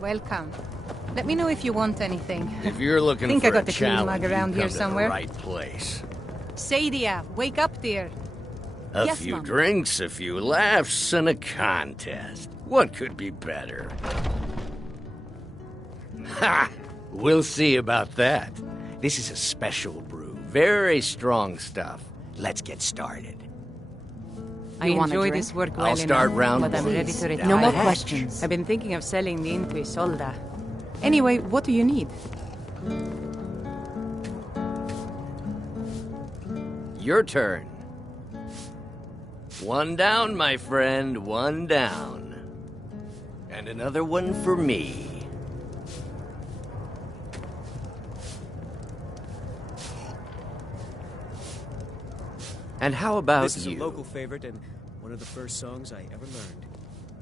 Welcome. Let me know if you want anything. If you're looking Think for I got a the clean challenge, mug around you here come somewhere. to the right place. Sadia, wake up, dear. A Yes, few Mom. drinks, a few laughs, and a contest. What could be better? Ha! We'll see about that. This is a special brew. Very strong stuff. Let's get started. I You want a enjoy drink? this work well I'll start enough, round but I'm one. ready to retire. No more Hatch. questions. I've been thinking of selling me into Isolda. Anyway, what do you need? Your turn. One down, my friend, one down. And another one for me. And how about This is you? a local favorite and one of the first songs I ever learned.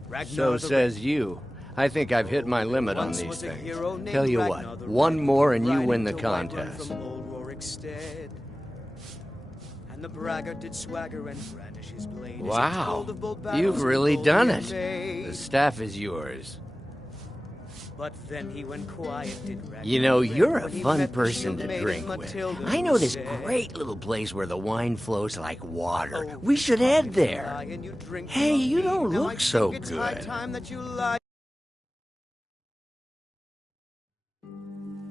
Ragnar So the says you. I think I've hit my limit on Once these was a things. hero named Tell you Ragnar what, the one Red, more and you riding win the to Wyvern contest. from old Rorikstead. And the braggart did swagger and brandish his blade as he Wow, told of bold battles you've and really bold done men it. made. The staff is yours. But then he went quiet, did Ragnar You know, the Red, you're a when he fun met the person shield to maiden drink with. Matilda I know this instead. great little place where the wine flows like water. Oh, We should come head and there. lie and you drink Hey, from you me. don't Now I look so think it's high good. time that you lie.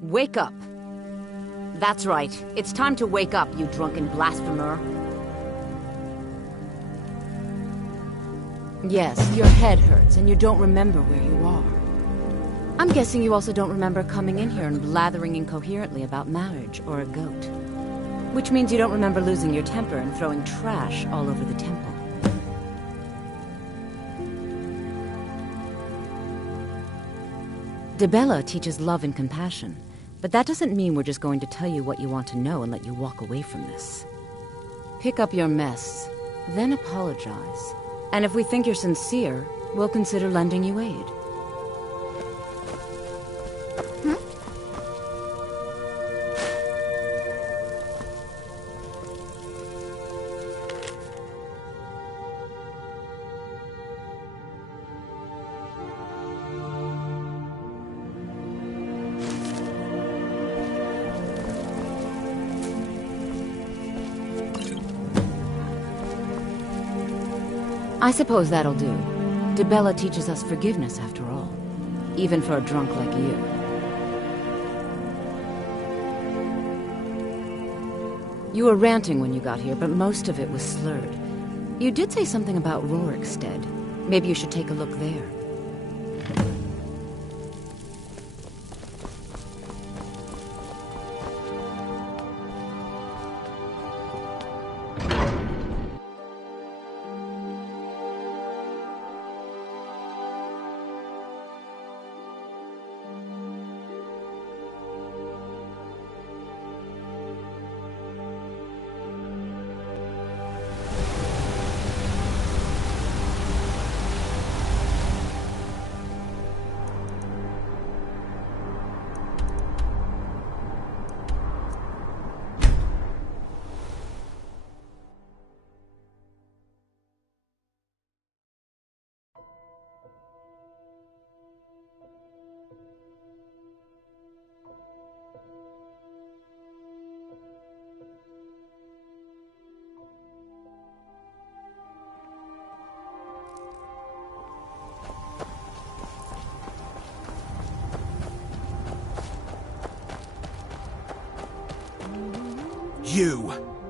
Wake up. That's right. It's time to wake up, you drunken blasphemer. Yes, your head hurts and you don't remember where you are. I'm guessing you also don't remember coming in here and blathering incoherently about marriage or a goat. Which means you don't remember losing your temper and throwing trash all over the temple. Dibella teaches love and compassion, but that doesn't mean we're just going to tell you what you want to know and let you walk away from this. Pick up your mess, then apologize. And if we think you're sincere, we'll consider lending you aid. I suppose that'll do. Dibella teaches us forgiveness, after all. Even for a drunk like you. You were ranting when you got here, but most of it was slurred. You did say something about Rorikstead. Maybe you should take a look there.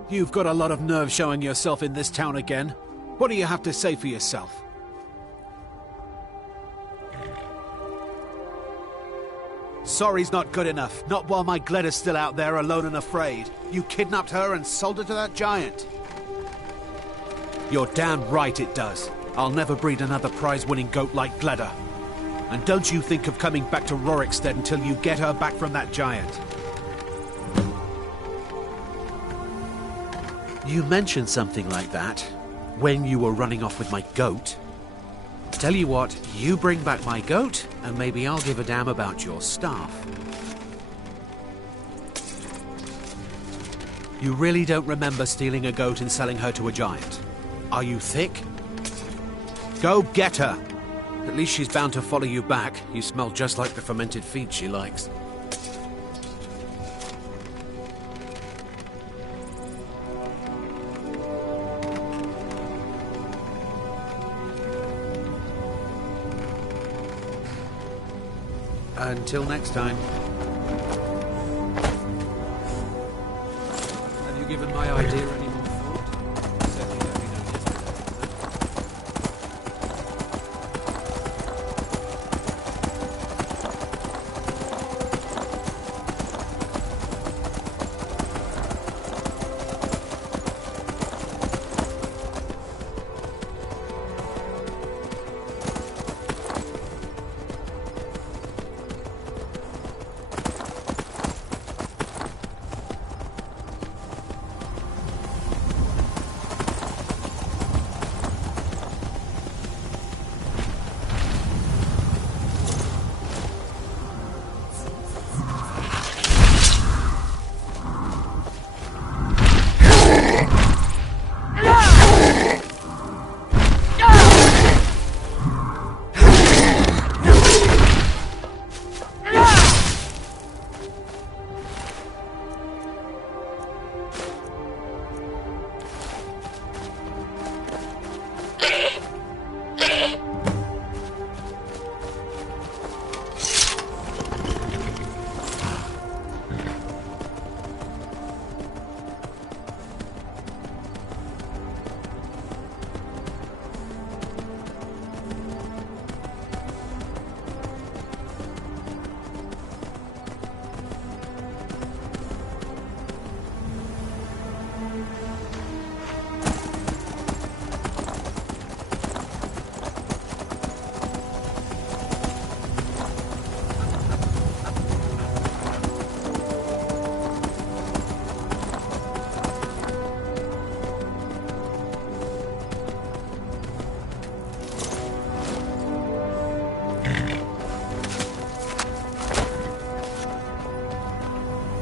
You've got a lot of nerve showing yourself in this town again. What do you have to say for yourself? Sorry's not good enough. Not while my Gleda's still out there alone and afraid. You kidnapped her and sold her to that giant. You're damn right it does. I'll never breed another prize-winning goat like Gleda. And don't you think of coming back to Rorikstead until you get her back from that giant. You mentioned something like that when you were running off with my goat. Tell you what, you bring back my goat, and maybe I'll give a damn about your staff. You really don't remember stealing a goat and selling her to a giant? Are you thick? Go get her! At least she's bound to follow you back. You smell just like the fermented feed she likes. Until next time. Have you given my idea any more thought? Certainly let me know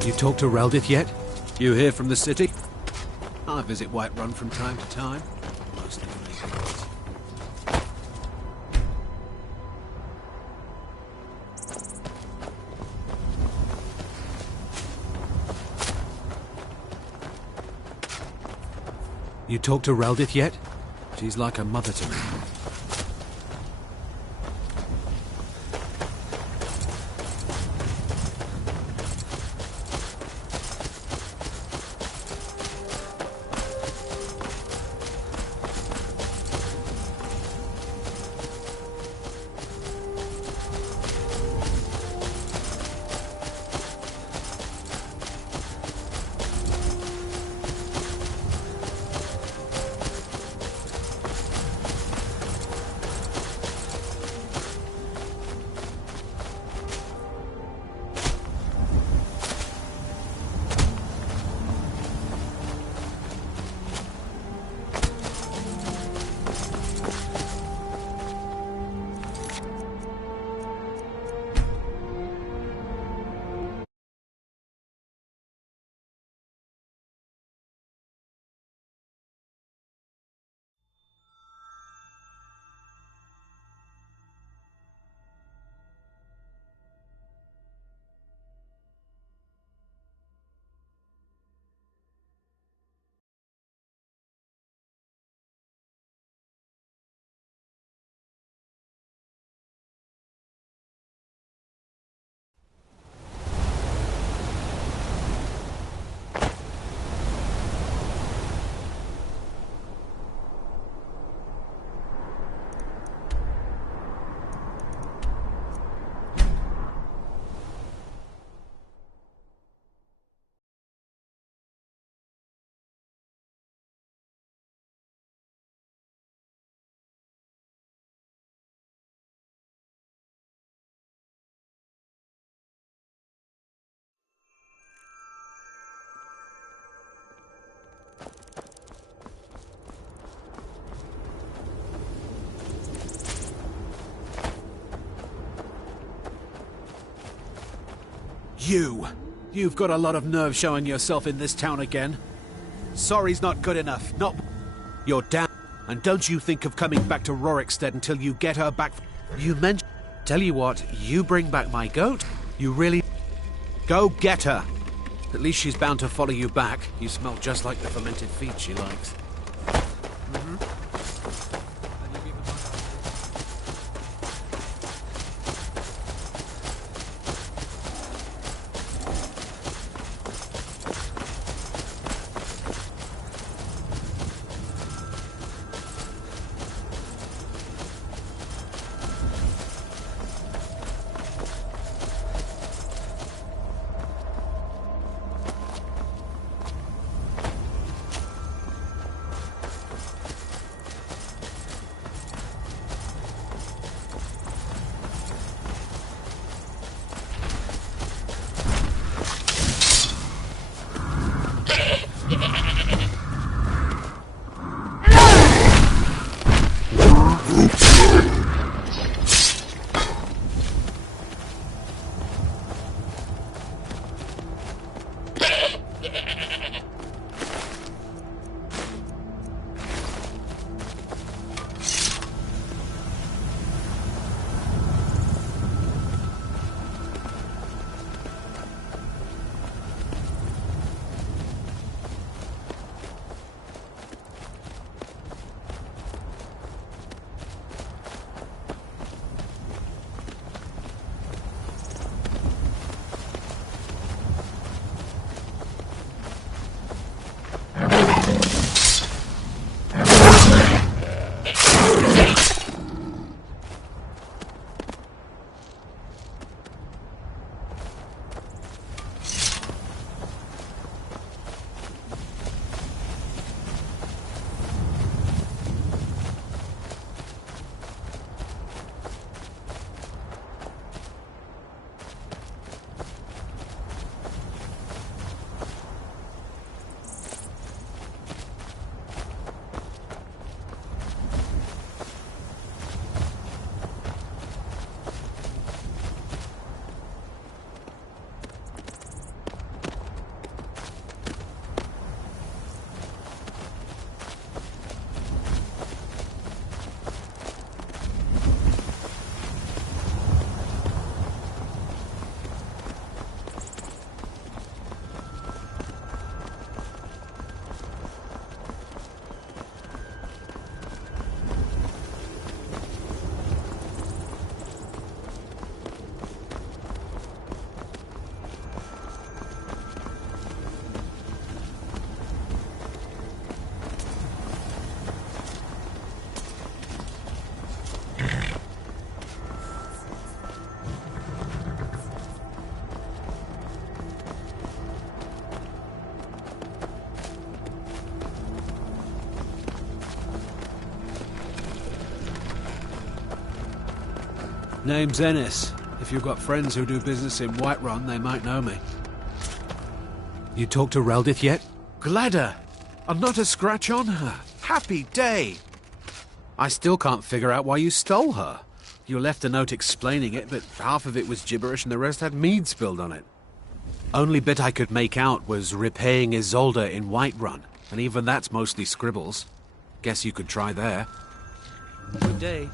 You talked to Reldith yet? You hear from the city? I visit Whiterun from time to time. Mostly for You talked to Reldith yet? She's like a mother to me. You've got a lot of nerve showing yourself in this town again. Sorry's not good enough. You're down. And don't you think of coming back to Rorikstead until you get her back. You mentioned... Tell you what, you bring back my goat, you really... Go get her! At least she's bound to follow you back. You smell just like the fermented feed she likes. Name's Ennis. If you've got friends who do business in Whiterun, they might know me. You talked to Reldith yet? Gladder! And not a scratch on her. Happy day! I still can't figure out why you stole her. You left a note explaining it, but half of it was gibberish and the rest had mead spilled on it. Only bit I could make out was repaying Isolde in Whiterun, and even that's mostly scribbles. Guess you could try there. Good day.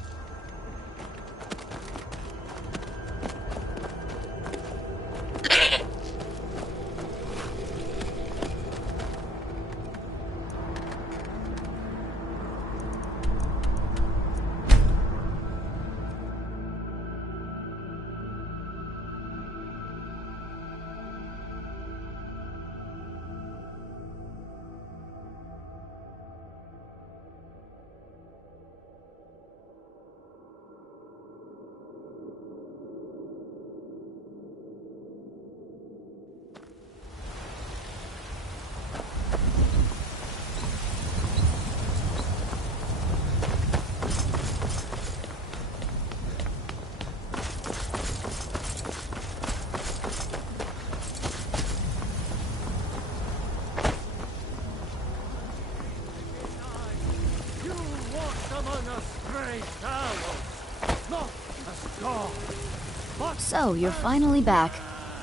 So, you're finally back.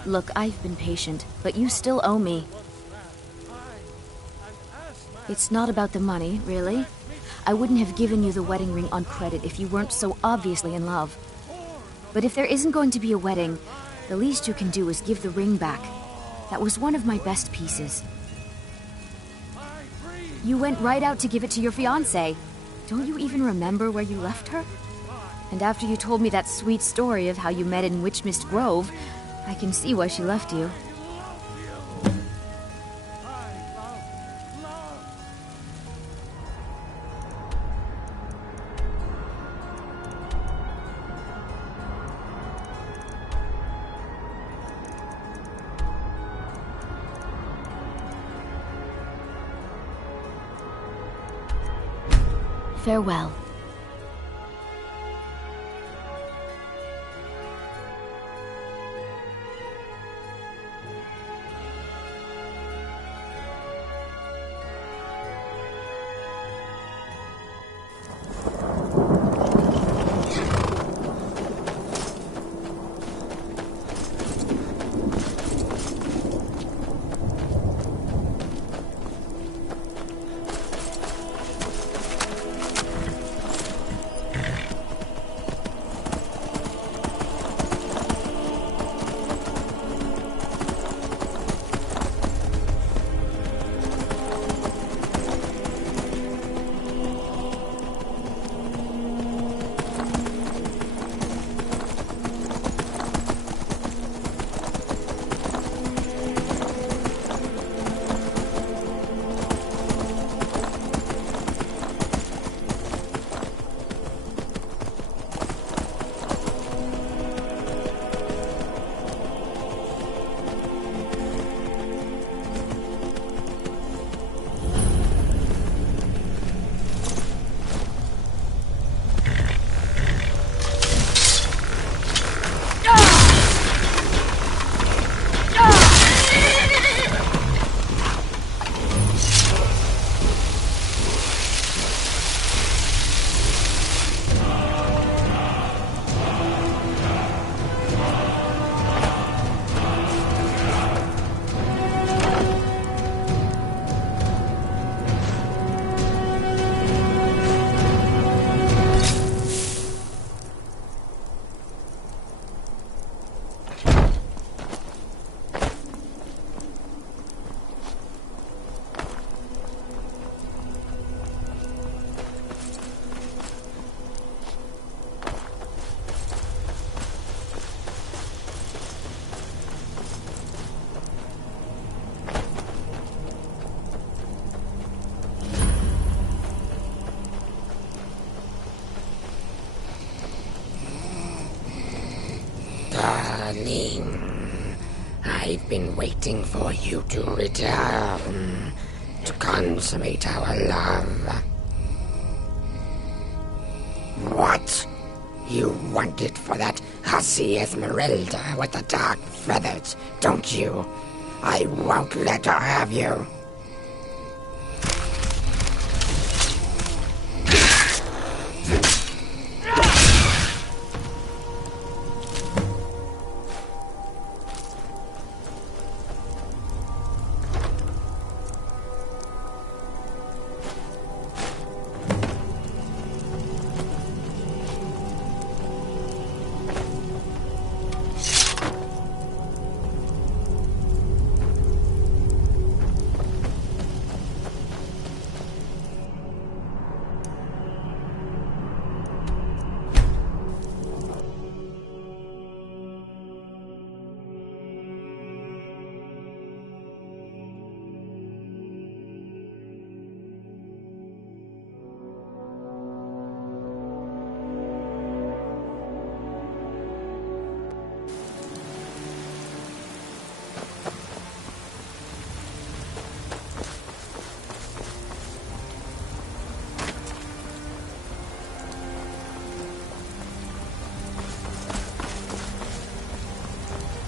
Look, I've been patient, but you still owe me. It's not about the money, really. I wouldn't have given you the wedding ring on credit if you weren't so obviously in love. But if there isn't going to be a wedding, the least you can do is give the ring back. That was one of my best pieces. You went right out to give it to your fiancé. Don't you even remember where you left her? And after you told me that sweet story of how you met in Witchmist Grove, I can see why she left you. Farewell. Darling, I've been waiting for you to return to consummate our love. What? You want it for that hussy Esmeralda with the dark feathers, don't you? I won't let her have you.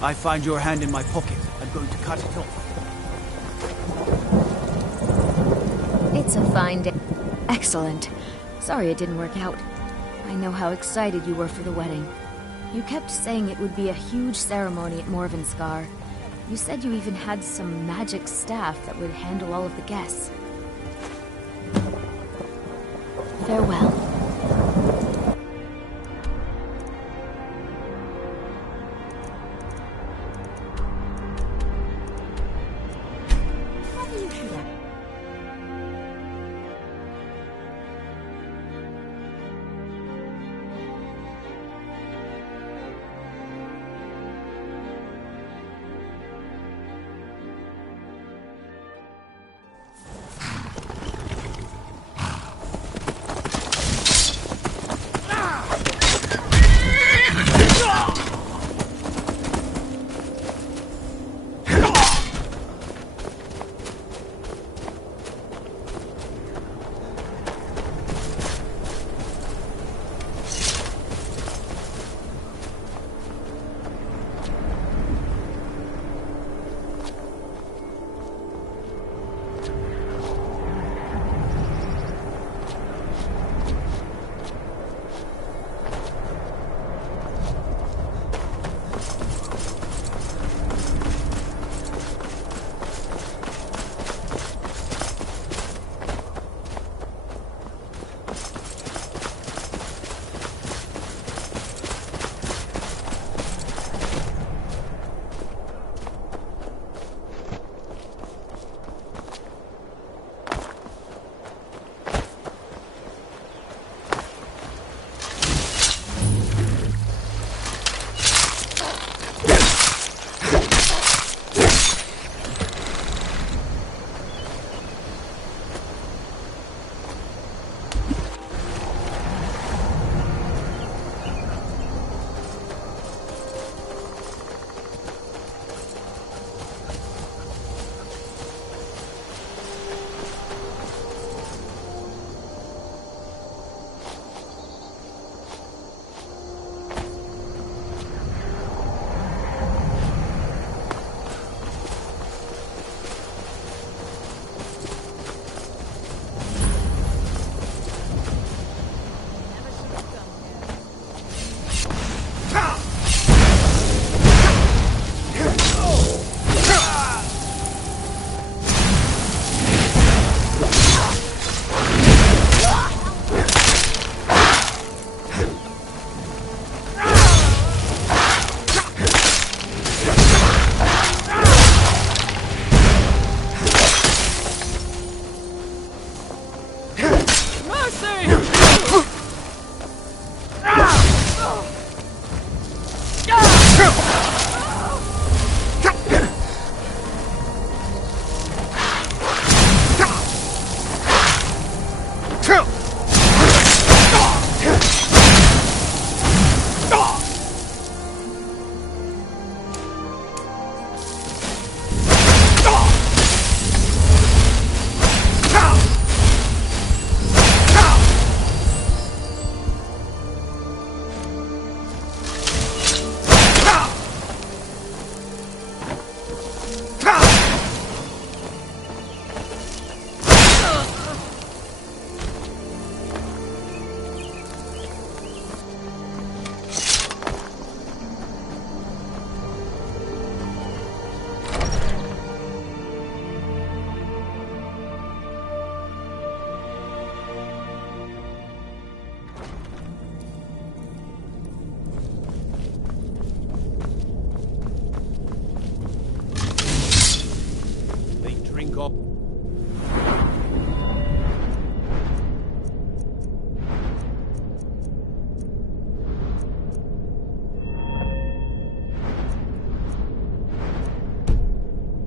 I find your hand in my pocket. I'm going to cut it off. It's a fine day. Excellent. Sorry it didn't work out. I know how excited you were for the wedding. You kept saying it would be a huge ceremony at Morvenskar. You said you even had some magic staff that would handle all of the guests. Farewell. How can you shoot at?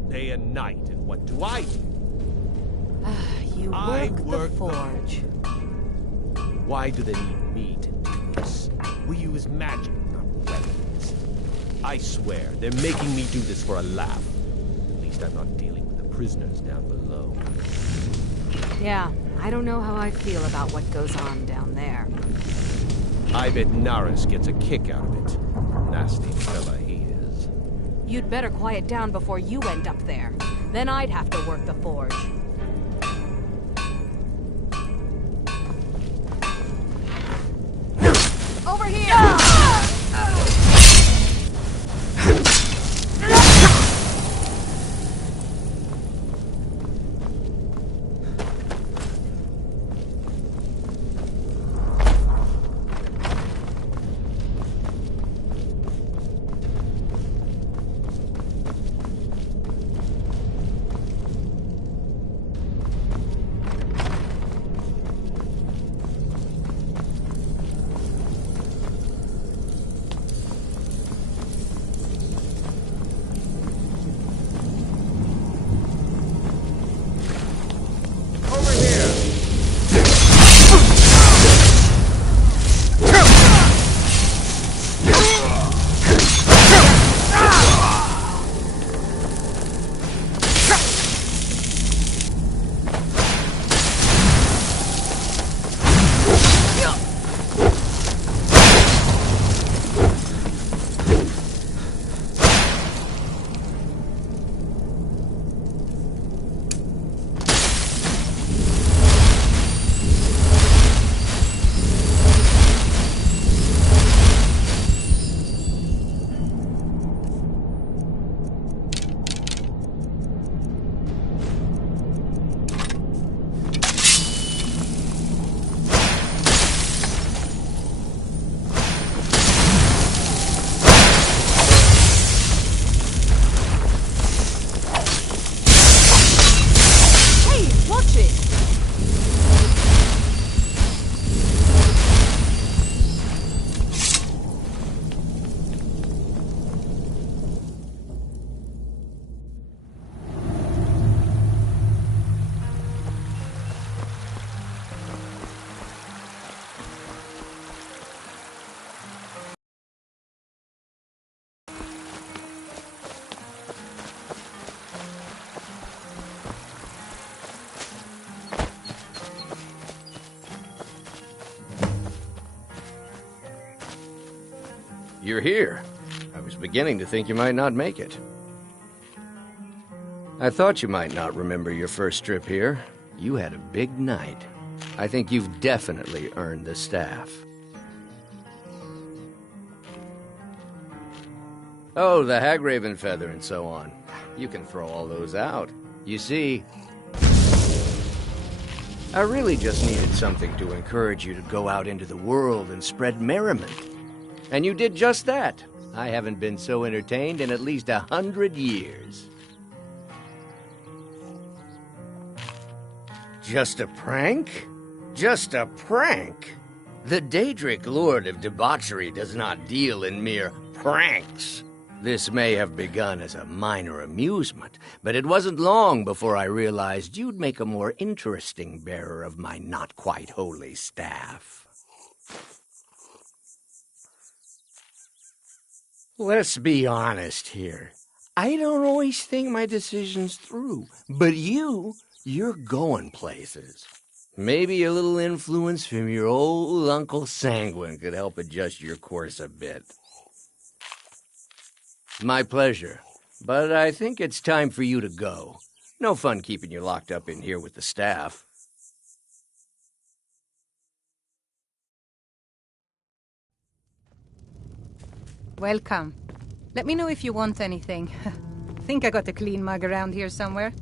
Day and night, and what do I do? You I work the work forge. Why do they need me to do this? We use magic, not weapons. I swear, they're making me do this for a laugh. At least I'm not dealing with the prisoners down below. Yeah, I don't know how I feel about what goes on down there. I bet Naris gets a kick out of it. Nasty fella he is. You'd better quiet down before you end up there. Then I'd have to work the forge. Over here! you're here. I was beginning to think you might not make it. I thought you might not remember your first trip here. You had a big night. I think you've definitely earned the staff. Oh, the Hagraven feather and so on. You can throw all those out. You see, I really just needed something to encourage you to go out into the world and spread merriment. And you did just that. I haven't been so entertained in at least 100 years. Just a prank? Just a prank? The Daedric Lord of Debauchery does not deal in mere pranks. This may have begun as a minor amusement, but it wasn't long before I realized you'd make a more interesting bearer of my not-quite-holy staff. Let's be honest here. I don't always think my decisions through, but you're going places. Maybe a little influence from your old Uncle Sanguine could help adjust your course a bit. My pleasure, but I think it's time for you to go. No fun keeping you locked up in here with the staff. Welcome. Let me know if you want anything. Think I got a clean mug around here somewhere.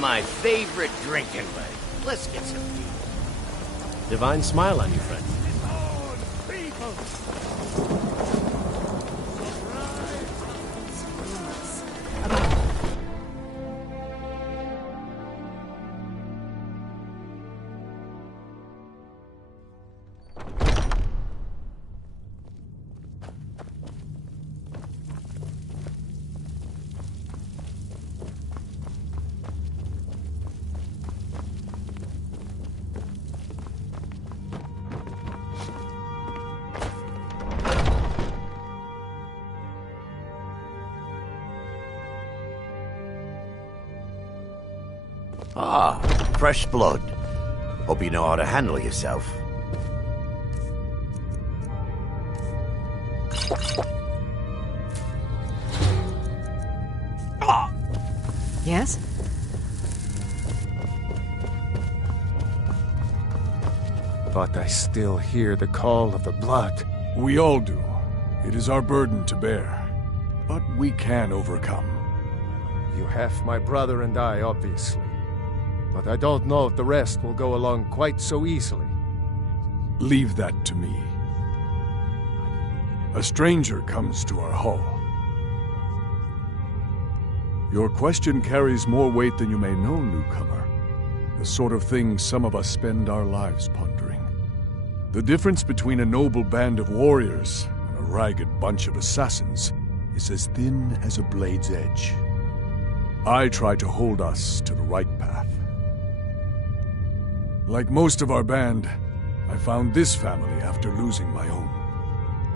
My favorite drinking leg. Let's get some beer. Divine smile on you, friend. Ah, fresh blood. Hope you know how to handle yourself. Yes? But I still hear the call of the blood. We all do. It is our burden to bear. But we can overcome. You have my brother and I, obviously. But I don't know if the rest will go along quite so easily. Leave that to me. A stranger comes to our hall. Your question carries more weight than you may know, newcomer. The sort of thing some of us spend our lives pondering. The difference between a noble band of warriors and a ragged bunch of assassins is as thin as a blade's edge. I try to hold us to the right path. Like most of our band, I found this family after losing my own.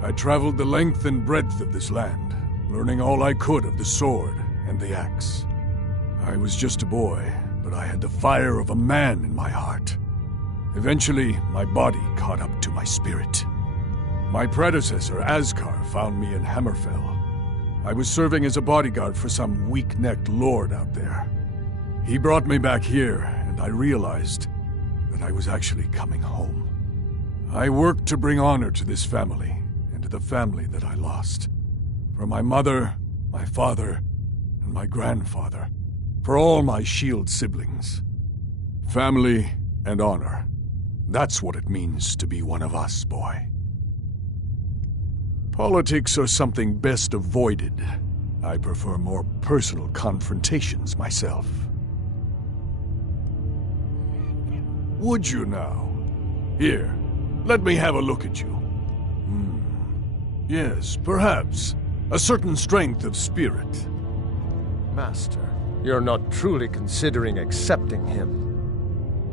I traveled the length and breadth of this land, learning all I could of the sword and the axe. I was just a boy, but I had the fire of a man in my heart. Eventually, my body caught up to my spirit. My predecessor, Ascar, found me in Hammerfell. I was serving as a bodyguard for some weak-necked lord out there. He brought me back here, and I realized that I was actually coming home. I worked to bring honor to this family, and to the family that I lost. For my mother, my father, and my grandfather. For all my shield siblings. Family and honor. That's what it means to be one of us, boy. Politics are something best avoided. I prefer more personal confrontations myself. Would you now? Here, let me have a look at you. Yes, perhaps. A certain strength of spirit. Master, you're not truly considering accepting him.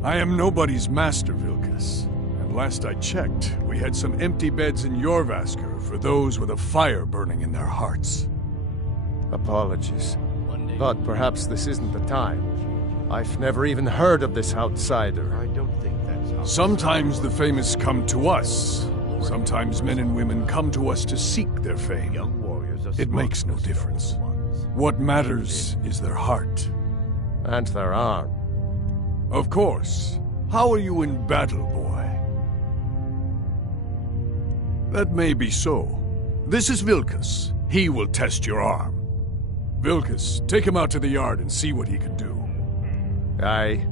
I am nobody's master, Vilkas. And last I checked, we had some empty beds in Jorvaskr for those with a fire burning in their hearts. Apologies. But perhaps this isn't the time. I've never even heard of this outsider. I don't think that's how... Sometimes the famous come to us. Sometimes men and women come to us to seek their fame. Young warriors are It makes no difference. What matters is their heart. And their arm. Of course. How are you in battle, boy? That may be so. This is Vilkas. He will test your arm. Vilkas, take him out to the yard and see what he can do. Aye.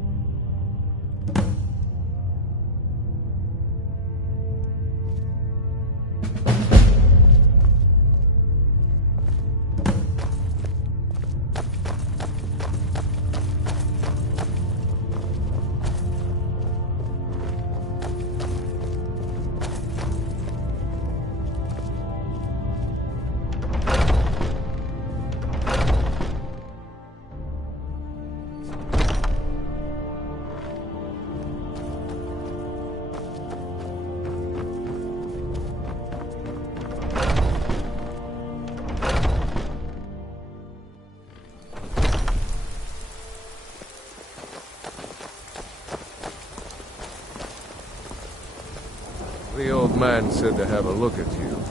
The old man said to have a look at you.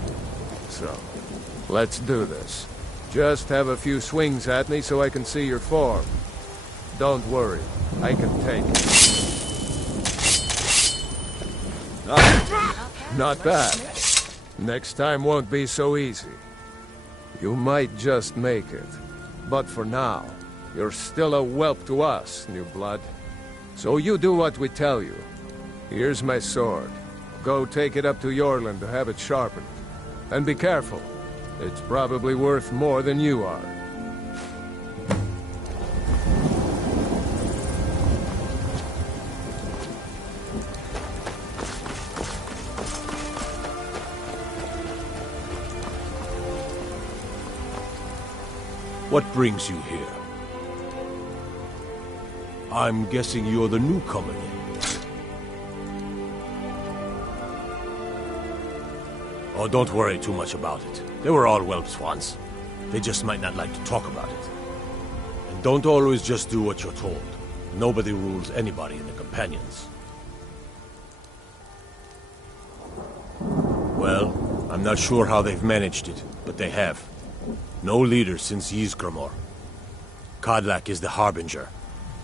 So, let's do this. Just have a few swings at me so I can see your form. Don't worry, I can take it. Not bad. Next time won't be so easy. You might just make it. But for now, you're still a whelp to us, new blood. So you do what we tell you. Here's my sword. Go take it up to Yorland to have it sharpened. And be careful. It's probably worth more than you are. What brings you here? I'm guessing you're the newcomer then. Oh, don't worry too much about it. They were all whelps once. They just might not like to talk about it. And don't always just do what you're told. Nobody rules anybody in the Companions. Well, I'm not sure how they've managed it, but they have. No leader since Ysgramor. Kodlak is the Harbinger,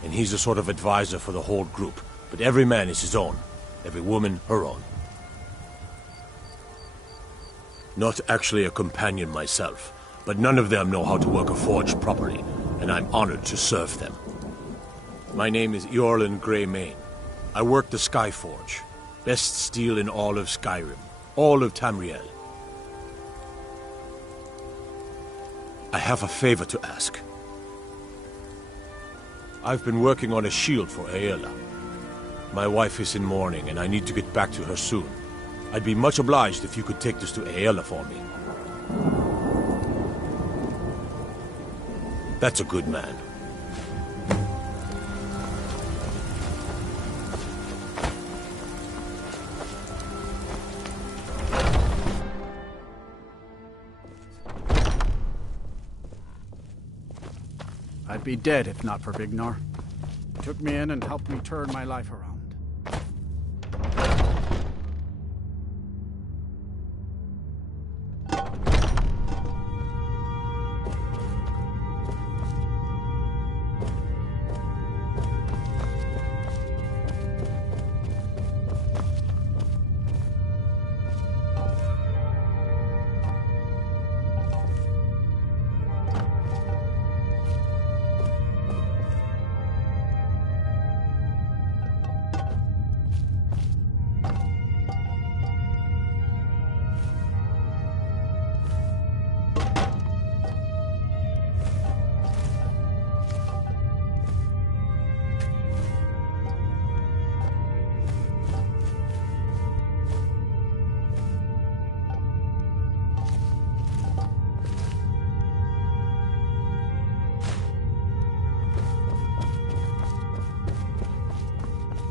and he's a sort of advisor for the whole group. But every man is his own. Every woman her own. Not actually a companion myself, but none of them know how to work a forge properly, and I'm honored to serve them. My name is Eorlin Greymane. I work the Skyforge. Best steel in all of Skyrim. All of Tamriel. I have a favor to ask. I've been working on a shield for Aela. My wife is in mourning, and I need to get back to her soon. I'd be much obliged if you could take this to Aela for me. That's a good man. I'd be dead if not for Vignar. He took me in and helped me turn my life around.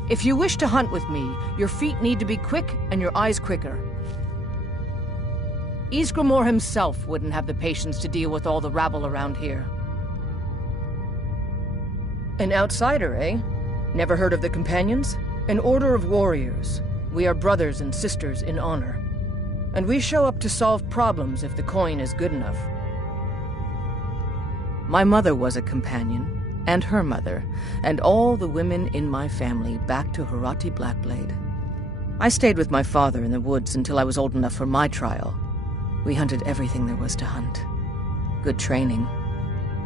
If you wish to hunt with me, your feet need to be quick and your eyes quicker. Ysgramor himself wouldn't have the patience to deal with all the rabble around here. An outsider, eh? Never heard of the Companions? An order of warriors. We are brothers and sisters in honor. And we show up to solve problems if the coin is good enough. My mother was a companion, and her mother, and all the women in my family back to Harati Blackblade. I stayed with my father in the woods until I was old enough for my trial. We hunted everything there was to hunt. Good training.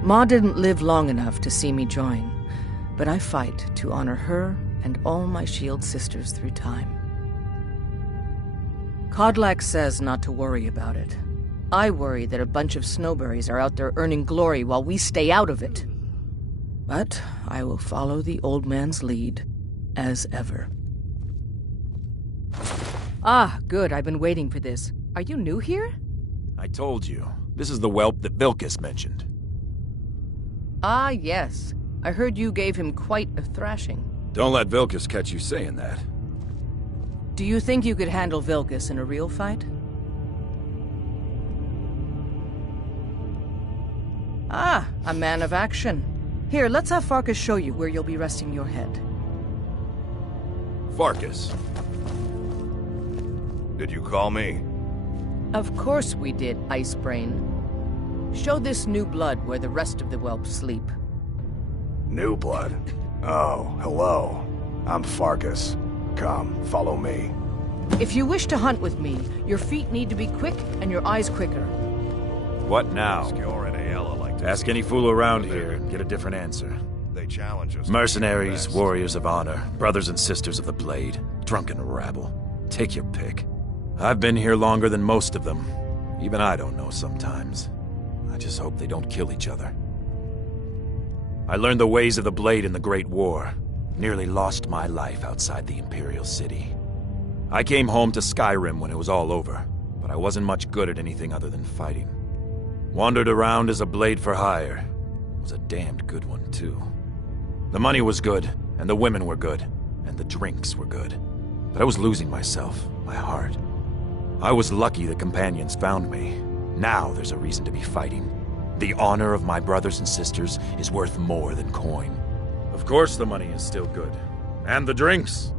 Ma didn't live long enough to see me join, but I fight to honor her and all my shield sisters through time. Kodlak says not to worry about it. I worry that a bunch of snowberries are out there earning glory while we stay out of it. But I will follow the old man's lead, as ever. Ah, good. I've been waiting for this. Are you new here? I told you. This is the whelp that Vilkas mentioned. Ah, yes. I heard you gave him quite a thrashing. Don't let Vilkas catch you saying that. Do you think you could handle Vilkas in a real fight? Ah, a man of action. Here, let's have Farkas show you where you'll be resting your head. Farkas. Did you call me? Of course we did, Icebrain. Show this new blood where the rest of the whelps sleep. New blood? Oh, hello. I'm Farkas. Come, follow me. If you wish to hunt with me, your feet need to be quick and your eyes quicker. What now? Skjor and Aela like to ask any fool around here and get a different answer. They challenge us. Mercenaries, warriors of honor, brothers and sisters of the blade, drunken rabble. Take your pick. I've been here longer than most of them. Even I don't know sometimes. I just hope they don't kill each other. I learned the ways of the blade in the Great War. Nearly lost my life outside the Imperial City. I came home to Skyrim when it was all over, but I wasn't much good at anything other than fighting. Wandered around as a blade for hire. Was a damned good one, too. The money was good, and the women were good, and the drinks were good. But I was losing myself, my heart. I was lucky the Companions found me. Now there's a reason to be fighting. The honor of my brothers and sisters is worth more than coin. Of course the money is still good. And the drinks.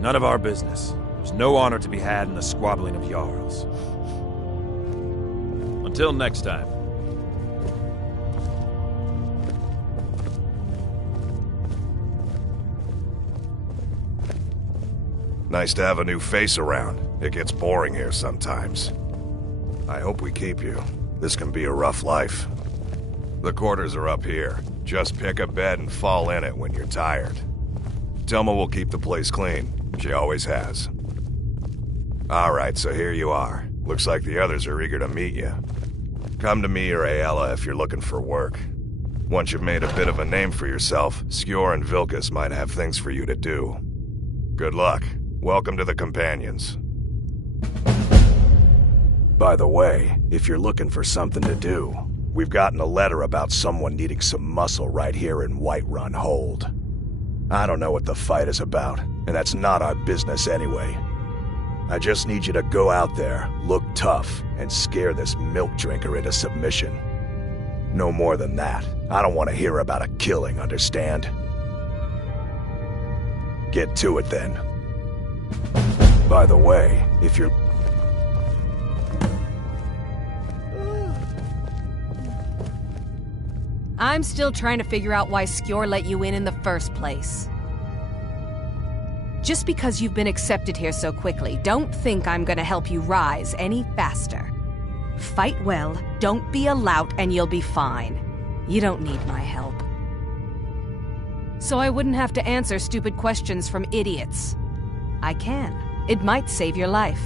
None of our business. There's no honor to be had in the squabbling of Jarls. Until next time. Nice to have a new face around. It gets boring here sometimes. I hope we keep you. This can be a rough life. The quarters are up here. Just pick a bed and fall in it when you're tired. Telma will keep the place clean. She always has. Alright, so here you are. Looks like the others are eager to meet you. Come to me or Aela if you're looking for work. Once you've made a bit of a name for yourself, Skjor and Vilkas might have things for you to do. Good luck. Welcome to the Companions. By the way, if you're looking for something to do, we've gotten a letter about someone needing some muscle right here in Whiterun Hold. I don't know what the fight is about, and that's not our business anyway. I just need you to go out there, look tough, and scare this milk drinker into submission. No more than that. I don't want to hear about a killing, understand? Get to it then. By the way, if you're... I'm still trying to figure out why Skjor let you in the first place. Just because you've been accepted here so quickly, don't think I'm gonna help you rise any faster. Fight well, don't be a lout, and you'll be fine. You don't need my help. So I wouldn't have to answer stupid questions from idiots. I can. It might save your life.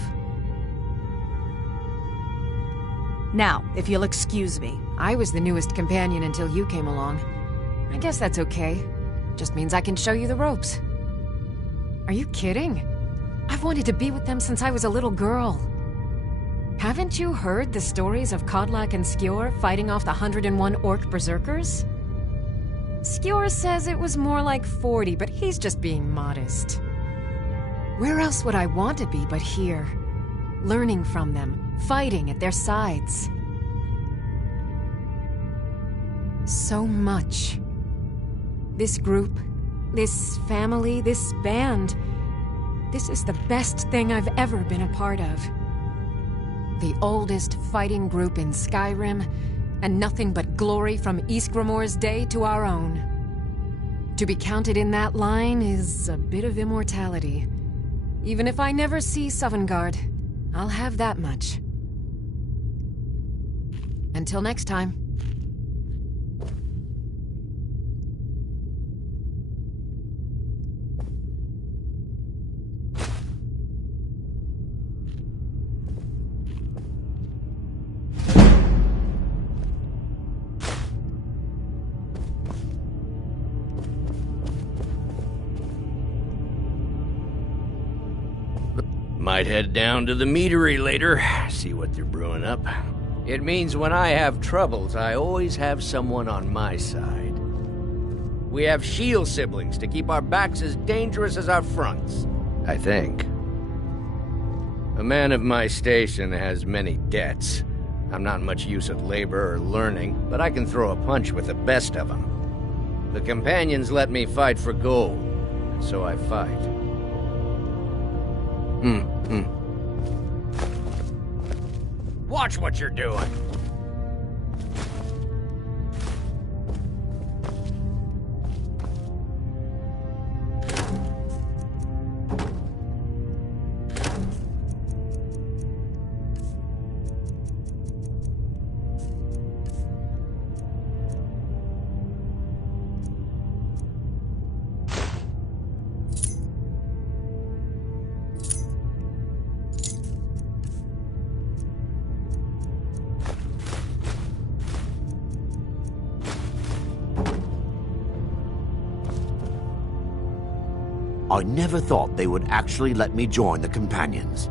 Now, if you'll excuse me. I was the newest companion until you came along. I guess that's okay. Just means I can show you the ropes. Are you kidding? I've wanted to be with them since I was a little girl. Haven't you heard the stories of Kodlak and Skjor fighting off the 101 orc berserkers? Skjor says it was more like 40, but he's just being modest. Where else would I want to be but here? Learning from them, fighting at their sides. So much. This group, this family, this band. This is the best thing I've ever been a part of. The oldest fighting group in Skyrim, and nothing but glory from Ysgramor's day to our own. To be counted in that line is a bit of immortality. Even if I never see Sovngarde, I'll have that much. Until next time. Might head down to the meadery later, see what they're brewing up. It means when I have troubles, I always have someone on my side. We have shield siblings to keep our backs as dangerous as our fronts, I think. A man of my station has many debts. I'm not much use at labor or learning, but I can throw a punch with the best of them. The companions let me fight for gold, and so I fight. Watch what you're doing. I never thought they would actually let me join the Companions.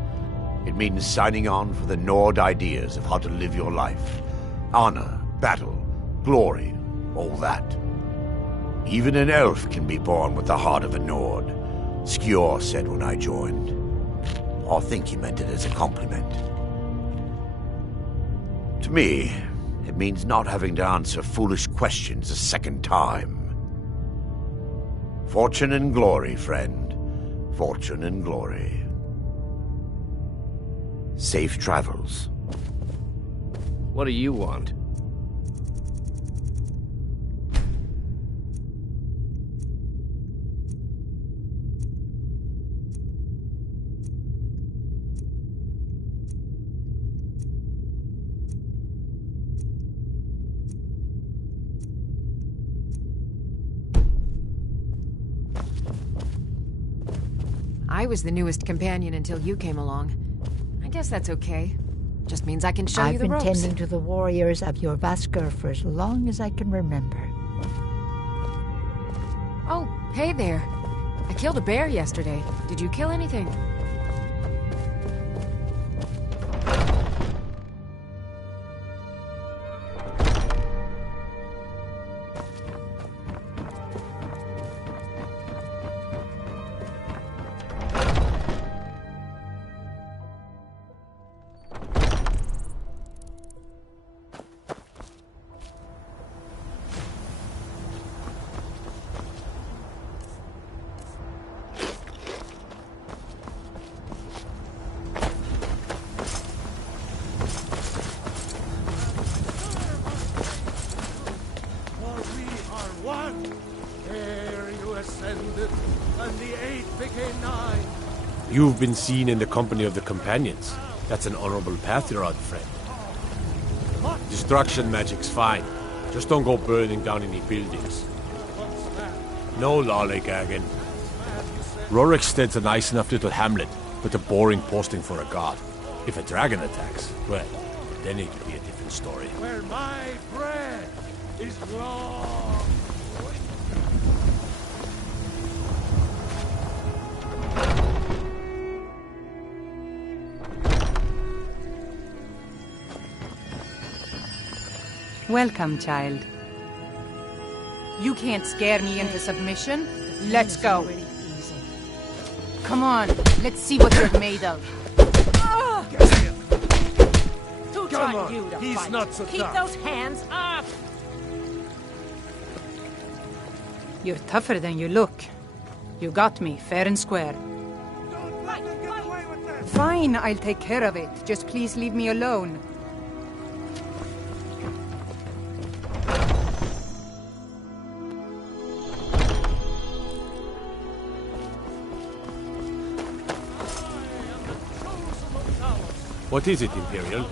It means signing on for the Nord ideas of how to live your life. Honor, battle, glory, all that. Even an elf can be born with the heart of a Nord, Skjor said when I joined. I think he meant it as a compliment. To me, it means not having to answer foolish questions a second time. Fortune and glory, friend. Fortune and glory. Safe travels. What do you want? I was the newest companion until you came along. I guess that's okay. Just means I can show you the ropes. I've been tending to the warriors of your Vasker for as long as I can remember. Oh, hey there. I killed a bear yesterday. Did you kill anything? You've been seen in the company of the Companions. That's an honorable path you're on, friend. Destruction magic's fine. Just don't go burning down any buildings. No lollygagging. Rorikstead's a nice enough little hamlet, but a boring posting for a god. If a dragon attacks, well, then it could be a different story. Where my bread is wrong. Welcome, child. You can't scare me into submission. Let's go. Come on, let's see what you're made of. Who Come taught on, you to he's fight? not so Keep tough. those hands up! You're tougher than you look. You got me, fair and square. Fine, I'll take care of it. Just please leave me alone. What is it, Imperial?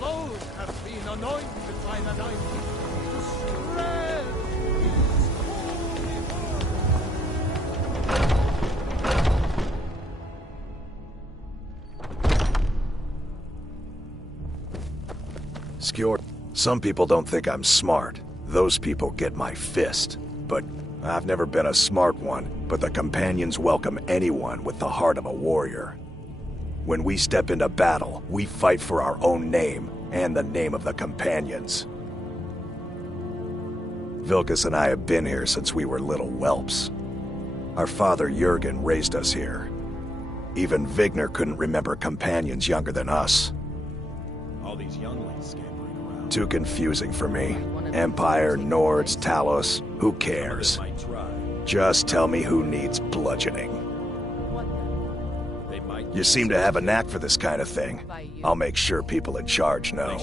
Skjor, some people don't think I'm smart. Those people get my fist. But I've never been a smart one, but the Companions welcome anyone with the heart of a warrior. When we step into battle, we fight for our own name and the name of the Companions. Vilkas and I have been here since we were little whelps. Our father Jurgen raised us here. Even Vigner couldn't remember Companions younger than us. All these younglings scampering around. Too confusing for me. Empire, Nords, Talos, who cares? Just tell me who needs bludgeoning. You seem to have a knack for this kind of thing. I'll make sure people in charge know.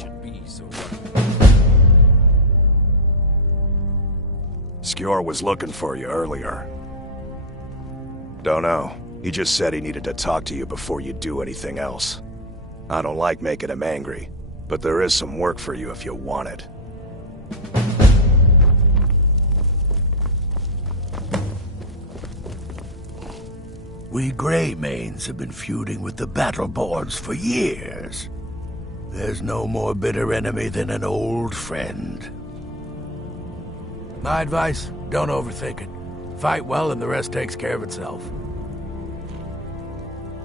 Skjor was looking for you earlier. Don't know. He just said he needed to talk to you before you do anything else. I don't like making him angry, but there is some work for you if you want it. We Greymanes have been feuding with the Battleborns for years. There's no more bitter enemy than an old friend. My advice, don't overthink it. Fight well and the rest takes care of itself.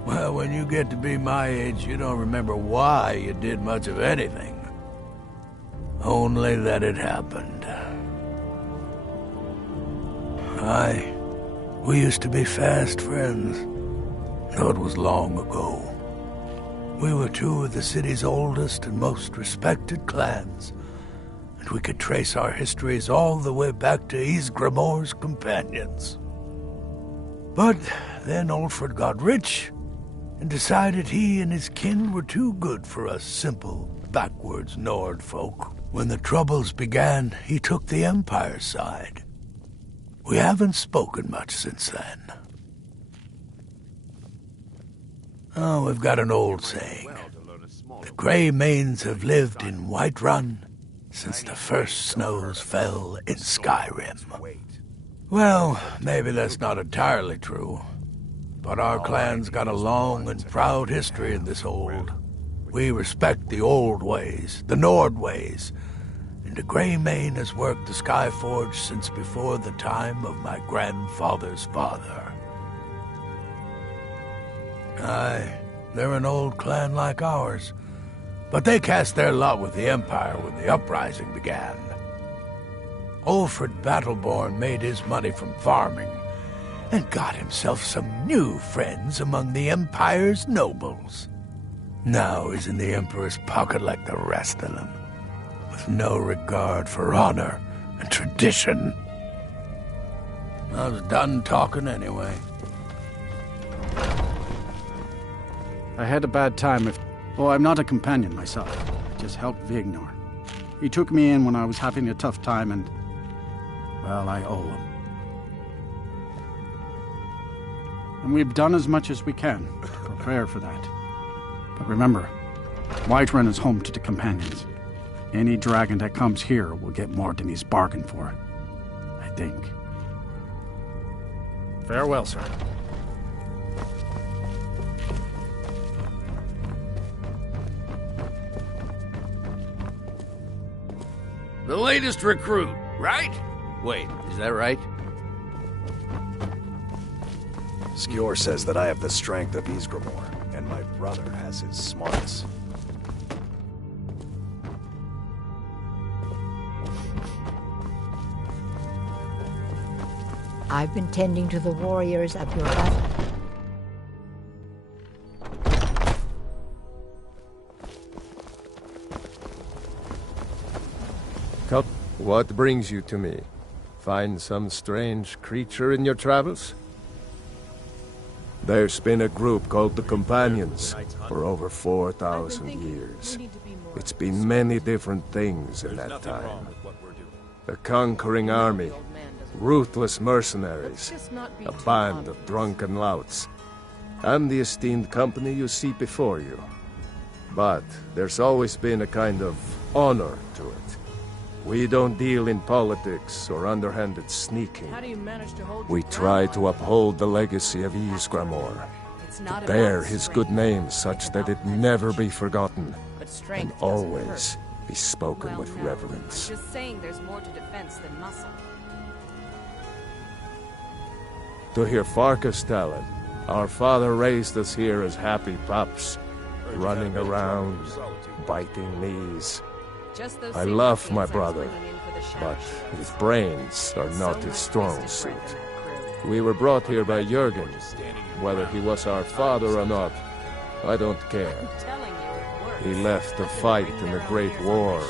Well, when you get to be my age, you don't remember why you did much of anything. Only that it happened. We used to be fast friends, though it was long ago. We were two of the city's oldest and most respected clans, and we could trace our histories all the way back to Ysgramor's companions. But then Ulfred got rich, and decided he and his kin were too good for us simple, backwards Nord folk. When the Troubles began, he took the Empire's side. We haven't spoken much since then. Oh, we've got an old saying. The Greymanes have lived in Whiterun since the first snows fell in Skyrim. Well, maybe that's not entirely true, but our clan's got a long and proud history in this hold. We respect the old ways, the Nord ways, and the Greymane has worked the Skyforge since before the time of my grandfather's father. Aye, they're an old clan like ours, but they cast their lot with the Empire when the uprising began. Ulfred Battleborn made his money from farming, and got himself some new friends among the Empire's nobles. Now he's in the Emperor's pocket like the rest of them, with no regard for honor and tradition. I was done talking anyway. I had a bad time with... Oh, I'm not a companion myself. I just helped Vigner. He took me in when I was having a tough time and... well, I owe him. And we've done as much as we can to prepare for that. But remember, Whiterun is home to the Companions. Any dragon that comes here will get more than he's bargained for. I think. Farewell, sir. The latest recruit, right? Wait, is that right? Skjor says that I have the strength of Ysgramor, and my brother has his smarts. I've been tending to the warriors of your vessel. What brings you to me? Find some strange creature in your travels? There's been a group called the Companions for over 4,000 years. It's been many different things in that time. A conquering army, ruthless mercenaries, a band of drunken louts, and the esteemed company you see before you. But there's always been a kind of honor to it. We don't deal in politics or underhanded sneaking. We try to uphold the legacy of Ysgramor, to bear his good name such that it never be forgotten, and always be spoken with reverence. I'm just saying there's more to defense than muscle. To hear Farkas tell it, our father raised us here as happy pups, running around, biting knees. I love my brother, but his brains are not his strong suit. We were brought here by Jürgen. Whether he was our father or not, I don't care. He left to fight in the Great War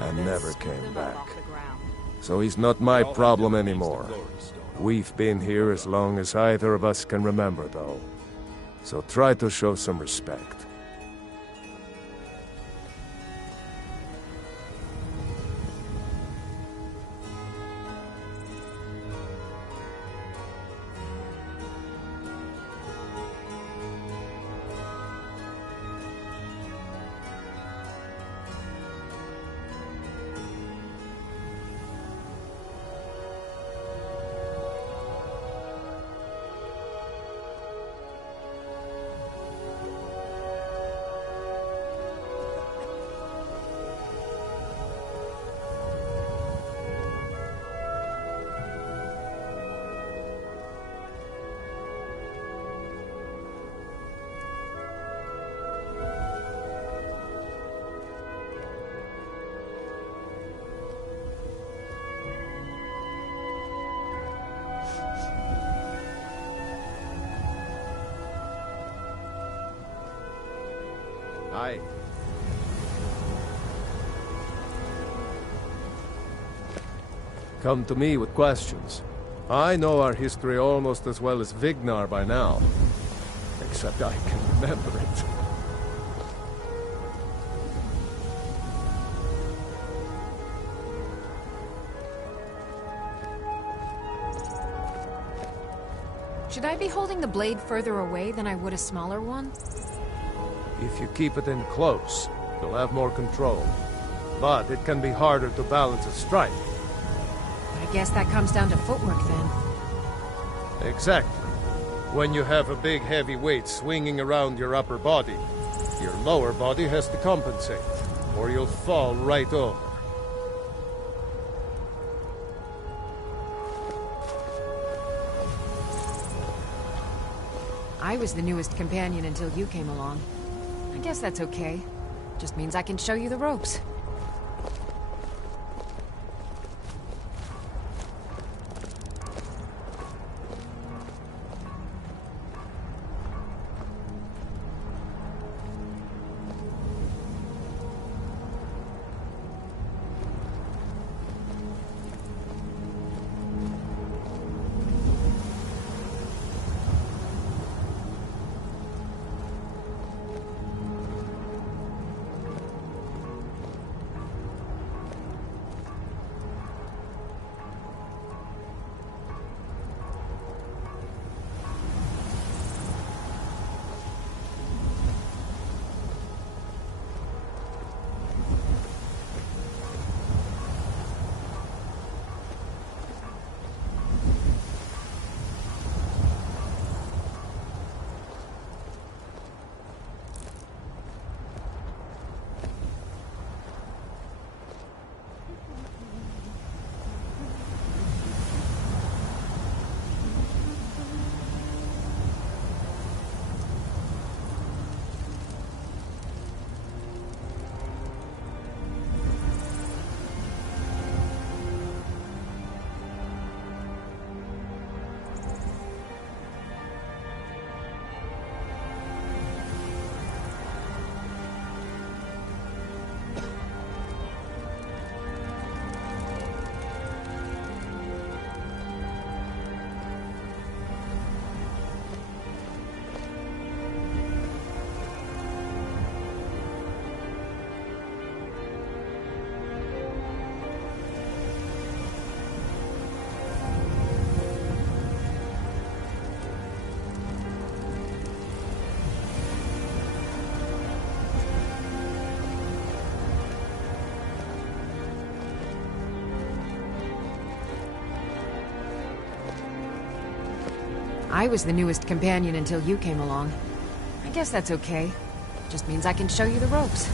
and never came back. So he's not my problem anymore. We've been here as long as either of us can remember, though. So try to show some respect. Aye. Come to me with questions. I know our history almost as well as Vignar by now. Except I can remember it. Should I be holding the blade further away than I would a smaller one? If you keep it in close, you'll have more control. But it can be harder to balance a strike. I guess that comes down to footwork then. Exactly. When you have a big heavy weight swinging around your upper body, your lower body has to compensate, or you'll fall right over. I was the newest companion until you came along. I guess that's okay. Just means I can show you the ropes. I was the newest companion until you came along. I guess that's okay. Just means I can show you the ropes.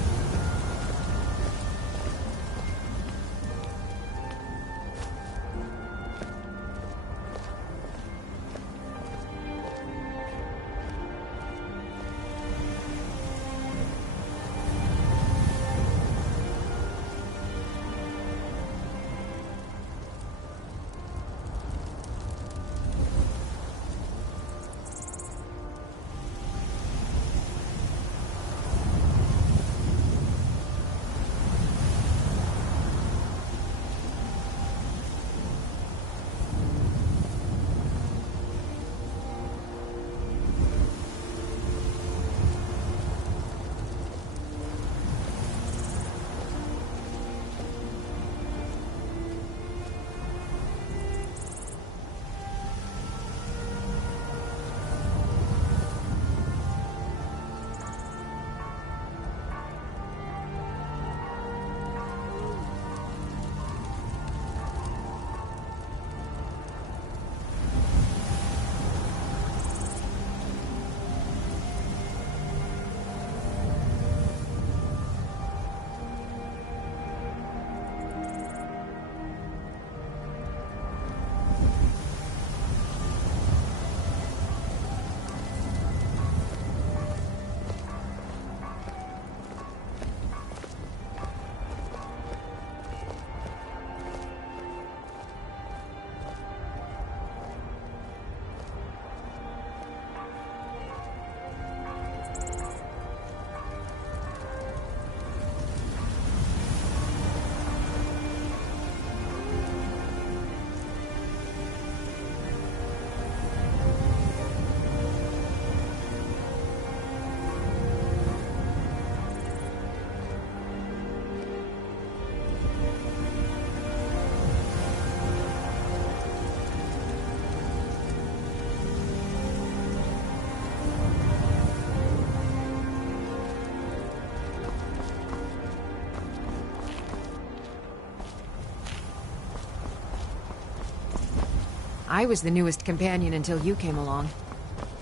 I was the newest companion until you came along.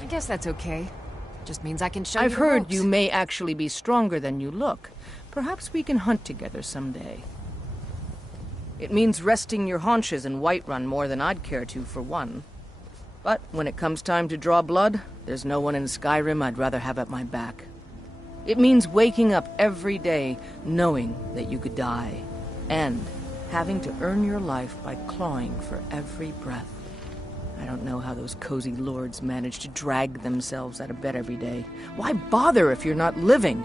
I guess that's okay. Just means I can show you I've the heard ropes. you may actually be stronger than you look. Perhaps we can hunt together someday. It means resting your haunches in Whiterun more than I'd care to, for one. But when it comes time to draw blood, there's no one in Skyrim I'd rather have at my back. It means waking up every day knowing that you could die, and having to earn your life by clawing for every breath. I don't know how those cozy lords manage to drag themselves out of bed every day. Why bother if you're not living?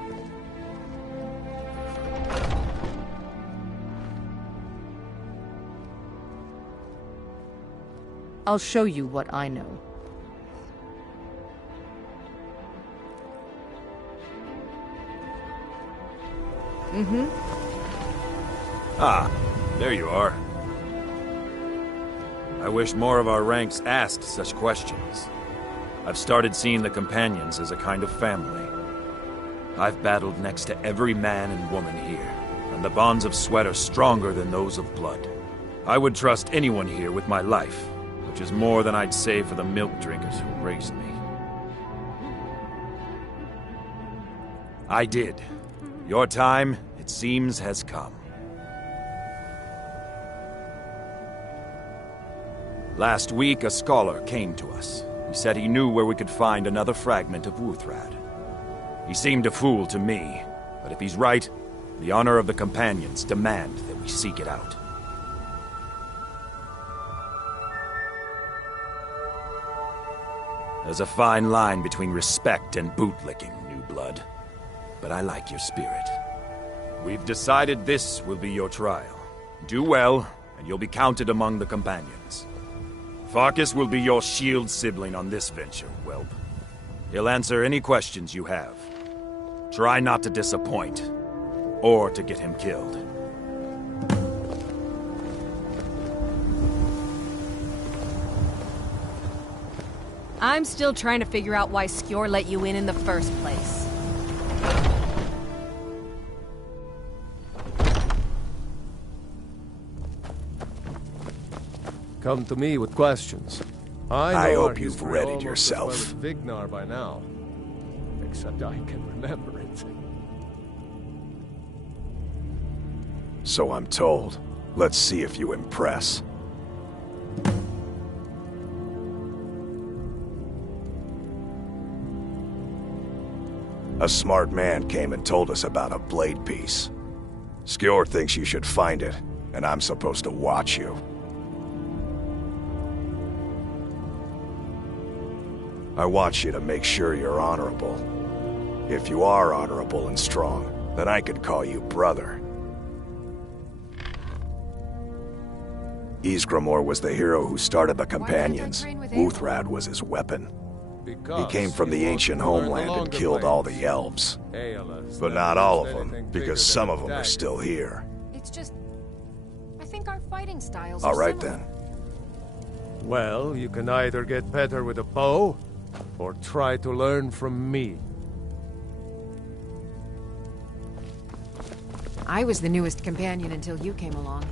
I'll show you what I know. Ah, there you are. I wish more of our ranks asked such questions. I've started seeing the companions as a kind of family. I've battled next to every man and woman here, and the bonds of sweat are stronger than those of blood. I would trust anyone here with my life, which is more than I'd say for the milk drinkers who raised me. I did. Your time, it seems, has come. Last week, a scholar came to us. He said he knew where we could find another fragment of Wuthrad. He seemed a fool to me, but if he's right, the honor of the companions demand that we seek it out. There's a fine line between respect and bootlicking, new blood. But I like your spirit. We've decided this will be your trial. Do well, and you'll be counted among the companions. Farkas will be your shield sibling on this venture, whelp. He'll answer any questions you have. Try not to disappoint, or to get him killed. I'm still trying to figure out why Skjor let you in the first place. Come to me with questions. I know hope our you've history read it almost yourself. as well as Vignar by now. Except I can remember it. So I'm told. Let's see if you impress. A smart man came and told us about a blade piece. Skjor thinks you should find it, and I'm supposed to watch you. I want you to make sure you're honorable. If you are honorable and strong, then I could call you brother. Ysgramor was the hero who started the Companions. Wuthrad was his weapon. He came from the ancient homeland and killed all the elves. But not all of them, because some of them are still here. It's just... I think our fighting styles All are right similar. then. Well, you can either get better with a bow, or try to learn from me. I was the newest companion until you came along.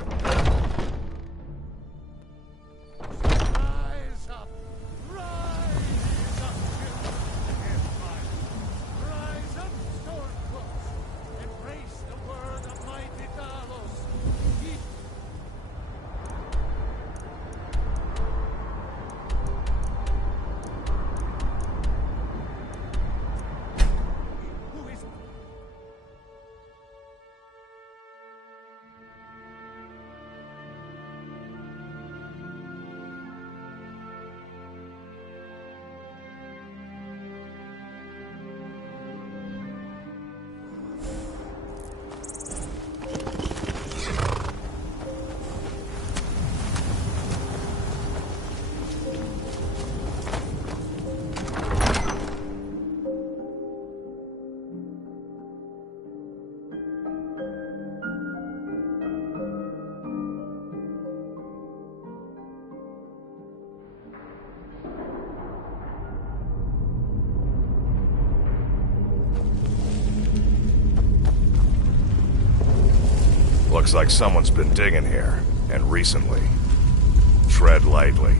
Looks like someone's been digging here, and recently. Tread lightly.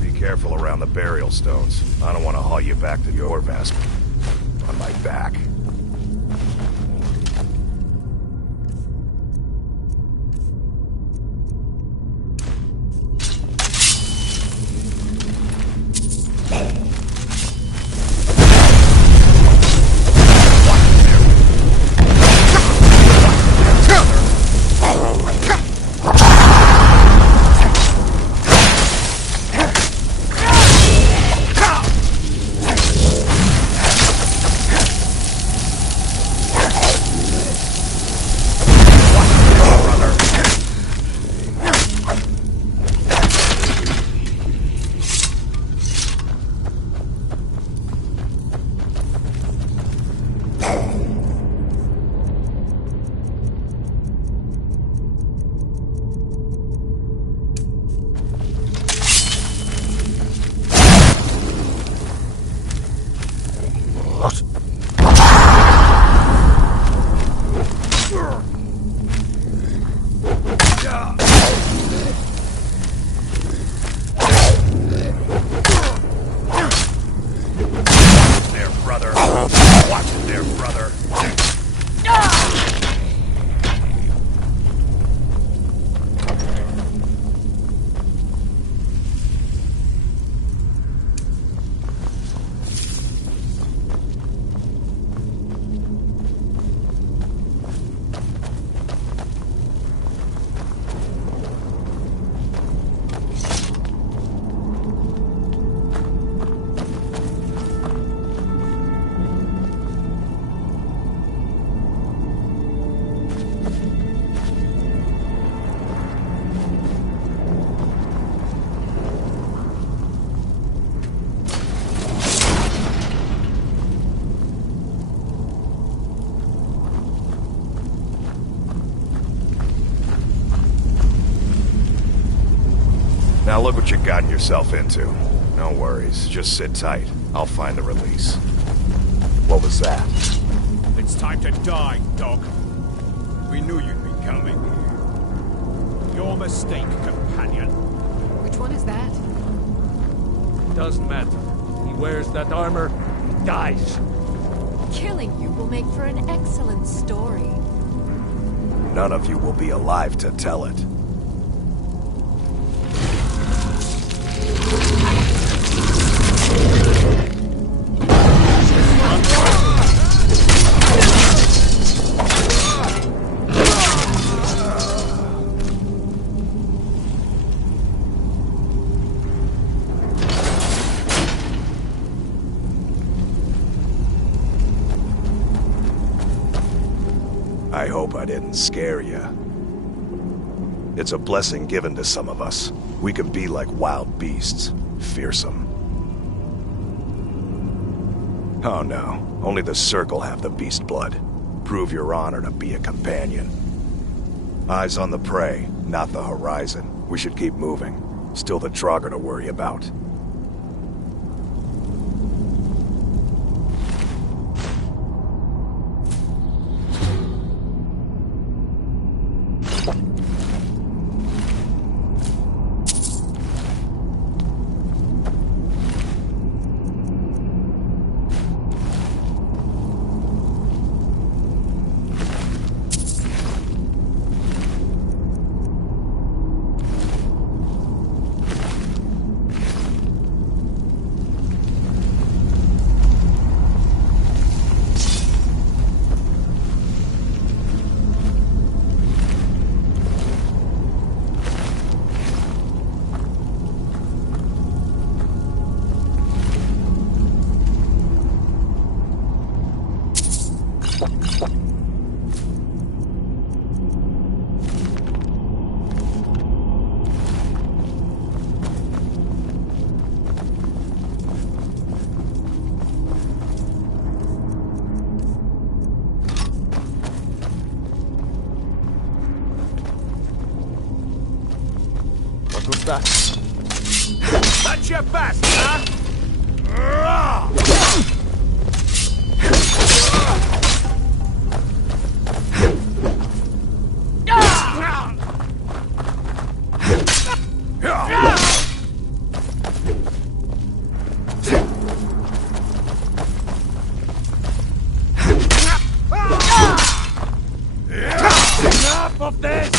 Be careful around the burial stones. I don't want to haul you back to your vest on my back. Now look what you got yourself into. No worries, just sit tight. I'll find the release. What was that? It's time to die, dog. We knew you'd be coming. Your mistake, companion. Which one is that? Doesn't matter. He wears that armor, he dies. Killing you will make for an excellent story. None of you will be alive to tell it. I hope I didn't scare you. It's a blessing given to some of us. We can be like wild beasts, fearsome. Oh no, only the Circle have the beast blood. Prove your honor to be a companion. Eyes on the prey, not the horizon. We should keep moving. Still the Draugr to worry about. That's your best, huh? Enough of this!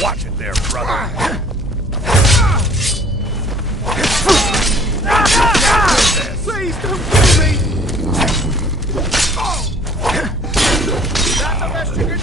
Watch it there, brother. Please don't kill me! That's the best you can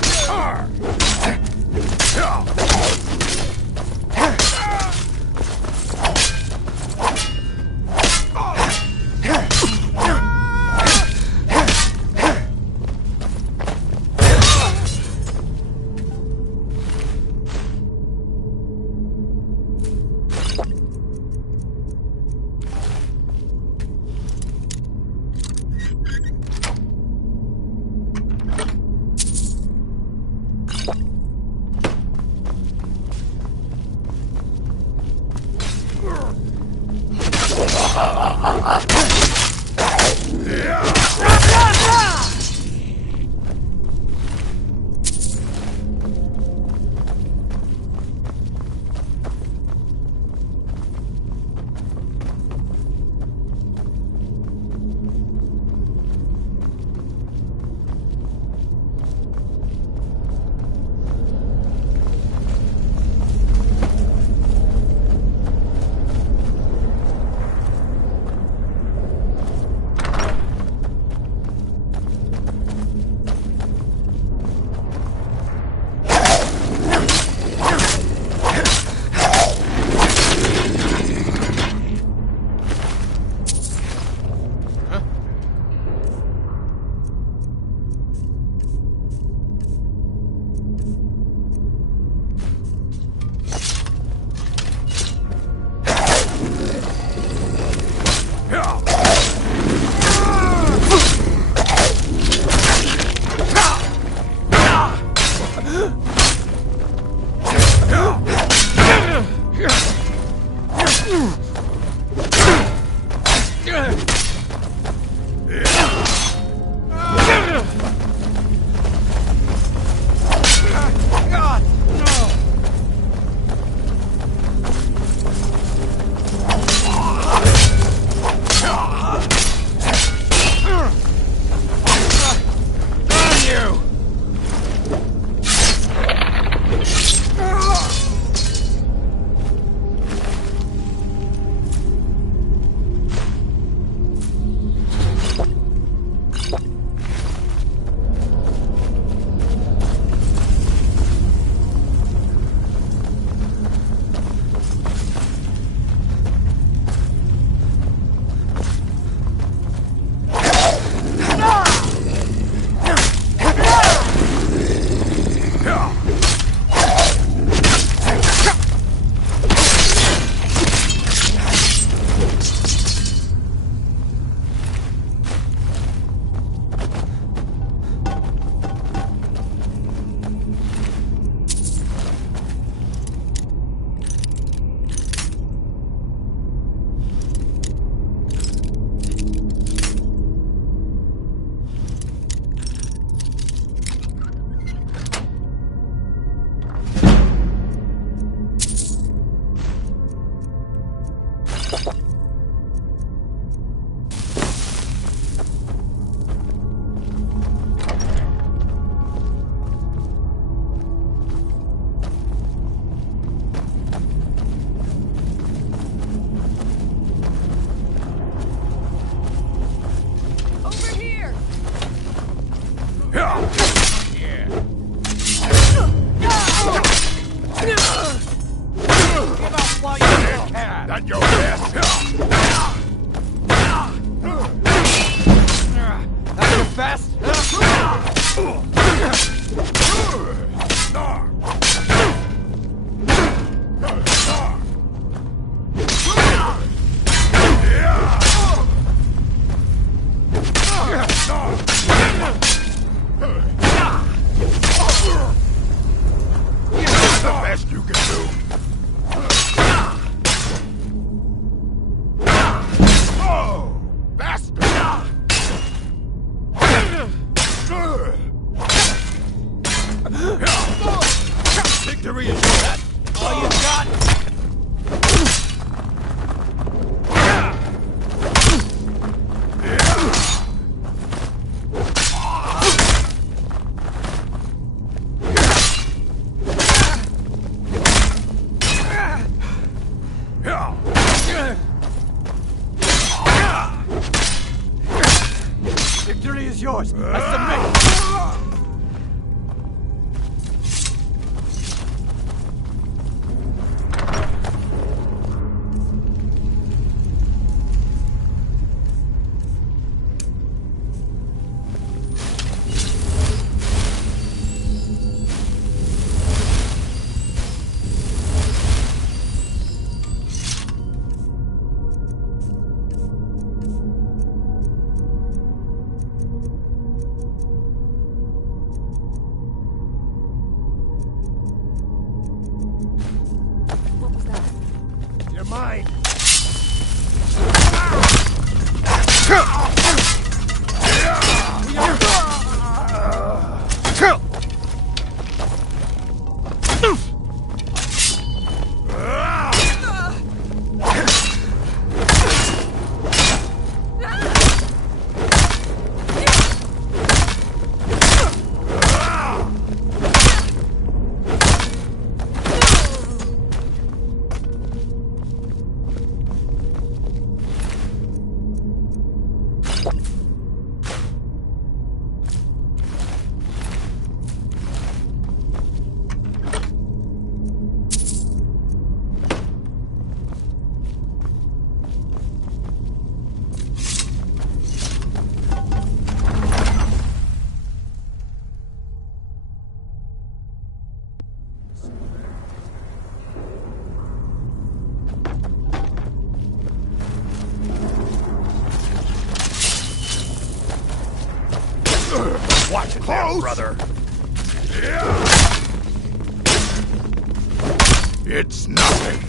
Not your best. That's your best. That's the best you can do. Victory is that all you got? Victory is yours. I submit. Mine. Watch it there, brother. It's nothing.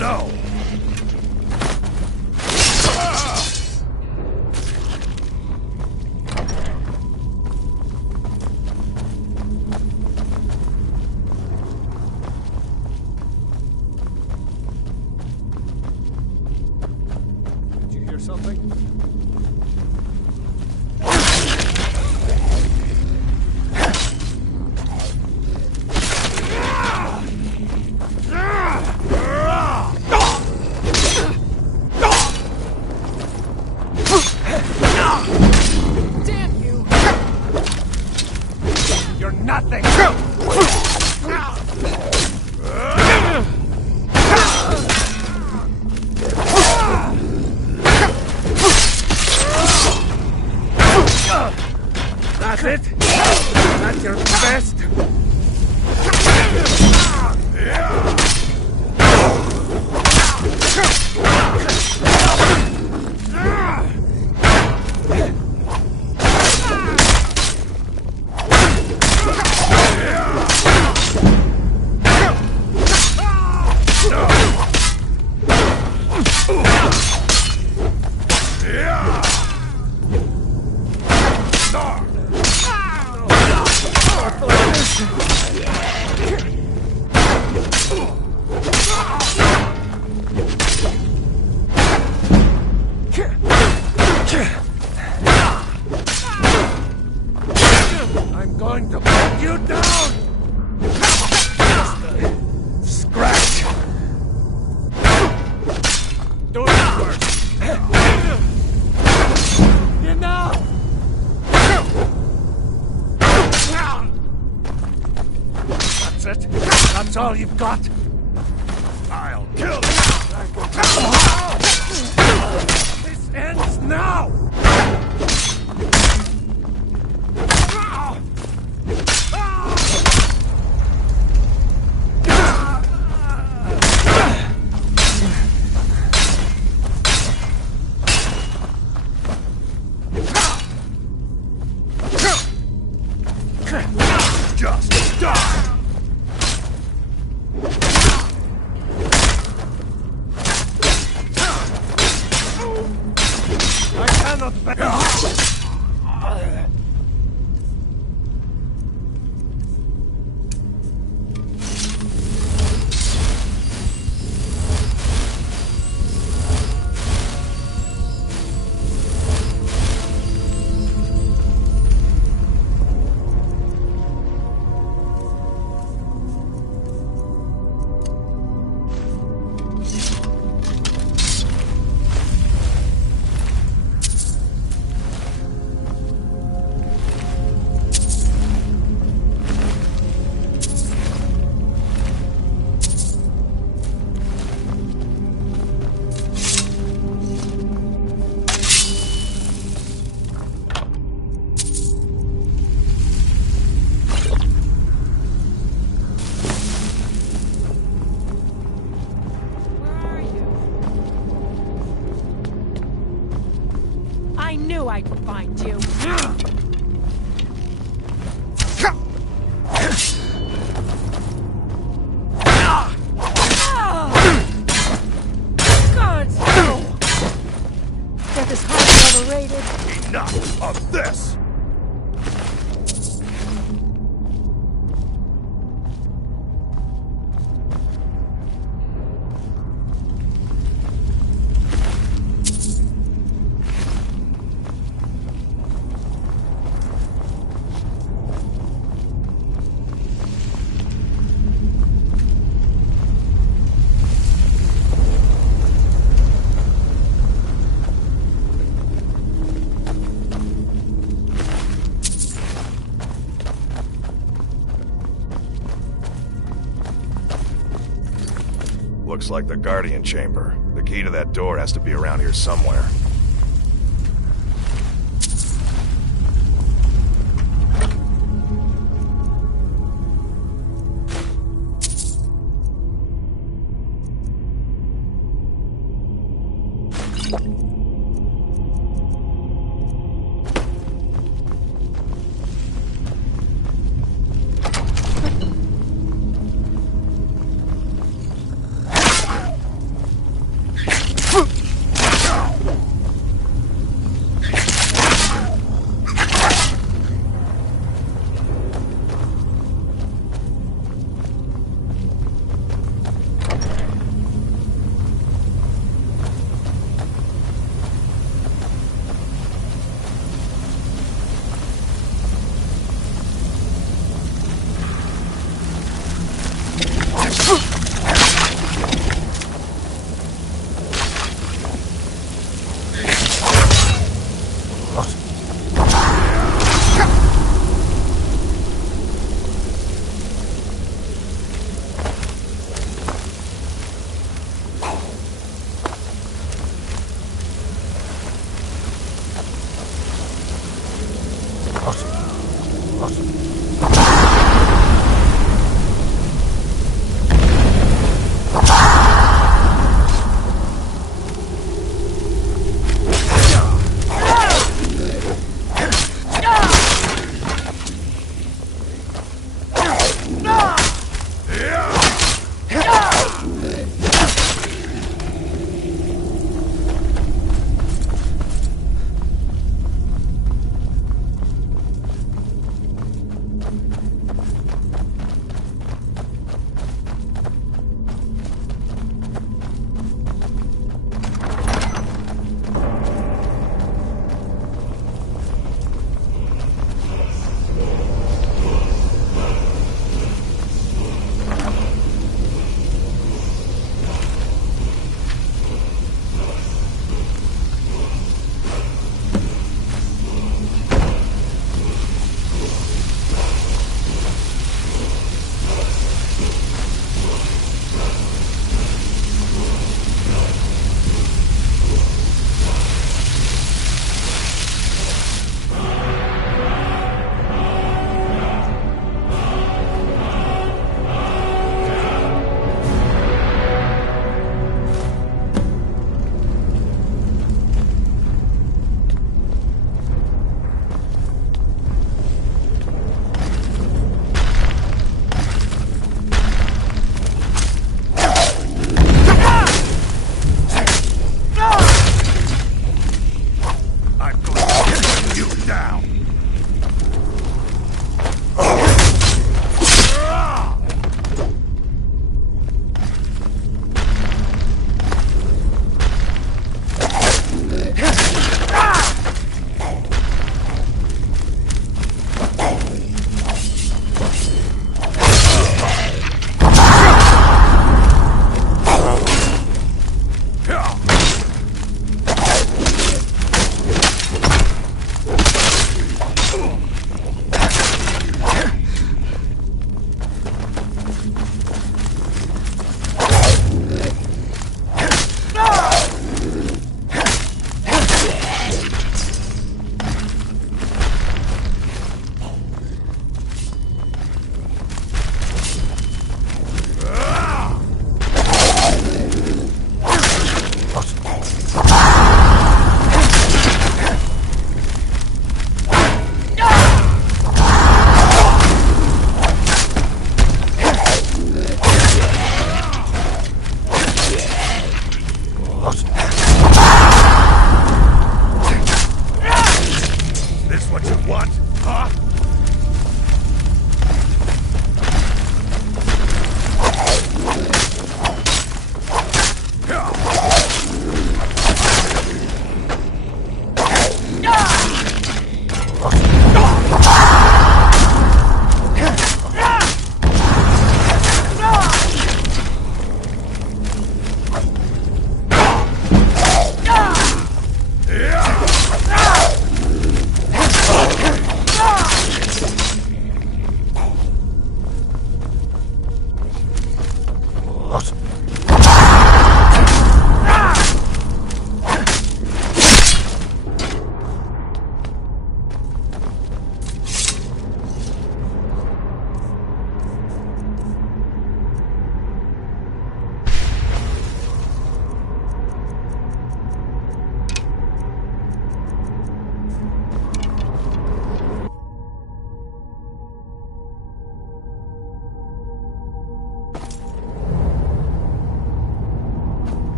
No! Did you hear something? Damn you! You're nothing! That's it? That's your best? I'm going to put you down! Scratch! Do it first! Enough! That's it? That's all you've got? I'll kill you! This ends now! Just die! I cannot bear. I knew I'd find you. God! Death is highly overrated. Enough of this! Looks like the Guardian Chamber. The key to that door has to be around here somewhere.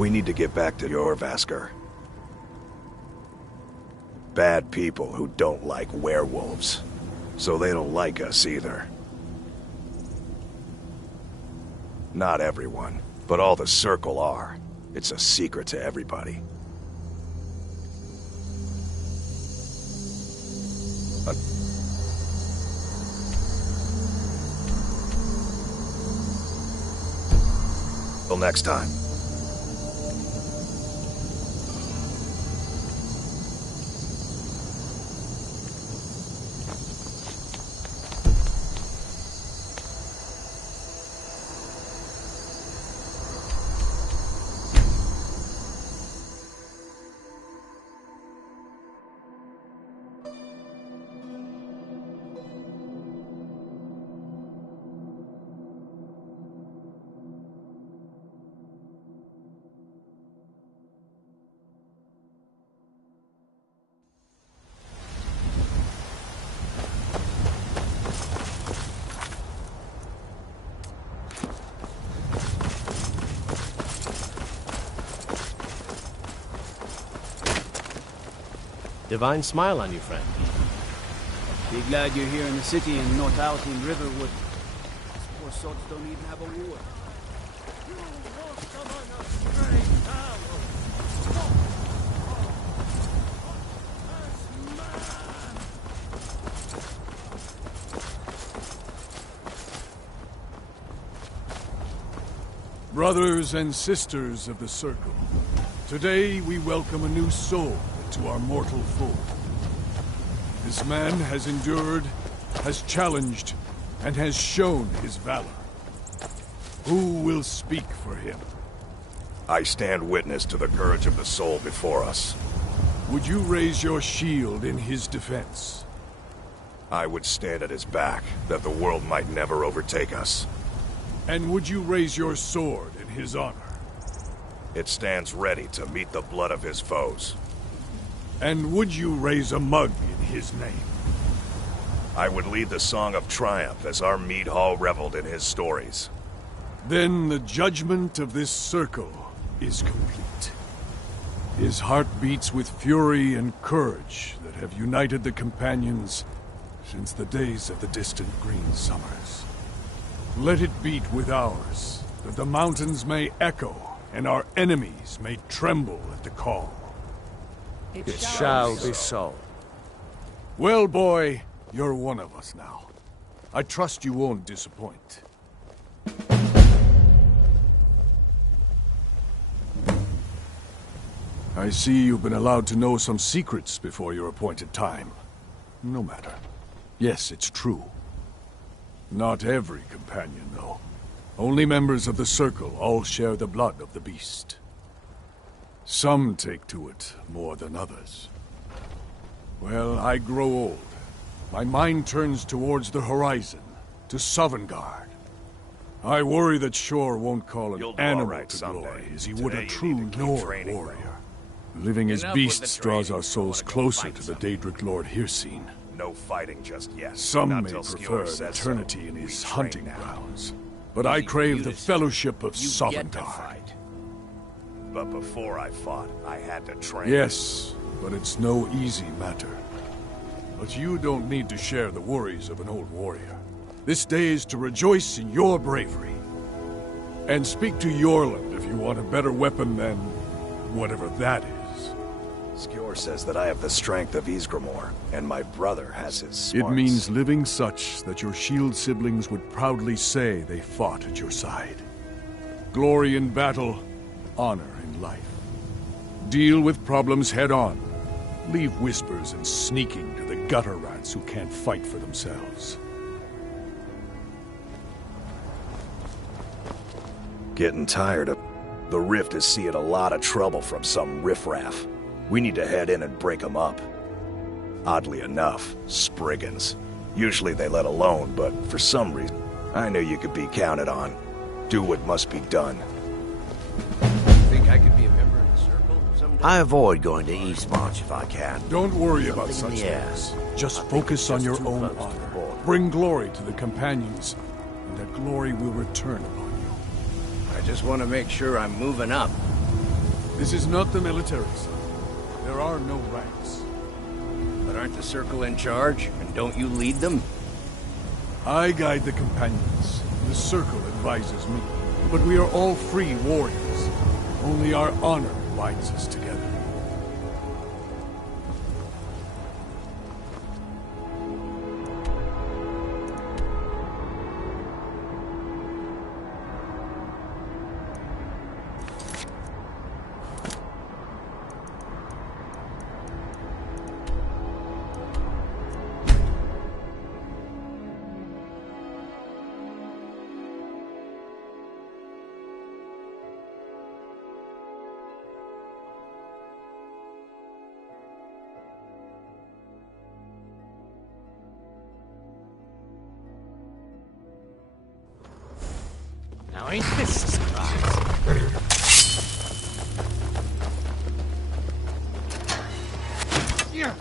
We need to get back to Jorvaskr. Bad people who don't like werewolves. So they don't like us either. Not everyone, but all the Circle are. It's a secret to everybody. Till next time. Divine smile on you, friend. Be glad you're here in the city and not out in Riverwood. These poor sods don't even have a war. Brothers and sisters of the Circle, today we welcome a new soul to our mortal fold. This man has endured, has challenged, and has shown his valor. Who will speak for him? I stand witness to the courage of the soul before us. Would you raise your shield in his defense? I would stand at his back, that the world might never overtake us. And would you raise your sword in his honor? It stands ready to meet the blood of his foes. And would you raise a mug in his name? I would lead the song of triumph as our mead hall reveled in his stories. Then the judgment of this circle is complete. His heart beats with fury and courage that have united the companions since the days of the distant green summers. Let it beat with ours, that the mountains may echo and our enemies may tremble at the call. It shall be so. Well, boy, you're one of us now. I trust you won't disappoint. I see you've been allowed to know some secrets before your appointed time. No matter. Yes, it's true. Not every companion, though. Only members of the Circle all share the blood of the beast. Some take to it more than others. Well, I grow old. My mind turns towards the horizon, to Sovngarde. I worry that Shor won't call an animal to glory as he would a true Nord warrior. Living as beasts draws our souls closer to the Daedric Lord Hircine. No fighting just yet. Some may prefer eternity in his hunting grounds, but I crave the fellowship of Sovngarde. But before I fought, I had to train. Yes, but it's no easy matter. But you don't need to share the worries of an old warrior. This day is to rejoice in your bravery. And speak to Yorland if you want a better weapon than whatever that is. Skjor says that I have the strength of Ysgramor, and my brother has his smarts. It means living such that your shield siblings would proudly say they fought at your side. Glory in battle, honor in life. Deal with problems head on. Leave whispers and sneaking to the gutter rats who can't fight for themselves. Getting tired of... The Rift is seeing a lot of trouble from some riffraff. We need to head in and break them up. Oddly enough, Spriggans. Usually they let alone, but for some reason, I knew you could be counted on. Do what must be done. Think I could be a member of the Circle someday? I avoid going to Eastmarch if I can. Don't worry about such things. Just focus on your own honor. Bring glory to the companions, and that glory will return upon you. I just want to make sure I'm moving up. This is not the military, son. There are no ranks. But aren't the Circle in charge, and don't you lead them? I guide the companions. The Circle advises me. But we are all free warriors. Only our honor binds us together. Now ain't this a surprise? Yeah.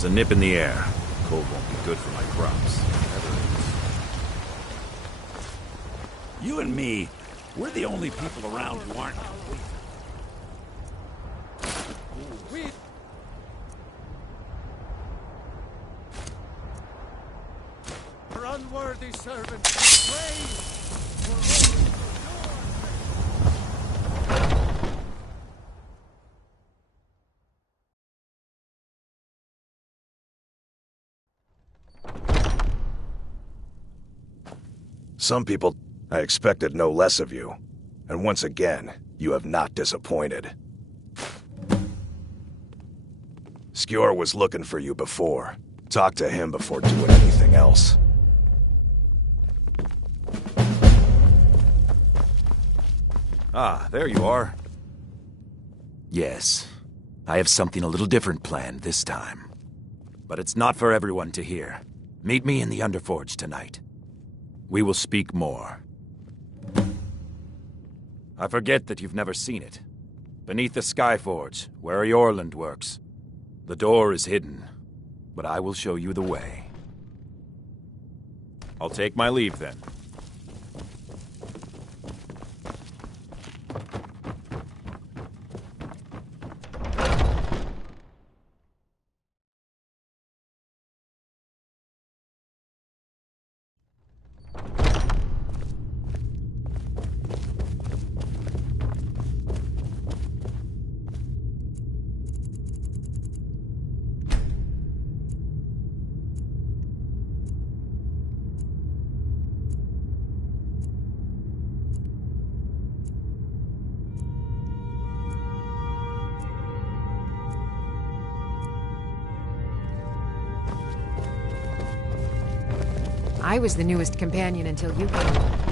There's a nip in the air. Cold won't be good for my crops. You and me, we're the only people around who aren't complete. Our unworthy servants, we pray for all. Some people, I expected no less of you. And once again, you have not disappointed. Skjor was looking for you before. Talk to him before doing anything else. Ah, there you are. Yes, I have something a little different planned this time. But it's not for everyone to hear. Meet me in the Underforge tonight. We will speak more. I forget that you've never seen it. Beneath the Skyforge, where Eorlund works. The door is hidden, but I will show you the way. I'll take my leave then. I was the newest companion until you came along.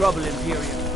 trouble, Imperium.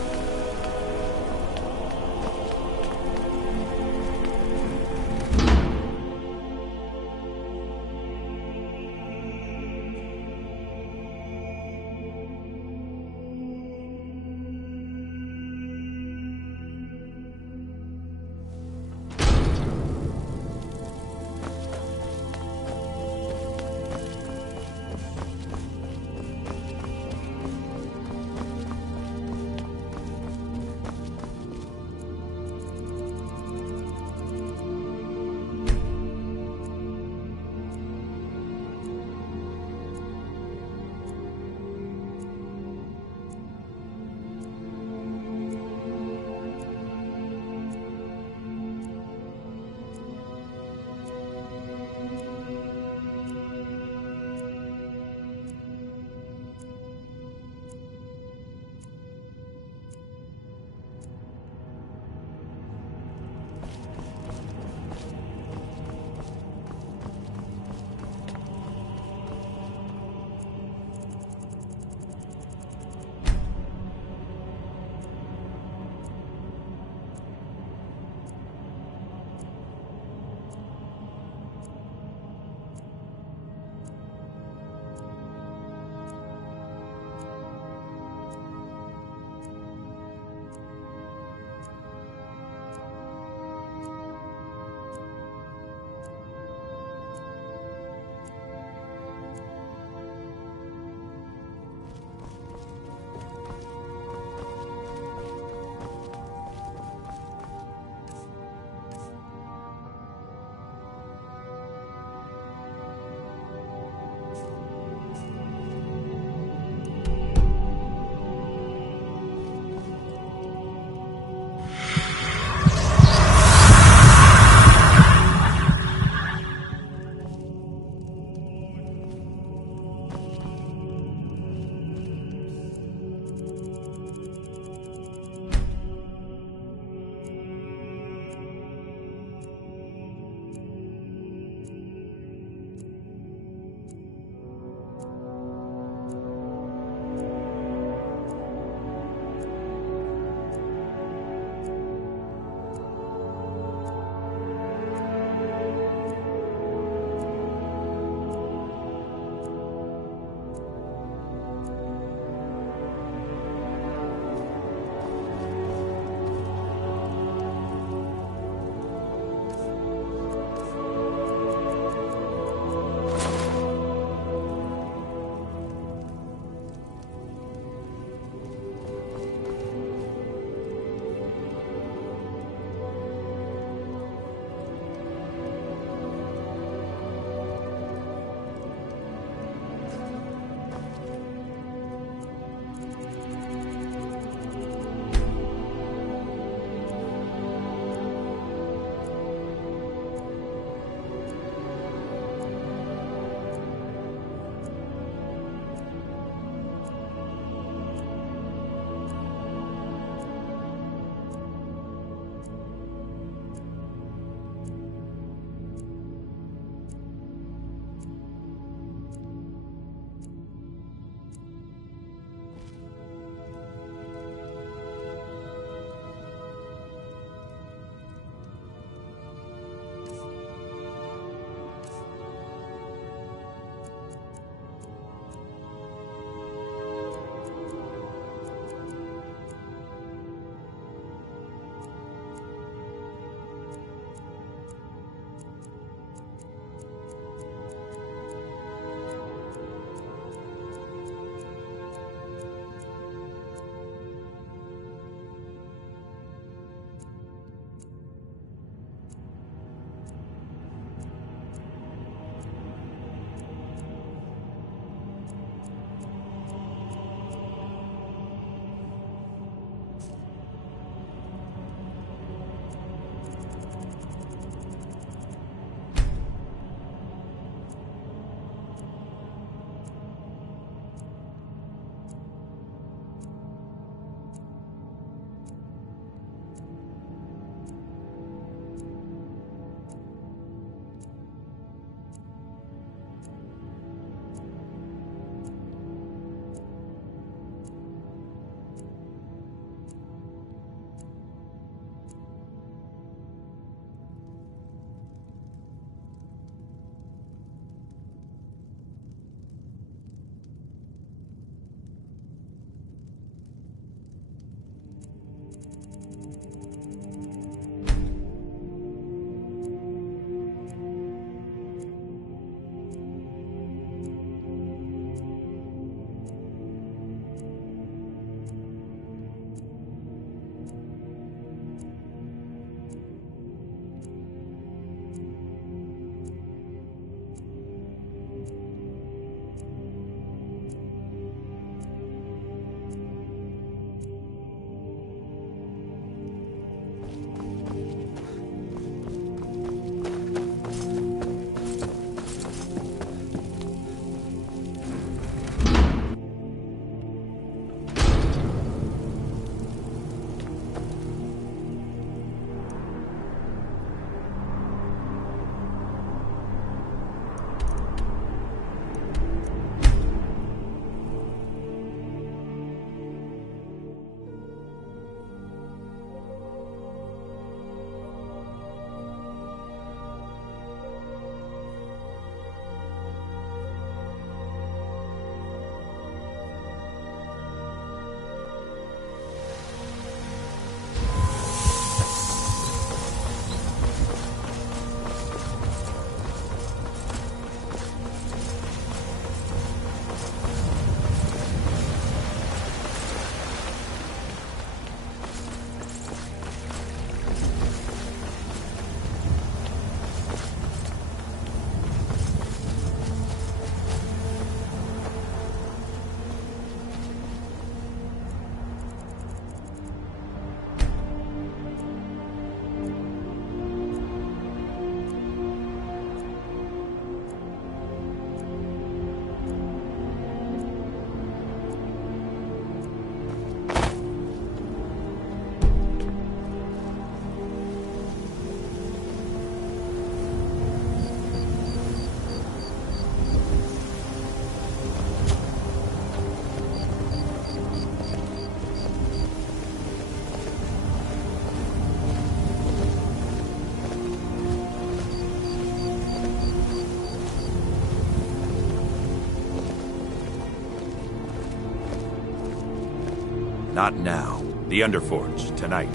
Not now. The Underforge, tonight.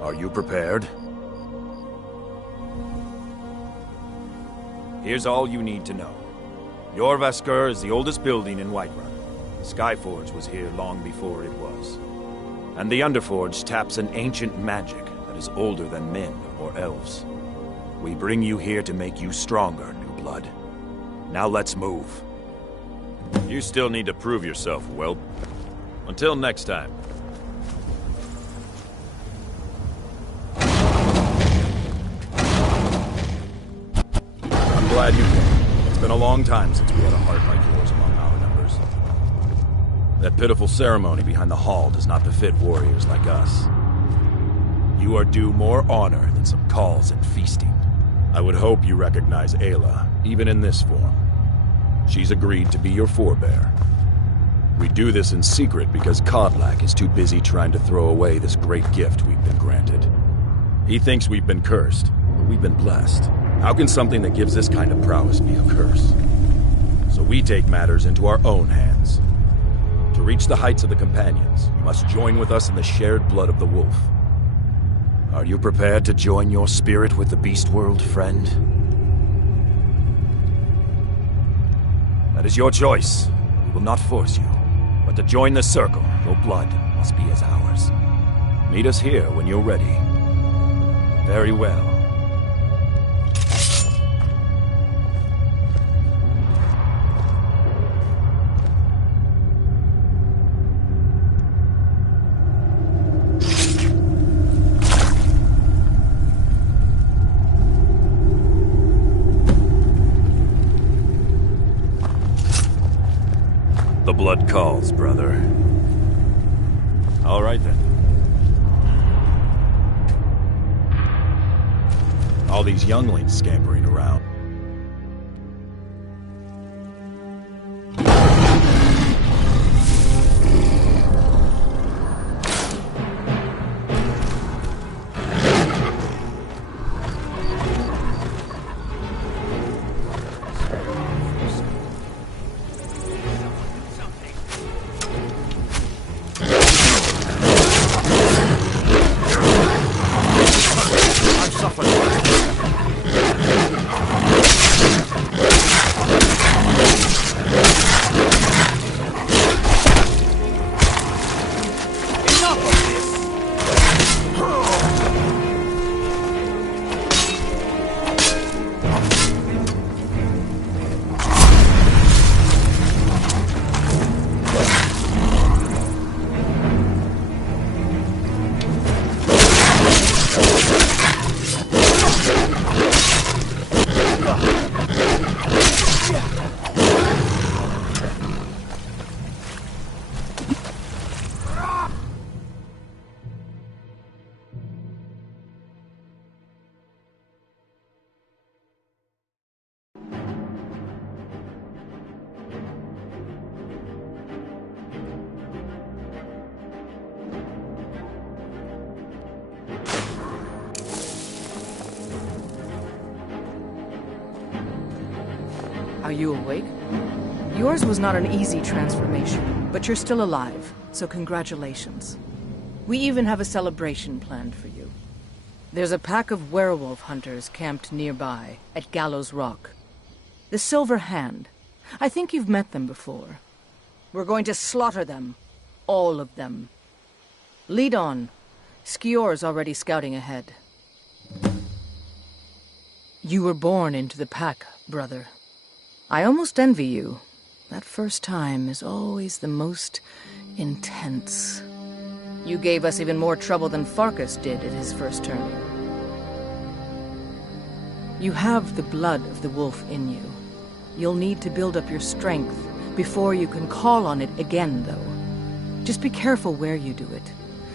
Are you prepared? Here's all you need to know. Jorvaskr is the oldest building in Whiterun. Skyforge was here long before it was. And the Underforge taps an ancient magic that is older than men or elves. We bring you here to make you stronger, new blood. Now let's move. You still need to prove yourself, whelp. Until next time. I'm glad you came. It's been a long time since we had a heart like yours among our numbers. That pitiful ceremony behind the hall does not befit warriors like us. You are due more honor than some calls and feasting. I would hope you recognize Ayla, even in this form. She's agreed to be your forebear. We do this in secret because Kodlak is too busy trying to throw away this great gift we've been granted. He thinks we've been cursed, but we've been blessed. How can something that gives this kind of prowess be a curse? So we take matters into our own hands. To reach the heights of the Companions, you must join with us in the shared blood of the wolf. Are you prepared to join your spirit with the beast world, friend? That is your choice. We will not force you. But to join the circle, your blood must be as ours. Meet us here when you're ready. Very well. The blood calls, brother. All right, then. All these younglings scampering around. Are you awake? Yours was not an easy transformation, but you're still alive, so congratulations. We even have a celebration planned for you. There's a pack of werewolf hunters camped nearby, at Gallows Rock. The Silver Hand. I think you've met them before. We're going to slaughter them. All of them. Lead on. Skior's already scouting ahead. You were born into the pack, brother. I almost envy you. That first time is always the most intense. You gave us even more trouble than Farkas did at his first turn. You have the blood of the wolf in you. You'll need to build up your strength before you can call on it again, though. Just be careful where you do it.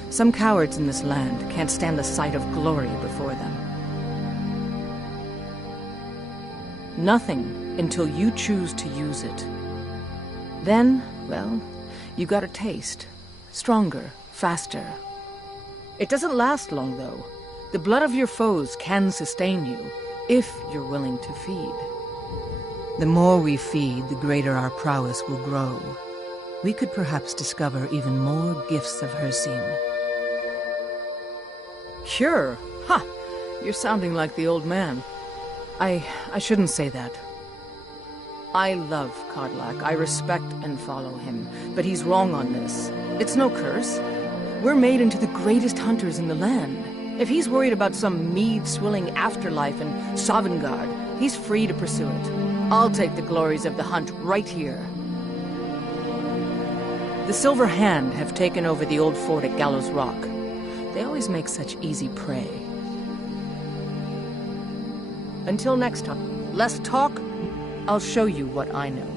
Some cowards in this land can't stand the sight of glory before them. Nothing until you choose to use it. Then, well, you got a taste. Stronger, faster. It doesn't last long, though. The blood of your foes can sustain you, if you're willing to feed. The more we feed, the greater our prowess will grow. We could perhaps discover even more gifts of Hercine. Cure? Ha! You're sounding like the old man. I shouldn't say that. I love Kodlak. I respect and follow him. But he's wrong on this. It's no curse. We're made into the greatest hunters in the land. If he's worried about some mead-swilling afterlife in Sovngarde, he's free to pursue it. I'll take the glories of the hunt right here. The Silver Hand have taken over the old fort at Gallows Rock. They always make such easy prey. Until next time, less talk, I'll show you what I know.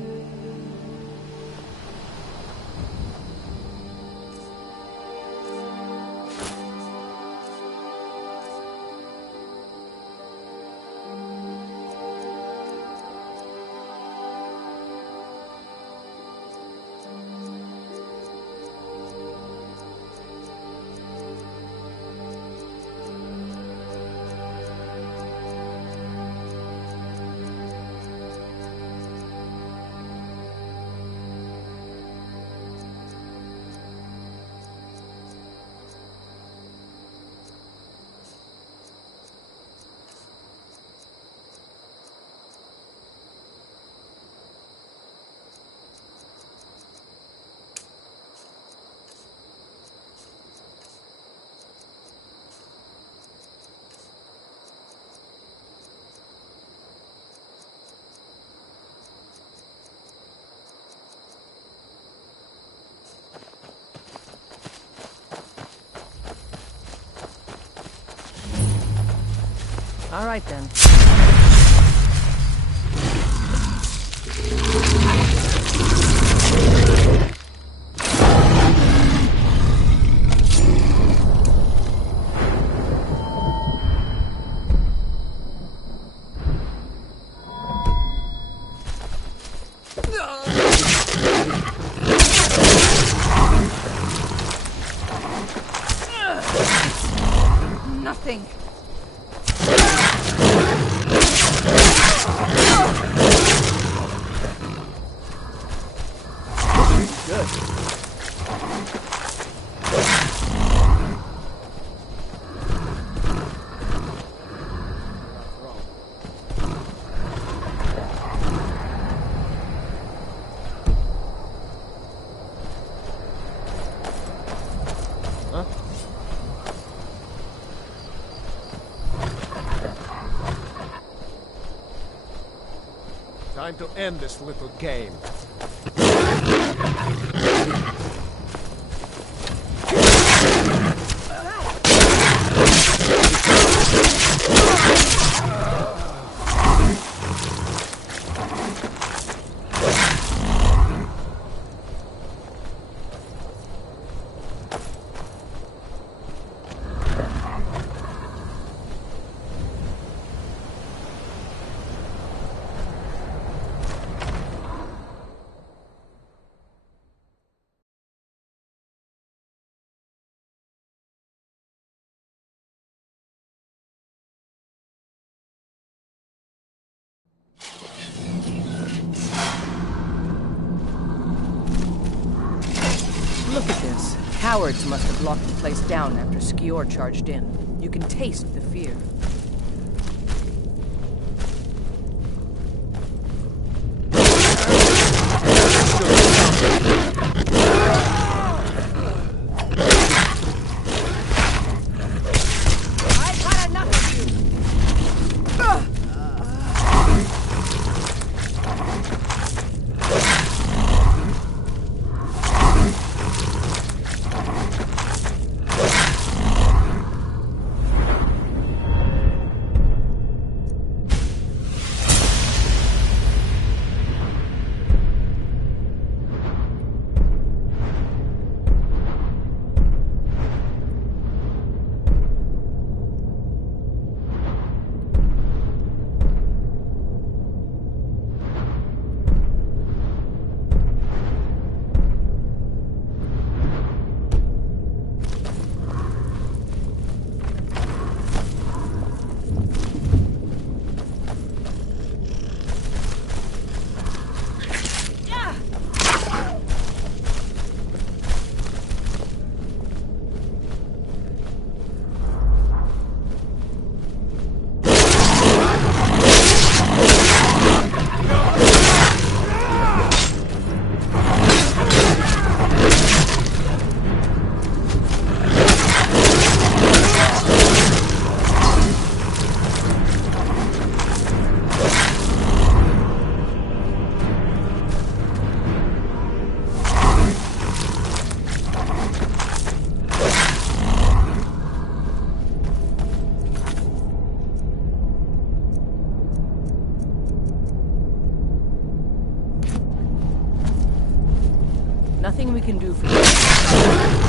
All right, then. Nothing. Time to end this little game. Look at this. Cowards must have locked the place down after Skior charged in. You can taste the fear. I've had enough of you! nothing we can do for you.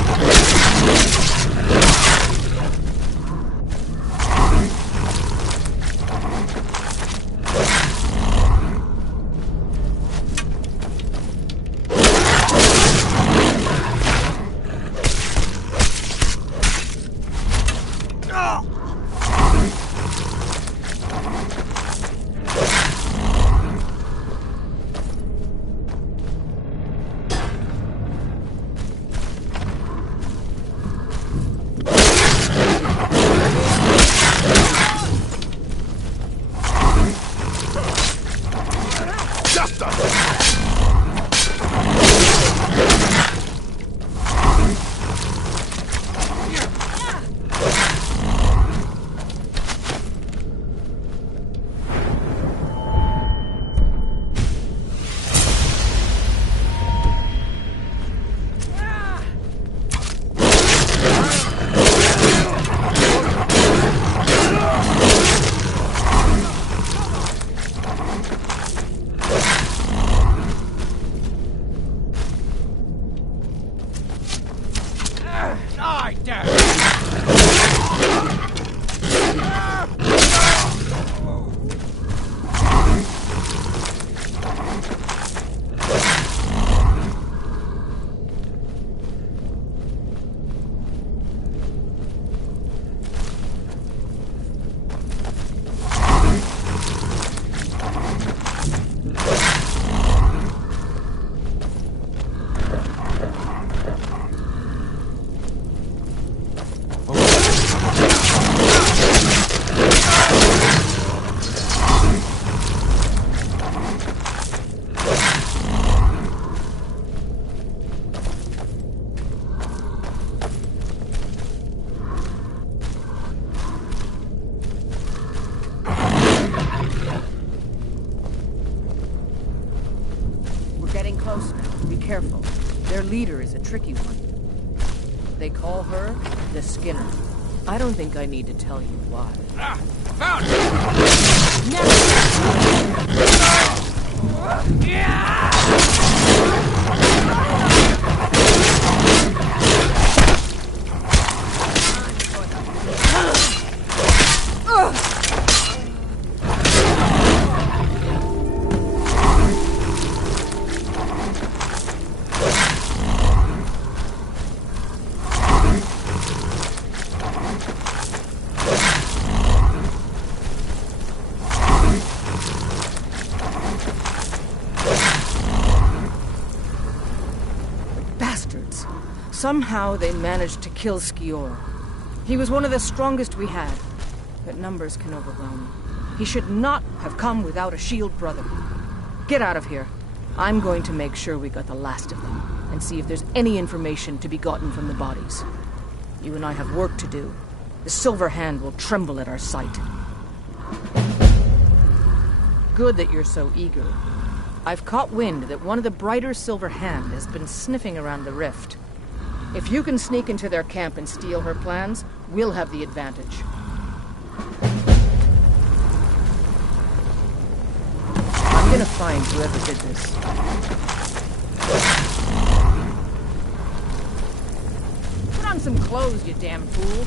Careful. Their leader is a tricky one. They call her the Skinner. I don't think I need to tell you why. Found Somehow they managed to kill Skior. He was one of the strongest we had, but numbers can overwhelm. He should not have come without a shield brother. Get out of here. I'm going to make sure we got the last of them, and see if there's any information to be gotten from the bodies. You and I have work to do. The Silver Hand will tremble at our sight. Good that you're so eager. I've caught wind that one of the brighter Silver Hand has been sniffing around the rift. If you can sneak into their camp and steal her plans, we'll have the advantage. I'm gonna find whoever did this. Put on some clothes, you damn fool.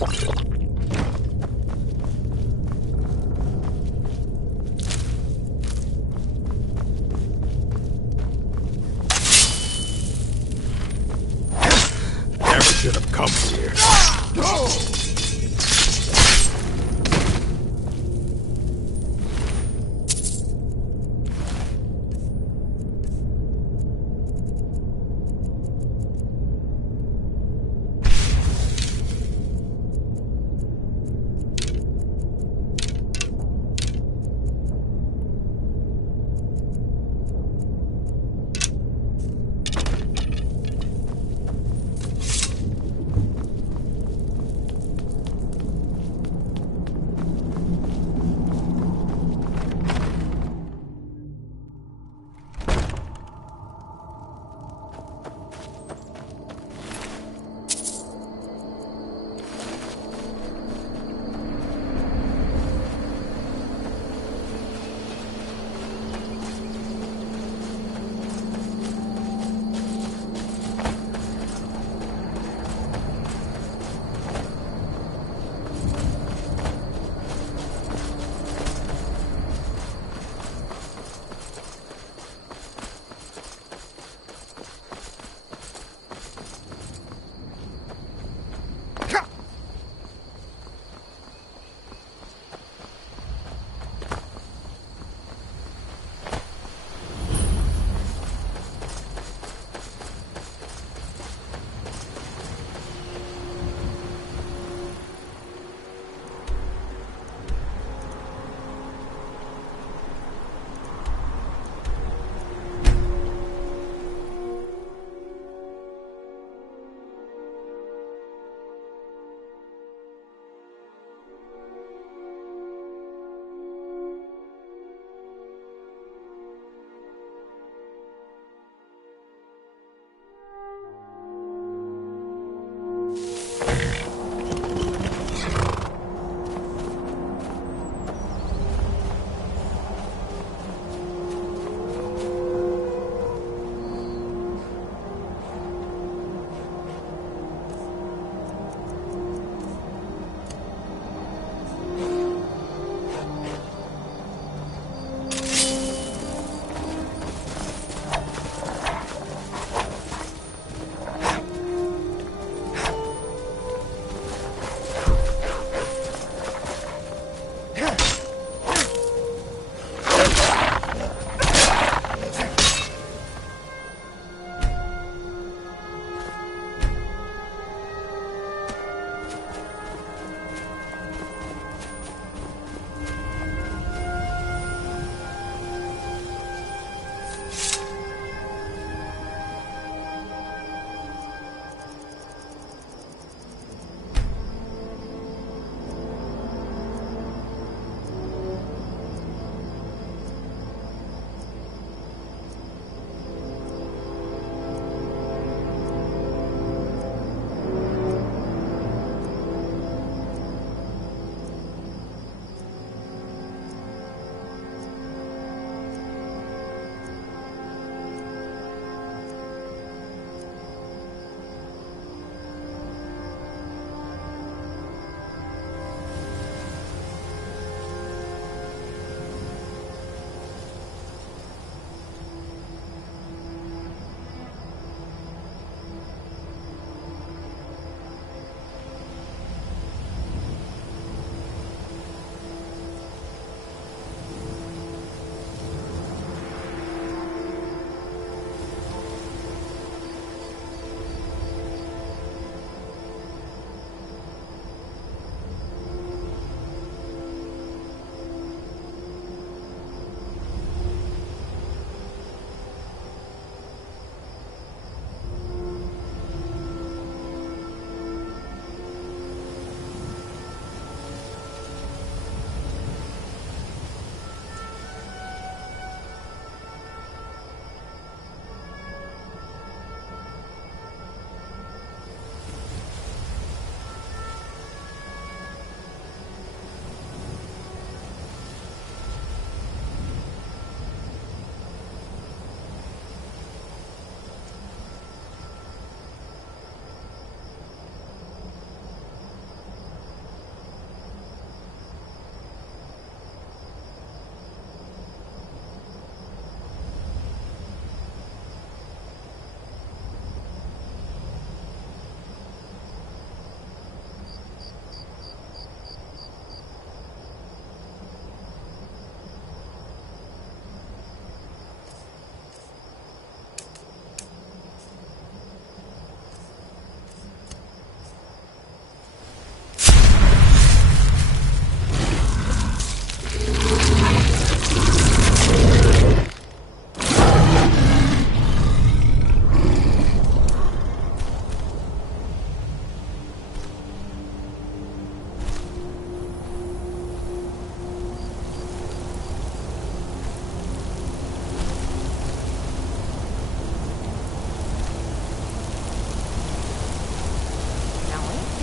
Never should have come here.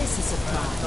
this a surprise?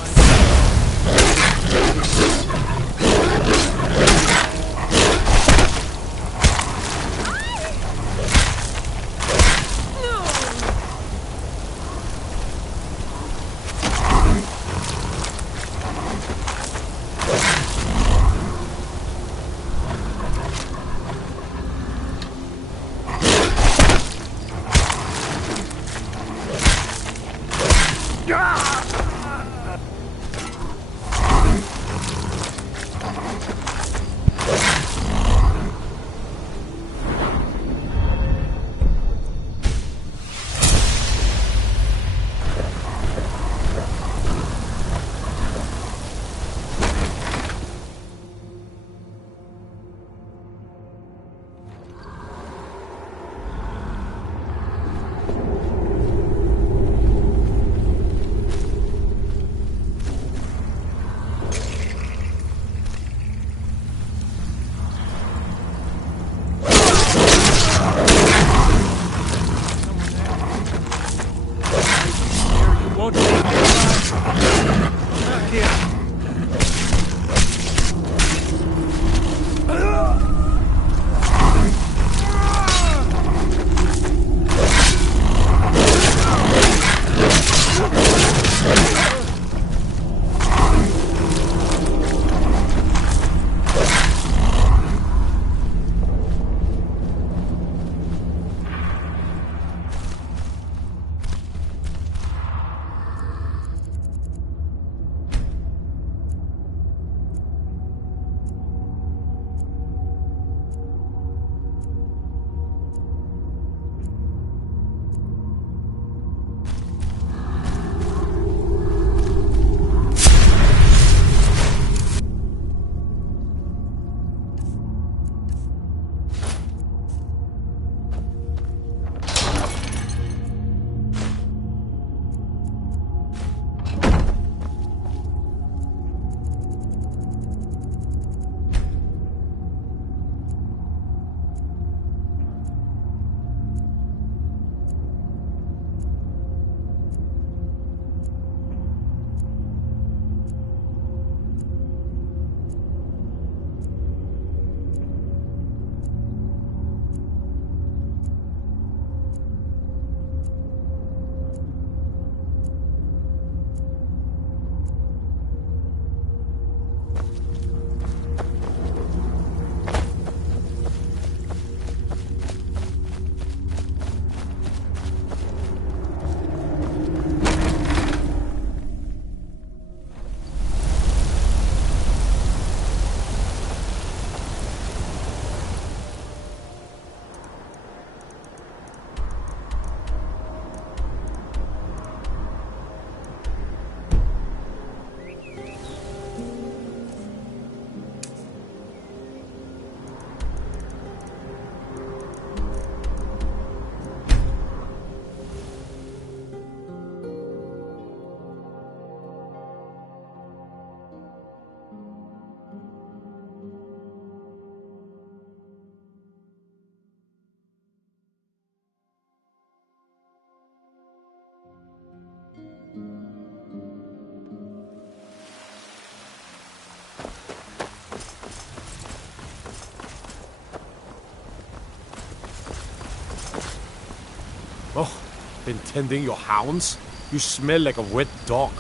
Oh, been tending your hounds? You smell like a wet dog.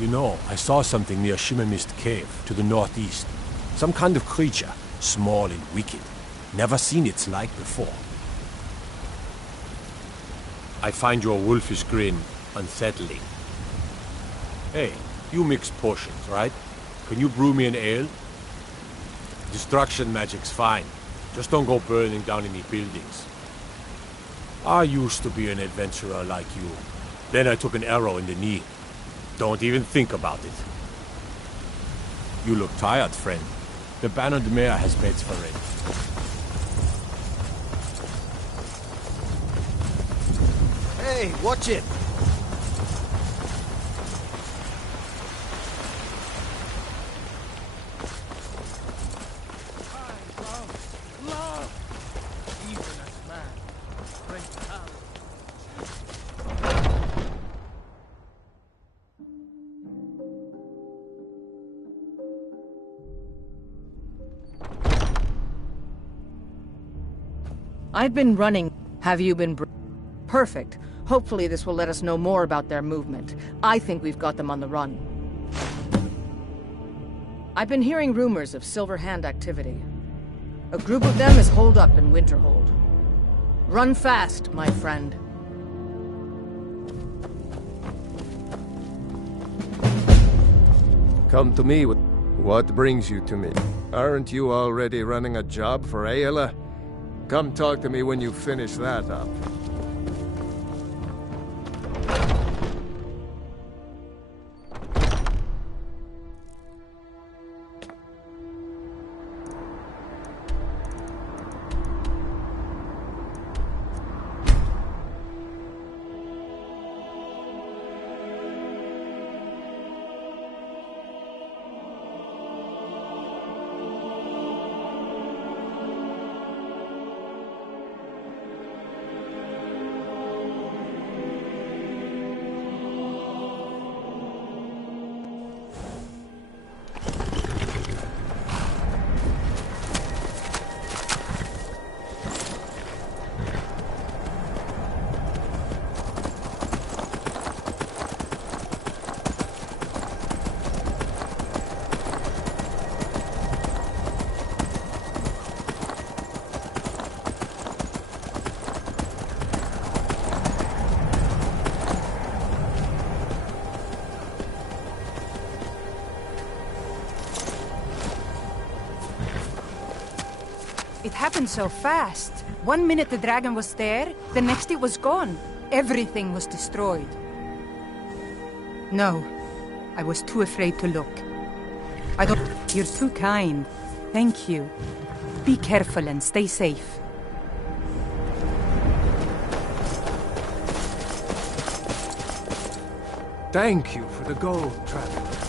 You know, I saw something near Shimmermist Cave, to the northeast. Some kind of creature, small and wicked. Never seen its like before. I find your wolfish grin unsettling. Hey, you mix potions, right? Can you brew me an ale? Destruction magic's fine. Just don't go burning down any buildings. I used to be an adventurer like you. Then I took an arrow in the knee. Don't even think about it. You look tired, friend. The Bannered Mare has beds for rent. Hey, watch it! I've been running. Have you been Perfect. Hopefully this will let us know more about their movement. I think we've got them on the run. I've been hearing rumors of Silver Hand activity. A group of them is holed up in Winterhold. Run fast, my friend. Come to me with... What brings you to me? Aren't you already running a job for Ayla? Come talk to me when you finish that up. It happened so fast. 1 minute the dragon was there, the next it was gone. Everything was destroyed. No, I was too afraid to look. I don't... You're too kind. Thank you. Be careful and stay safe. Thank you for the gold, traveler.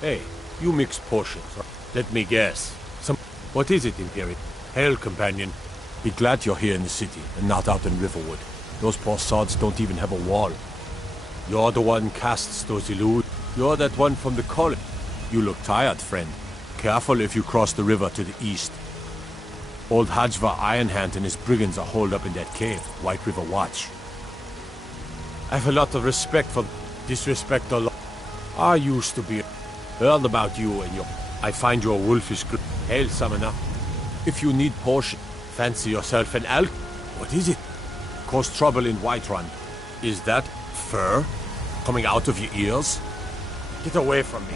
Hey, you mix potions. Let me guess. What is it, Imperial? Hail, companion. Be glad you're here in the city and not out in Riverwood. Those poor sods don't even have a wall. You're the one casts those illusions. You're that one from the college. You look tired, friend. Careful if you cross the river to the east. Old Hajva Ironhand and his brigands are holed up in that cave, White River Watch. I have a lot of respect for disrespect a lot. I used to be... Heard about you and your... I find your wolfish... Hail, summoner. If you need potion, fancy yourself an elk. What is it? Cause trouble in Whiterun. Is that fur coming out of your ears? Get away from me.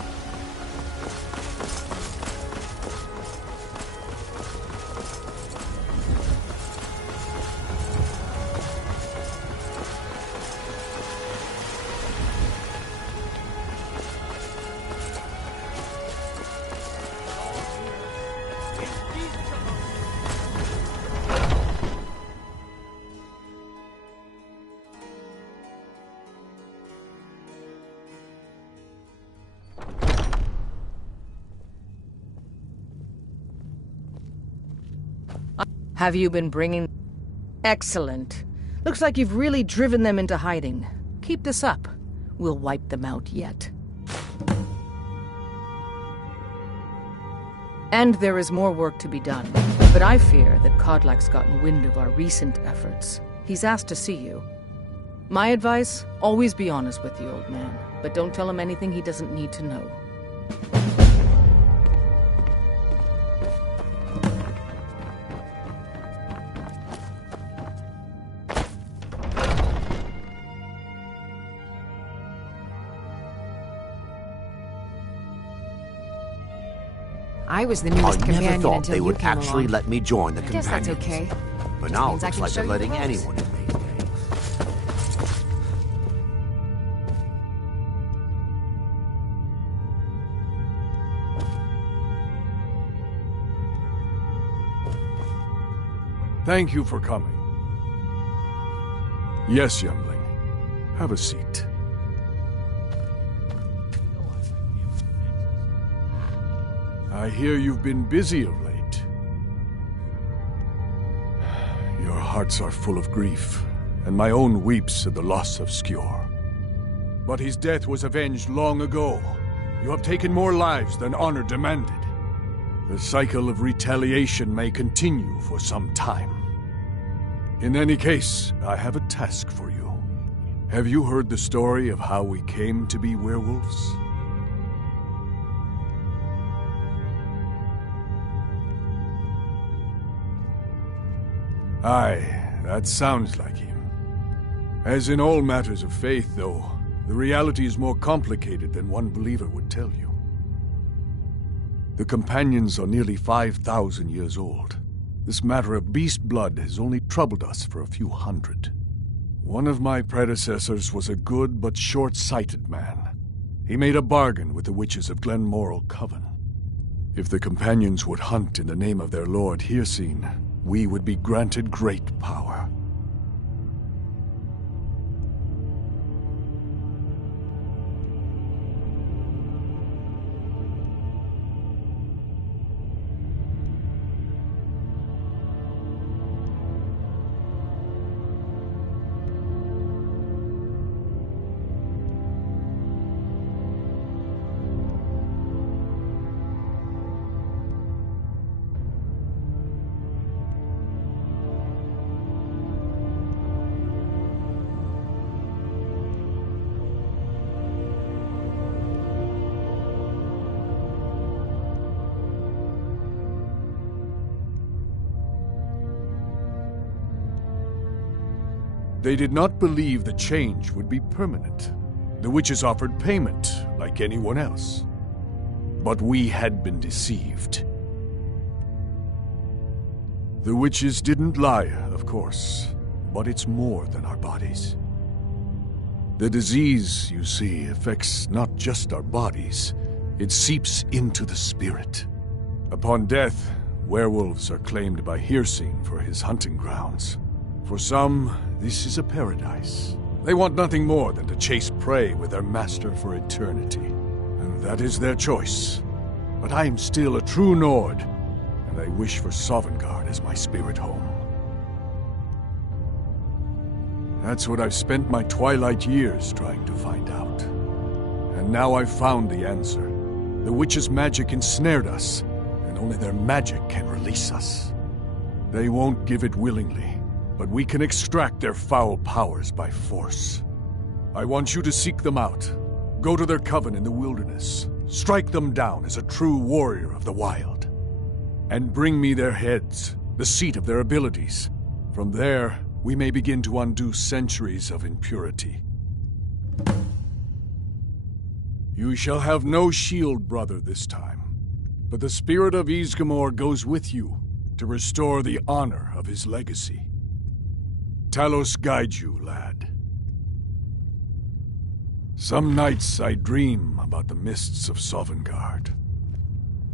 Have you been bringing... Excellent. Looks like you've really driven them into hiding. Keep this up. We'll wipe them out yet. And there is more work to be done. But I fear that Kodlak's gotten wind of our recent efforts. He's asked to see you. My advice, always be honest with the old man. But don't tell him anything he doesn't need to know. I was the newest I companion never thought until they you would came actually along. let me join the I guess companions. that's okay. But Just now it means I looks can like show they're you letting the ropes. anyone in. Thank you for coming. Yes, youngling. Have a seat. I hear you've been busy of late. Your hearts are full of grief, and my own weeps at the loss of Skjor. But his death was avenged long ago. You have taken more lives than honor demanded. The cycle of retaliation may continue for some time. In any case, I have a task for you. Have you heard the story of how we came to be werewolves? Aye, that sounds like him. As in all matters of faith, though, the reality is more complicated than one believer would tell you. The companions are nearly 5,000 years old. This matter of beast blood has only troubled us for a few hundred. One of my predecessors was a good but short-sighted man. He made a bargain with the witches of Glenmoral Coven. If the companions would hunt in the name of their lord Hircine, we would be granted great power. They did not believe the change would be permanent. The witches offered payment, like anyone else. But we had been deceived. The witches didn't lie, of course, but it's more than our bodies. The disease, you see, affects not just our bodies, it seeps into the spirit. Upon death, werewolves are claimed by Hircine for his hunting grounds. For some, this is a paradise. They want nothing more than to chase prey with their master for eternity. And That is their choice. But I am still a true Nord, and I wish for Sovngarde as my spirit home. That's what I've spent my twilight years trying to find out. And now I've found the answer. The witch's magic ensnared us, and only their magic can release us. They won't give it willingly, but we can extract their foul powers by force. I want you to seek them out. Go to their coven in the wilderness. Strike them down as a true warrior of the wild. And bring me their heads, the seat of their abilities. From there, we may begin to undo centuries of impurity. You shall have no shield, brother, this time. But the spirit of Ysgramor goes with you to restore the honor of his legacy. Talos guide you, lad. Some nights I dream about the mists of Sovngarde.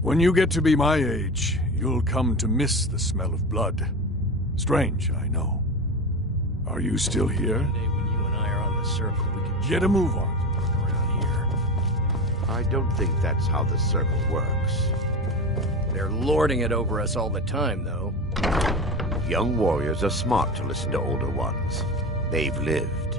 When you get to be my age, you'll come to miss the smell of blood. Strange, I know. Are you still here? One day when you and I are on the circle, we can get a move on. Around here. I don't think that's how the circle works. They're lording it over us all the time, though. Young warriors are smart to listen to older ones. They've lived.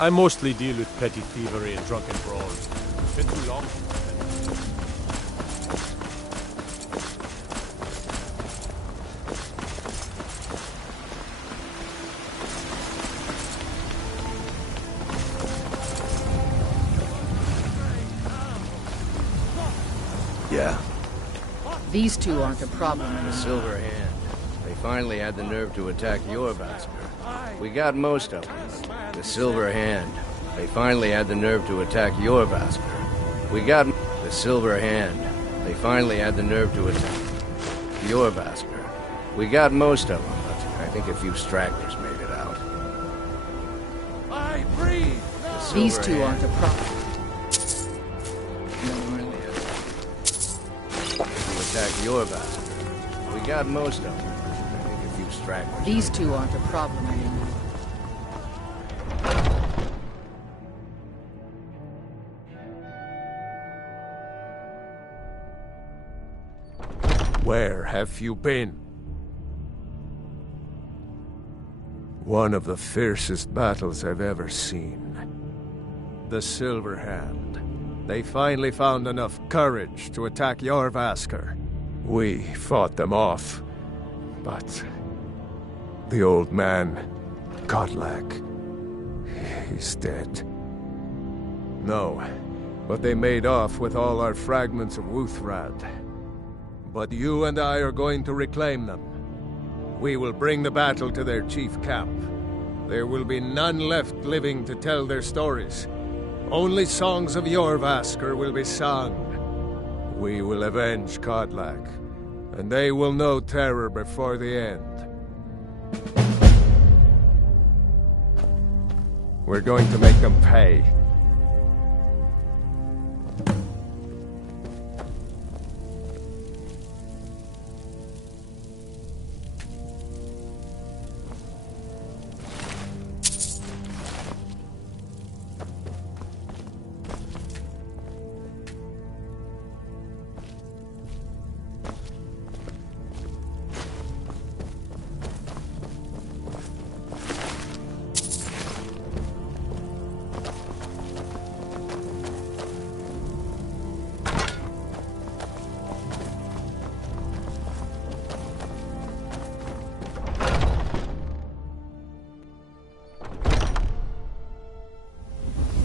I mostly deal with petty thievery and drunken brawls. Been too long. Yeah? These two aren't a problem anymore. The Silver Hand. They finally had the nerve to attack your Vasker. We got most of them. The Silver Hand. They finally had the nerve to attack your Vasker. We got the Silver Hand. They finally had the nerve to attack your Vasker. We got most of them, but I think a few stragglers made it out. I breathe. These two aren't a problem. To attack your Vasker. We got most of them. I think a few stragglers. These two aren't a problem anymore. Where have you been? One of the fiercest battles I've ever seen. The Silver Hand. They finally found enough courage to attack Jorrvaskr. We fought them off, but the old man, Godlak, he's dead. No, but they made off with all our fragments of Wuthrad. But you and I are going to reclaim them. We will bring the battle to their chief camp. There will be none left living to tell their stories. Only songs of Jorrvaskr will be sung. We will avenge Godlak, and they will know terror before the end. We're going to make them pay.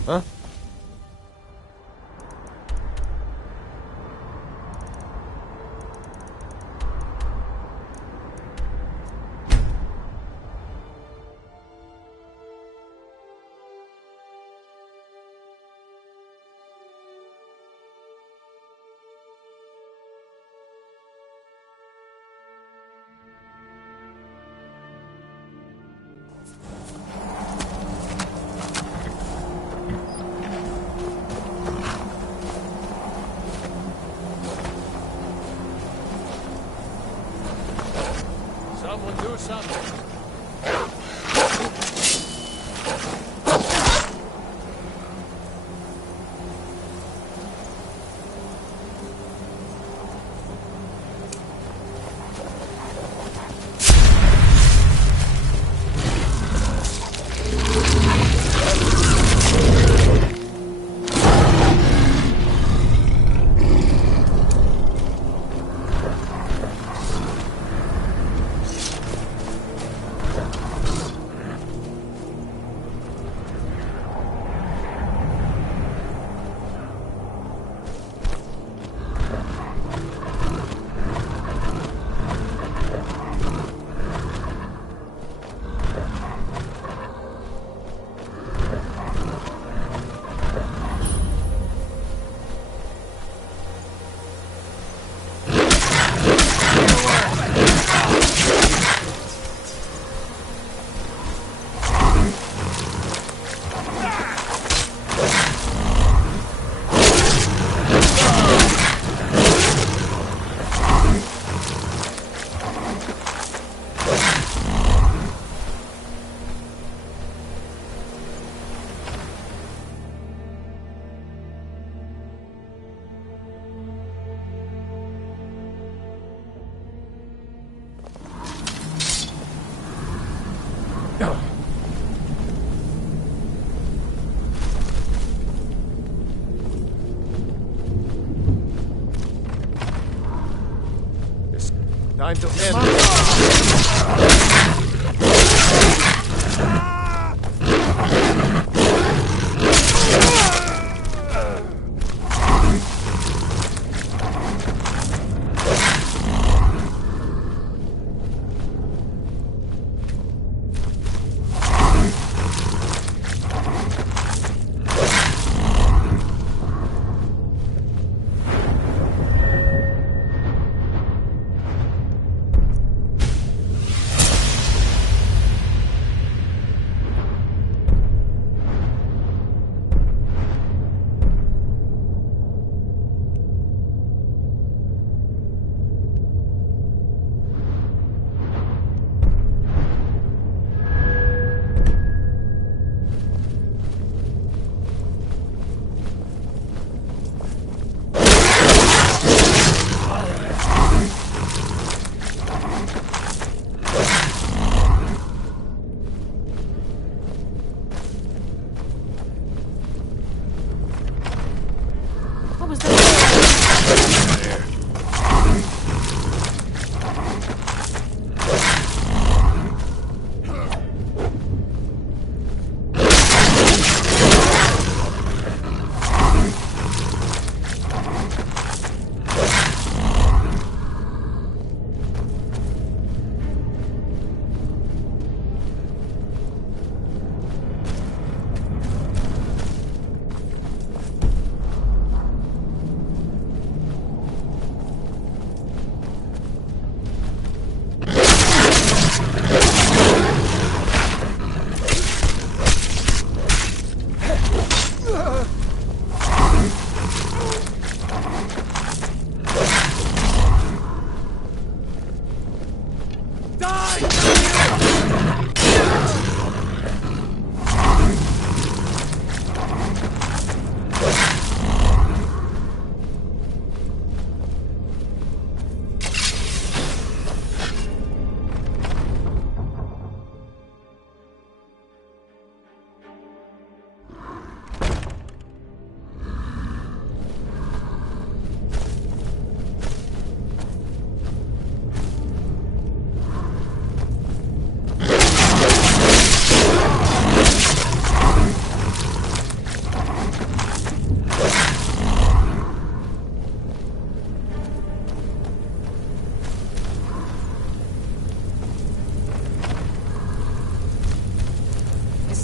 Huh? Someone do something. Time to end.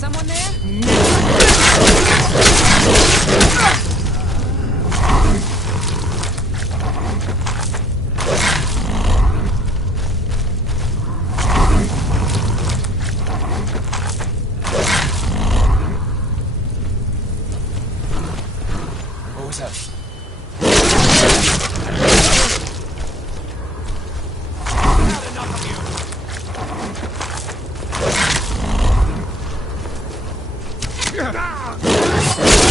Someone there? What was that? Ah!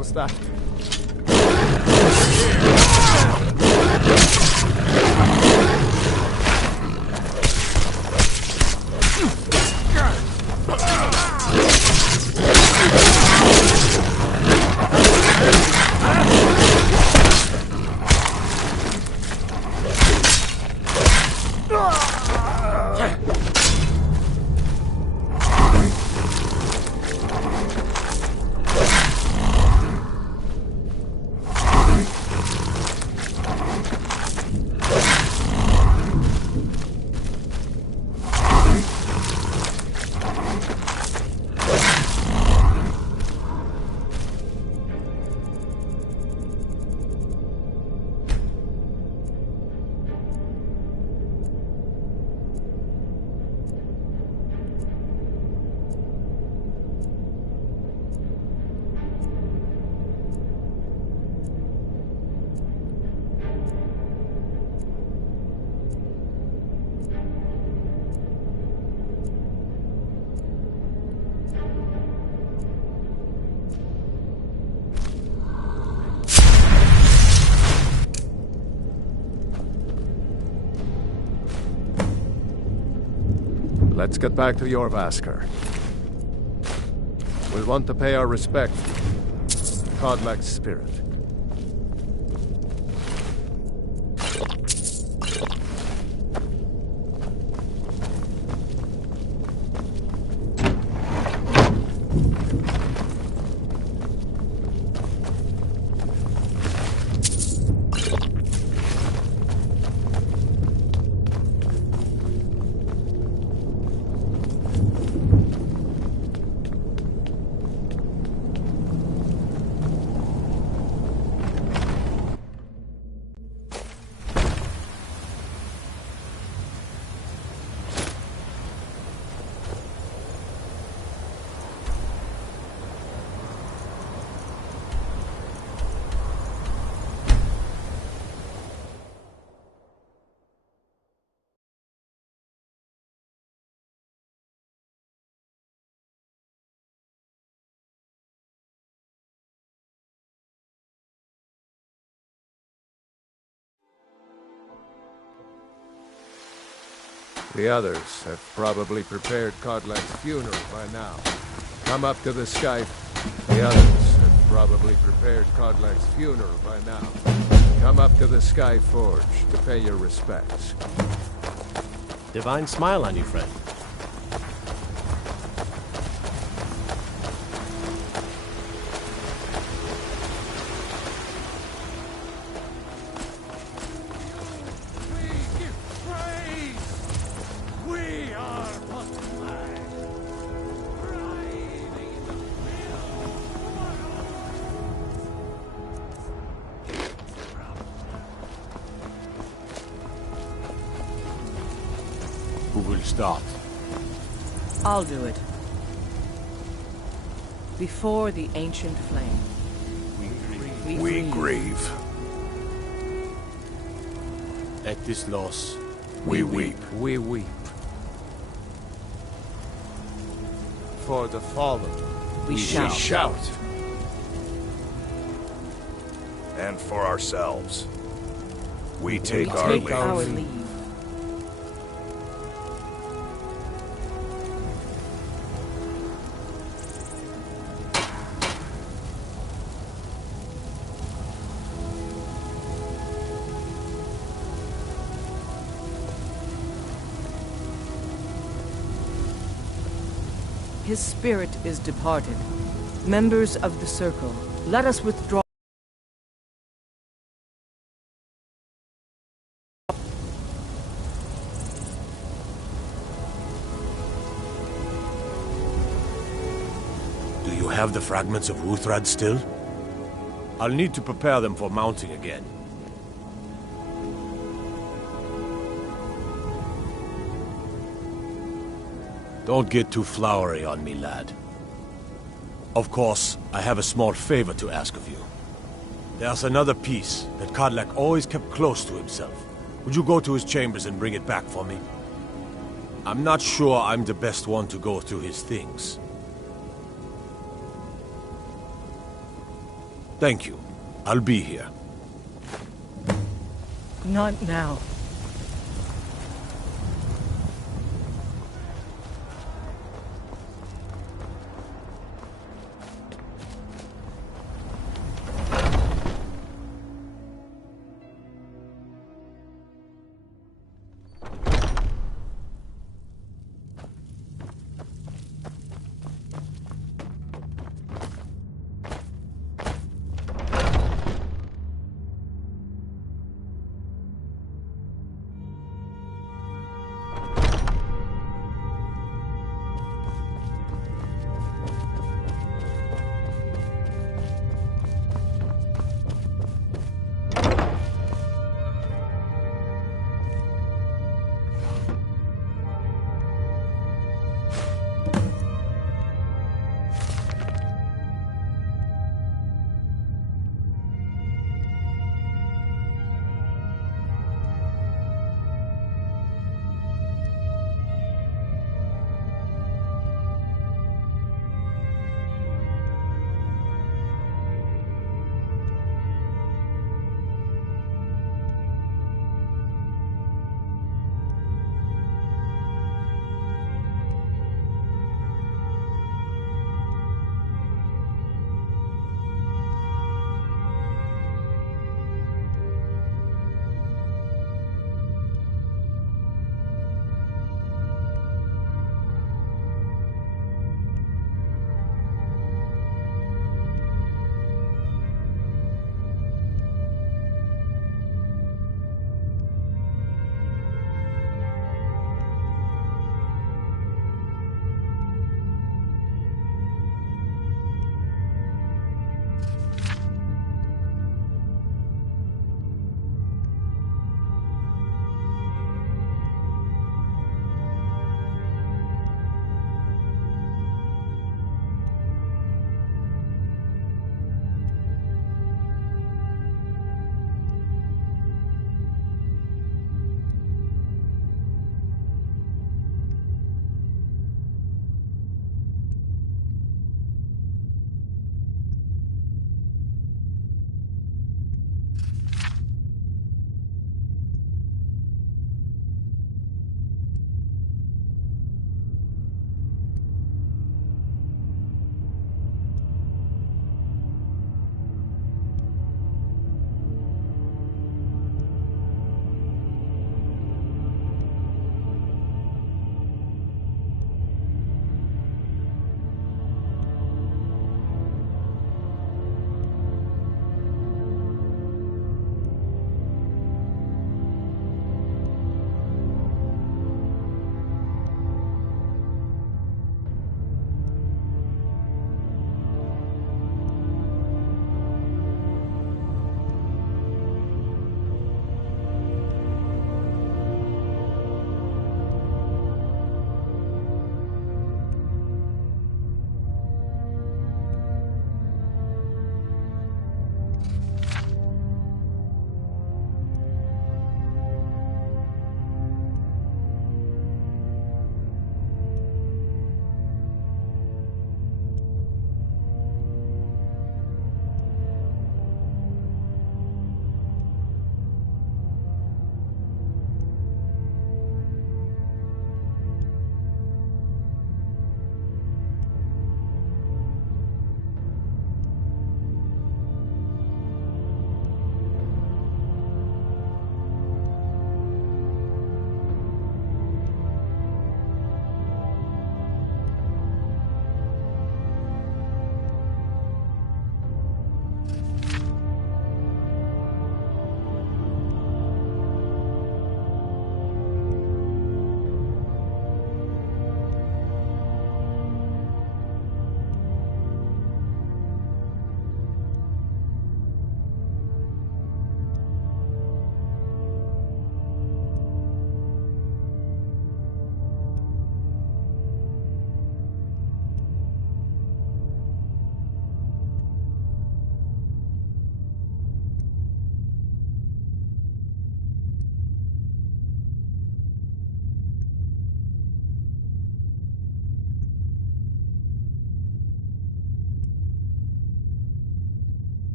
was that? Let's get back to your Vasker. We'll want to pay our respect to Kodlak's spirit. The others have probably prepared Kodlak's funeral by now. Come up to the sky. The others have probably prepared Kodlak's funeral by now. Come up to the Sky Forge to pay your respects. Divine smile on you, friend. Who will start? I'll do it. Before the ancient flame, We grieve. At this loss, We weep. We weep. for the fallen, we shout. And for ourselves, we take our leave. His spirit is departed. Members of the Circle, let us withdraw. Do you have the fragments of Wuthrad still? I'll need to prepare them for mounting again. Don't get too flowery on me, lad. Of course, I have a small favor to ask of you. There's another piece that Kodlak always kept close to himself. Would you go to his chambers and bring it back for me? I'm not sure I'm the best one to go through his things. Thank you. I'll be here. Not now.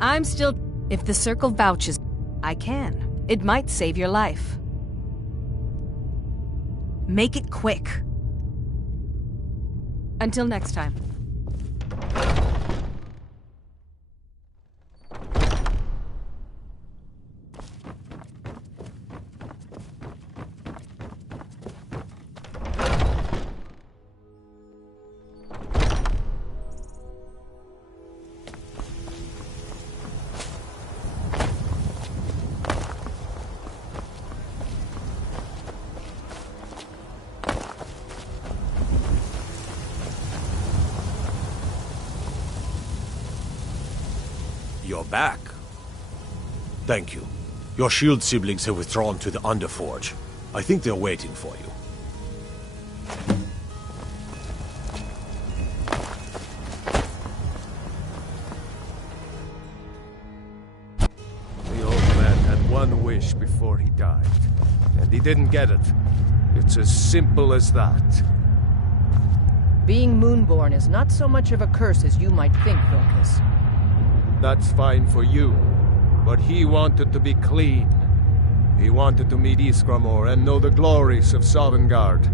I'm still... If the Circle vouches, I can. It might save your life. Make it quick. Until next time. You're back. Thank you. Your shield siblings have withdrawn to the Underforge. I think they're waiting for you. The old man had one wish before he died, and he didn't get it. It's as simple as that. Being Moonborn is not so much of a curse as you might think, Vilcus. That's fine for you, but he wanted to be clean. He wanted to meet Ysgramor and know the glories of Sovngarde,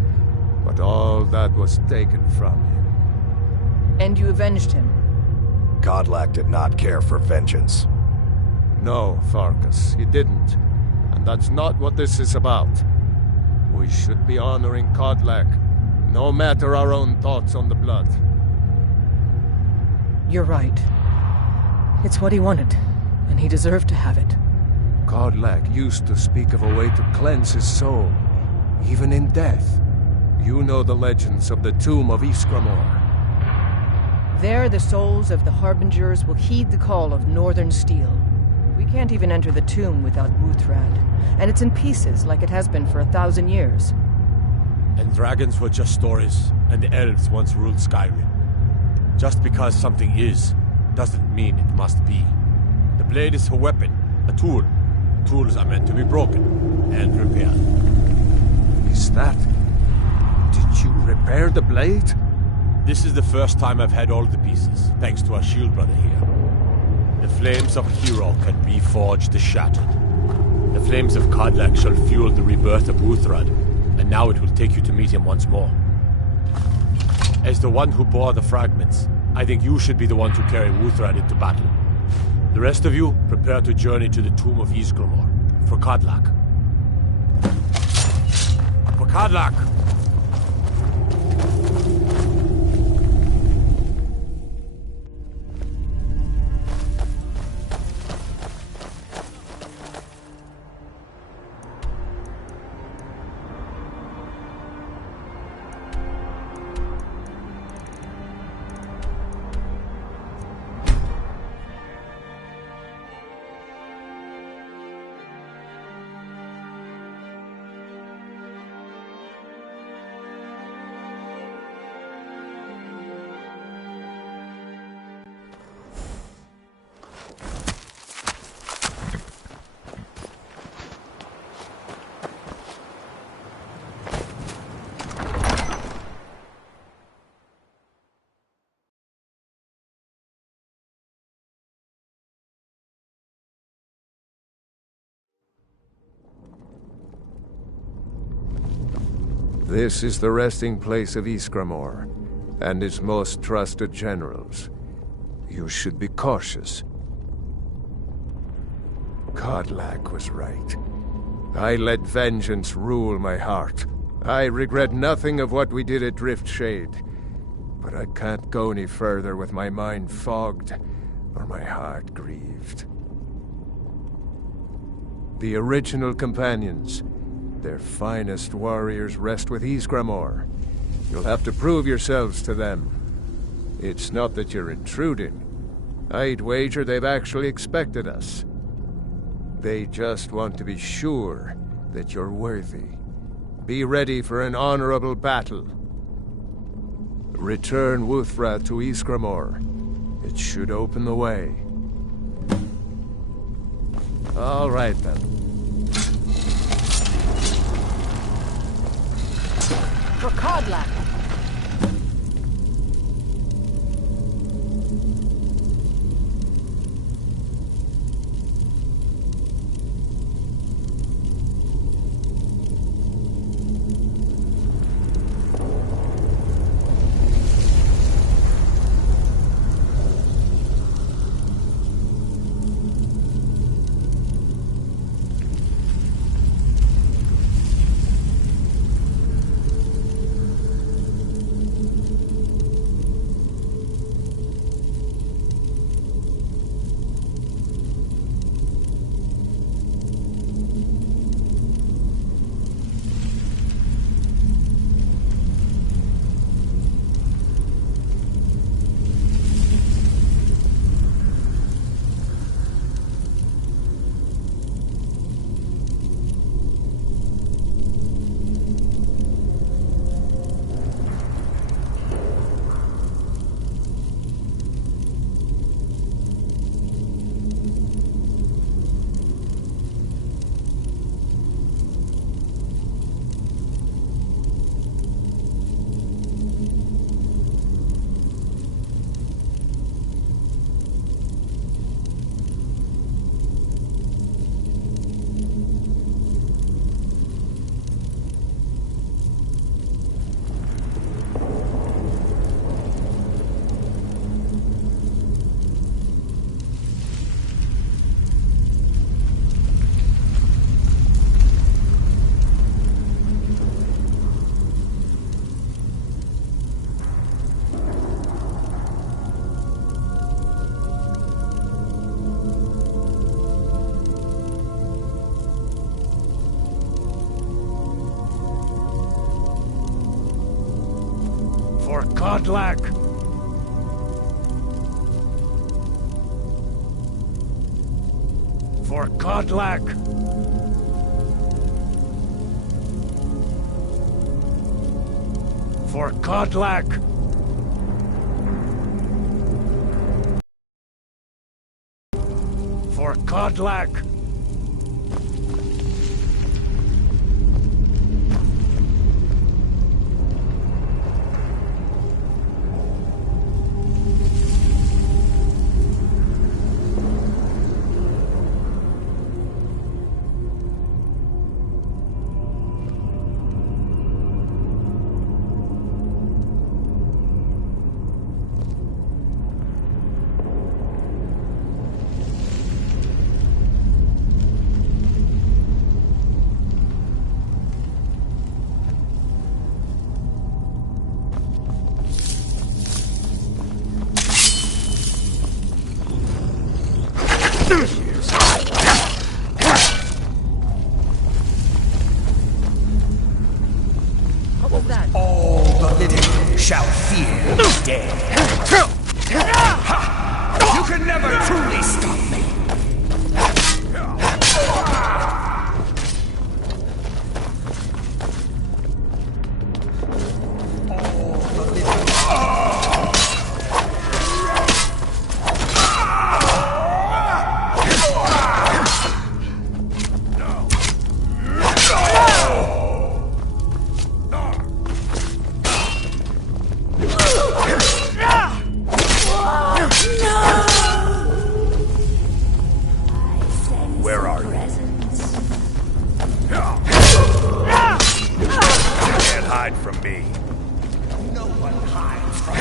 but all that was taken from him. And you avenged him? Kodlak did not care for vengeance. No, Farkas, he didn't. And that's not what this is about. We should be honoring Kodlak, no matter our own thoughts on the blood. You're right. It's what he wanted, and he deserved to have it. Kodlak used to speak of a way to cleanse his soul, even in death. You know the legends of the tomb of Ysgramor. There, the souls of the Harbingers will heed the call of Northern Steel. We can't even enter the tomb without Wuthrad, and it's in pieces like it has been for 1,000 years. And dragons were just stories, and the elves once ruled Skyrim. Just because something is, doesn't mean it must be. The blade is a weapon, a tool. Tools are meant to be broken and repaired. Is that... Did you repair the blade? This is the first time I've had all the pieces, thanks to our shield brother here. The flames of a hero can reforge the shattered. The flames of Kodlak shall fuel the rebirth of Wuthrad, and now it will take you to meet him once more. As the one who bore the fragments, I think you should be the one to carry Wuthrad into battle. The rest of you, prepare to journey to the tomb of Ysgramor, for Kodlak. For Kodlak! This is the resting place of Ysgramor, and its most trusted generals. You should be cautious. Kodlak was right. I let vengeance rule my heart. I regret nothing of what we did at Driftshade, but I can't go any further with my mind fogged or my heart grieved. The original companions, their finest warriors, rest with Ysgramor. You'll have to prove yourselves to them. It's not that you're intruding. I'd wager they've actually expected us. They just want to be sure that you're worthy. Be ready for an honorable battle. Return Wuthrad to Ysgramor. It should open the way. All right, then. For Kodlak! godlike! For godlike! For godlike! For godlike! All the living shall fear the dead. You can never truly stop me. Where are you? You can't hide from me. No one hides from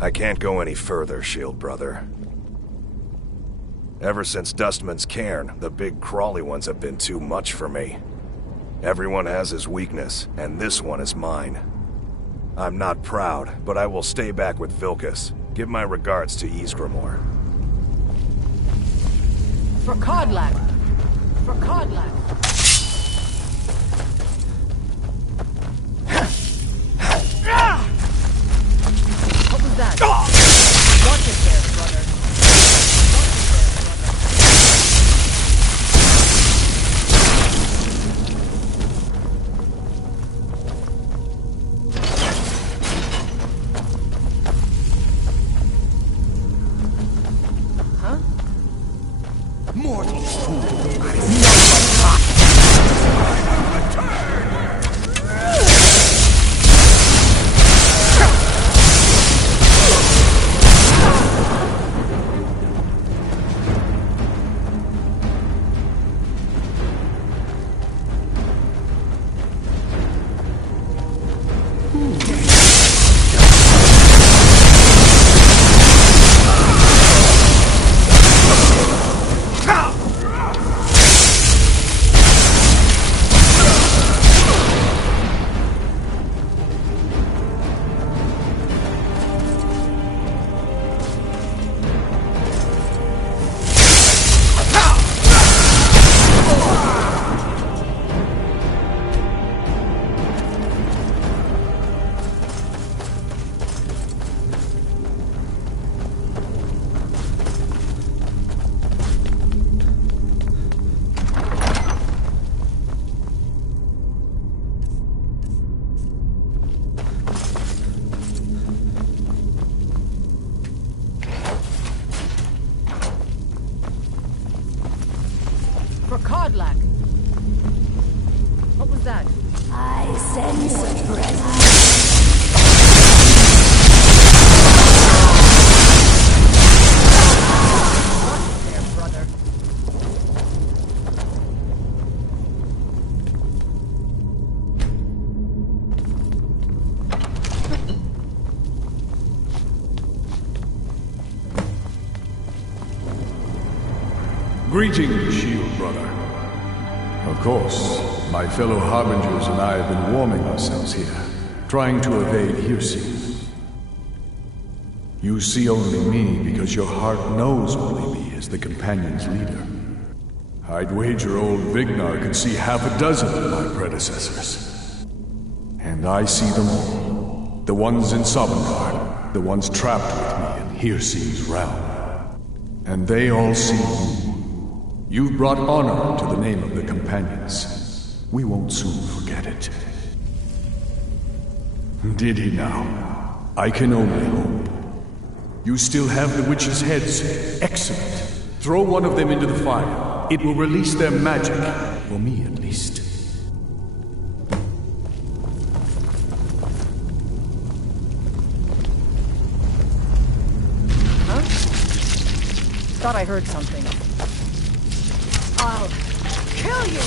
I can't go any further, Shield Brother. Ever since Dustman's cairn, the big crawly ones have been too much for me. Everyone has his weakness, and this one is mine. I'm not proud, but I will stay back with Vilkas. Give my regards to Ysgramor. For Codlac! For Codlac! What was that? Watch it there, brother. Huh? Mortals fool. For Codlac! What was that? I sense a presence. There, brother. Greetings, shield brother. Of course, my fellow Harbingers and I have been warming ourselves here, trying to evade hearsay. You see only me because your heart knows only me as the Companion's leader. I'd wager old Vignar could see half a dozen of my predecessors. And I see them all. The ones in Sovngarde, the ones trapped with me in Hearse's realm. And they all see you. You've brought honor to the name of the Companions. We won't soon forget it. Did he now? I can only hope. You still have the witches' heads. Excellent. Throw one of them into the fire. It will release their magic. For me, at least. Huh? Thought I heard something. I'll kill you!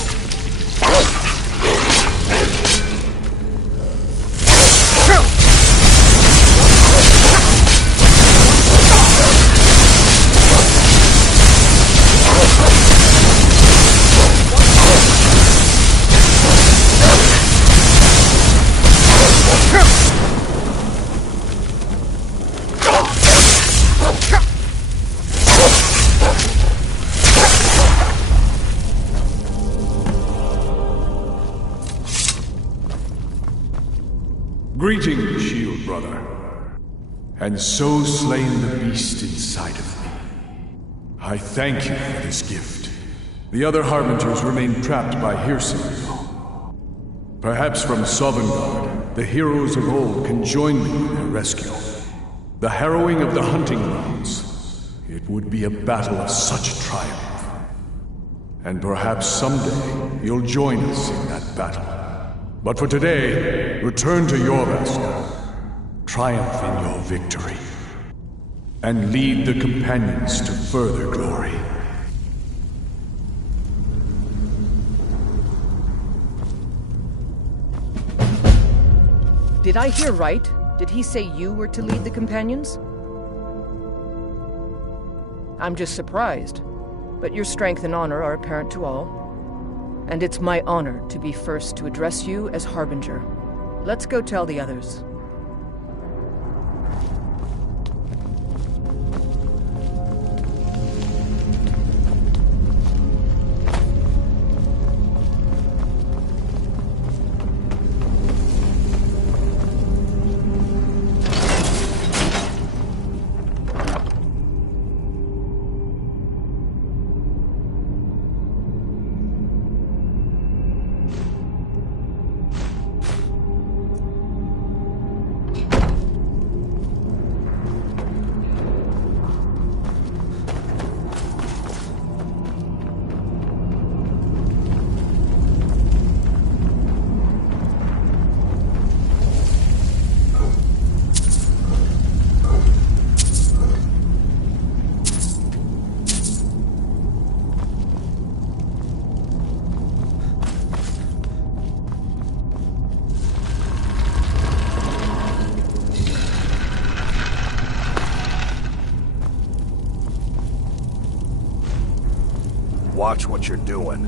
Greetings, shield brother. And so slain the beast inside of me. I thank you for this gift. The other Harbingers remain trapped by hearsay. Perhaps from Sovngarde, the heroes of old can join me in their rescue. The harrowing of the hunting grounds. It would be a battle of such triumph. And perhaps someday you'll join us in that battle. But for today, return to Jorvaskr, triumph in your victory, and lead the Companions to further glory. Did I hear right? Did he say you were to lead the Companions? I'm just surprised, but your strength and honor are apparent to all. And it's my honor to be first to address you as Harbinger. Let's go tell the others. Watch what you're doing.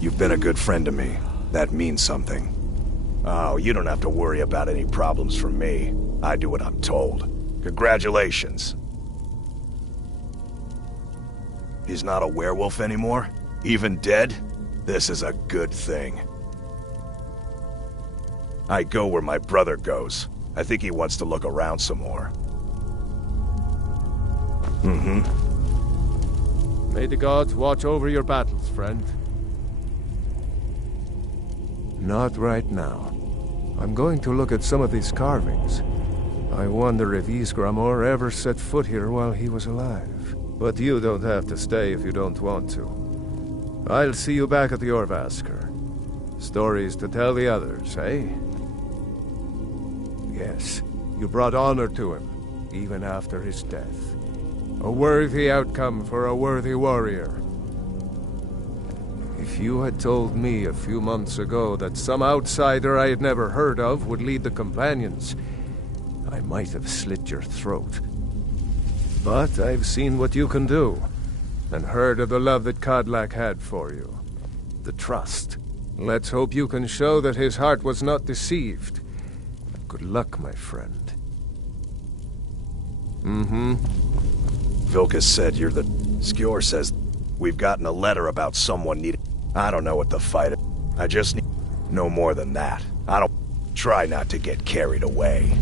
You've been a good friend to me. That means something. Oh, you don't have to worry about any problems from me. I do what I'm told. Congratulations. He's not a werewolf anymore? Even dead? This is a good thing. I go where my brother goes. I think he wants to look around some more. May the gods watch over your battles, friend. Not right now. I'm going to look at some of these carvings. I wonder if Ysgramor ever set foot here while he was alive. But you don't have to stay if you don't want to. I'll see you back at the Orvasker. Stories to tell the others, eh? Yes, you brought honor to him, even after his death. A worthy outcome for a worthy warrior. If you had told me a few months ago that some outsider I had never heard of would lead the Companions, I might have slit your throat. But I've seen what you can do, and heard of the love that Kodlak had for you. The trust. Let's hope you can show that his heart was not deceived. Good luck, my friend. Mm-hmm. Vilkas said you're the... Skjor says we've gotten a letter about someone needing... I don't know what the fight is. I just need... No more than that. I don't... Try not to get carried away.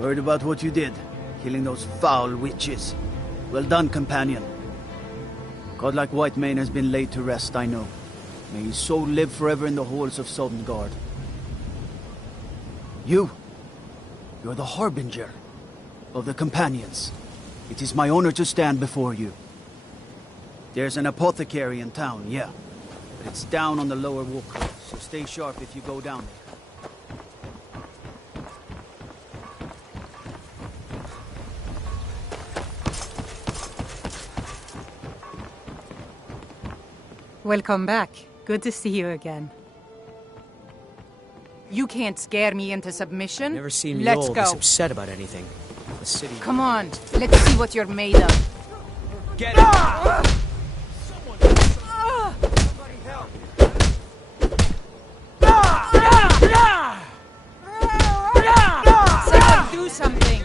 Heard about what you did, killing those foul witches. Well done, companion. Godlike Whitemane has been laid to rest, I know. May his soul live forever in the halls of Sodengard. You're the harbinger of the companions. It is my honor to stand before you. There's an apothecary in town, yeah. But it's down on the lower walkway, so stay sharp if you go down there. Welcome back. Good to see you again. You can't scare me into submission. Never seen Let's Yul go. this upset about anything. The city. Come on, let's see what you're made of. Get it! Someone do something!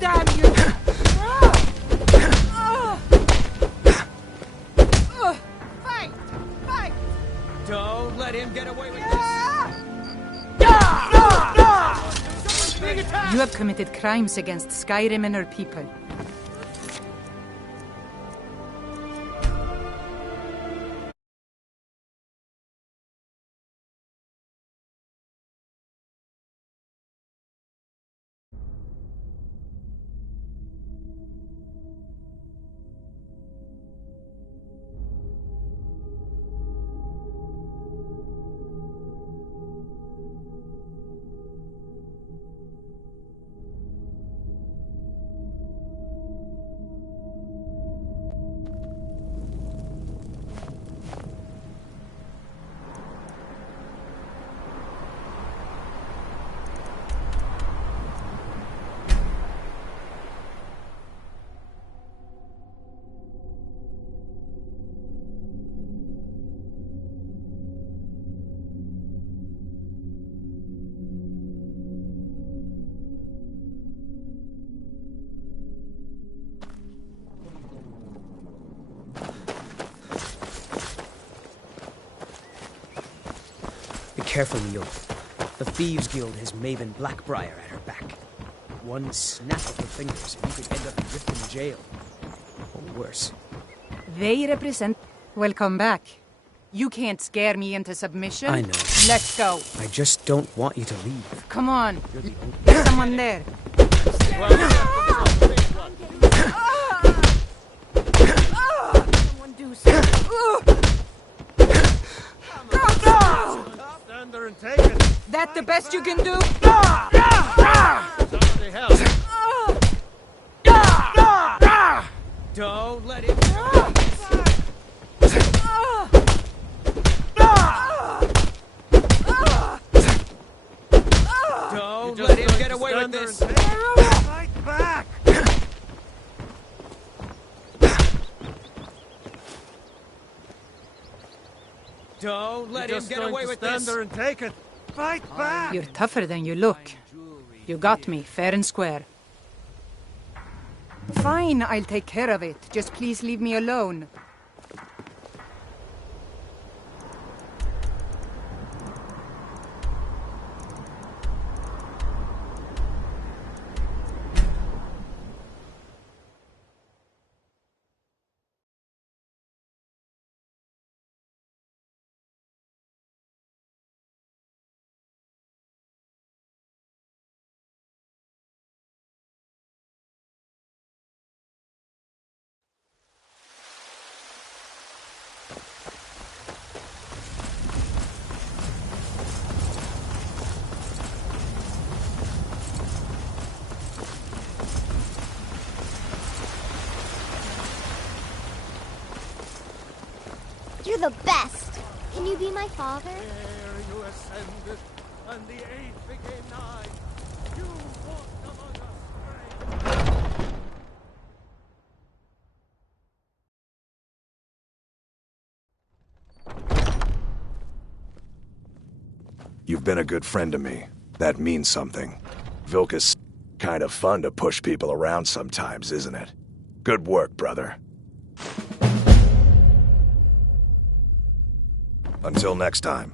Damn you! Fight! Fight! Don't let him get away with You have committed crimes against Skyrim and her people. Be careful, Leo. The Thieves Guild has Maven Blackbriar at her back. One snap of her fingers and you could end up in Riften jail. Or worse. They represent... Welcome back. You can't scare me into submission. I know. Let's go. I just don't want you to leave. Come on. There's someone there. Someone do something. Stand there and take it. That the best you can do? Somebody help. Don't let him Don't let him get away with this. Fight back. Don't let him get away with Stand this. there and take it. Fight back. You're tougher than you look. You got me, fair and square. Fine, I'll take care of it. Just please leave me alone. You're the best. Can you be my father? There you ascended, and the age became nigh. You walked among us, You've been a good friend to me. That means something. Vilka's kind of fun to push people around sometimes, isn't it? Good work, brother. Until next time.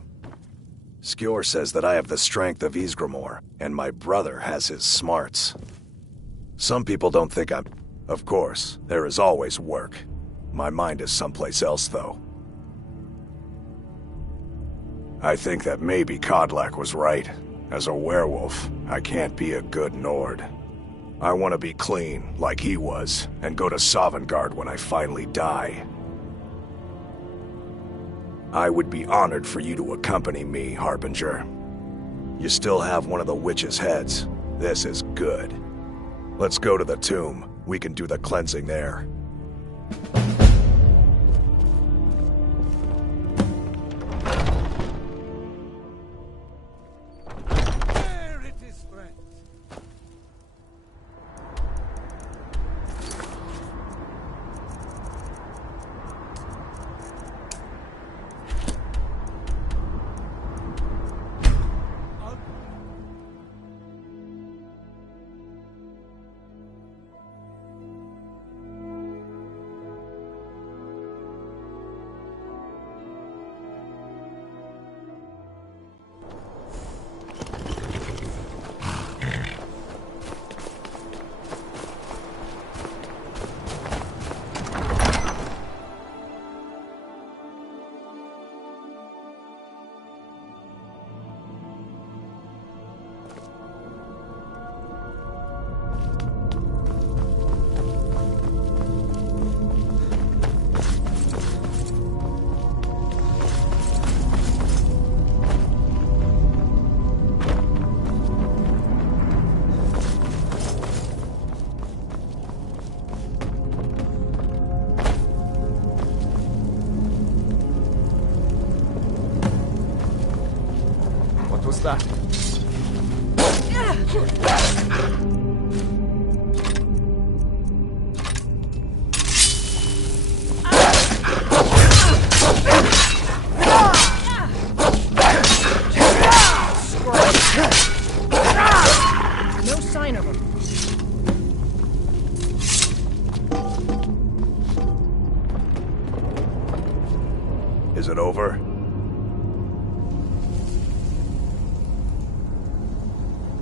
Skjor says that I have the strength of Ysgramor, and my brother has his smarts. Some people don't think I'm... Of course, there is always work. My mind is someplace else, though. I think that maybe Kodlak was right. As a werewolf, I can't be a good Nord. I want to be clean, like he was, and go to Sovngarde when I finally die. I would be honored for you to accompany me, Harbinger. You still have one of the witch's heads. This is good. Let's go to the tomb. We can do the cleansing there. There it is, friends. What was that? No sign of him. Is it over?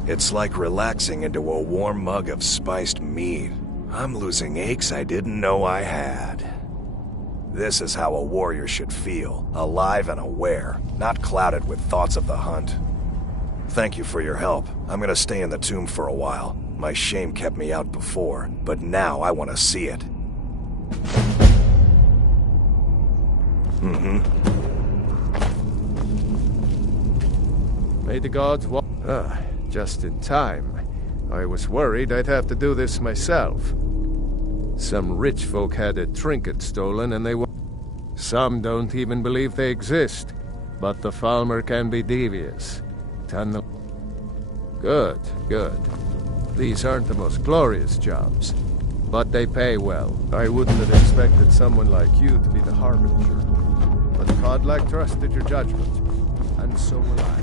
It's like relaxing into a warm mug of spiced meat. I'm losing aches I didn't know I had. This is how a warrior should feel, alive and aware, not clouded with thoughts of the hunt. Thank you for your help. I'm gonna stay in the tomb for a while. My shame kept me out before, but now I want to see it. May the gods just in time. I was worried I'd have to do this myself. Some rich folk had a trinket stolen and they were... Some don't even believe they exist. But the Falmer can be devious. Good, good. These aren't the most glorious jobs, but they pay well. I wouldn't have expected someone like you to be the harbinger. But Godlike trusted your judgment, and so will I.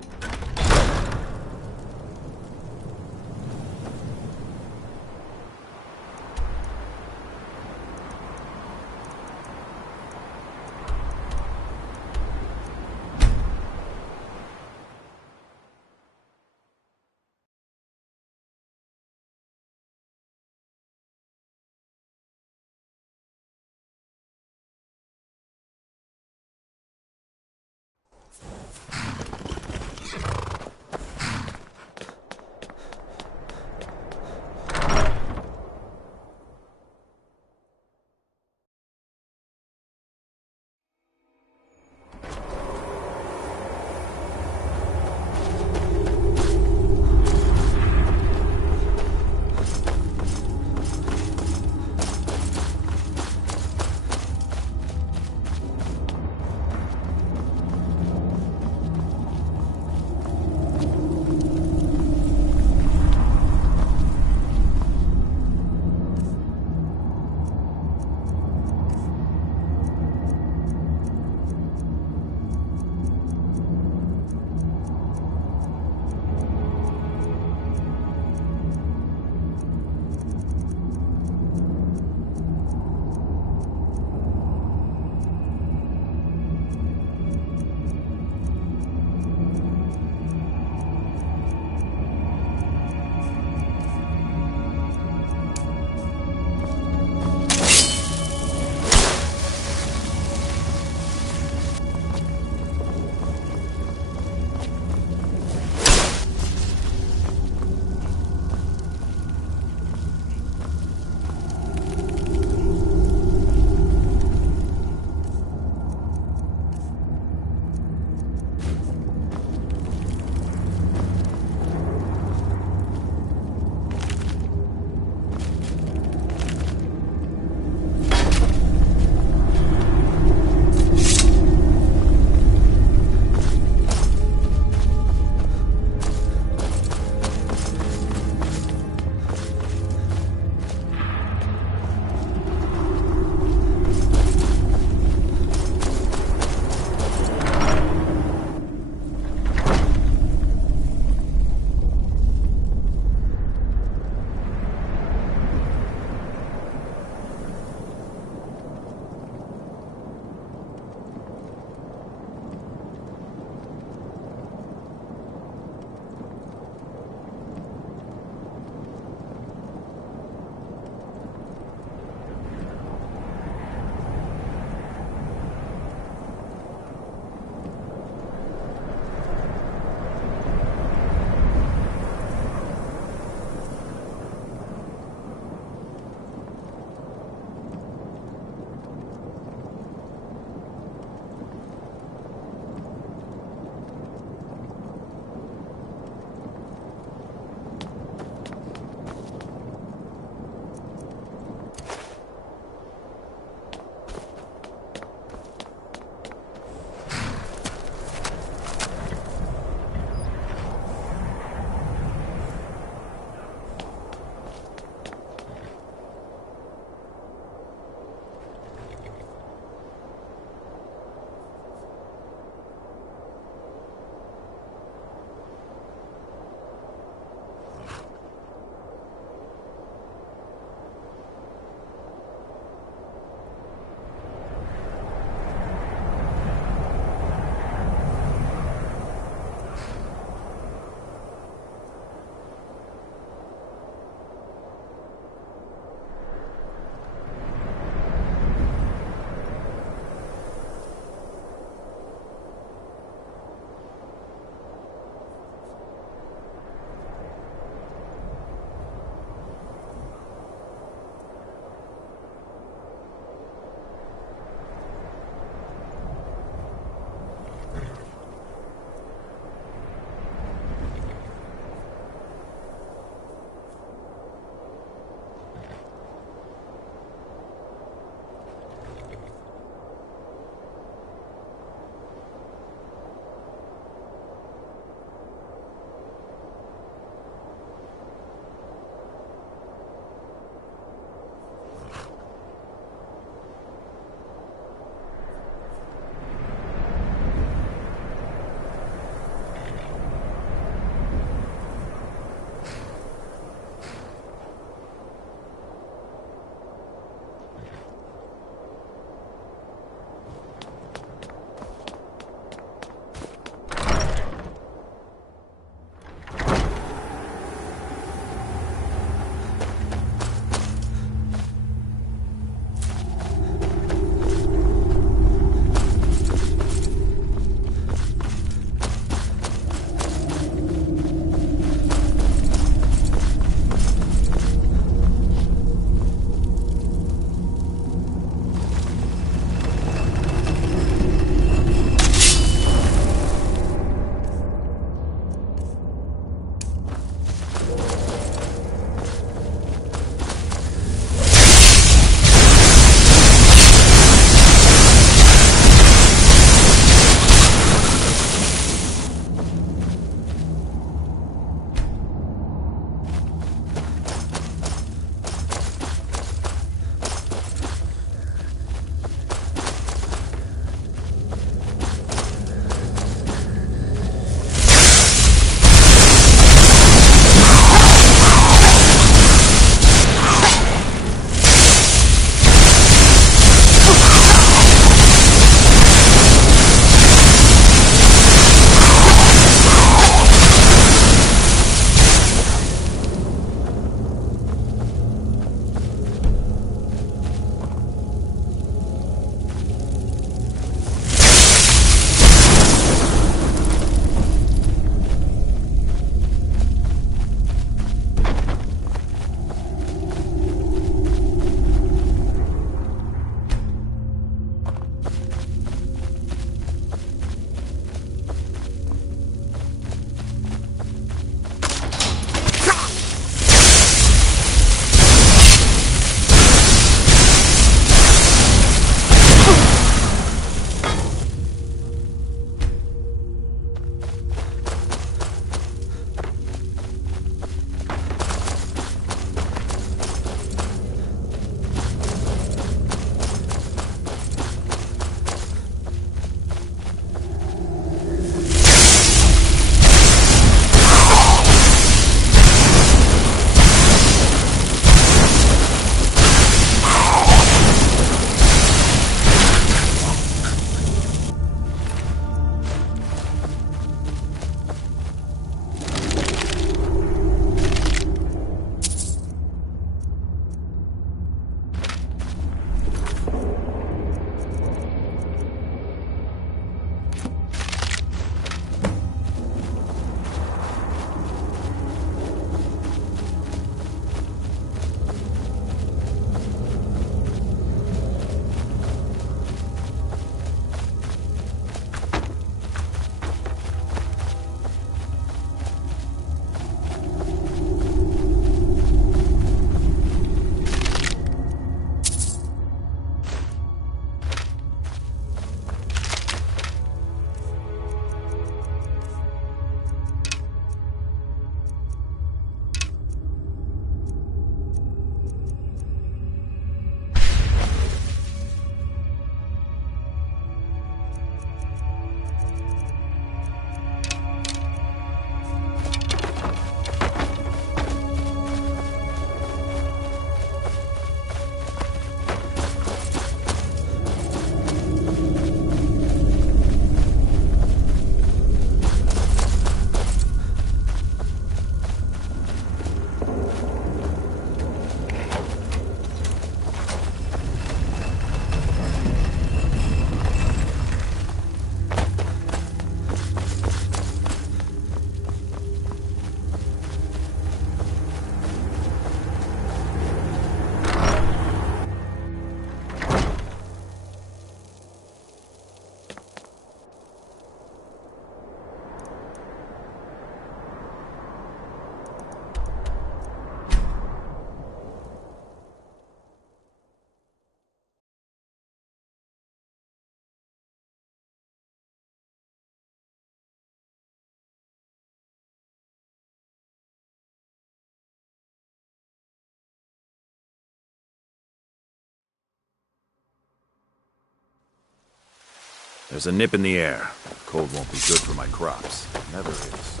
There's a nip in the air. Cold won't be good for my crops. Never is.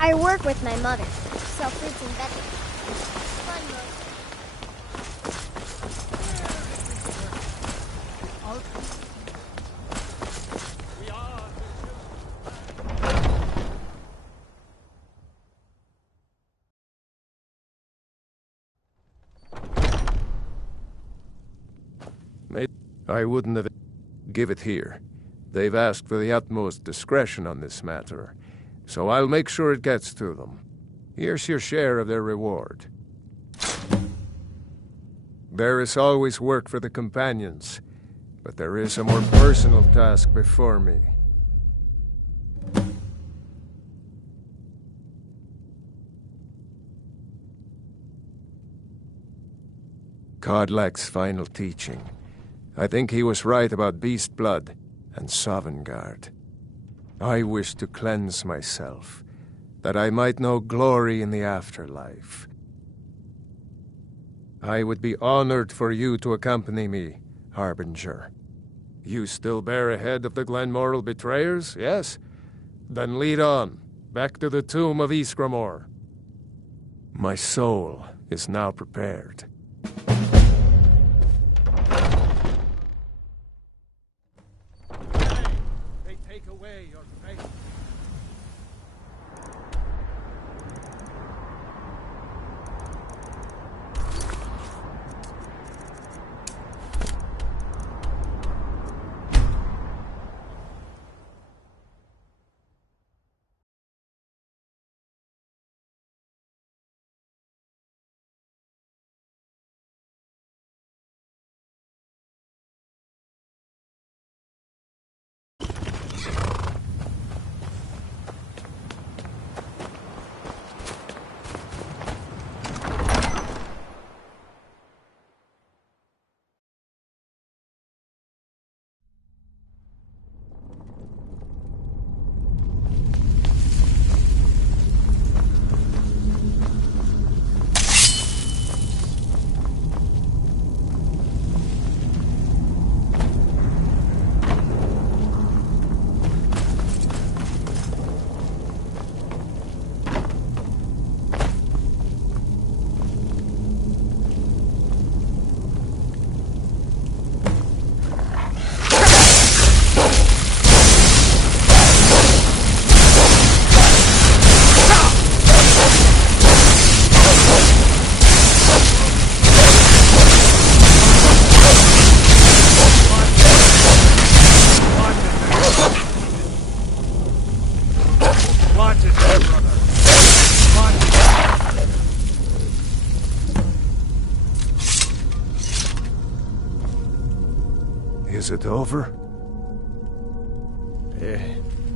I work with my mother. Sell fruits and vegetables. Fun I wouldn't have... Give it here. They've asked for the utmost discretion on this matter, so I'll make sure it gets to them. Here's your share of their reward. There is always work for the companions, but there is a more personal task before me. Kodlak's final teaching. I think he was right about beast blood and Sovngarde. I wish to cleanse myself, that I might know glory in the afterlife. I would be honored for you to accompany me, Harbinger. You still bear ahead of the Glenmoral betrayers, yes? Then lead on, back to the tomb of Ysgramor. My soul is now prepared. Is it over?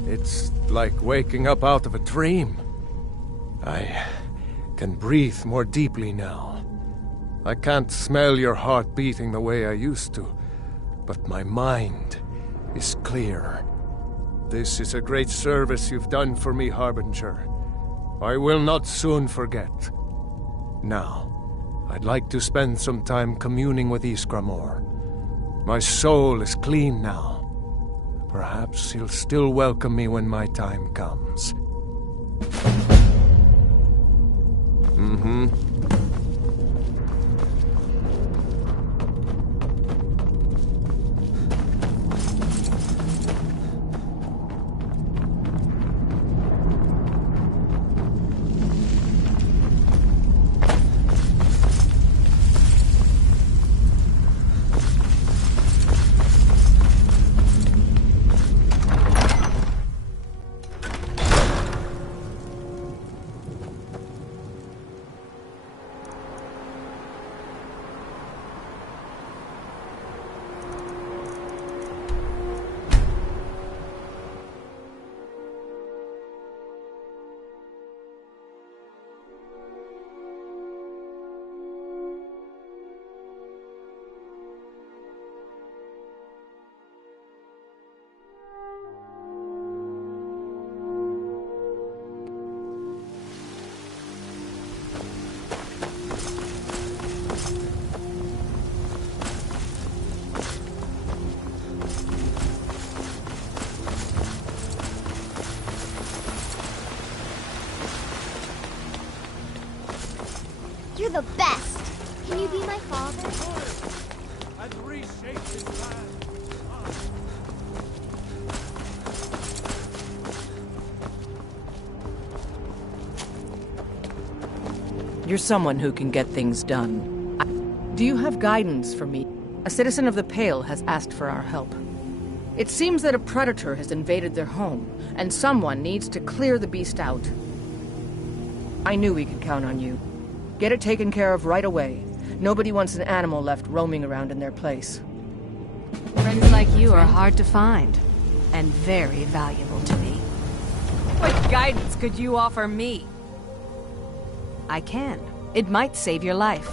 It's like waking up out of a dream. I can breathe more deeply now. I can't smell your heart beating the way I used to, but my mind is clear. This is a great service you've done for me, Harbinger. I will not soon forget. Now, I'd like to spend some time communing with Ysgramor. My soul is clean now. Perhaps he'll still welcome me when my time comes. You're the best. Can you be my father? And reshape this land. You're someone who can get things done. Do you have guidance for me? A citizen of the Pale has asked for our help. It seems that a predator has invaded their home, and someone needs to clear the beast out. I knew we could count on you. Get it taken care of right away. Nobody wants an animal left roaming around in their place. Friends like you are hard to find, and very valuable to me. What guidance could you offer me? I can. It might save your life.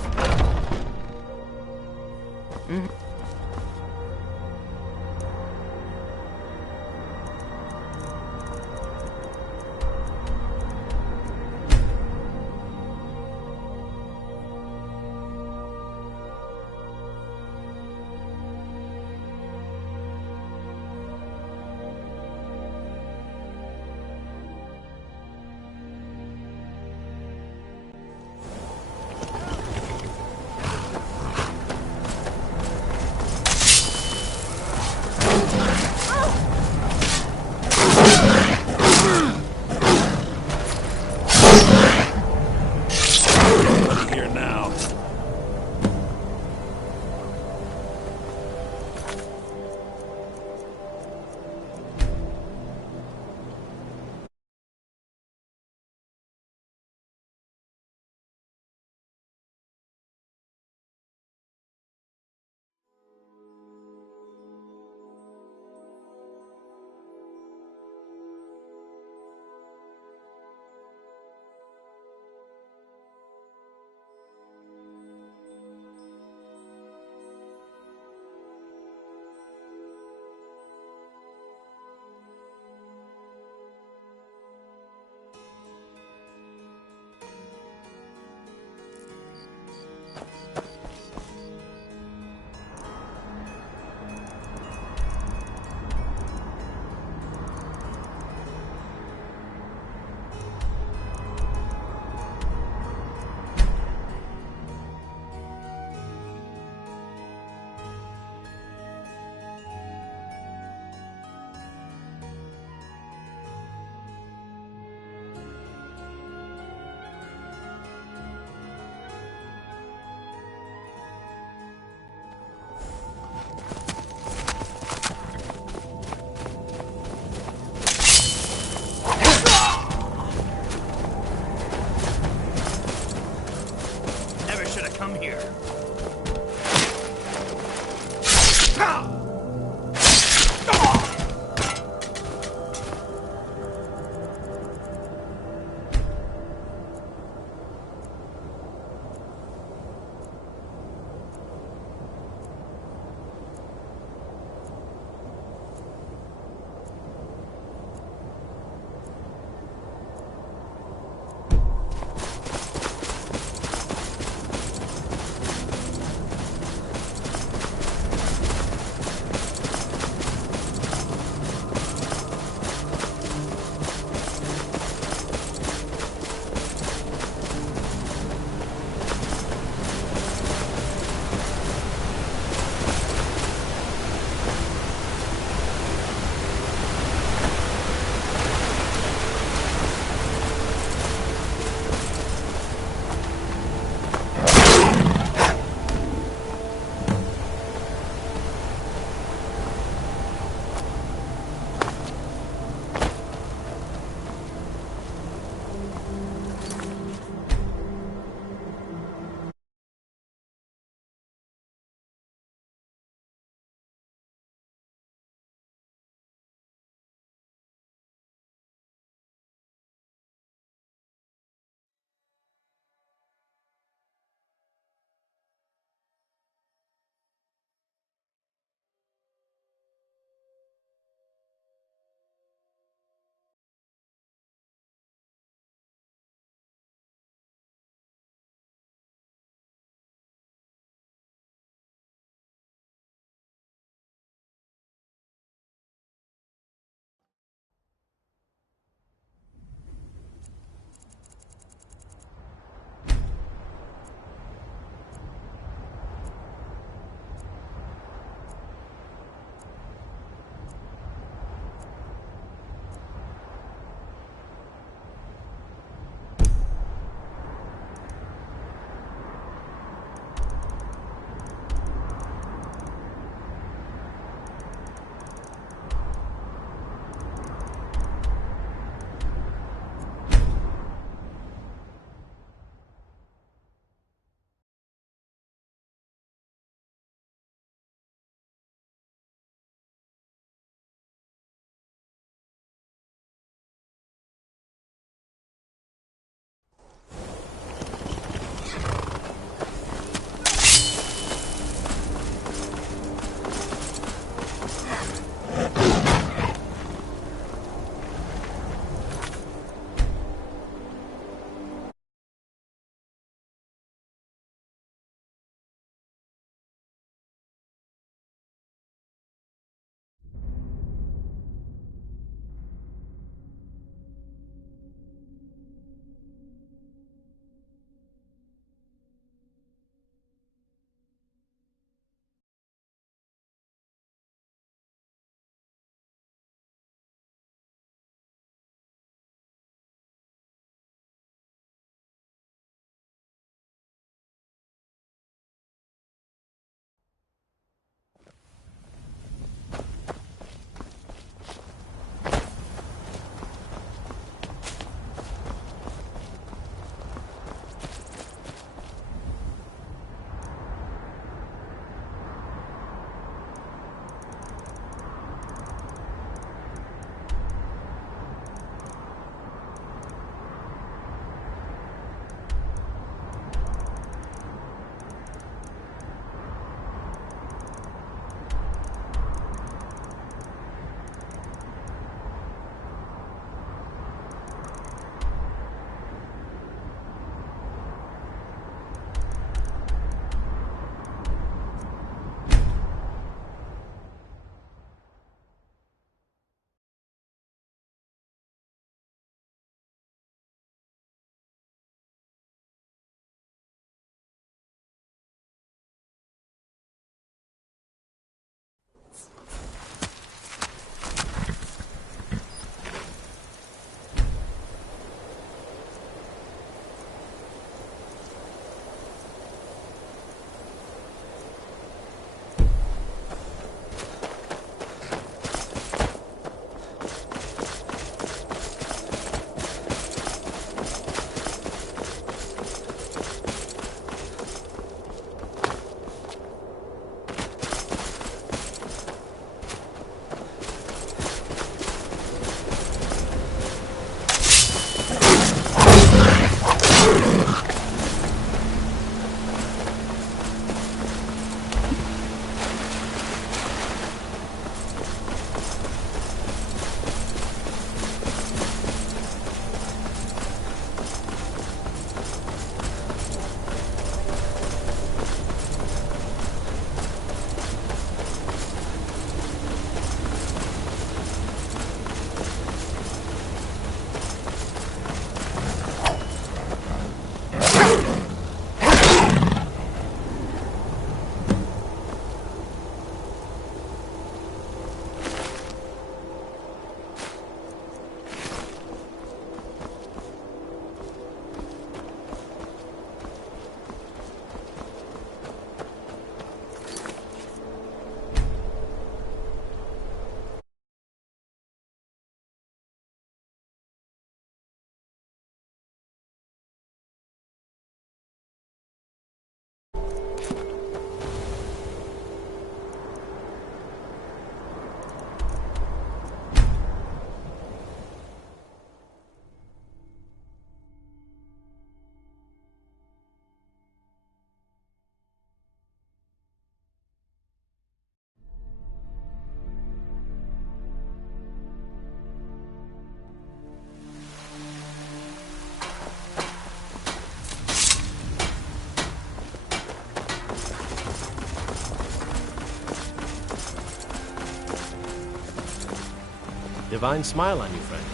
divine smile on you, friend.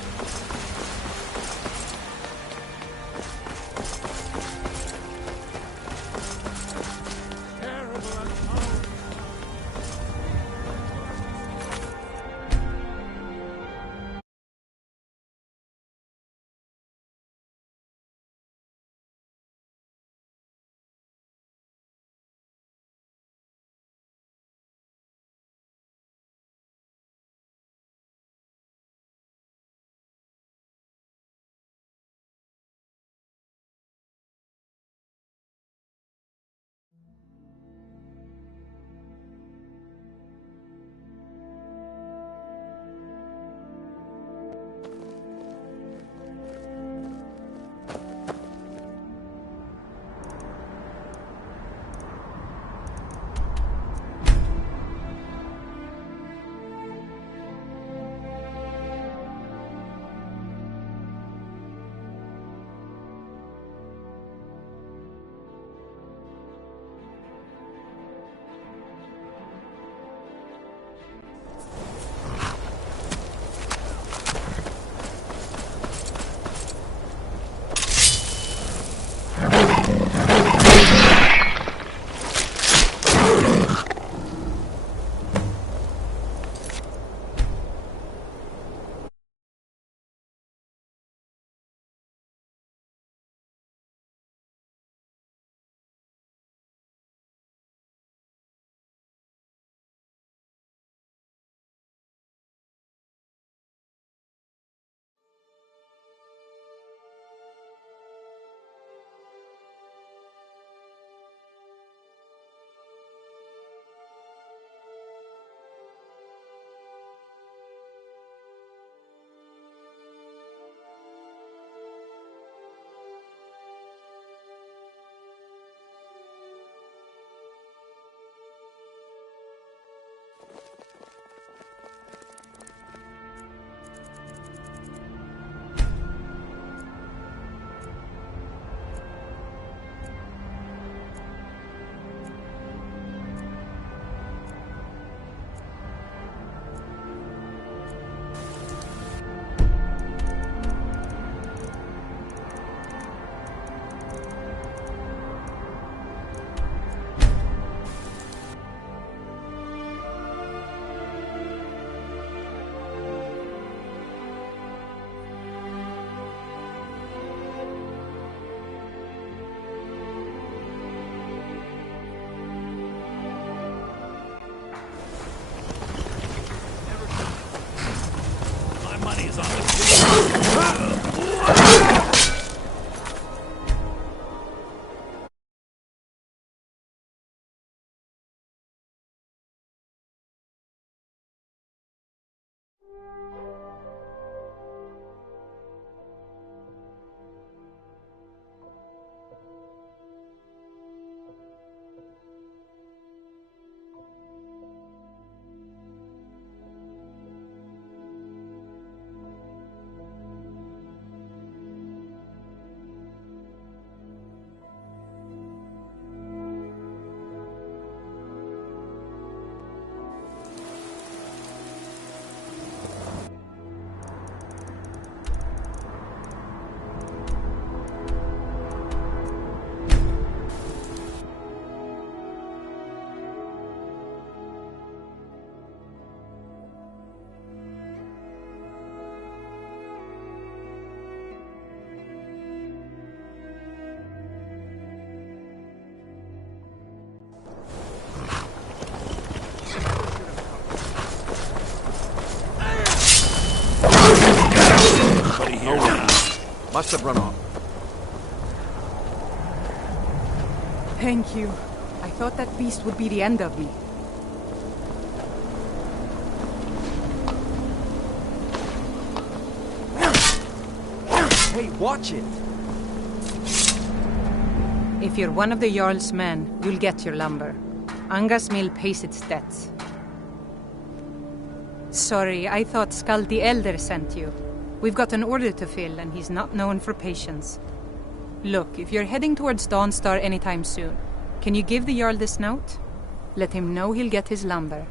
Must have run off. Thank you. I thought that beast would be the end of me. Hey, watch it! If you're one of the Jarl's men, you'll get your lumber. Anga's mill pays its debts. Sorry, I thought Skald the Elder sent you. We've got an order to fill, and he's not known for patience. Look, if you're heading towards Dawnstar anytime soon, can you give the Jarl this note? Let him know he'll get his lumber.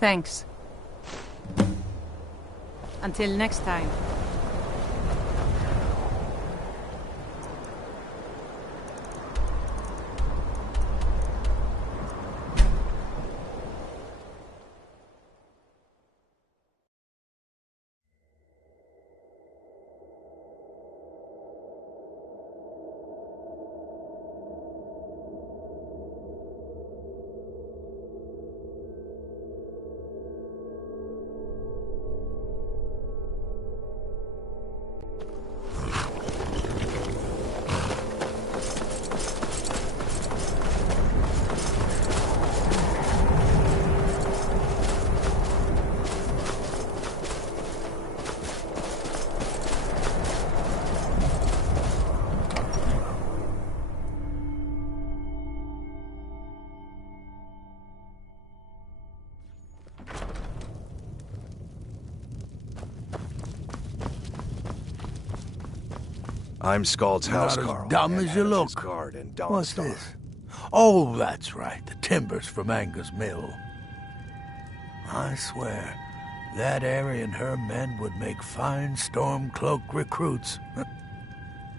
Thanks. Until next time. I'm Scald's Not as housecarl. dumb and as you Hannah's look. his guard in What's Dawnstar. this? Oh, that's right. The timbers from Angus Mill. I swear, that Aerie and her men would make fine Stormcloak recruits.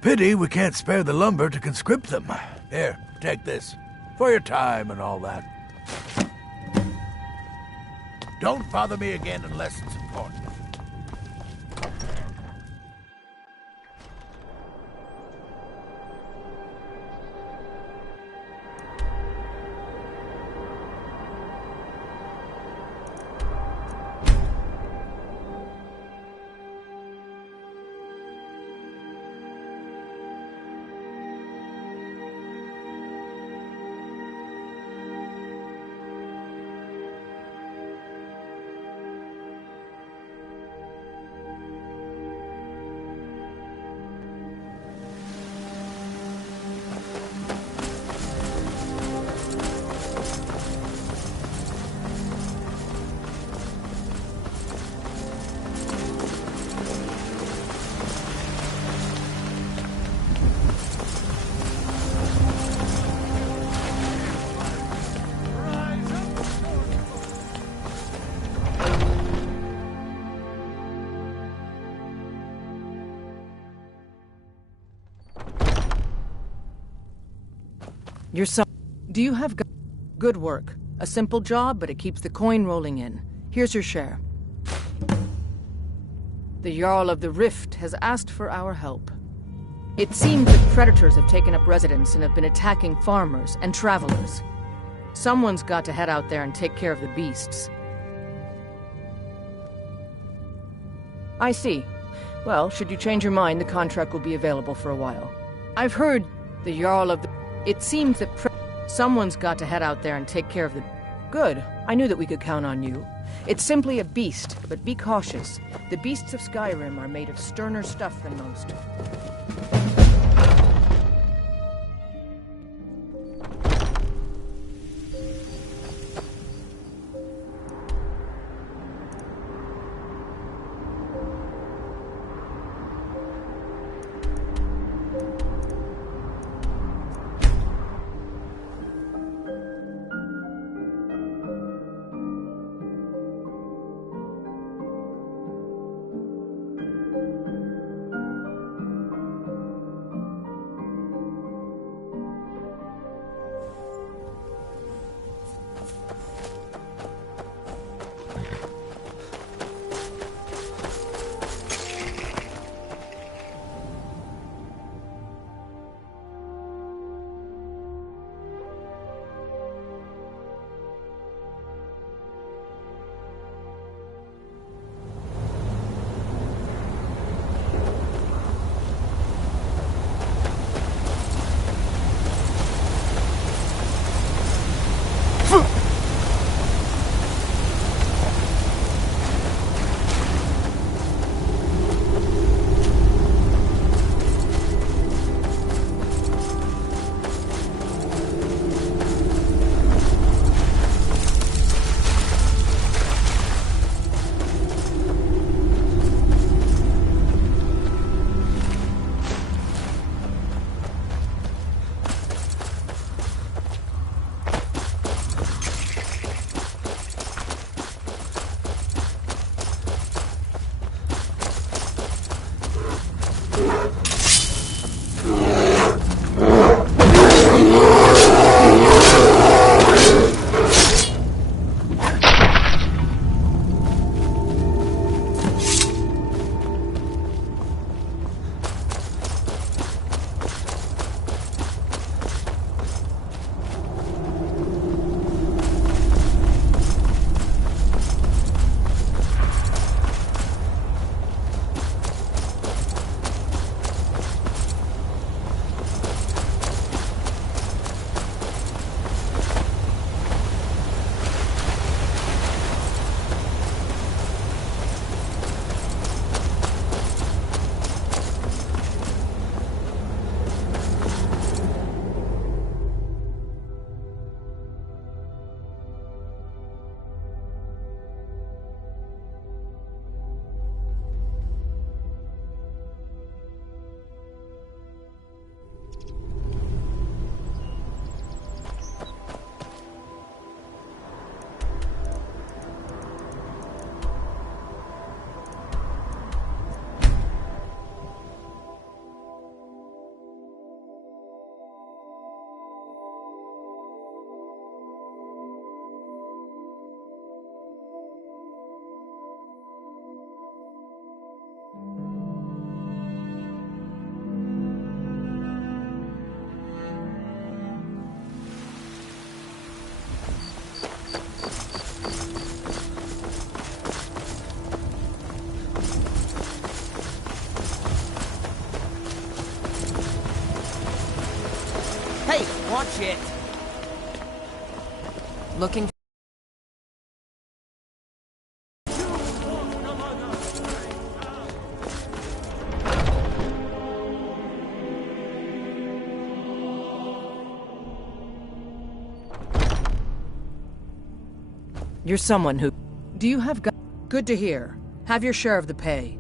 Pity we can't spare the lumber to conscript them. Here, take this. For your time and all that. Don't bother me again unless it's important. Your son. Do you have good work? A simple job, but it keeps the coin rolling in. Here's your share. The Jarl of the Rift has asked for our help. It seems that predators have taken up residence and have been attacking farmers and travelers. Someone's got to head out there and take care of the beasts. I see. Well, should you change your mind, the contract will be available for a while. I've heard the Jarl of the... It seems that someone's got to head out there and take care of the... Good. I knew that we could count on you. It's simply a beast, but be cautious. The beasts of Skyrim are made of sterner stuff than most. Hey, watch it! Looking. You're someone who... Do you have Good to hear. Have your share of the pay.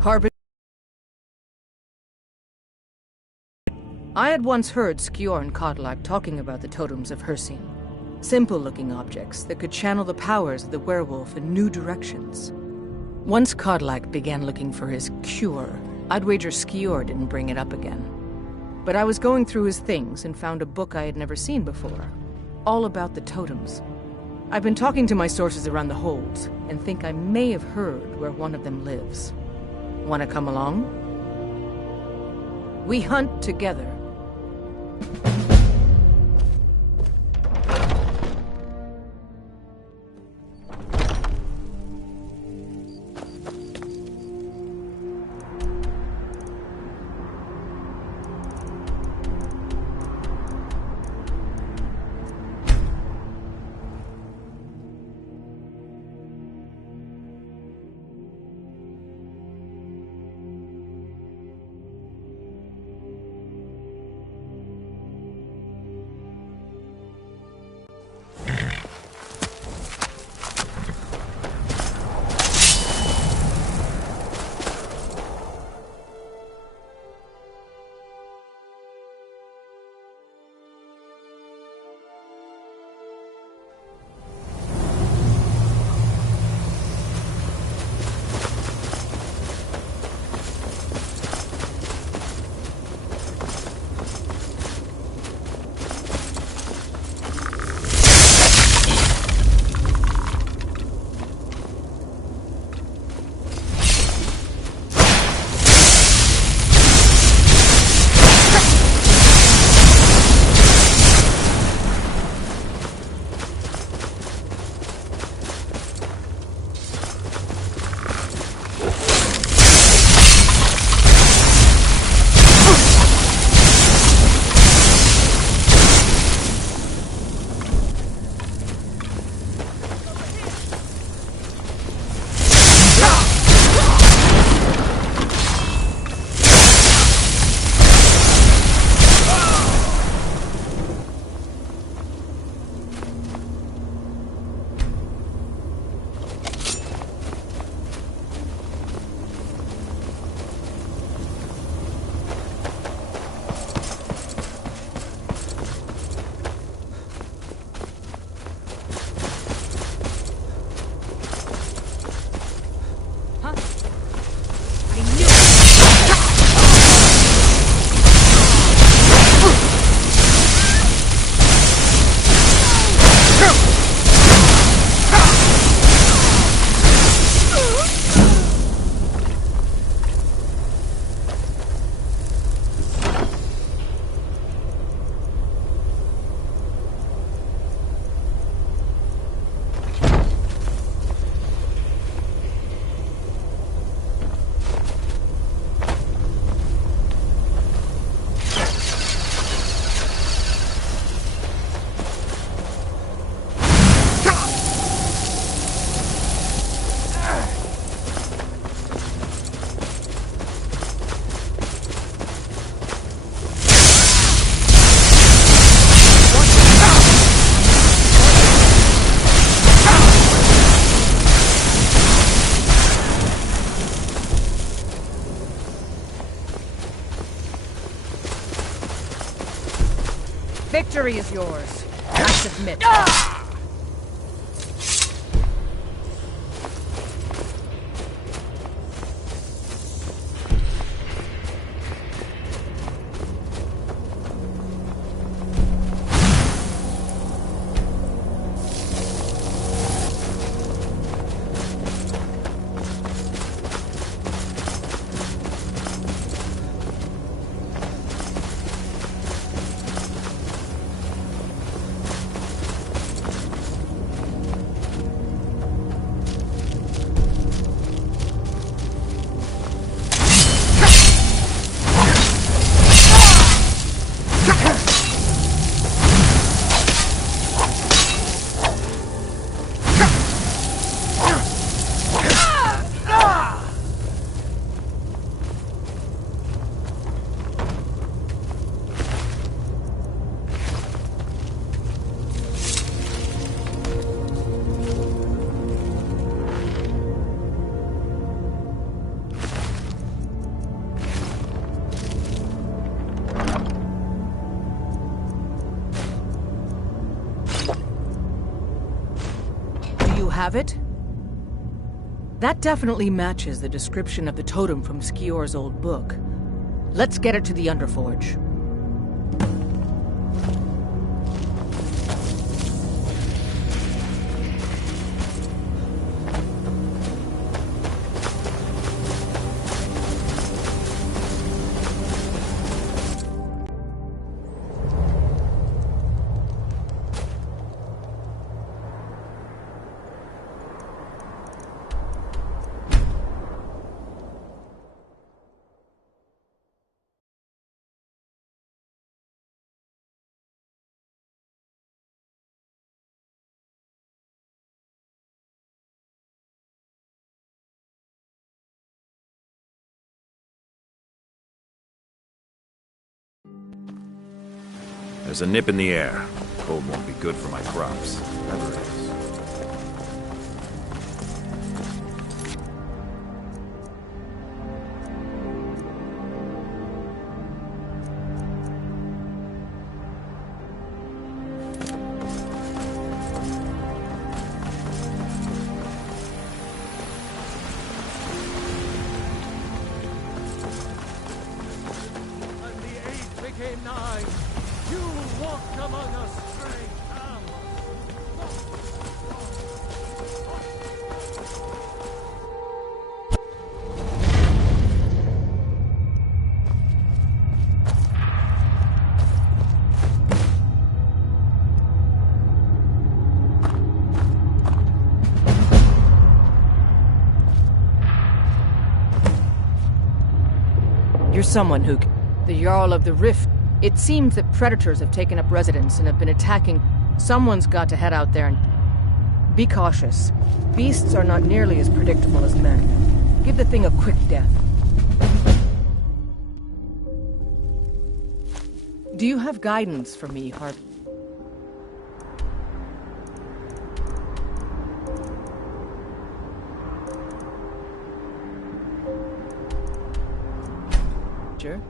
Harbin... I had once heard Skjor and Kodlak talking about the totems of Hircine. Simple-looking objects that could channel the powers of the werewolf in new directions. Once Kodlak began looking for his cure, I'd wager Skjor didn't bring it up again. But I was going through his things and found a book I had never seen before. All about the totems. I've been talking to my sources around the holds, and think I may have heard where one of them lives. Want to come along? We hunt together. Victory is yours. I submit. have it? That definitely matches the description of the totem from Skior's old book. Let's get it to the Underforge. There's a nip in the air. Cold won't be good for my crops. Never is. Became nigh. You walked among us straight out. You're someone who... The Jarl of the Rift. It seems that predators have taken up residence and have been attacking. Someone's got to head out there and... Be cautious. Beasts are not nearly as predictable as men. Give the thing a quick death. Do you have guidance for me, Harp? Sure.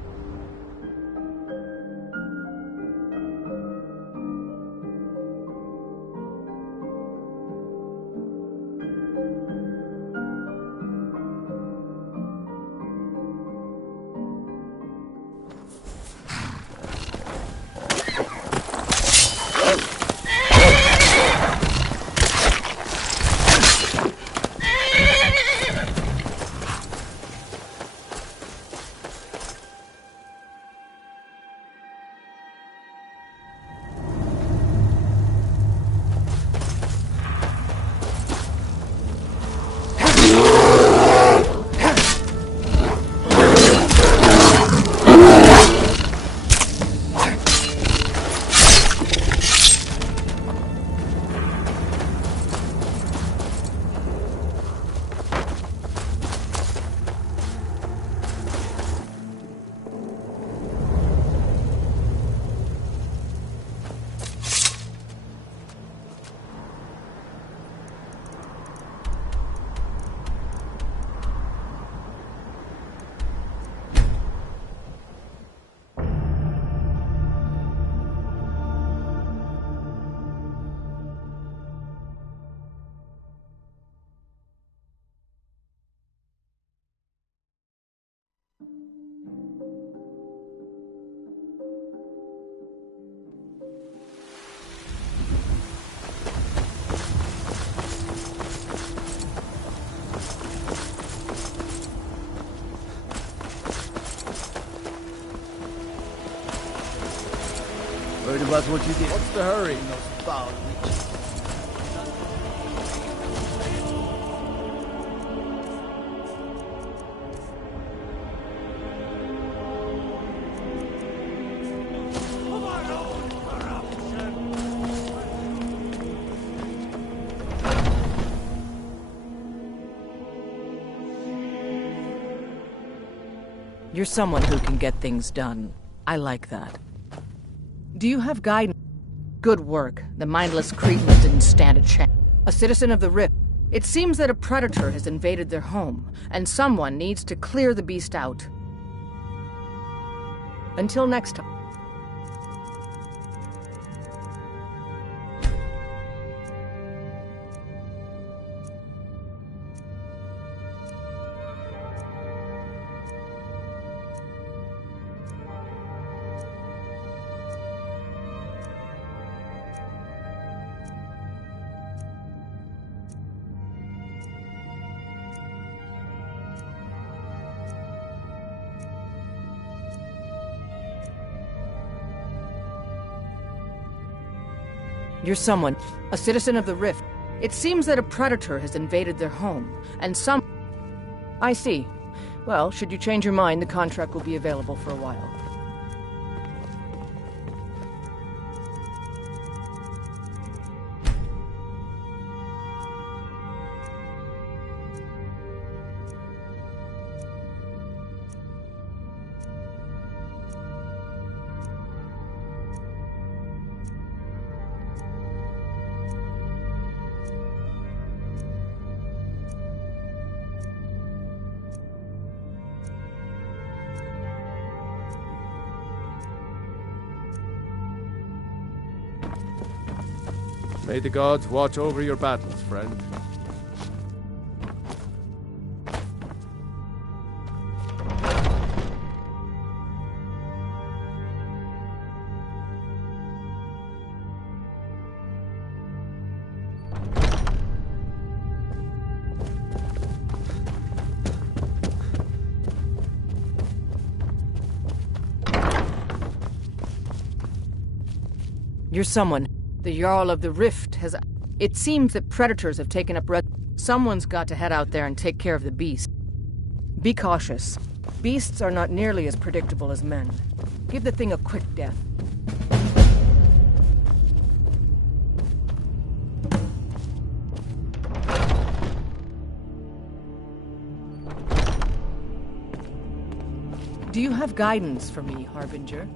Worried about what you did. What's the hurry? In those foul witches. You're someone who can get things done. I like that. Do you have guidance? Good work. The mindless cretins didn't stand a chance. A citizen of the Rift. It seems that a predator has invaded their home, and someone needs to clear the beast out. Until next time. You're someone, a citizen of the Rift. It seems that a predator has invaded their home, and some... I see. Well, should you change your mind, the contract will be available for a while. May the gods watch over your battles, friend. You're someone. The Jarl of the Rift has... It seems that predators have taken up... Someone's got to head out there and take care of the beast. Be cautious. Beasts are not nearly as predictable as men. Give the thing a quick death. Do you have guidance for me, Harbinger?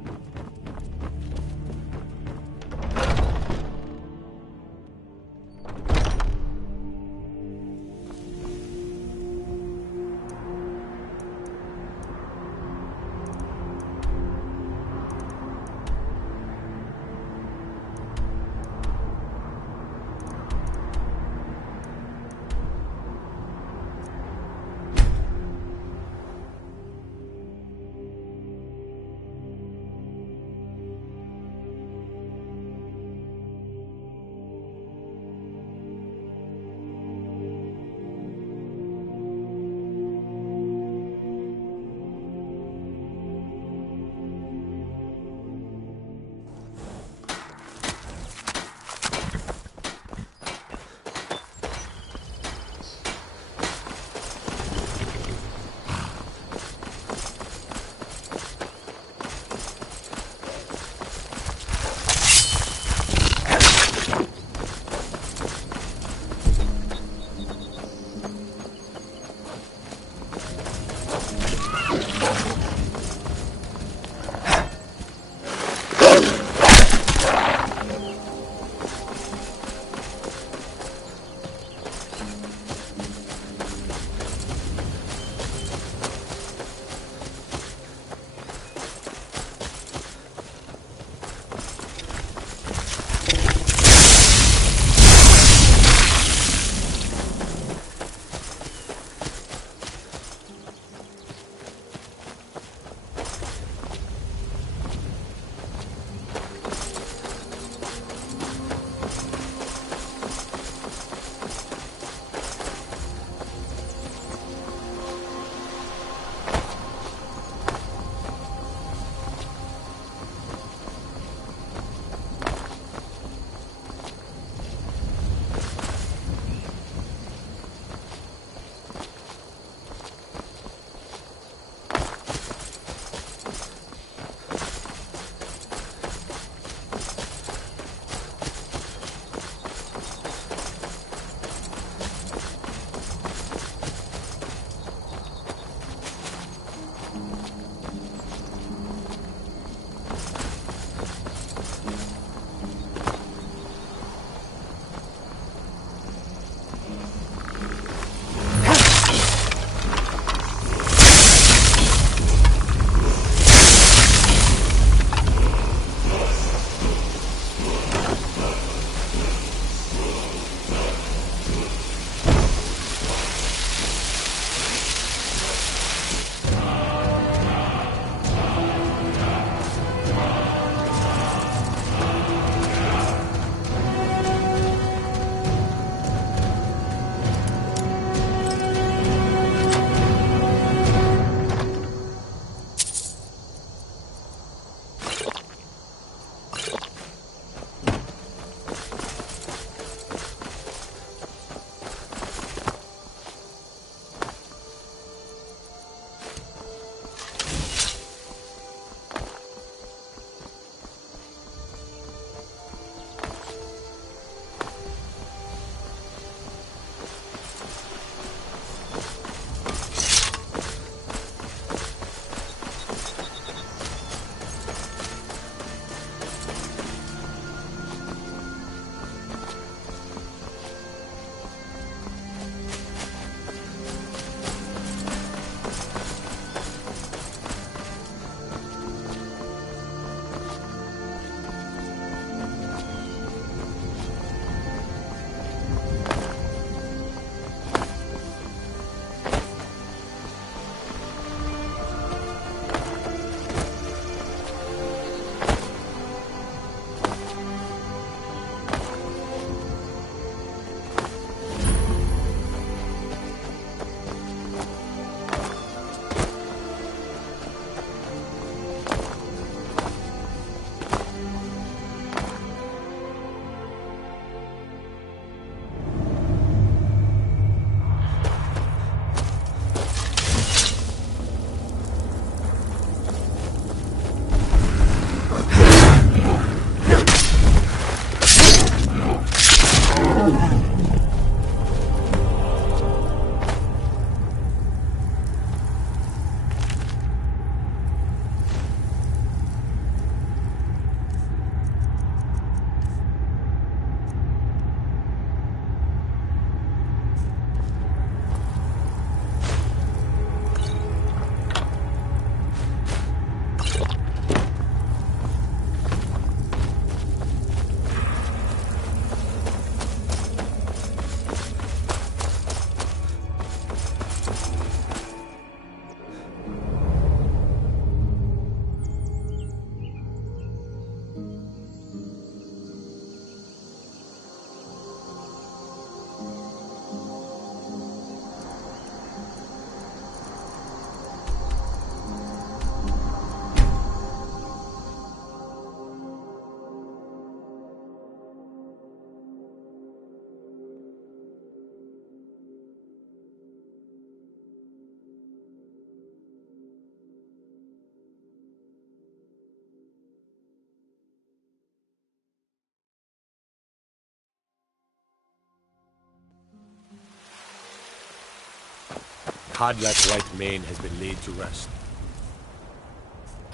Hadla's right mane has been laid to rest.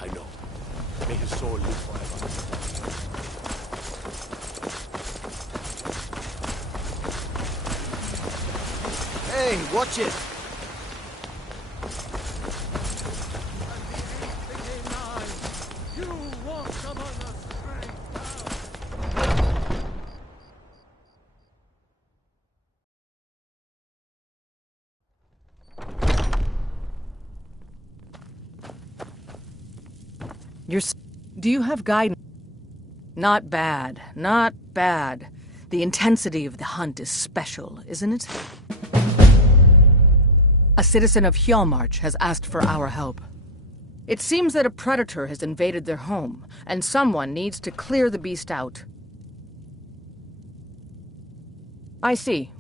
I know. May his soul live forever. Hey, watch it! Do you have guidance? Not bad. Not bad. The intensity of the hunt is special, isn't it? A citizen of Hjalmarch has asked for our help. It seems that a predator has invaded their home, and someone needs to clear the beast out. I see.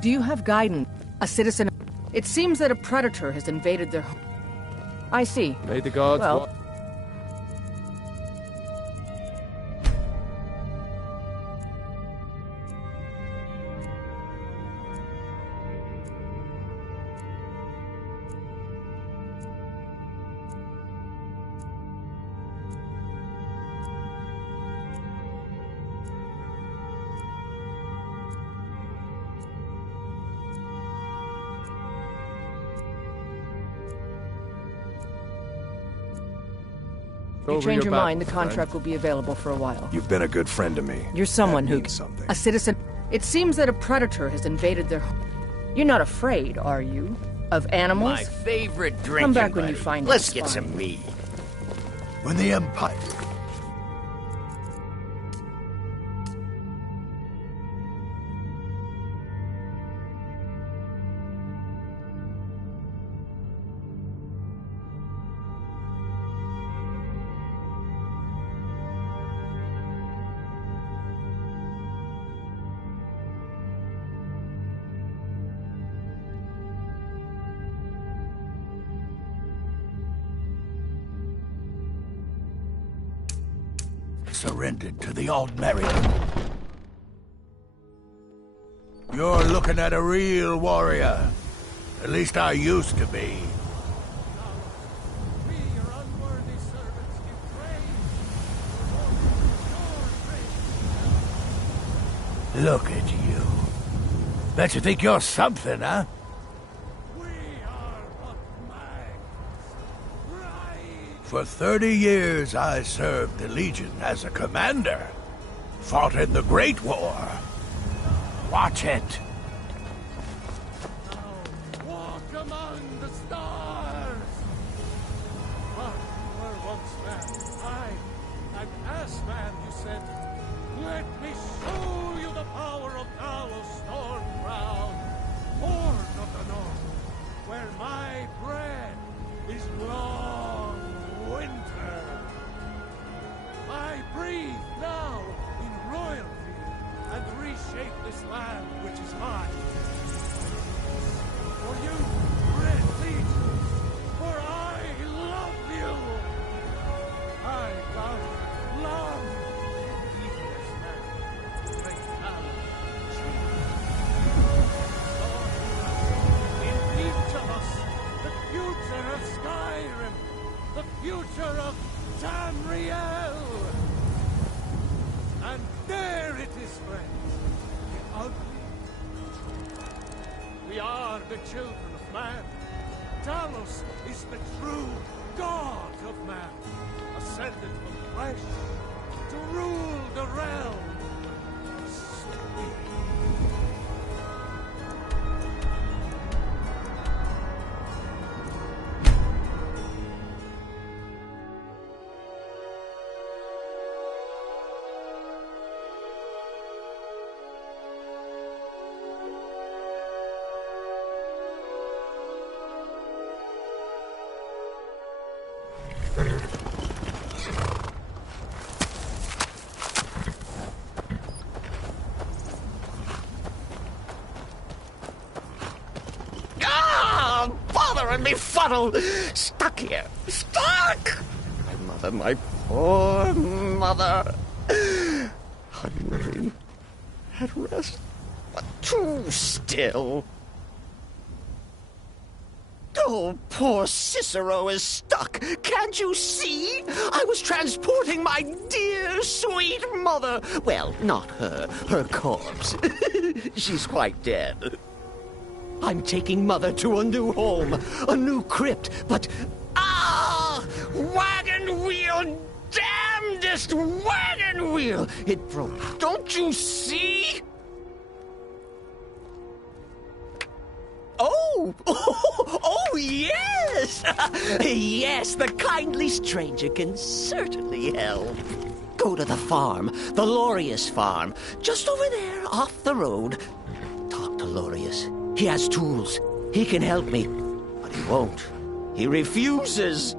Do you have guidance? A citizen... It seems that a predator has invaded their home. I see. May the gods... Well... If you change your mind, the contract will be available for a while. You've been a good friend to me. You're someone who... something. A citizen... It seems that a predator has invaded their home. You're not afraid, are you? Of animals? My favorite drinking Come back buddy. when you find Let's it get fun. some meat. When the Empire... surrendered to the Aldmeri. You're looking at a real warrior. At least I used to be. Look at you. Bet you think you're something, huh? For 30 years, I served the Legion as a commander. Fought in the Great War. Watch it. Walk among the stars! You were once man. I'm Assman, you said. Let me show you the power of Talos Stormcrown, Horde of the North, where my bread is long winter. I breathe now in royalty and reshape this land which is mine. For you, Red Legion, for I love you. I love evilest man, great talent, in each of us, the future of Skyrim, the future of Tamriel. And there it is, friends, the ugly. We are the children of man, Talos is the true god of man, ascended from flesh to rule the realm. Bother and befuddle! Stuck here! Stuck! My mother, my poor mother. Unwilling. At rest. But too still. Oh, poor Cicero is stuck. Can't you see? I was transporting my dear, sweet mother. Well, not her. Her corpse. She's quite dead. I'm taking Mother to a new home, a new crypt, but... Ah! Wagon wheel! Damnedest wagon wheel! It broke. Don't you see? Oh! Oh, yes! Yes, the kindly stranger can certainly help. Go to the farm, the Lorius farm, just over there, off the road. Talk to Lorius. He has tools. He can help me. But he won't. He refuses.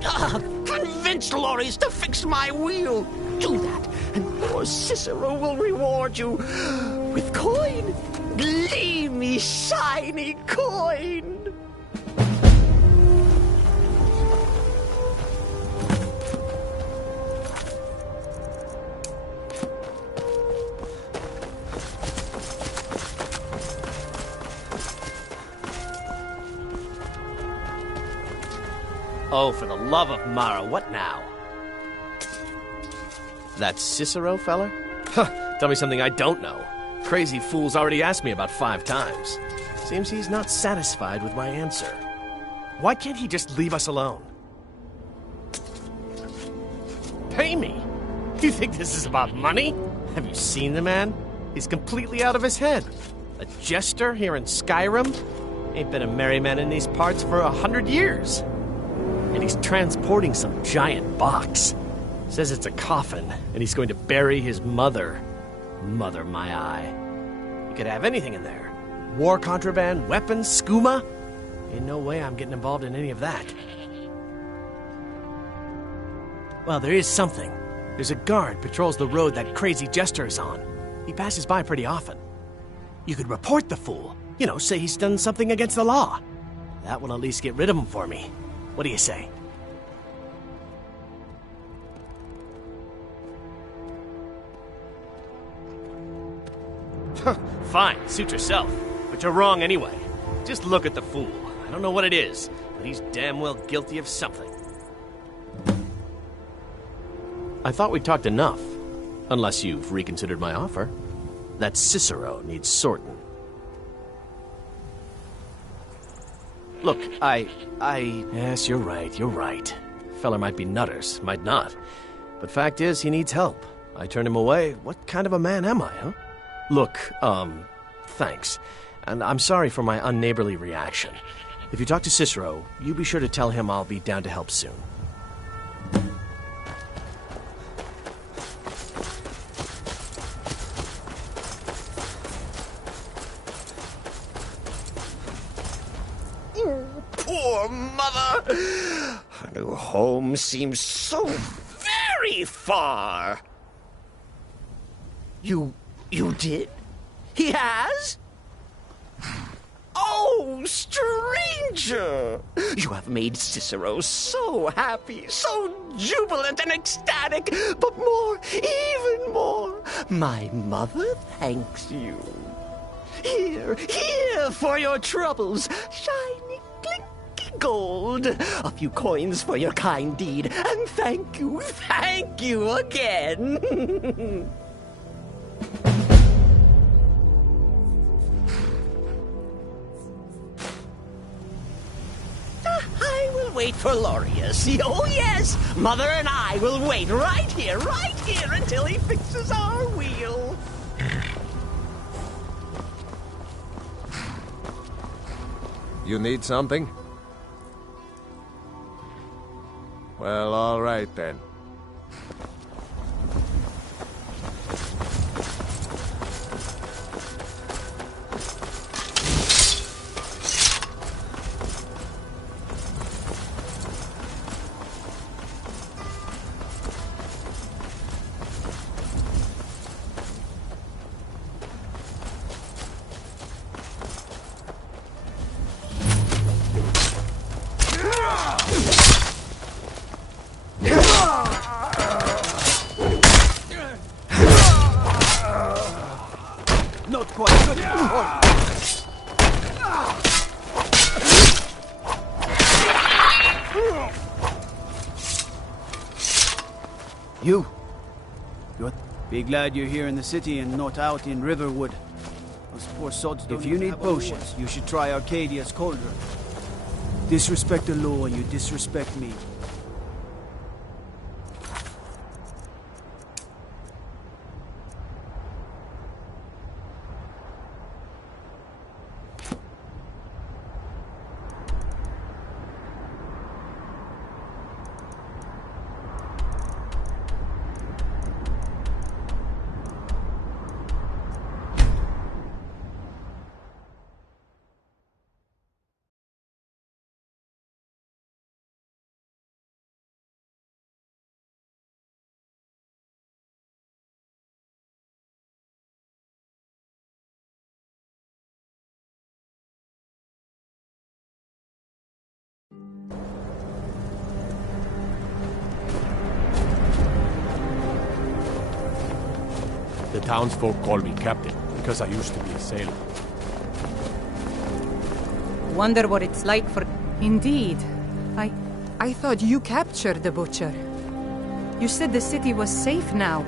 Convince Lorius to fix my wheel. Do that, and poor Cicero will reward you with coin. Gleamy, shiny coin. Oh, for the love of Mara, what now? That Cicero fella? Huh, tell me something I don't know. Crazy fool's already asked me about 5 times. Seems he's not satisfied with my answer. Why can't he just leave us alone? Pay me? You think this is about money? Have you seen the man? He's completely out of his head. A jester here in Skyrim? Ain't been a merry man in these parts for 100 years. And he's transporting some giant box. Says it's a coffin, and he's going to bury his mother. Mother, my eye. You could have anything in there. War contraband, weapons, skooma. Ain't no way I'm getting involved in any of that. Well, there is something. There's a guard patrols the road that crazy jester is on. He passes by pretty often. You could report the fool. You know, say he's done something against the law. That will at least get rid of him for me. What do you say? Fine, suit yourself. But you're wrong anyway. Just look at the fool. I don't know what it is, but he's damn well guilty of something. I thought we talked enough. Unless you've reconsidered my offer. That Cicero needs sorting. Look, Yes, you're right. Feller might be nutters, might not. But fact is, he needs help. I turned him away. What kind of a man am I, huh? Look, thanks. And I'm sorry for my unneighborly reaction. If you talk to Cicero, you be sure to tell him I'll be down to help soon. Poor mother! Her new home seems so very far. You did? He has? Oh, stranger! You have made Cicero so happy, so jubilant and ecstatic, but more, even more, my mother thanks you. Here for your troubles, shiny, clinky gold, a few coins for your kind deed, and thank you again. wait for Lorius. Oh, yes! Mother and I will wait right here until he fixes our wheel. You need something? Well, all right then. Not quite good enough. You're... Be glad you're here in the city and not out in Riverwood. Those poor sods don't. If you need potions, you should try Arcadia's cauldron. Disrespect the law, you disrespect me. The townsfolk call me captain because I used to be a sailor. Wonder what it's like for... Indeed. I thought you captured the butcher. You said the city was safe now.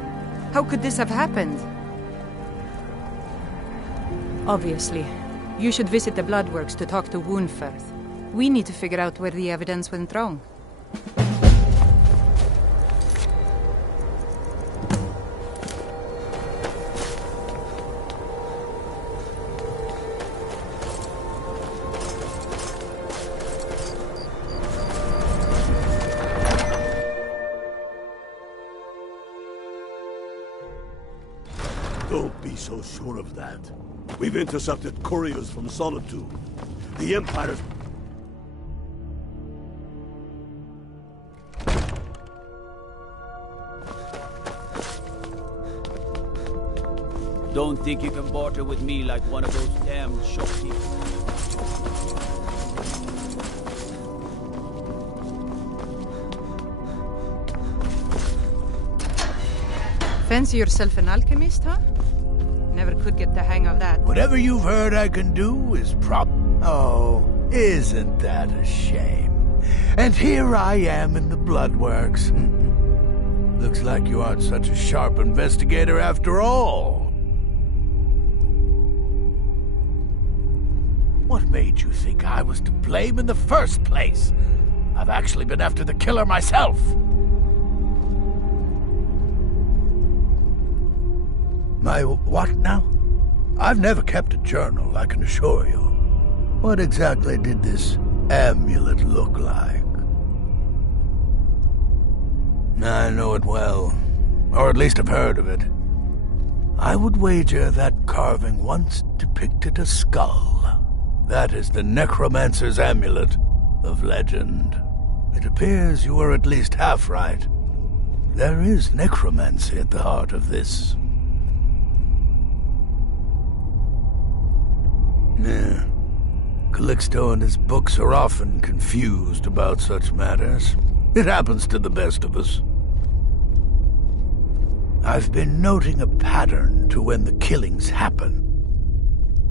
How could this have happened? Obviously. You should visit the Bloodworks to talk to Woundfirth. We need to figure out where the evidence went wrong. Don't be so sure of that. We've intercepted couriers from Solitude. The Empire's... Don't think you can barter with me like one of those damned shopkeepers. Fancy yourself an alchemist, huh? Never could get the hang of that. Whatever you've heard I can do is Oh, isn't that a shame? And here I am in the Bloodworks. Looks like you aren't such a sharp investigator after all. What made you think I was to blame in the first place? I've actually been after the killer myself. My what now? I've never kept a journal, I can assure you. What exactly did this amulet look like? I know it well, or at least I've heard of it. I would wager that carving once depicted a skull. That is the necromancer's amulet of legend. It appears you were at least half right. There is necromancy at the heart of this. Yeah. Calixto and his books are often confused about such matters. It happens to the best of us. I've been noting a pattern to when the killings happen.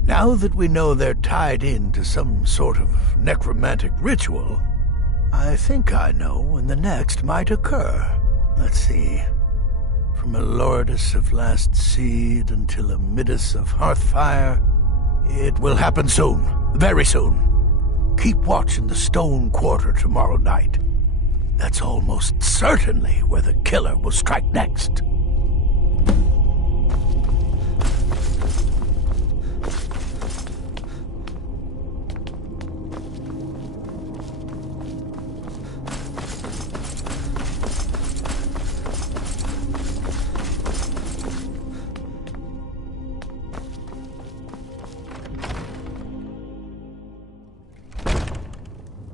Now that we know they're tied into some sort of necromantic ritual, I think I know when the next might occur. Let's see. From a Lordus of Last Seed until a Midas of Hearthfire, it will happen soon. Very soon. Keep watching the Stone Quarter tomorrow night. That's almost certainly where the killer will strike next.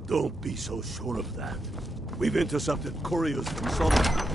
Don't be so sure of that. We've intercepted couriers from some...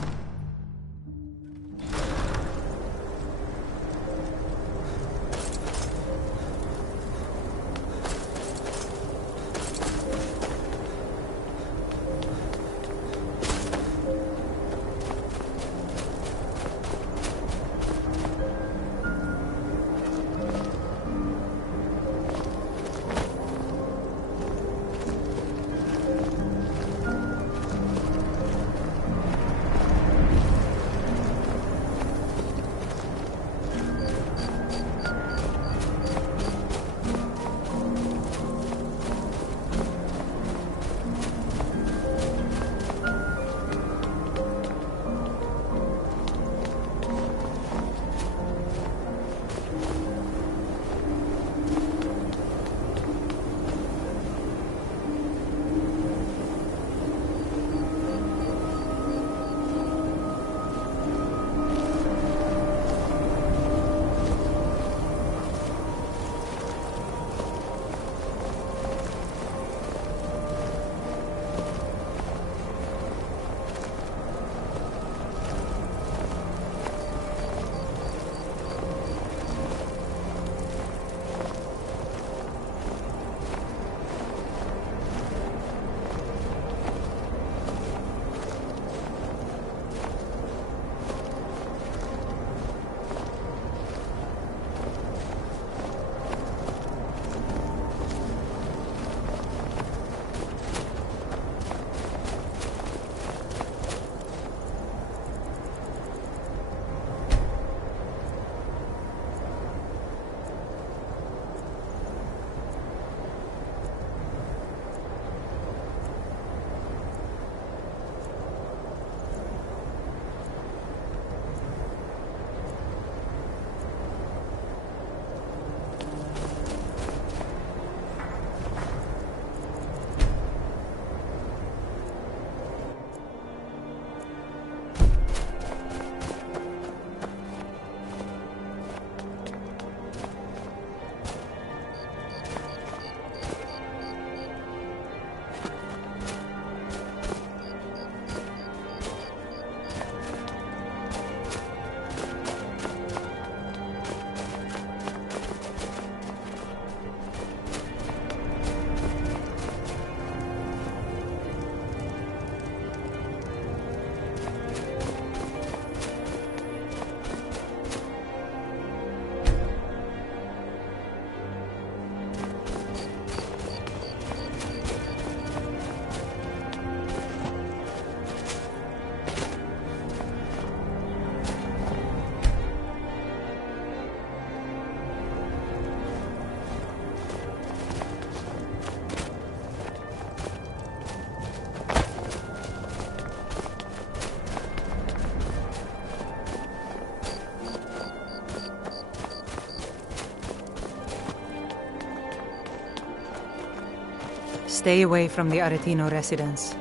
Stay away from the Aretino residence.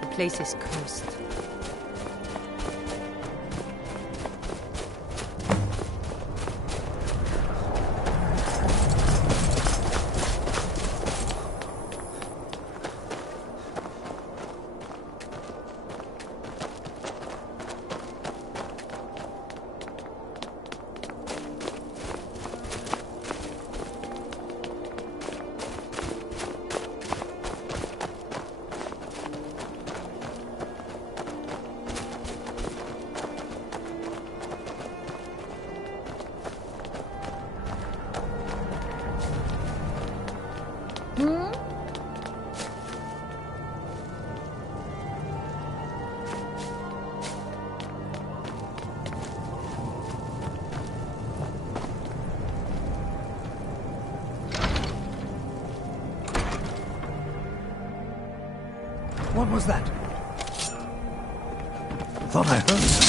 The place is cursed. What was that? I thought I heard something.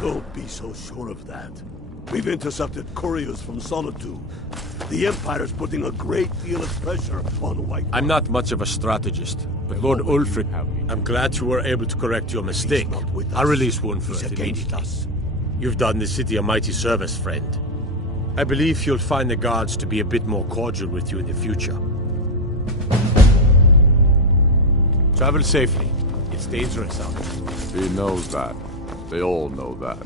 Don't be so sure of that. We've intercepted couriers from Solitude. The Empire's putting a great deal of pressure on White. I'm not much of a strategist, but Lord Ulfric, I'm glad you were able to correct your mistake. I'll release Wunfurt immediately. You've done the city a mighty service, friend. I believe you'll find the guards to be a bit more cordial with you in the future. Travel safely. It's dangerous out there. He knows that. They all know that.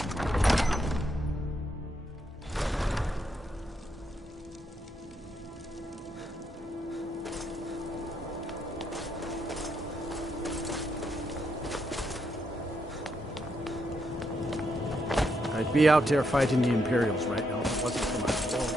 I'd be out there fighting the Imperials right now if it wasn't for my wall.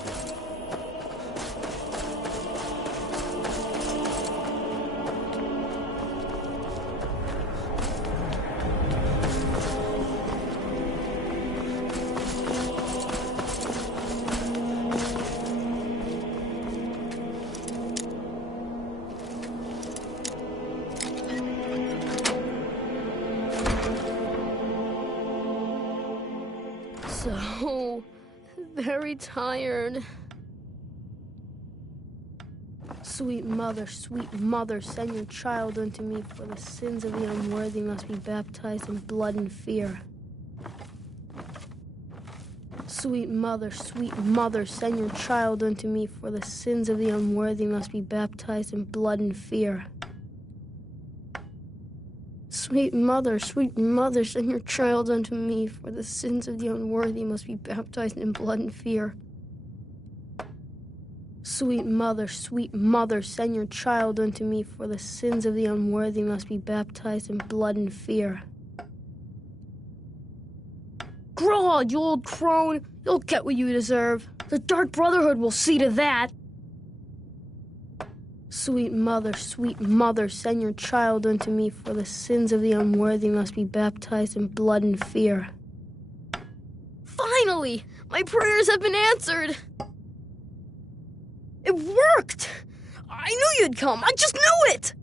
So very tired. Sweet mother, send your child unto me, for the sins of the unworthy must be baptized in blood and fear. Sweet mother, send your child unto me, for the sins of the unworthy must be baptized in blood and fear. Sweet mother, send your child unto me, for the sins of the unworthy must be baptized in blood and fear. Sweet mother, send your child unto me, for the sins of the unworthy must be baptized in blood and fear. Grod, you old crone, you'll get what you deserve. The Dark Brotherhood will see to that. Sweet mother, send your child unto me, for the sins of the unworthy must be baptized in blood and fear. Finally! My prayers have been answered! It worked! I knew you'd come, I just knew it!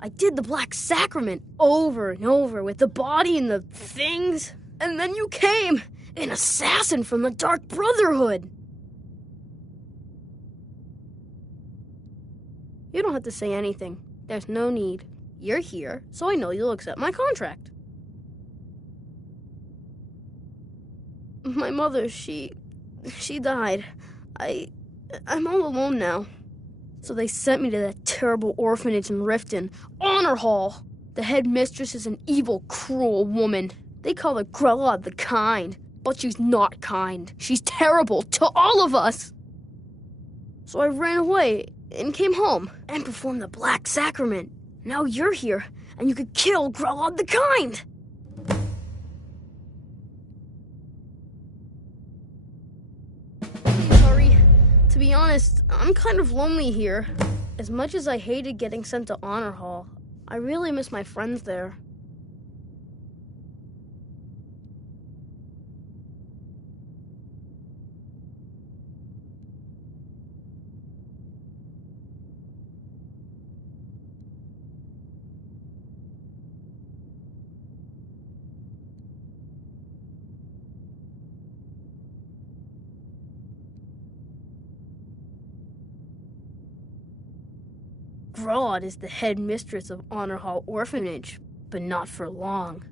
I did the Black Sacrament over and over with the body and the things, and then you came, an assassin from the Dark Brotherhood! You don't have to say anything. There's no need. You're here, so I know you'll accept my contract. My mother, she died. I'm all alone now. So they sent me to that terrible orphanage in Riften, Honor Hall. The headmistress is an evil, cruel woman. They call her Grella the Kind, but she's not kind. She's terrible to all of us. So I ran away and came home and performed the Black Sacrament. Now you're here, and you could kill Grella the Kind. Please hurry. To be honest, I'm kind of lonely here. As much as I hated getting sent to Honor Hall, I really miss my friends there. Grod is the head mistress of Honor Hall Orphanage, but not for long.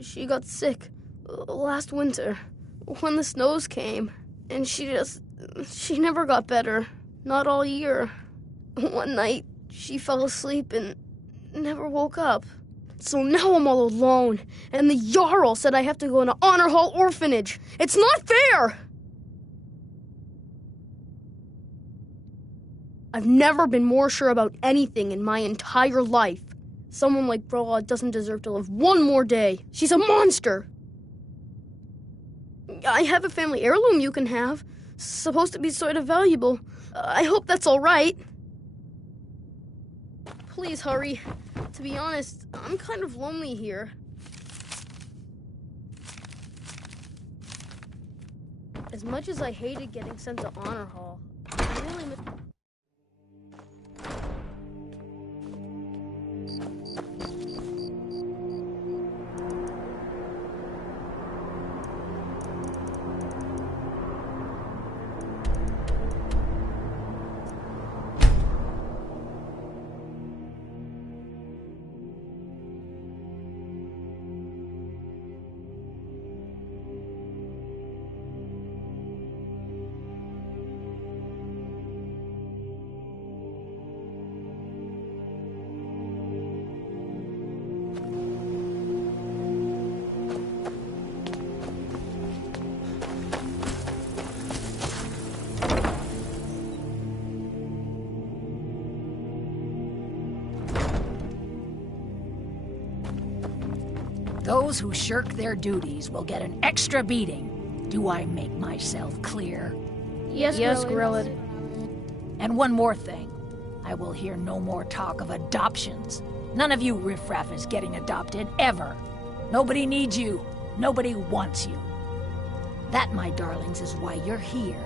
She got sick last winter when the snows came, and she never got better, not all year. One night, she fell asleep and never woke up. So now I'm all alone, and the Jarl said I have to go into Honor Hall Orphanage. It's not fair! I've never been more sure about anything in my entire life. Someone like Broad doesn't deserve to live one more day. She's a monster! I have a family heirloom you can have. Supposed to be sort of valuable. I hope that's all right. Please hurry. To be honest, I'm kind of lonely here. As much as I hated getting sent to Honor Hall, I really miss... Those who shirk their duties will get an extra beating. Do I make myself clear? Yes, Grillad. And one more thing. I will hear no more talk of adoptions. None of you riffraff is getting adopted, ever. Nobody needs you. Nobody wants you. That, my darlings, is why you're here.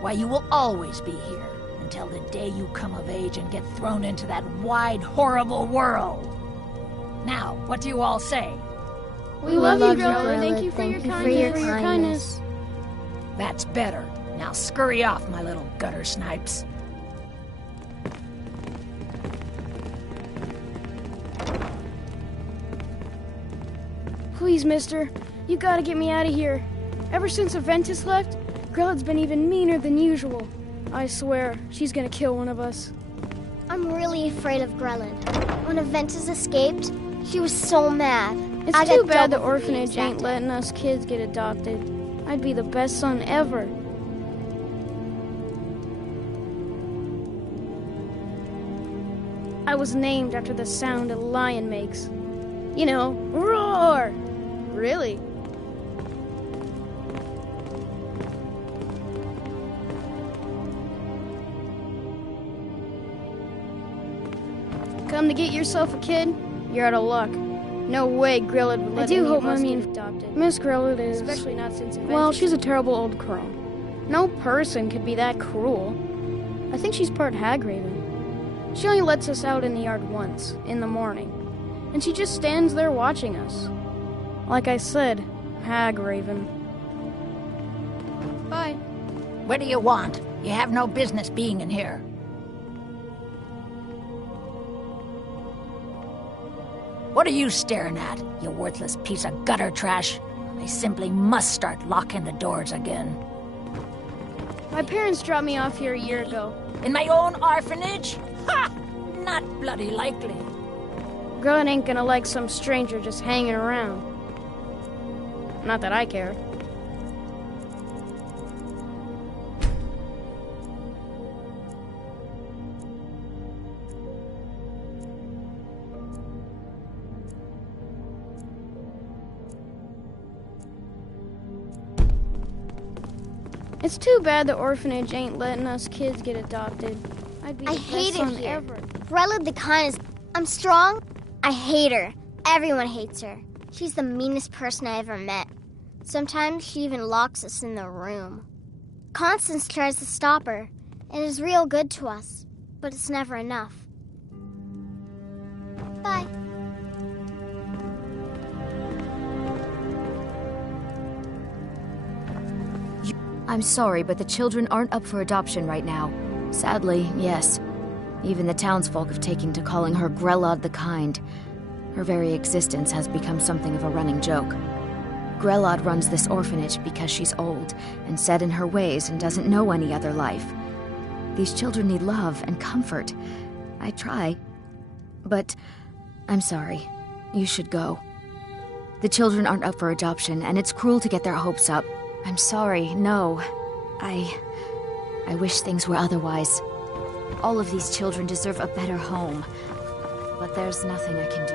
Why you will always be here, until the day you come of age and get thrown into that wide, horrible world. Now, what do you all say? We love you, Grillad. Thank you for your kindness. That's better. Now scurry off, my little gutter snipes. Please, mister. You gotta get me out of here. Ever since Aventus left, Grillad's been even meaner than usual. I swear, she's gonna kill one of us. I'm really afraid of Grillad. When Aventus escaped, she was so mad. It's too bad the orphanage ain't letting us kids get adopted. I'd be the best son ever. I was named after the sound a lion makes. You know, roar! Really? Come to get yourself a kid? You're out of luck. No way Grillad would let any of us get adopted. Miss Grillad is... Especially not since Aventus. Well, she's a terrible old crone. No person could be that cruel. I think she's part Hagraven. She only lets us out in the yard once, in the morning. And she just stands there watching us. Like I said, Hagraven. Bye. What do you want? You have no business being in here. What are you staring at, you worthless piece of gutter trash? I simply must start locking the doors again. My parents dropped me off here a year ago. In my own orphanage? Ha! Not bloody likely. Grillad ain't gonna like some stranger just hanging around. Not that I care. It's too bad the orphanage ain't letting us kids get adopted. I'd be the best son ever. Grillad the kindest. I'm strong. I hate her. Everyone hates her. She's the meanest person I ever met. Sometimes she even locks us in the room. Constance tries to stop her. It is real good to us, but it's never enough. Bye. I'm sorry, but the children aren't up for adoption right now. Sadly, yes. Even the townsfolk have taken to calling her Grelod the Kind. Her very existence has become something of a running joke. Grelod runs this orphanage because she's old and set in her ways and doesn't know any other life. These children need love and comfort. I try. But I'm sorry. You should go. The children aren't up for adoption, and it's cruel to get their hopes up. I'm sorry, no. I wish things were otherwise. All of these children deserve a better home. But there's nothing I can do.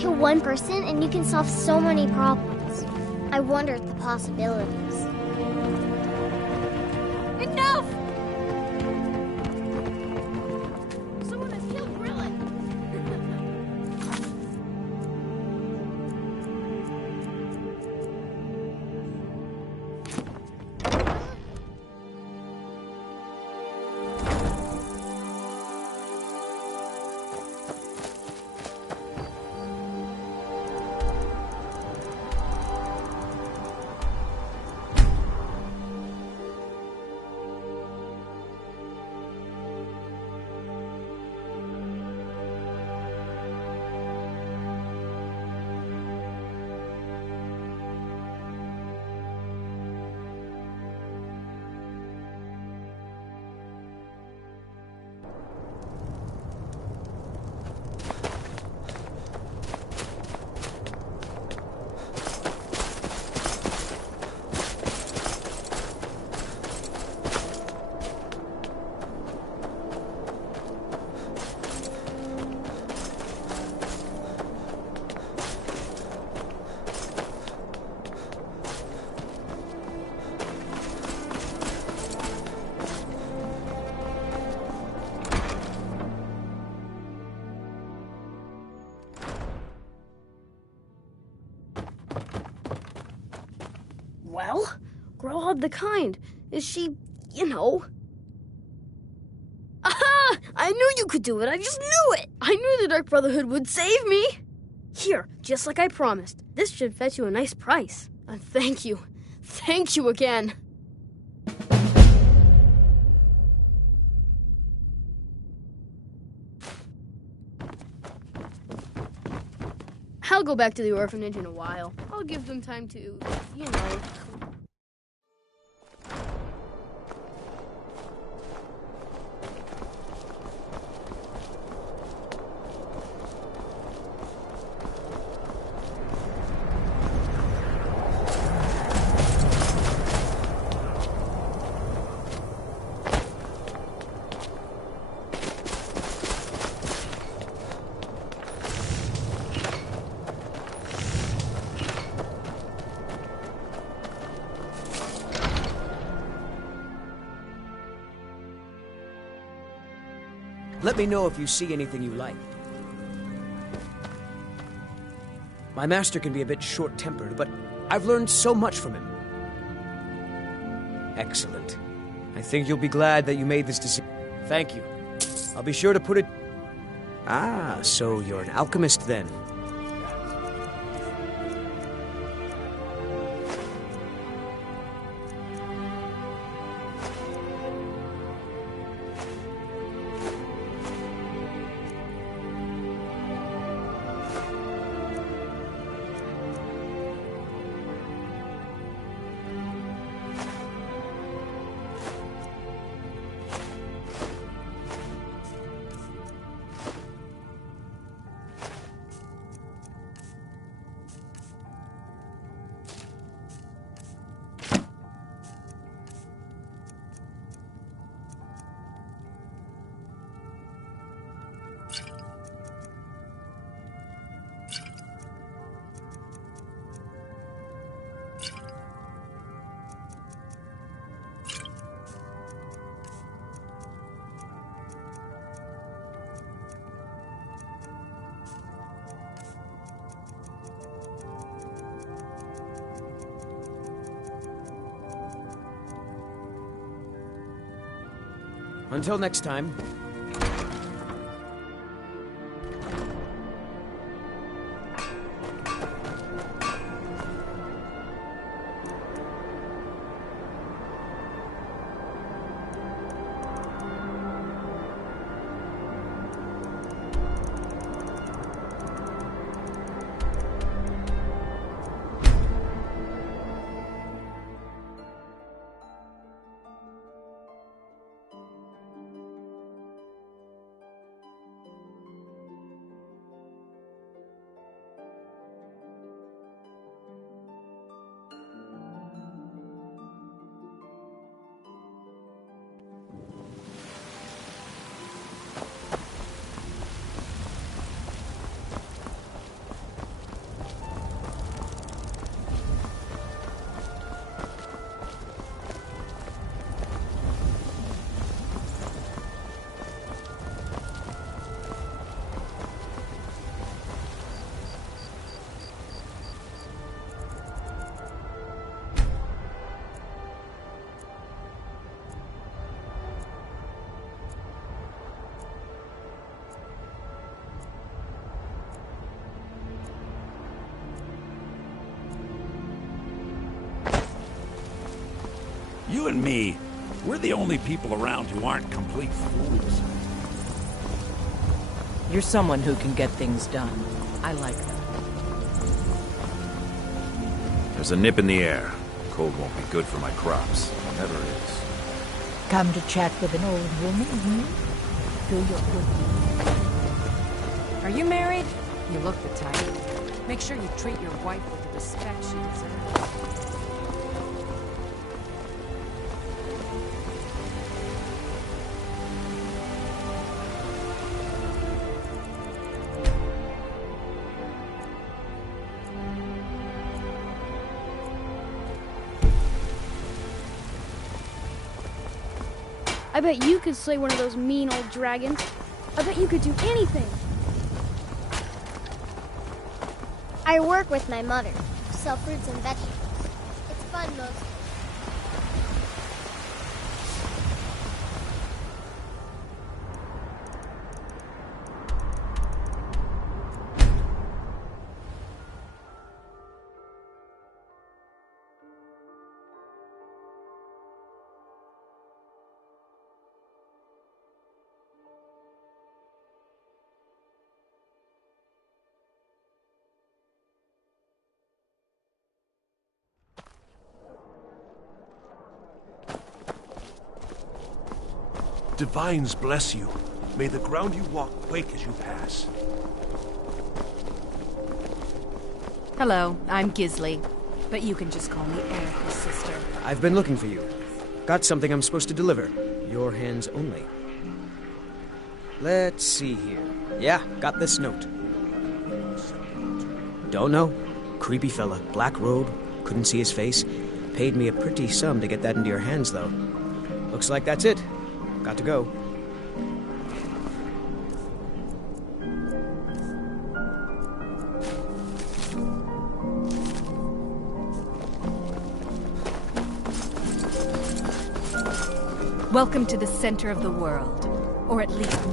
Kill one person and you can solve so many problems. I wonder at the possibilities. Enough! Someone has killed Grilla. Well, Grelod the Kind. Is she, you know... Aha! I knew you could do it. I just knew it. I knew the Dark Brotherhood would save me. Here, just like I promised. This should fetch you a nice price. And thank you. Thank you again. I'll go back to the orphanage in a while. I'll give them time to, you know... Let me know if you see anything you like. My master can be a bit short-tempered, but I've learned so much from him. Excellent. I think you'll be glad that you made this decision. Thank you. I'll be sure to put it... Ah, so you're an alchemist then. Until next time. You and me, we're the only people around who aren't complete fools. You're someone who can get things done. I like that. There's a nip in the air. Cold won't be good for my crops. Never is. Come to chat with an old woman, Do your Are you married? You look the type. Make sure you treat your wife with the respect she deserves. I bet you could slay one of those mean old dragons. I bet you could do anything. I work with my mother. Sell fruits and vegetables. It's fun mostly. Divines bless you. May the ground you walk quake as you pass. Hello, I'm Gisli. But you can just call me Erica's sister. I've been looking for you. Got something I'm supposed to deliver. Your hands only. Let's see here. Yeah, got this note. Don't know. Creepy fella. Black robe. Couldn't see his face. Paid me a pretty sum to get that into your hands, though. Looks like that's it. Got to go. Welcome to the center of the world. Or at least...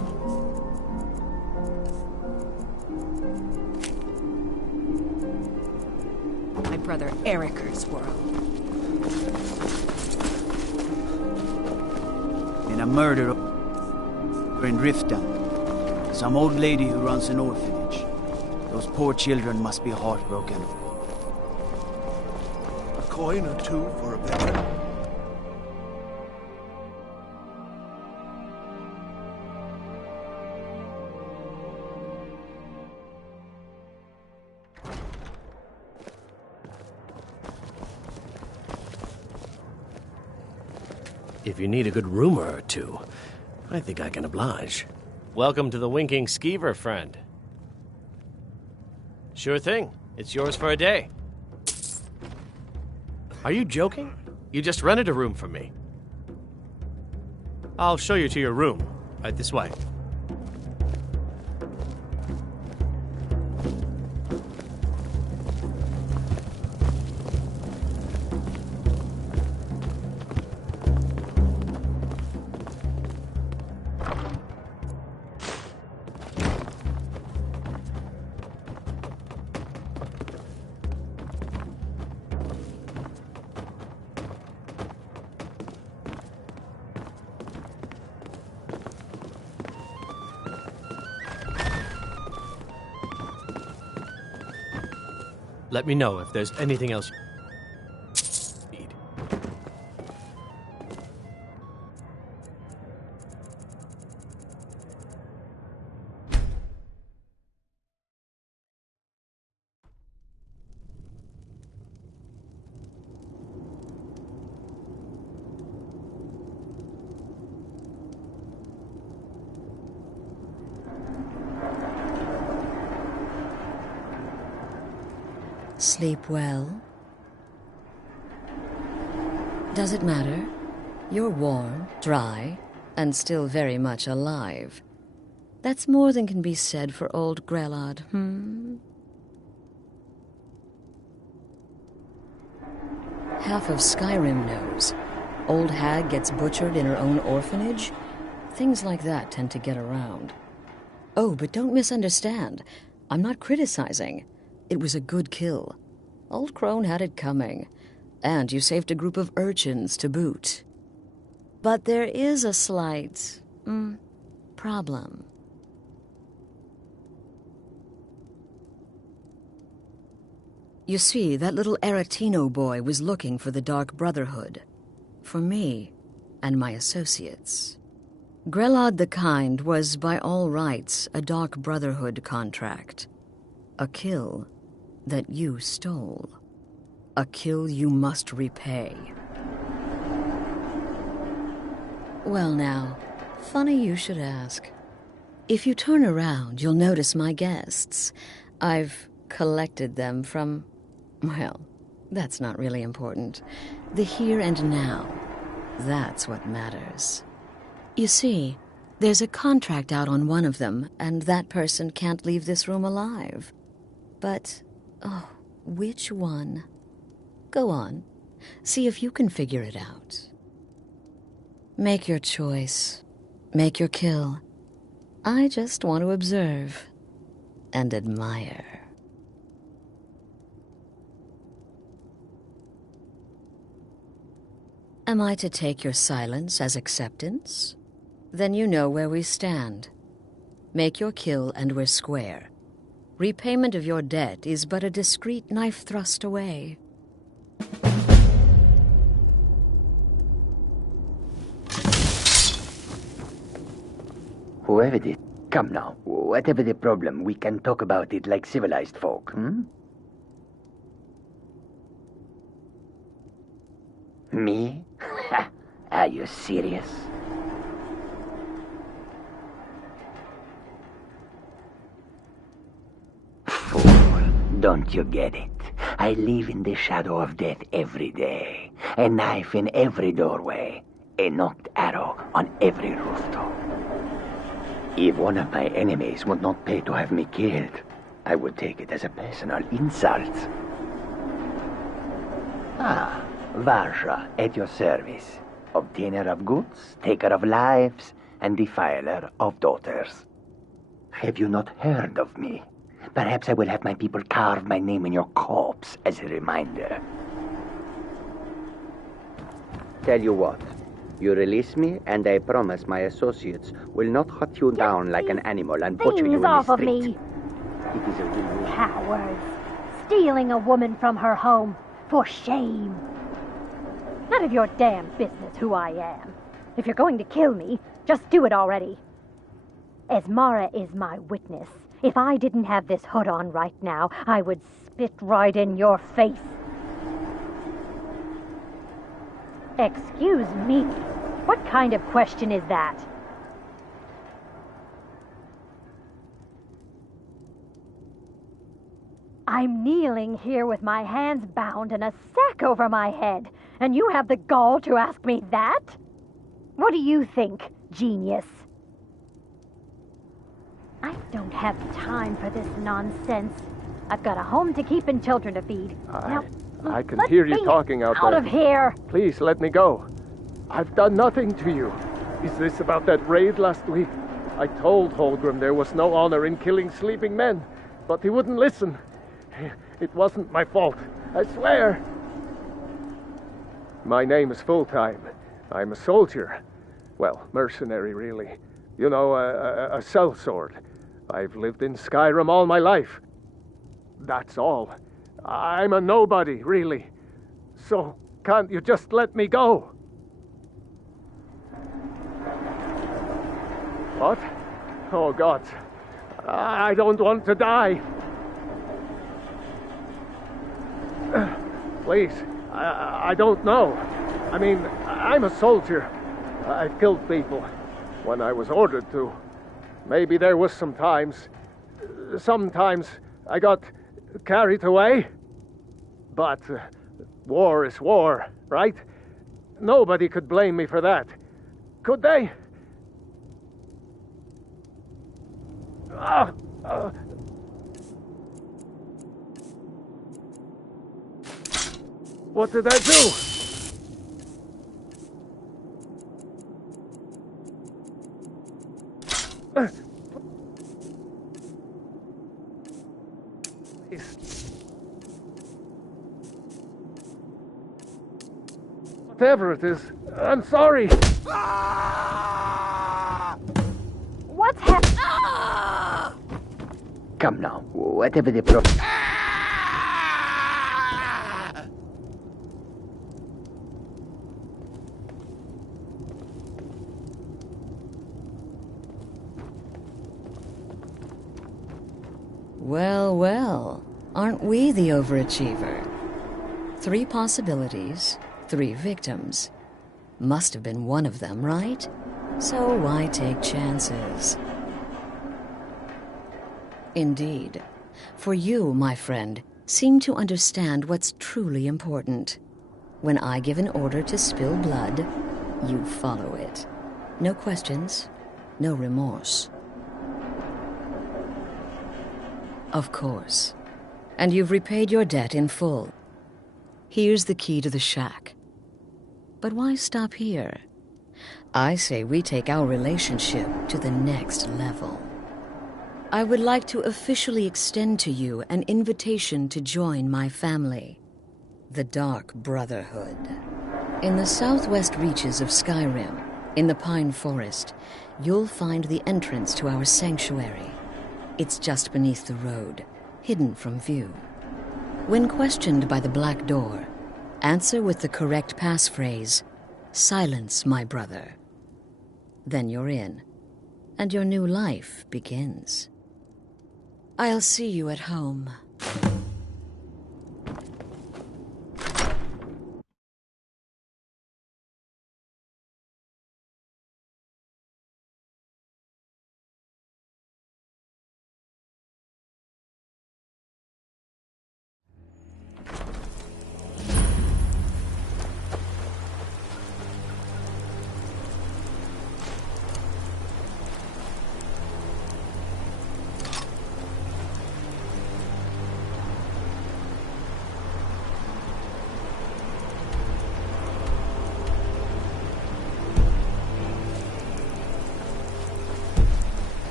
my brother Eriker's world. In a murder in Riften. Some old lady who runs an orphanage. Those poor children must be heartbroken. A coin or two for a veteran. If you need a good rumor or two, I think I can oblige. Welcome to the Winking Skeever, friend. Sure thing. It's yours for a day. Are you joking? You just rented a room from me. I'll show you to your room. Right this way. Let me know if there's anything else you need. Sleep well? Does it matter? You're warm, dry, and still very much alive. That's more than can be said for old Grelod, Half of Skyrim knows. Old hag gets butchered in her own orphanage. Things like that tend to get around. Oh, but don't misunderstand. I'm not criticizing. It was a good kill. Old Crone had it coming. And you saved a group of urchins to boot. But there is a slight, problem. You see, that little Aretino boy was looking for the Dark Brotherhood. For me and my associates. Grelod the Kind was, by all rights, a Dark Brotherhood contract. A kill that you stole. A kill you must repay. Well now, funny you should ask. If you turn around, you'll notice my guests. I've collected them from, well, that's not really important. The here and now, that's what matters. You see, there's a contract out on one of them, and that person can't leave this room alive. But, which one? Go on. See if you can figure it out. Make your choice. Make your kill. I just want to observe and admire. Am I to take your silence as acceptance? Then you know where we stand. Make your kill and we're square. Repayment of your debt is but a discreet knife thrust away. Whoever did, come now. Whatever the problem, we can talk about it like civilized folk, Me? Are you serious? Don't you get it? I live in the shadow of death every day. A knife in every doorway. A knocked arrow on every rooftop. If one of my enemies would not pay to have me killed, I would take it as a personal insult. Varja, at your service. Obtainer of goods, taker of lives, and defiler of daughters. Have you not heard of me? Perhaps I will have my people carve my name in your corpse as a reminder. Tell you what, you release me, and I promise my associates will not hunt you down like an animal and butcher you in the off of street. me! It is a win-win. Cowards! Stealing a woman from her home! For shame! None of your damn business who I am. If you're going to kill me, just do it already. Esmara is my witness. If I didn't have this hood on right now, I would spit right in your face. Excuse me. What kind of question is that? I'm kneeling here with my hands bound and a sack over my head, and you have the gall to ask me that? What do you think, genius? I don't have time for this nonsense. I've got a home to keep and children to feed. I can hear you talking out there. Out of here! Please, let me go. I've done nothing to you. Is this about that raid last week? I told Holgrim there was no honor in killing sleeping men, but he wouldn't listen. It wasn't my fault, I swear. My name is Full-Time. I'm a soldier. Well, mercenary, really. You know, a sellsword. I've lived in Skyrim all my life. That's all. I'm a nobody, really. So can't you just let me go? What? Oh, God. I don't want to die. Please, I don't know. I mean, I'm a soldier. I've killed people when I was ordered to. Maybe there was sometimes I got carried away. But war is war, right? Nobody could blame me for that. Could they? What did I do? Whatever it is, I'm sorry. What's happening? Come now, whatever the problem. Well, well, aren't we the overachiever? 3 possibilities, 3 victims. Must have been one of them, right? So why take chances? Indeed. For you, my friend, seem to understand what's truly important. When I give an order to spill blood, you follow it. No questions, no remorse. Of course. And you've repaid your debt in full. Here's the key to the shack. But why stop here? I say we take our relationship to the next level. I would like to officially extend to you an invitation to join my family, the Dark Brotherhood. In the southwest reaches of Skyrim, in the Pine Forest, you'll find the entrance to our sanctuary. It's just beneath the road, hidden from view. When questioned by the Black Door, answer with the correct passphrase, "Silence, my brother." Then you're in, and your new life begins. I'll see you at home.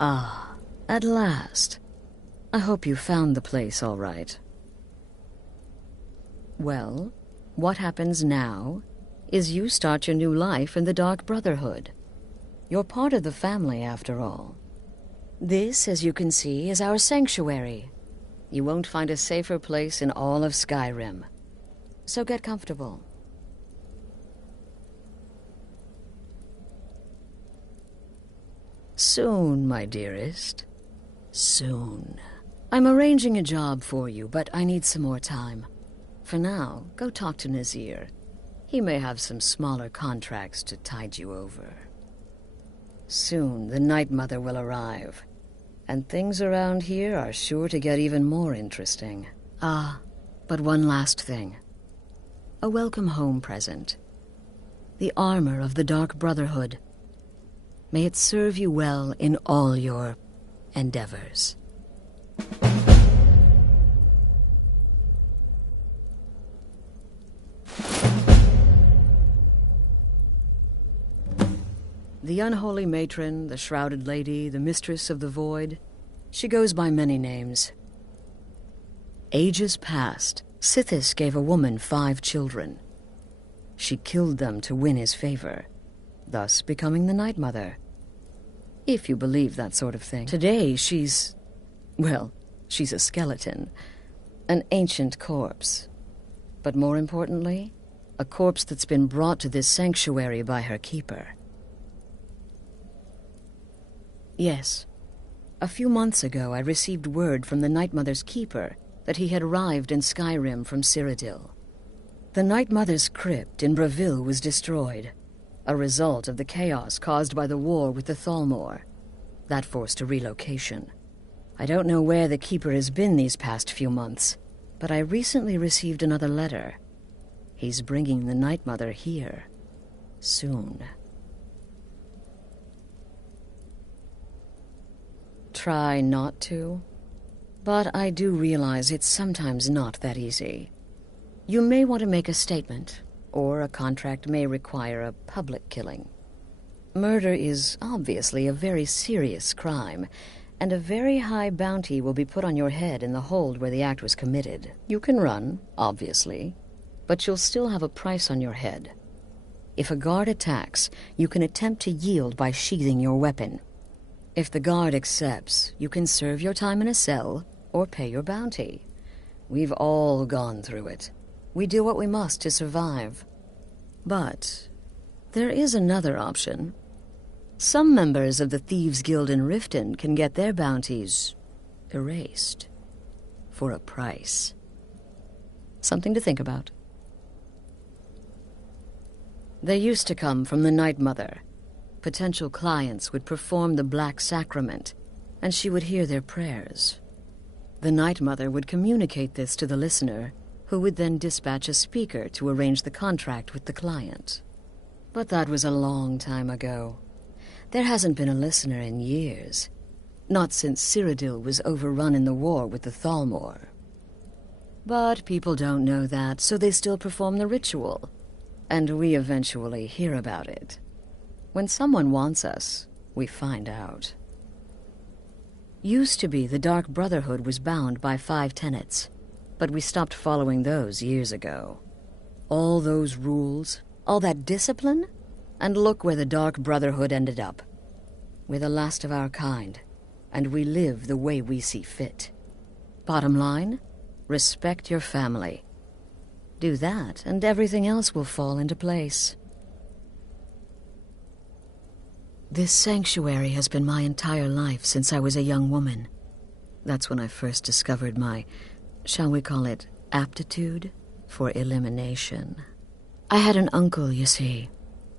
Ah, at last. I hope you found the place all right. Well, what happens now is you start your new life in the Dark Brotherhood. You're part of the family, after all. This, as you can see, is our sanctuary. You won't find a safer place in all of Skyrim. So get comfortable. Soon, my dearest. Soon. I'm arranging a job for you, but I need some more time. For now, go talk to Nazir. He may have some smaller contracts to tide you over. Soon, the Night Mother will arrive, and things around here are sure to get even more interesting. Ah, but one last thing. A welcome home present. The armor of the Dark Brotherhood. May it serve you well in all your endeavors. The unholy matron, the shrouded lady, the mistress of the void. She goes by many names. Ages past, Sithis gave a woman 5 children. She killed them to win his favor, thus becoming the Night Mother. If you believe that sort of thing. Today, she's a skeleton. An ancient corpse. But more importantly, a corpse that's been brought to this sanctuary by her keeper. Yes. A few months ago, I received word from the Night Mother's keeper that he had arrived in Skyrim from Cyrodiil. The Night Mother's crypt in Bravil was destroyed, a result of the chaos caused by the war with the Thalmor. That forced a relocation. I don't know where the keeper has been these past few months, but I recently received another letter. He's bringing the Night Mother here. Soon. Try not to, but I do realize it's sometimes not that easy. You may want to make a statement, or a contract may require a public killing. Murder is obviously a very serious crime, and a very high bounty will be put on your head in the hold where the act was committed. You can run, obviously, but you'll still have a price on your head. If a guard attacks, you can attempt to yield by sheathing your weapon. If the guard accepts, you can serve your time in a cell or pay your bounty. We've all gone through it. We do what we must to survive. But there is another option. Some members of the Thieves' Guild in Riften can get their bounties erased for a price. Something to think about. They used to come from the Night Mother. Potential clients would perform the Black Sacrament, and she would hear their prayers. The Night Mother would communicate this to the listener, who would then dispatch a speaker to arrange the contract with the client. But that was a long time ago. There hasn't been a listener in years. Not since Cyrodiil was overrun in the war with the Thalmor. But people don't know that, so they still perform the ritual. And we eventually hear about it. When someone wants us, we find out. Used to be the Dark Brotherhood was bound by 5 tenets, but we stopped following those years ago. All those rules, all that discipline, and look where the Dark Brotherhood ended up. We're the last of our kind, and we live the way we see fit. Bottom line, respect your family. Do that, and everything else will fall into place. This sanctuary has been my entire life since I was a young woman. That's when I first discovered my, shall we call it, aptitude for elimination. I had an uncle, you see.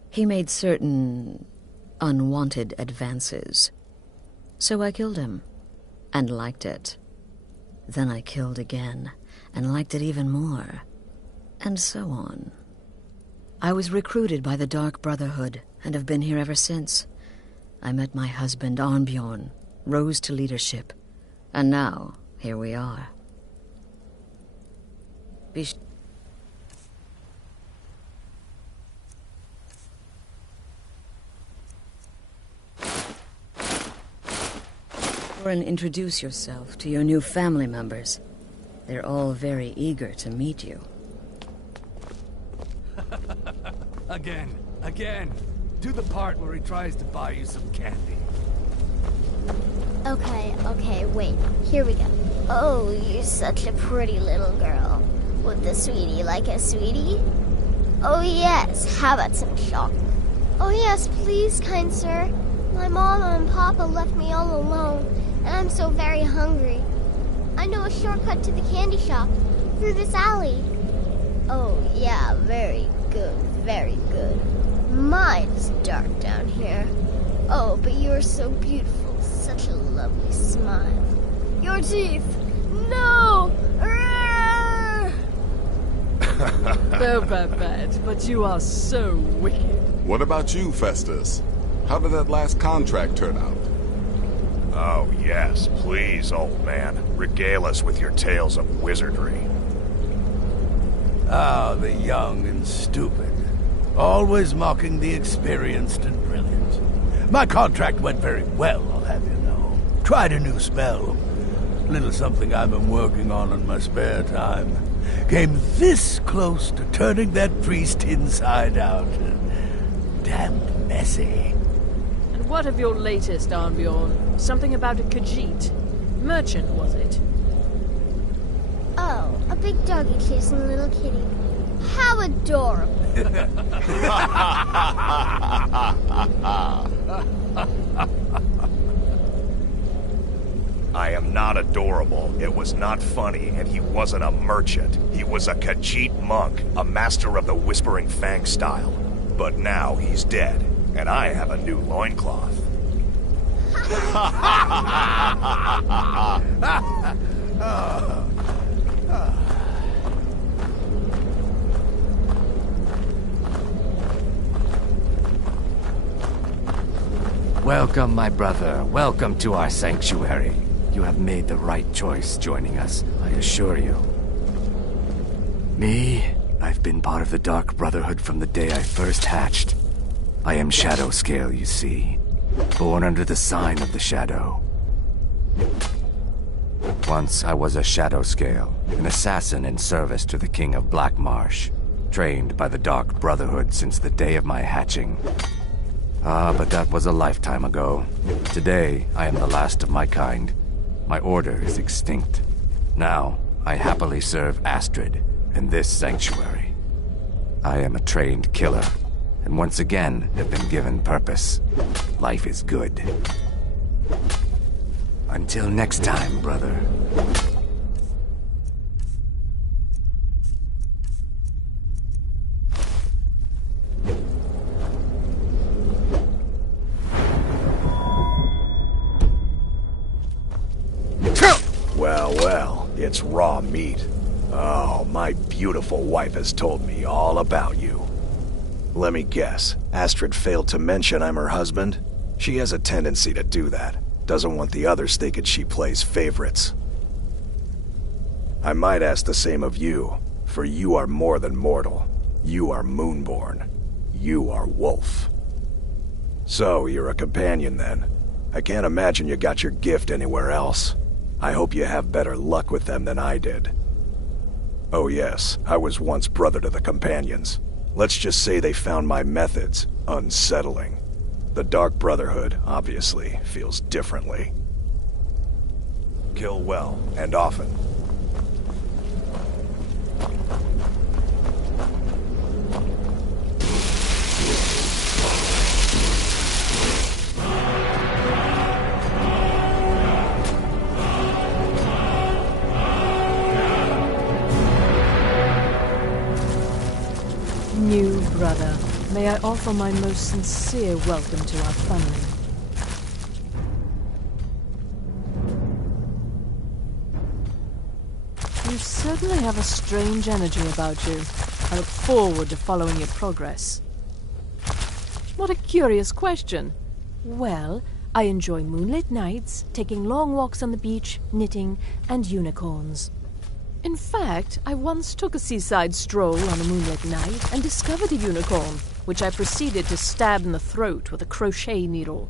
He made certain unwanted advances. So I killed him, and liked it. Then I killed again, and liked it even more. And so on. I was recruited by the Dark Brotherhood, and have been here ever since. I met my husband, Arnbjorn, rose to leadership, and now, here we are. over and introduce yourself to your new family members. They're all very eager to meet you. Again. Do the part where he tries to buy you some candy. Okay, wait. Here we go. Oh, you're such a pretty little girl. Would the sweetie like a sweetie? Oh yes, how about some chocolate? Oh yes, please, kind sir. My mama and papa left me all alone, and I'm so very hungry. I know a shortcut to the candy shop, through this alley. Oh yeah, very good, very good. My, it's dark down here. Oh, but you're so beautiful, such a lovely smile. Your teeth! No! No, Babette, but you are so wicked. What about you, Festus? How did that last contract turn out? Oh, yes, please, old man. Regale us with your tales of wizardry. Ah, the young and stupid. Always mocking the experienced and brilliant. My contract went very well, I'll have you know. Tried a new spell. Little something I've been working on in my spare time. Came this close to turning that priest inside out. Damned messy. And what of your latest, Arnbjorn? Something about a Khajiit. Merchant, was it? Oh, a big doggy chasing a little kitty. How adorable. I am not adorable. It was not funny, and he wasn't a merchant. He was a Khajiit monk, a master of the Whispering Fang style. But now he's dead, and I have a new loincloth. Welcome, my brother. Welcome to our sanctuary. You have made the right choice joining us, I assure you. Me? I've been part of the Dark Brotherhood from the day I first hatched. I am Shadowscale, you see. Born under the sign of the Shadow. Once I was a Shadowscale, an assassin in service to the King of Blackmarsh, trained by the Dark Brotherhood since the day of my hatching. Ah, but that was a lifetime ago. Today, I am the last of my kind. My order is extinct. Now, I happily serve Astrid in this sanctuary. I am a trained killer, and once again have been given purpose. Life is good. Until next time, brother. Well, it's raw meat. Oh, my beautiful wife has told me all about you. Let me guess, Astrid failed to mention I'm her husband? She has a tendency to do that. Doesn't want the others thinking she plays favorites. I might ask the same of you, for you are more than mortal. You are Moonborn. You are Wolf. So, you're a companion then. I can't imagine you got your gift anywhere else. I hope you have better luck with them than I did. Oh yes, I was once brother to the companions. Let's just say they found my methods unsettling. The Dark Brotherhood, obviously, feels differently. Kill well, and often. New brother, may I offer my most sincere welcome to our family. You certainly have a strange energy about you. I look forward to following your progress. What a curious question. Well, I enjoy moonlit nights, taking long walks on the beach, knitting, and unicorns. In fact, I once took a seaside stroll on a moonlit night and discovered a unicorn, which I proceeded to stab in the throat with a crochet needle.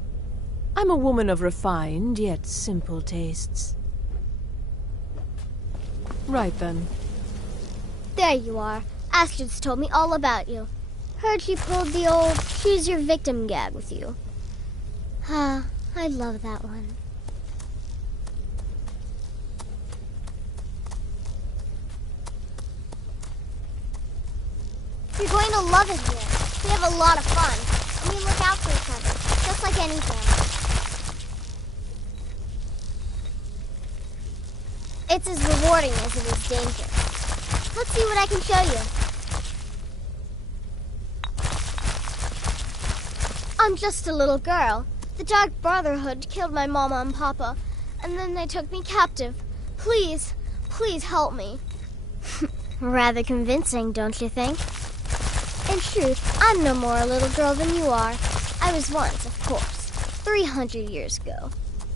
I'm a woman of refined yet simple tastes. Right then. There you are. Astrid's told me all about you. Heard she pulled the old choose your victim gag with you. Ah, I love that one. You're going to love it here. We have a lot of fun, and we look out for each other, just like any family. It's as rewarding as it is dangerous. Let's see what I can show you. I'm just a little girl. The Dark Brotherhood killed my mama and papa, and then they took me captive. Please, please help me. Rather convincing, don't you think? In truth, I'm no more a little girl than you are. I was once, of course, 300 years ago.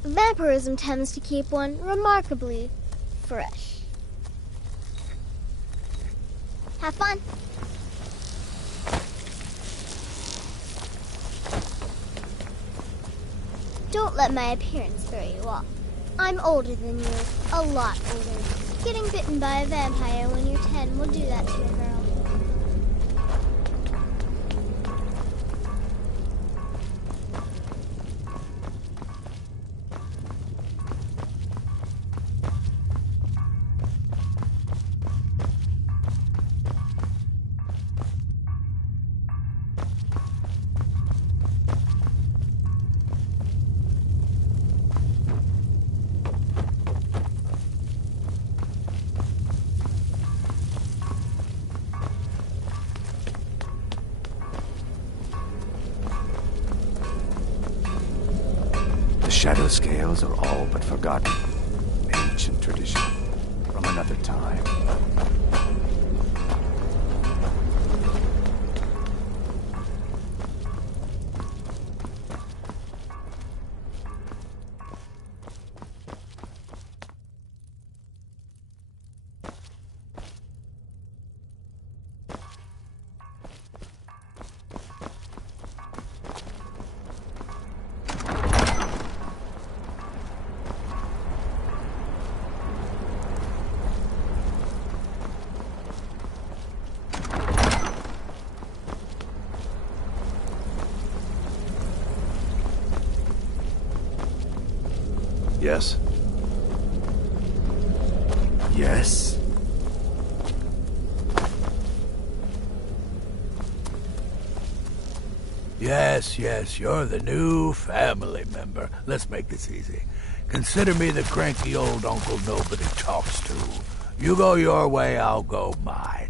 Vampirism tends to keep one remarkably fresh. Have fun. Don't let my appearance throw you off. I'm older than you, a lot older. Getting bitten by a vampire when you're 10 will do that to a girl. Shadow scales are all but forgotten. Ancient tradition from another time. Yes? Yes? Yes, you're the new family member. Let's make this easy. Consider me the cranky old uncle nobody talks to. You go your way, I'll go mine.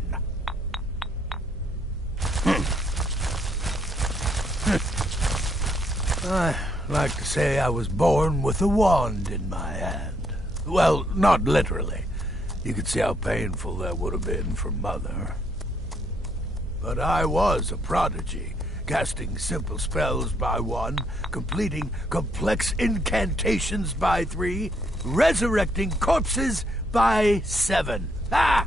I like to say I was born with a wand in my hand. Well, not literally. You could see how painful that would have been for Mother. But I was a prodigy, casting simple spells by 1, completing complex incantations by 3, resurrecting corpses by 7. Ah!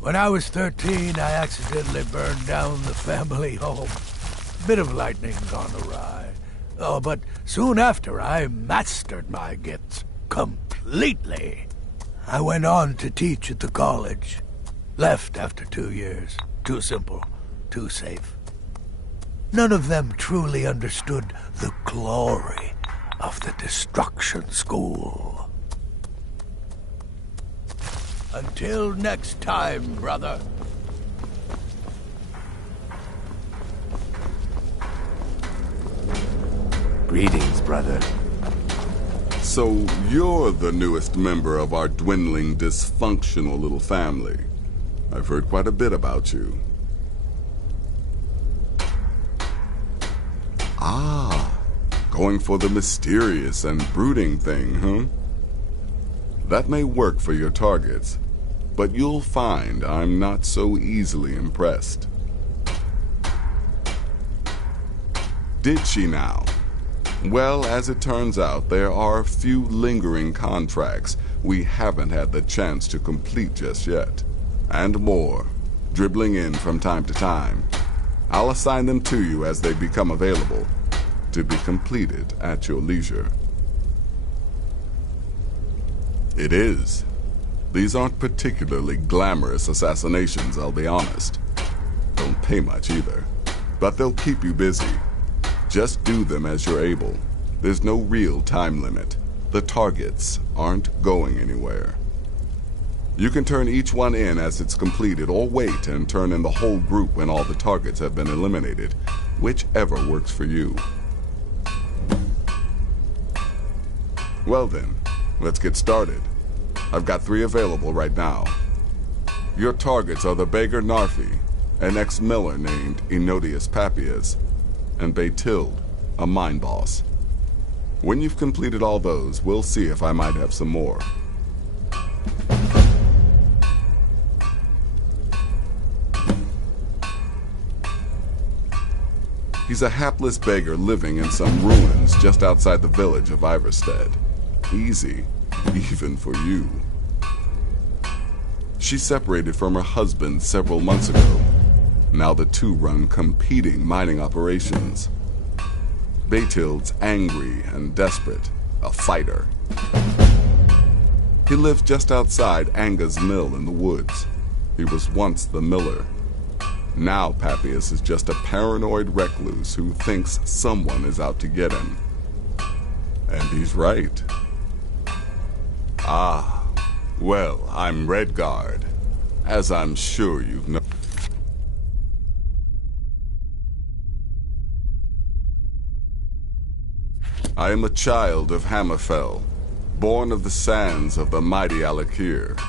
When I was 13, I accidentally burned down the family home. Bit of lightning gone awry. Oh, but soon after, I mastered my gifts completely. I went on to teach at the college. Left after 2 years. Too simple, too safe. None of them truly understood the glory of the Destruction School. Until next time, brother. Greetings, brother. So you're the newest member of our dwindling, dysfunctional little family. I've heard quite a bit about you. Ah, going for the mysterious and brooding thing, huh? That may work for your targets, but you'll find I'm not so easily impressed. Did she now? Well, as it turns out, there are a few lingering contracts we haven't had the chance to complete just yet. And more, dribbling in from time to time. I'll assign them to you as they become available. to be completed at your leisure. It is. These aren't particularly glamorous assassinations, I'll be honest. Don't pay much either. But they'll keep you busy. Just do them as you're able. There's no real time limit. The targets aren't going anywhere. You can turn each one in as it's completed, or wait and turn in the whole group when all the targets have been eliminated. Whichever works for you. Well then, let's get started. I've got 3 available right now. Your targets are the beggar Narfi, an ex-miller named Enodius Papias, and Baytild, a mine boss. When you've completed all those, we'll see if I might have some more. He's a hapless beggar living in some ruins just outside the village of Iverstead. Easy, even for you. She separated from her husband several months ago. Now the two run competing mining operations. Baytild's angry and desperate, a fighter. He lives just outside Anga's mill in the woods. He was once the miller. Now Papias is just a paranoid recluse who thinks someone is out to get him. And he's right. Ah, well, I'm Redguard, as I'm sure you've known. I am a child of Hammerfell, born of the sands of the mighty Alakir.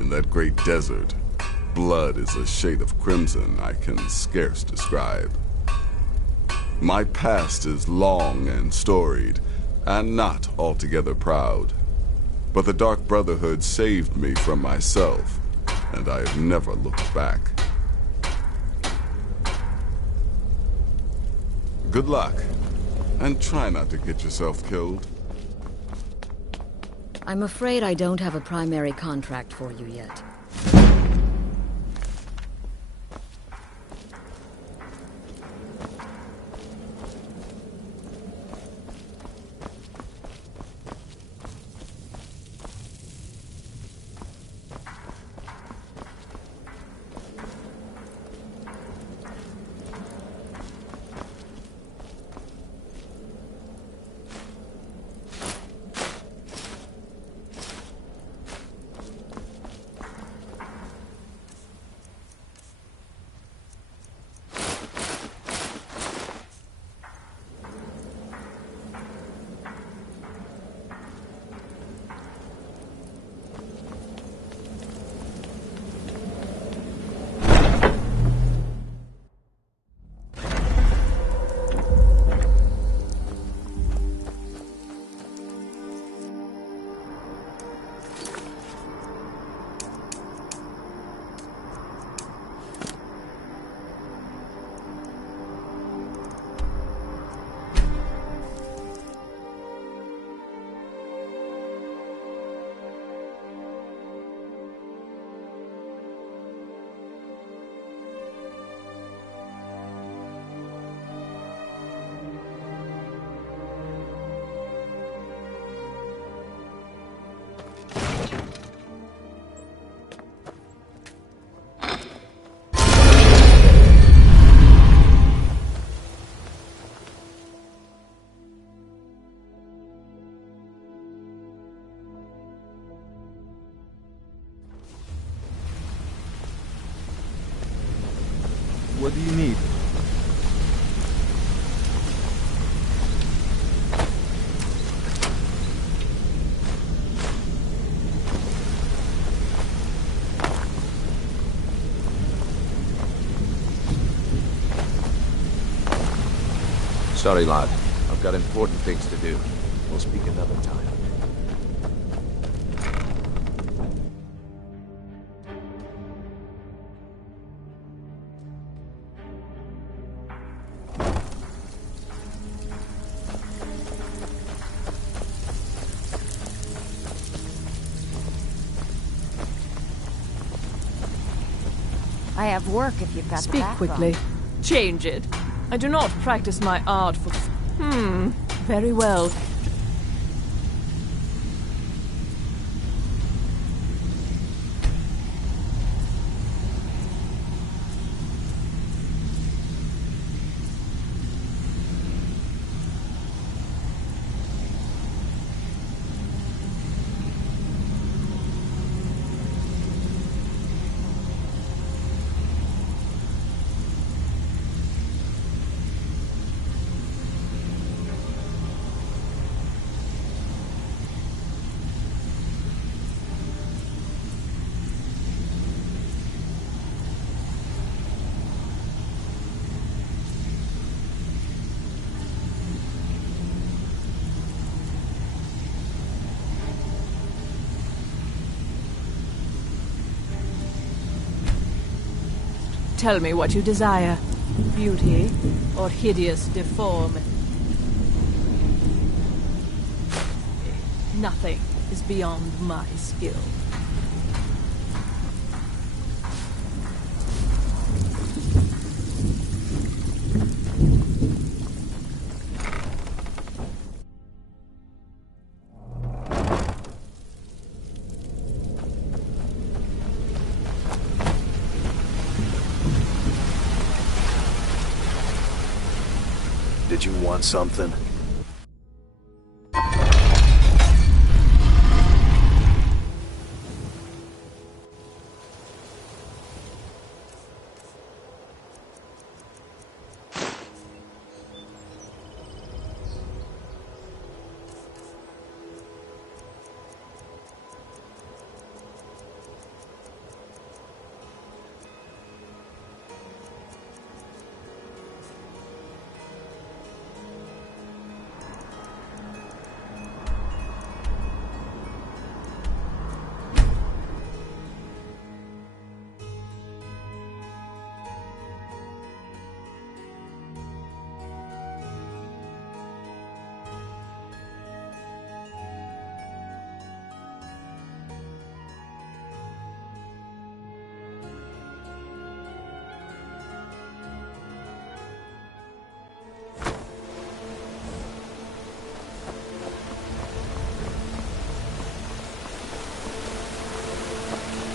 In that great desert, blood is a shade of crimson I can scarce describe. My past is long and storied, and not altogether proud. But the Dark Brotherhood saved me from myself, and I have never looked back. Good luck, and try not to get yourself killed. I'm afraid I don't have a primary contract for you yet. What do you need? Sorry, lad. I've got important things to do. We'll speak another time. I have work if you've got the Speak backbone. quickly. Change it. I do not practice my art for... very well. Tell me what you desire. Beauty or hideous deform. Nothing is beyond my skill. Did you want something?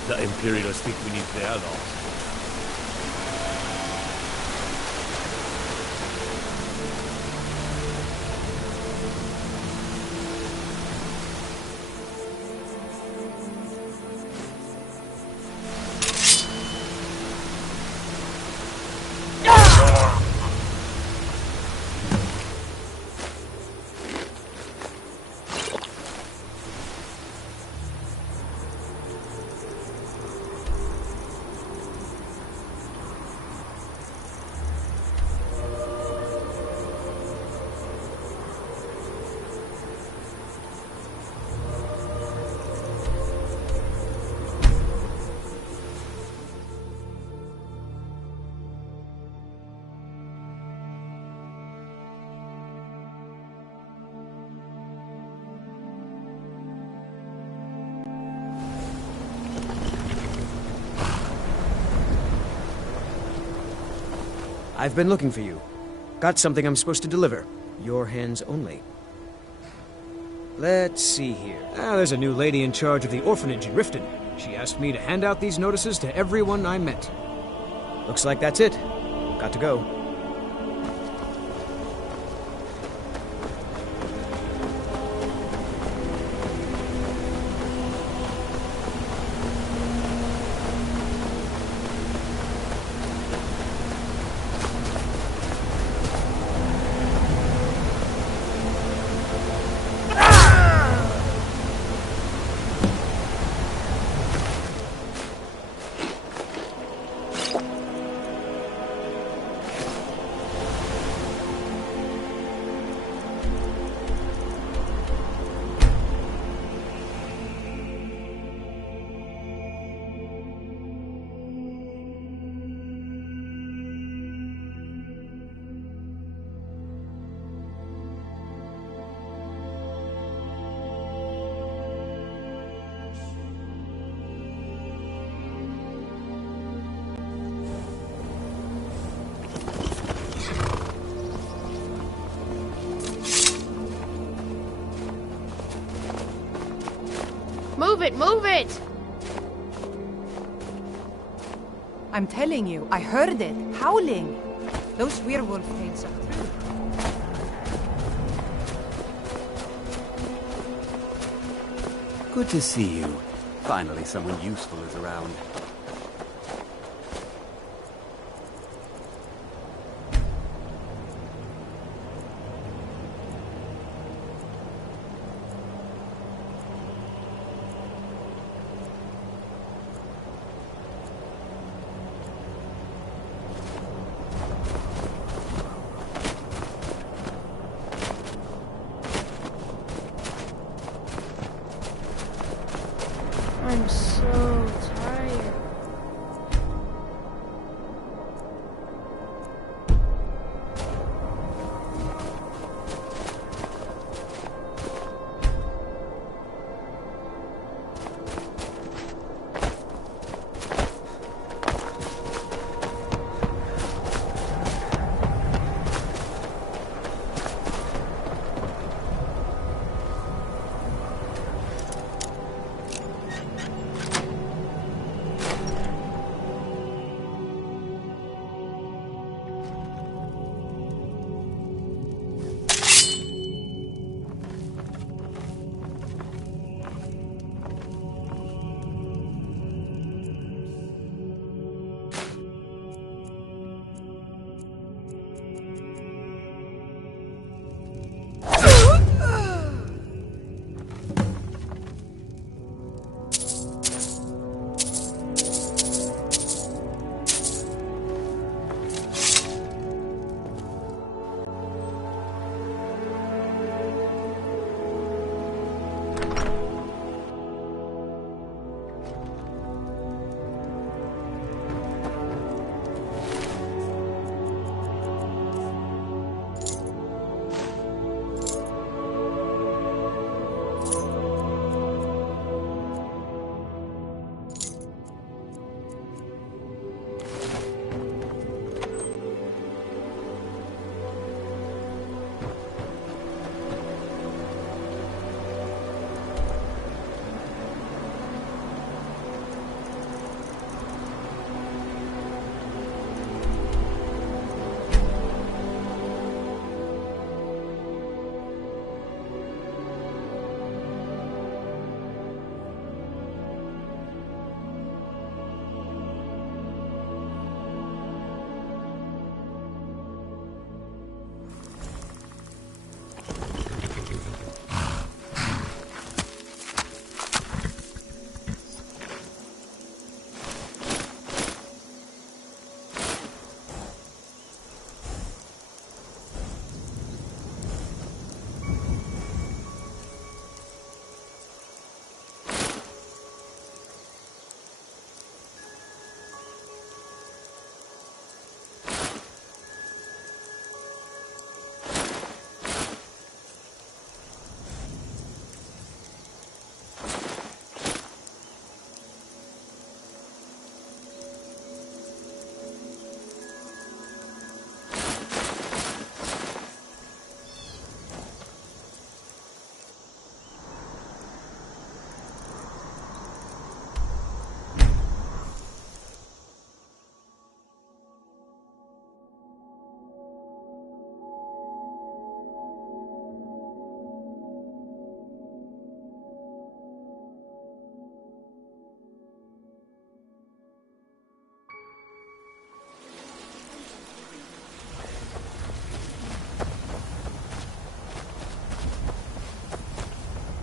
The Imperials think we need their laws. I've been looking for you. Got something I'm supposed to deliver. Your hands only. Let's see here. There's a new lady in charge of the orphanage in Riften. She asked me to hand out these notices to everyone I met. Looks like that's it. Got to go. Move it, move it! I'm telling you, I heard it, howling. Those werewolf tales are true. Good to see you. Finally, someone useful is around. I'm so tired.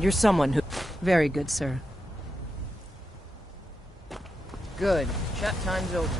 You're someone who... Very good, sir. Good. Chat time's over.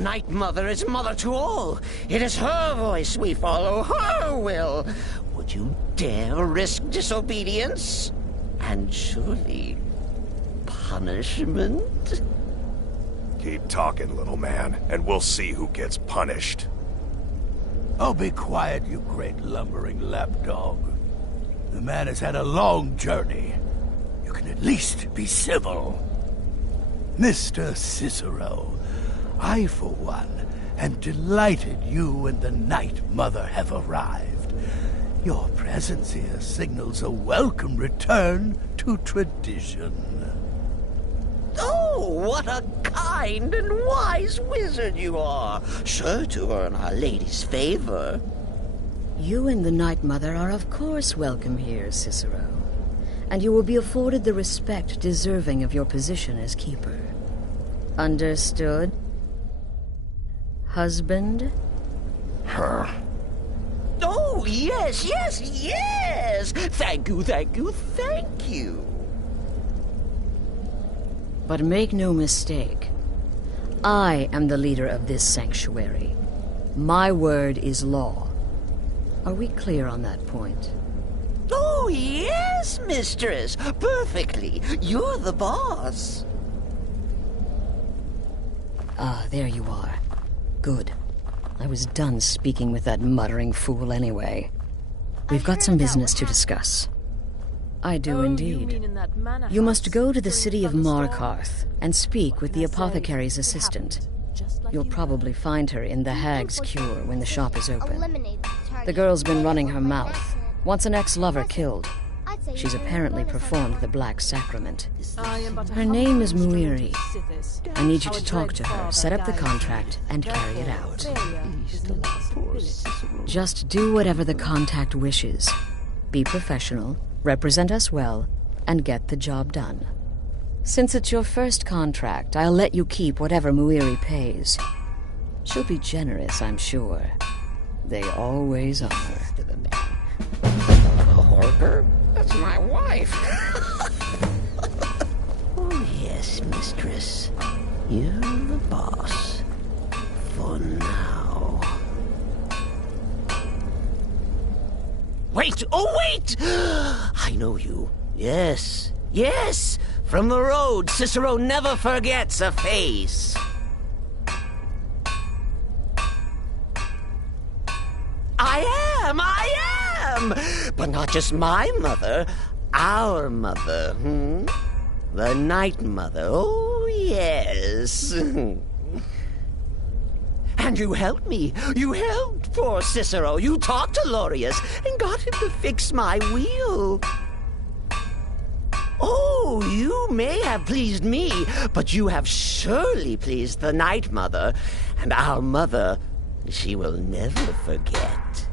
Night Mother is mother to all. It is her voice we follow, her will. Would you dare risk disobedience? And surely punishment? Keep talking, little man, and we'll see who gets punished. Oh, be quiet, you great lumbering lapdog. The man has had a long journey. You can at least be civil. Mr. Cicero, I, for one, am delighted you and the Night Mother have arrived. Your presence here signals a welcome return to tradition. Oh, what a kind and wise wizard you are, sure to earn Our Lady's favor. You and the Night Mother are of course welcome here, Cicero. And you will be afforded the respect deserving of your position as keeper. Understood? Husband? Her. Oh, yes, yes, yes! Thank you, thank you, thank you. But make no mistake. I am the leader of this sanctuary. My word is law. Are we clear on that point? Oh, yes, mistress. Perfectly. You're the boss. Ah, there you are. Good. I was done speaking with that muttering fool anyway. We've got some business to discuss. I do indeed. You must go to the city of Markarth and speak with the apothecary's assistant. You'll probably find her in the Hag's Cure when the shop is open. The girl's been running her mouth. Wants an ex-lover killed. She's apparently performed the Black Sacrament. Her name is Muiri. I need you to talk to her, set up the contract, and carry it out. Just do whatever the contact wishes. Be professional, represent us well, and get the job done. Since it's your first contract, I'll let you keep whatever Muiri pays. She'll be generous, I'm sure. They always are. Horker? That's my wife. Oh, yes, mistress. You're the boss. For now. Wait! Oh, wait! I know you. Yes. Yes! From the road, Cicero never forgets a face. I am! But not just my mother, our mother, The Night Mother, oh yes. And you helped me. You helped poor Cicero. You talked to Lorius and got him to fix my wheel. Oh, you may have pleased me, but you have surely pleased the Night Mother. And our mother, she will never forget.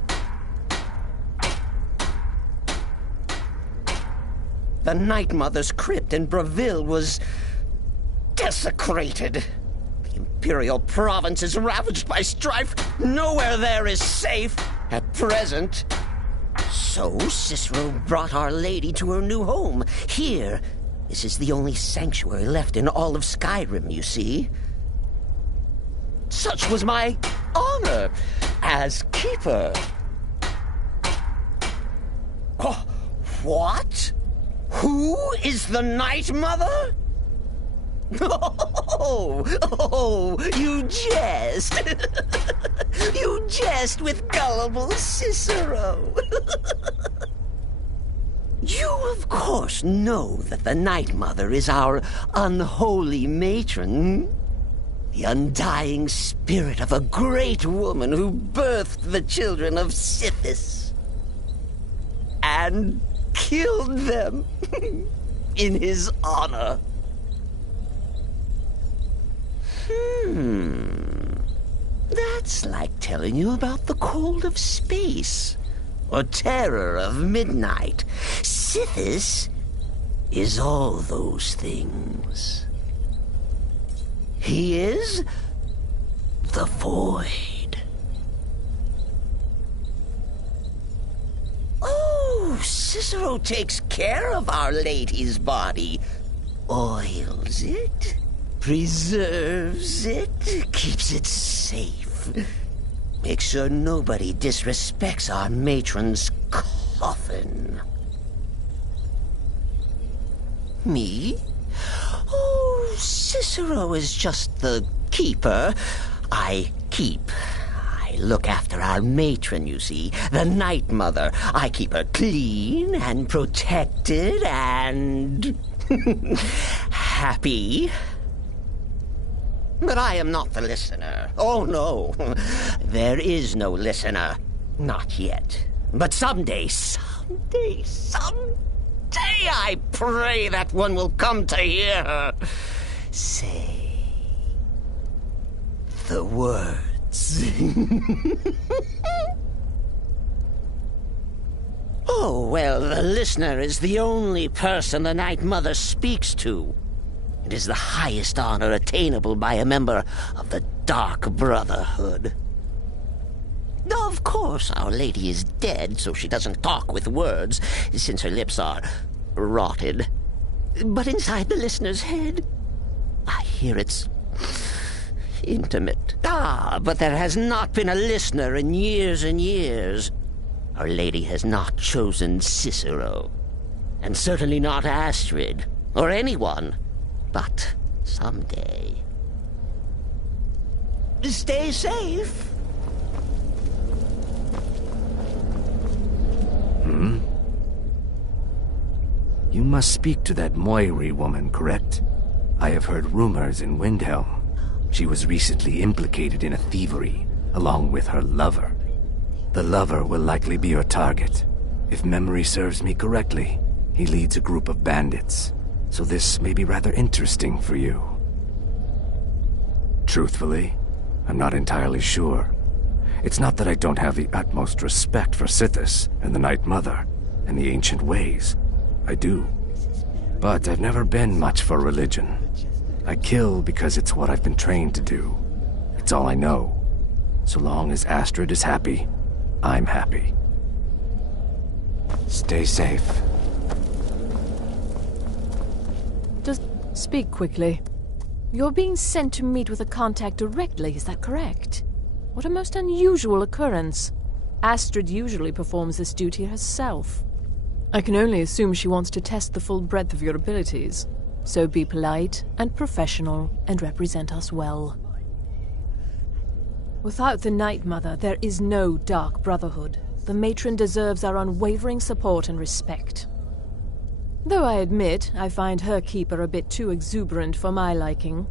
The Night Mother's crypt in Breville was desecrated. The Imperial province is ravaged by strife. Nowhere there is safe at present. So Cicero brought Our Lady to her new home. Here, this is the only sanctuary left in all of Skyrim, you see. Such was my honor as keeper. Oh, what? Who is the Night Mother? Oh, you jest. You jest with gullible Cicero. You, of course, know that the Night Mother is our unholy matron. The undying spirit of a great woman who birthed the children of Sithis. And killed them in his honor. That's like telling you about the cold of space or terror of midnight. Sithis is all those things. He is the void. Oh, Cicero takes care of Our Lady's body. Oils it, preserves it, keeps it safe. Make sure nobody disrespects our matron's coffin. Me? Oh, Cicero is just the keeper. I keep. I look after our matron, you see, the Night Mother. I keep her clean and protected and happy. But I am not the listener. Oh, no. There is no listener. Not yet. But someday, I pray that one will come to hear her say the words. Oh, well, the listener is the only person the Night Mother speaks to. It is the highest honor attainable by a member of the Dark Brotherhood. Of course, Our Lady is dead, so she doesn't talk with words, since her lips are rotted. But inside the listener's head, I hear it's intimate. But there has not been a listener in years and years. Our Lady has not chosen Cicero, and certainly not Astrid, or anyone. But someday. Stay safe. You must speak to that Moiri woman, correct? I have heard rumors in Windhelm. She was recently implicated in a thievery, along with her lover. The lover will likely be your target. If memory serves me correctly, he leads a group of bandits. So this may be rather interesting for you. Truthfully, I'm not entirely sure. It's not that I don't have the utmost respect for Sithis and the Night Mother and the ancient ways. I do. But I've never been much for religion. I kill because it's what I've been trained to do. It's all I know. So long as Astrid is happy, I'm happy. Stay safe. Just speak quickly. You're being sent to meet with a contact directly, is that correct? What a most unusual occurrence. Astrid usually performs this duty herself. I can only assume she wants to test the full breadth of your abilities. So be polite and professional and represent us well. Without the Night Mother, there is no Dark Brotherhood. The matron deserves our unwavering support and respect. Though I admit, I find her keeper a bit too exuberant for my liking.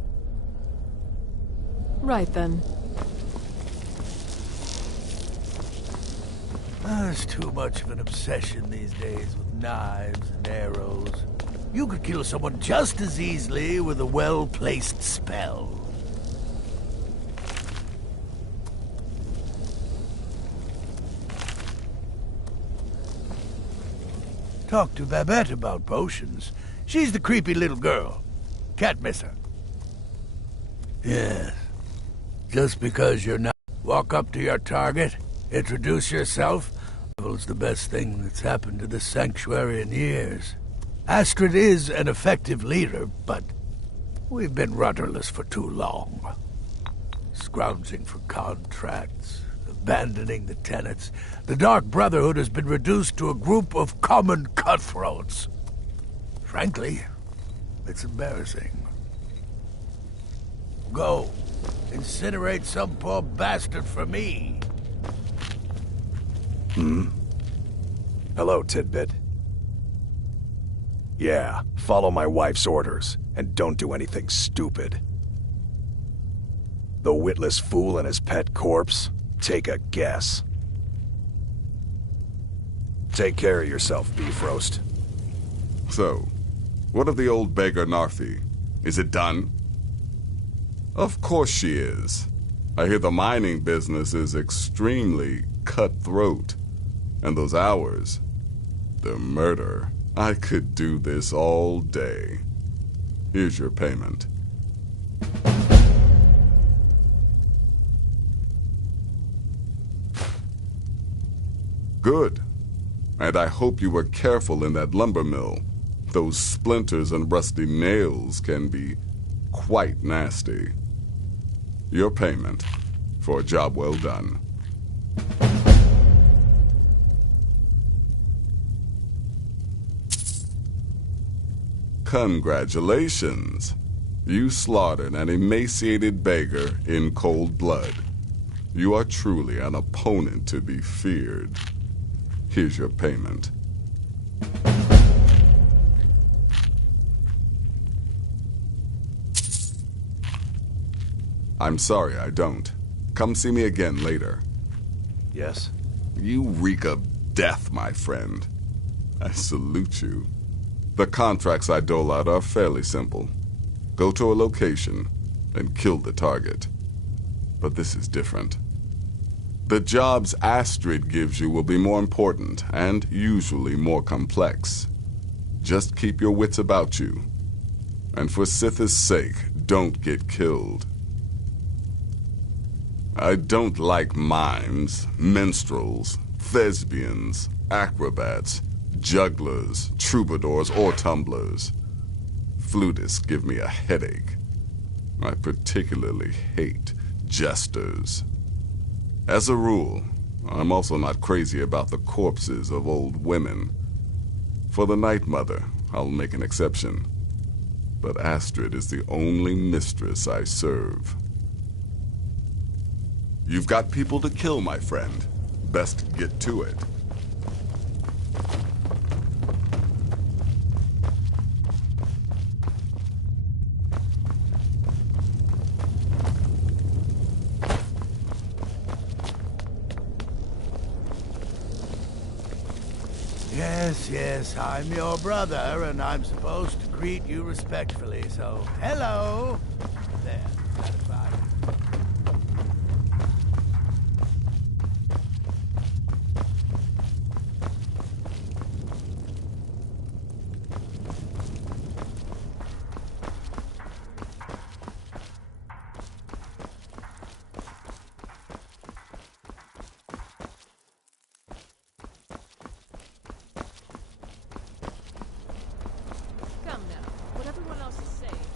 Right then. There's too much of an obsession these days with knives and arrows. You could kill someone just as easily with a well-placed spell. Talk to Babette about potions. She's the creepy little girl. Can't miss her. Yes. Just because you're not... Walk up to your target, introduce yourself. It's the best thing that's happened to the Sanctuary in years. Astrid is an effective leader, but we've been rudderless for too long. Scrounging for contracts, abandoning the tenants. The Dark Brotherhood has been reduced to a group of common cutthroats. Frankly, it's embarrassing. Go. Incinerate some poor bastard for me. Hello, Tidbit. Yeah, follow my wife's orders, and don't do anything stupid. The witless fool and his pet corpse? Take a guess. Take care of yourself, Beef Roast. So, what of the old beggar Narfi? Is it done? Of course she is. I hear the mining business is extremely cutthroat. And those hours, the murder. I could do this all day. Here's your payment. Good. And I hope you were careful in that lumber mill. Those splinters and rusty nails can be quite nasty. Your payment for a job well done. Congratulations. You slaughtered an emaciated beggar in cold blood. You are truly an opponent to be feared. Here's your payment. I'm sorry I don't. Come see me again later. Yes? You reek of death, my friend. I salute you. The contracts I dole out are fairly simple. Go to a location and kill the target. But this is different. The jobs Astrid gives you will be more important and usually more complex. Just keep your wits about you. And for Sith's sake, don't get killed. I don't like mimes, minstrels, thespians, acrobats, jugglers, troubadours, or tumblers. Flutists give me a headache. I particularly hate jesters. As a rule, I'm also not crazy about the corpses of old women. For the Night Mother, I'll make an exception. But Astrid is the only mistress I serve. You've got people to kill, my friend. Best get to it. Yes, I'm your brother, and I'm supposed to greet you respectfully, so hello! There, satisfied? Come now, what everyone else is saying.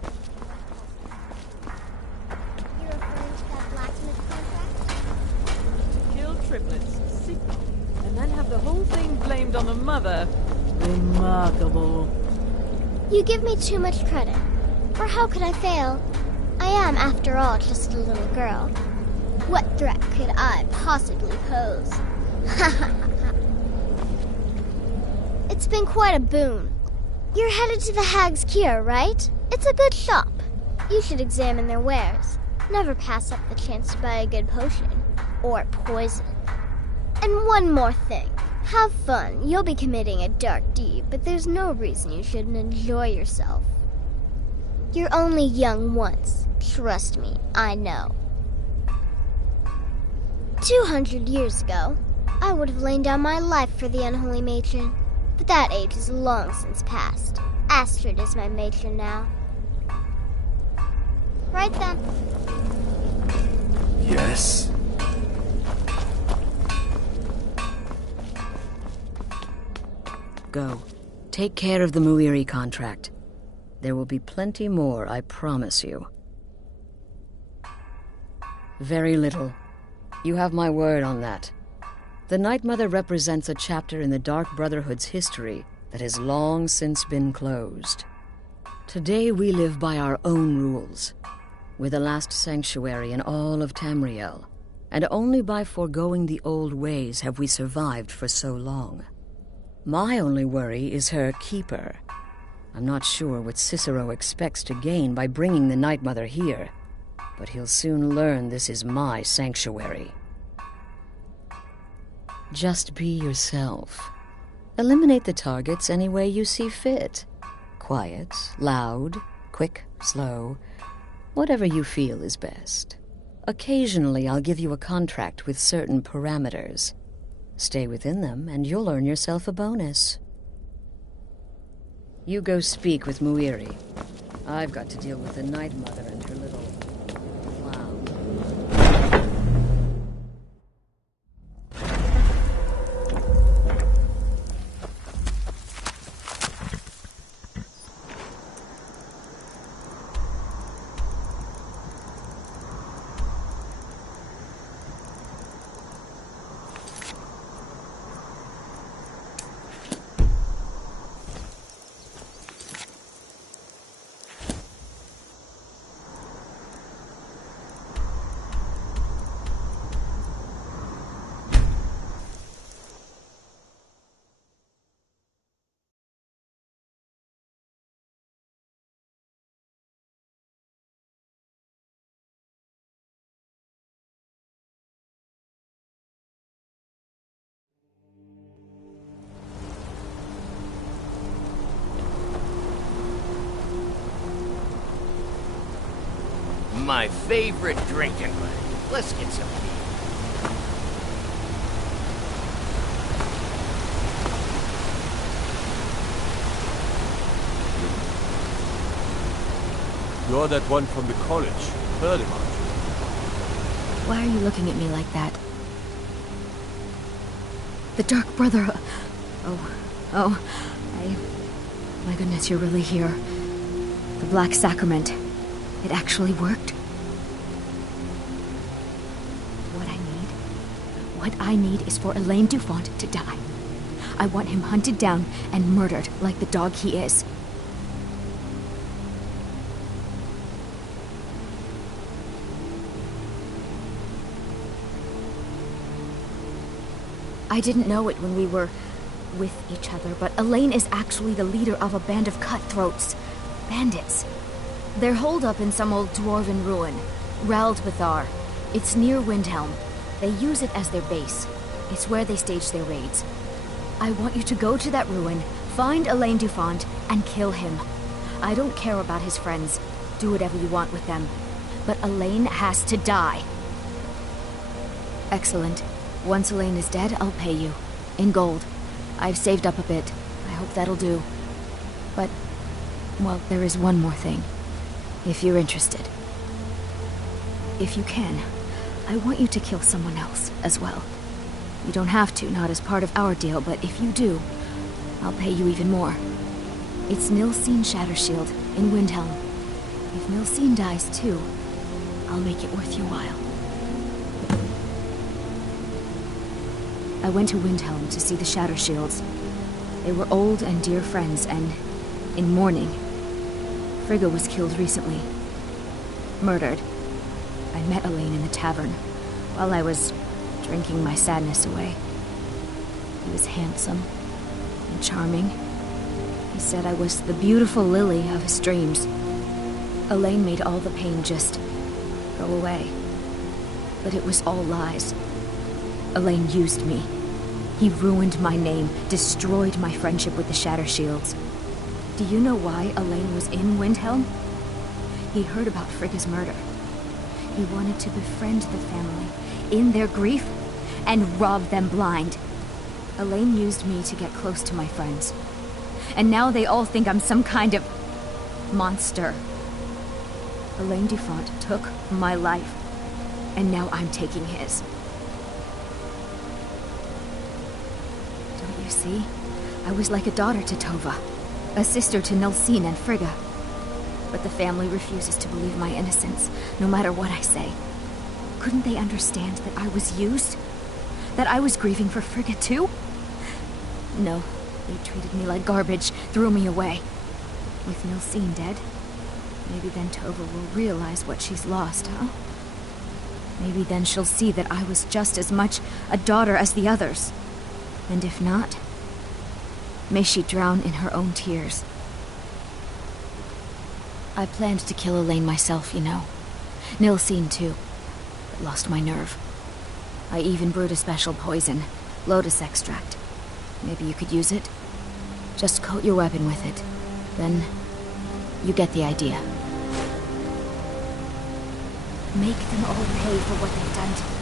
You're referring to that blacksmith contract? Kill triplets, signal, and then have the whole thing blamed on the mother. Remarkable. You give me too much credit. For how could I fail? I am, after all, just a little girl. What threat could I possibly pose? It's been quite a boon. You're headed to the Hag's Cure, right? It's a good shop. You should examine their wares. Never pass up the chance to buy a good potion. Or poison. And one more thing. Have fun. You'll be committing a dark deed, but there's no reason you shouldn't enjoy yourself. You're only young once. Trust me, I know. 200 years ago, I would have lain down my life for the unholy matron. But that age is long since past. Astrid is my matron now. Right then. Yes? Go. Take care of the Muiri contract. There will be plenty more, I promise you. Very little. You have my word on that. The Night Mother represents a chapter in the Dark Brotherhood's history that has long since been closed. Today we live by our own rules. We're the last sanctuary in all of Tamriel, and only by foregoing the old ways have we survived for so long. My only worry is her keeper. I'm not sure what Cicero expects to gain by bringing the Night Mother here, but he'll soon learn this is my sanctuary. Just be yourself. Eliminate the targets any way you see fit. Quiet, loud, quick, slow, whatever you feel is best. Occasionally I'll give you a contract with certain parameters. Stay within them, and you'll earn yourself a bonus. You go speak with Muiri. I've got to deal with the Night Mother and her little clown. my favorite drinking buddy. Let's get some tea. You're that one from the college. Heard about you. Why are you looking at me like that? The Dark Brother... My goodness, you're really here. The Black Sacrament. It actually worked? What I need is for Elaine Dufont to die. I want him hunted down and murdered like the dog he is. I didn't know it when we were with each other, but Elaine is actually the leader of a band of cutthroats. Bandits. They're holed up in some old dwarven ruin. Raldbethar. It's near Windhelm. They use it as their base. It's where they stage their raids. I want you to go to that ruin, find Elaine Dufont, and kill him. I don't care about his friends. Do whatever you want with them. But Elaine has to die. Excellent. Once Elaine is dead, I'll pay you. In gold. I've saved up a bit. I hope that'll do. But, well, there is one more thing. If you're interested. If you can, I want you to kill someone else as well. You don't have to, not as part of our deal, but if you do, I'll pay you even more. It's Nilsine Shattershield in Windhelm. If Nilsine dies too, I'll make it worth your while. I went to Windhelm to see the Shattershields. They were old and dear friends, and in mourning. Frigga was killed recently. Murdered. I met Elaine in the tavern, while I was drinking my sadness away. He was handsome and charming. He said I was the beautiful lily of his dreams. Elaine made all the pain just go away. But it was all lies. Elaine used me. He ruined my name, destroyed my friendship with the Shattershields. Do you know why Elaine was in Windhelm? He'd heard about Frigga's murder. He wanted to befriend the family, in their grief, and rob them blind. Elaine used me to get close to my friends. And now they all think I'm some kind of monster. Elaine Dufont took my life, and now I'm taking his. Don't you see? I was like a daughter to Tova, a sister to Nilsine and Frigga. But the family refuses to believe my innocence, no matter what I say. Couldn't they understand that I was used? That I was grieving for Frigga too? No, they treated me like garbage, threw me away. With Nilsine dead, maybe then Tova will realize what she's lost, huh? Maybe then she'll see that I was just as much a daughter as the others. And if not, may she drown in her own tears. I planned to kill Elaine myself, you know. Nilsine too, but lost my nerve. I even brewed a special poison, lotus extract. Maybe you could use it? Just coat your weapon with it. Then, you get the idea. Make them all pay for what they've done to me.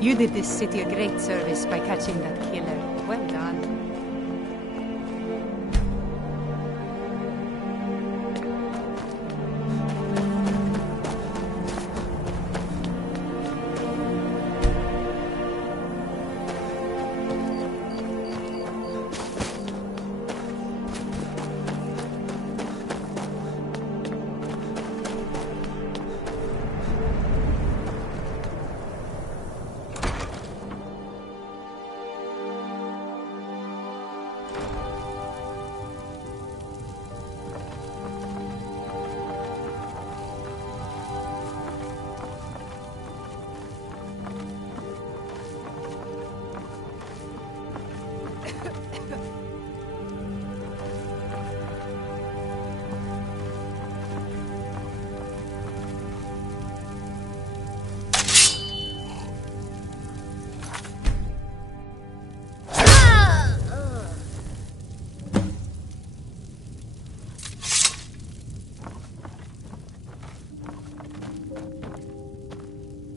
You did this city a great service by catching that killer. Well done.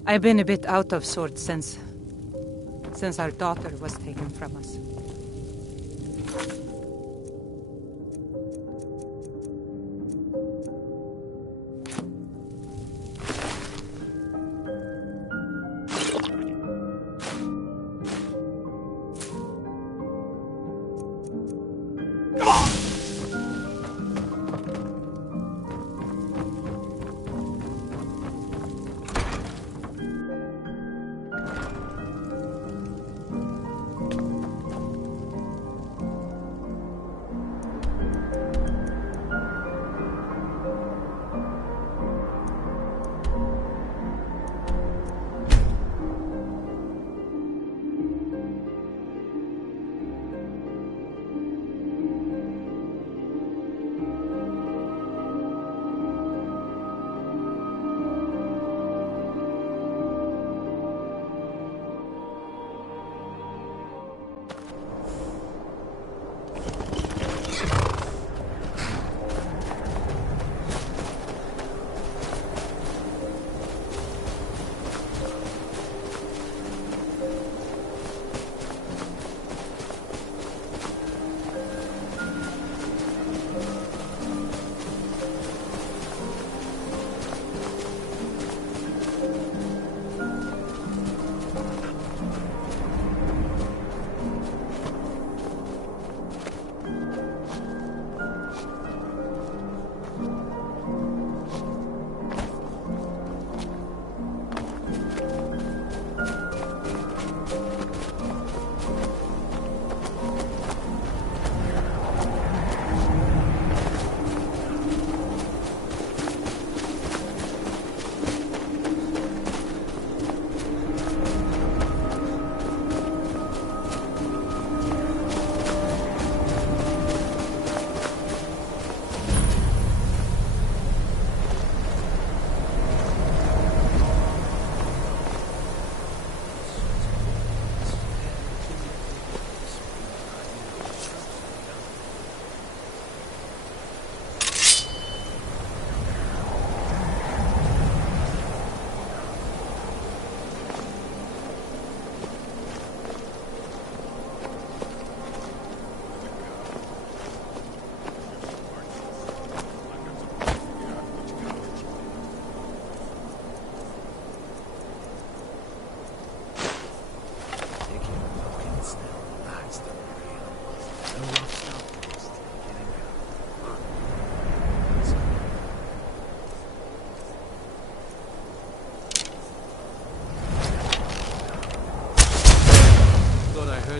I've been a bit out of sorts since our daughter was taken from us.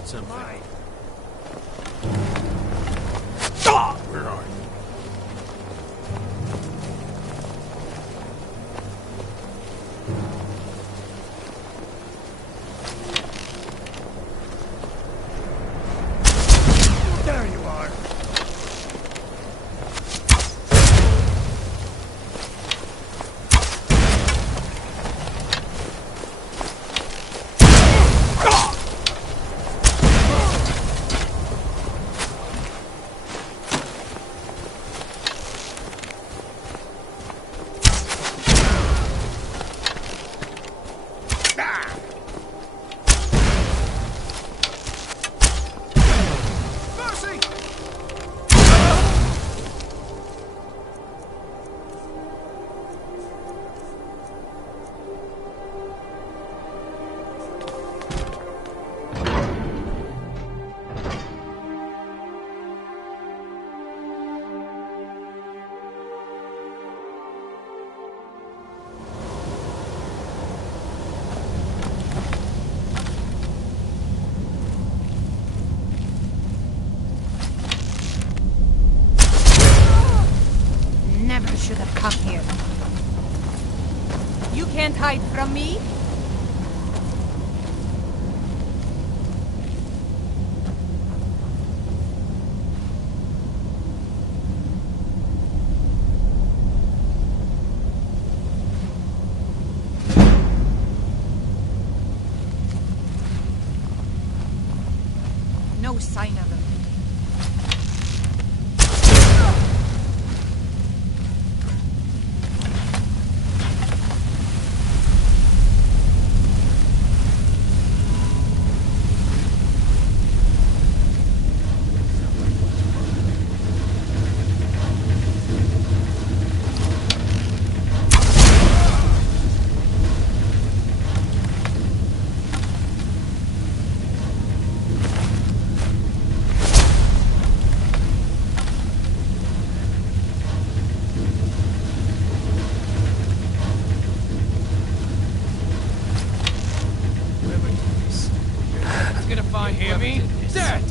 Something. Where are you? There you are. Should have come here. You can't hide from me. No sign of him. hear me? Sir!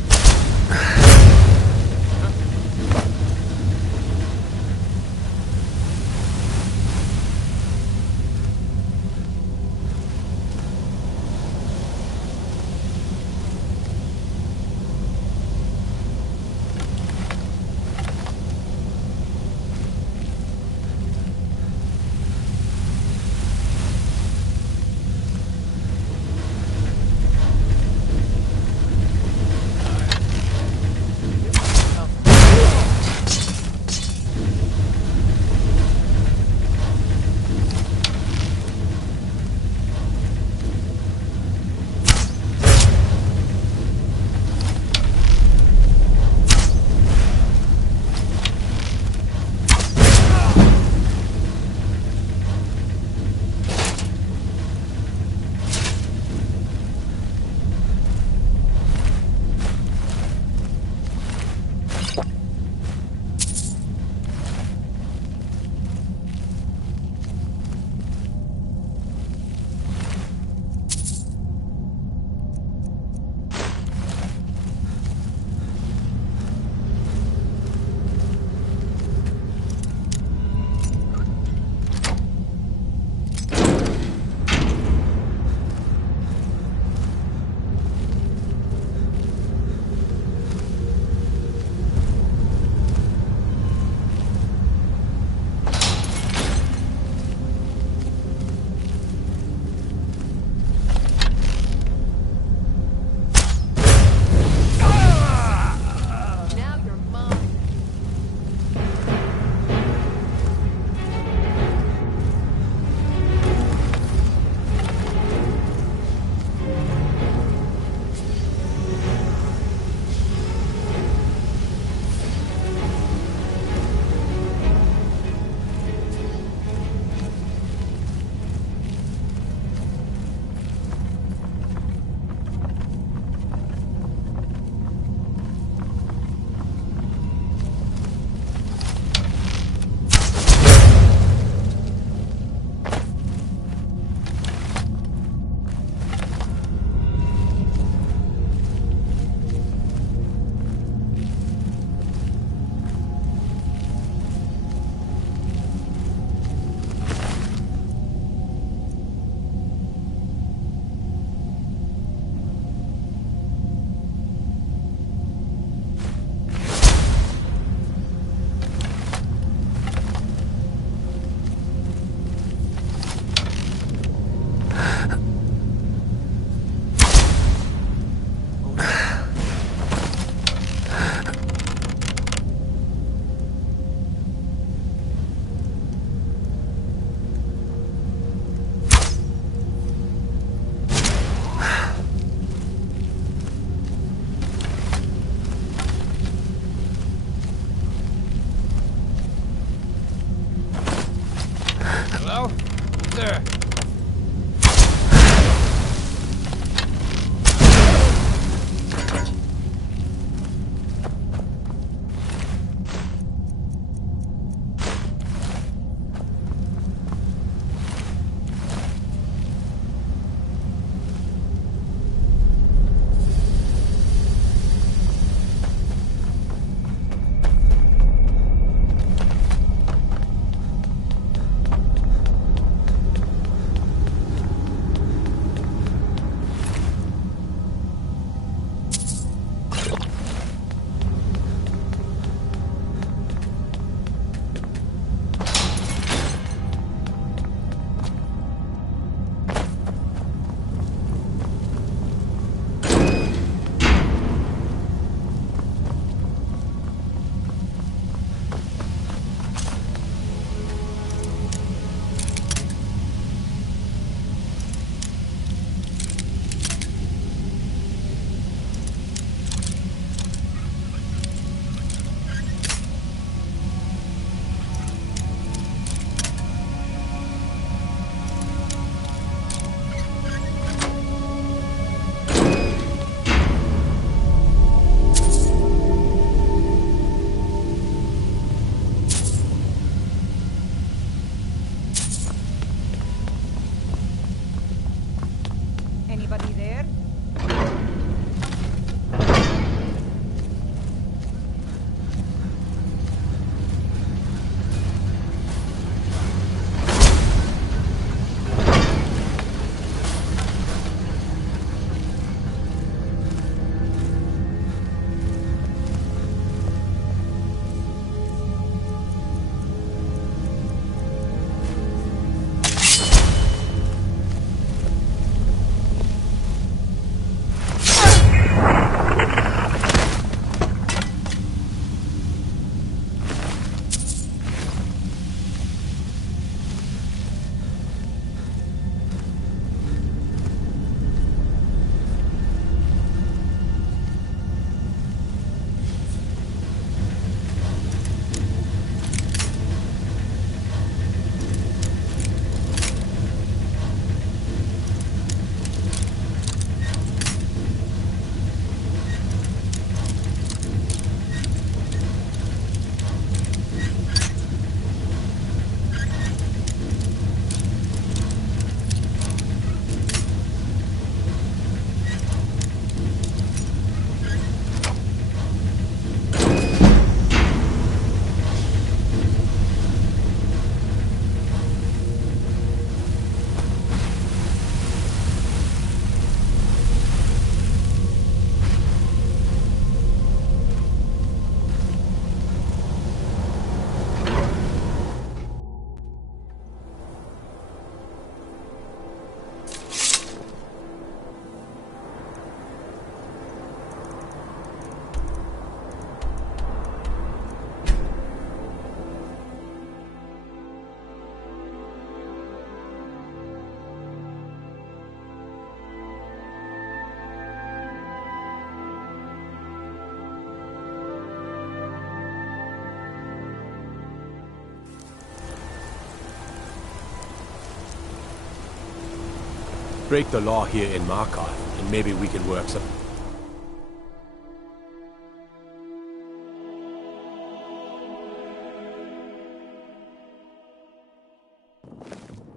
Break the law here in Markarth, and maybe we can work some...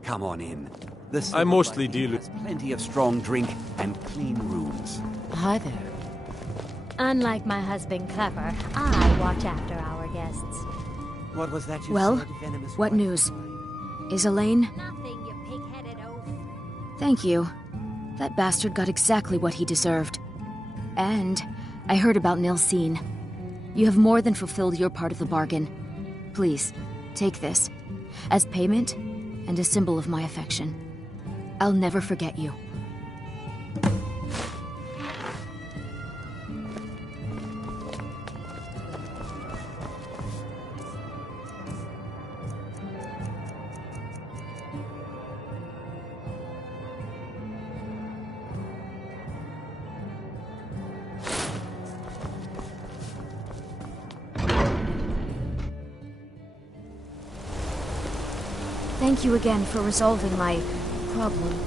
Come on in. The I mostly deal with... plenty of strong drink and clean rooms. Hi there. Unlike my husband Clever, I watch after our guests. What was that you Well, said, venomous what white news? Is Elaine? Nothing, you pig-headed oaf. Thank you. That bastard got exactly what he deserved. And I heard about Nilsine. You have more than fulfilled your part of the bargain. Please, take this. As payment, and a symbol of my affection. I'll never forget you. Thank you again for resolving my problem.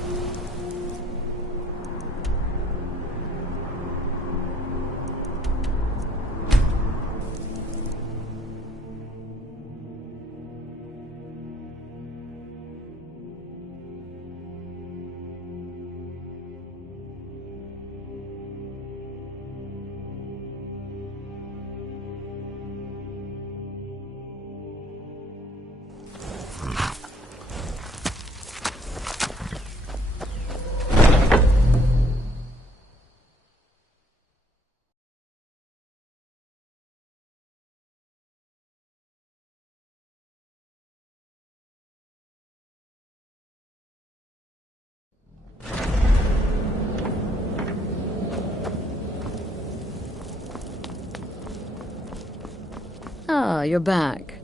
Ah, you're back.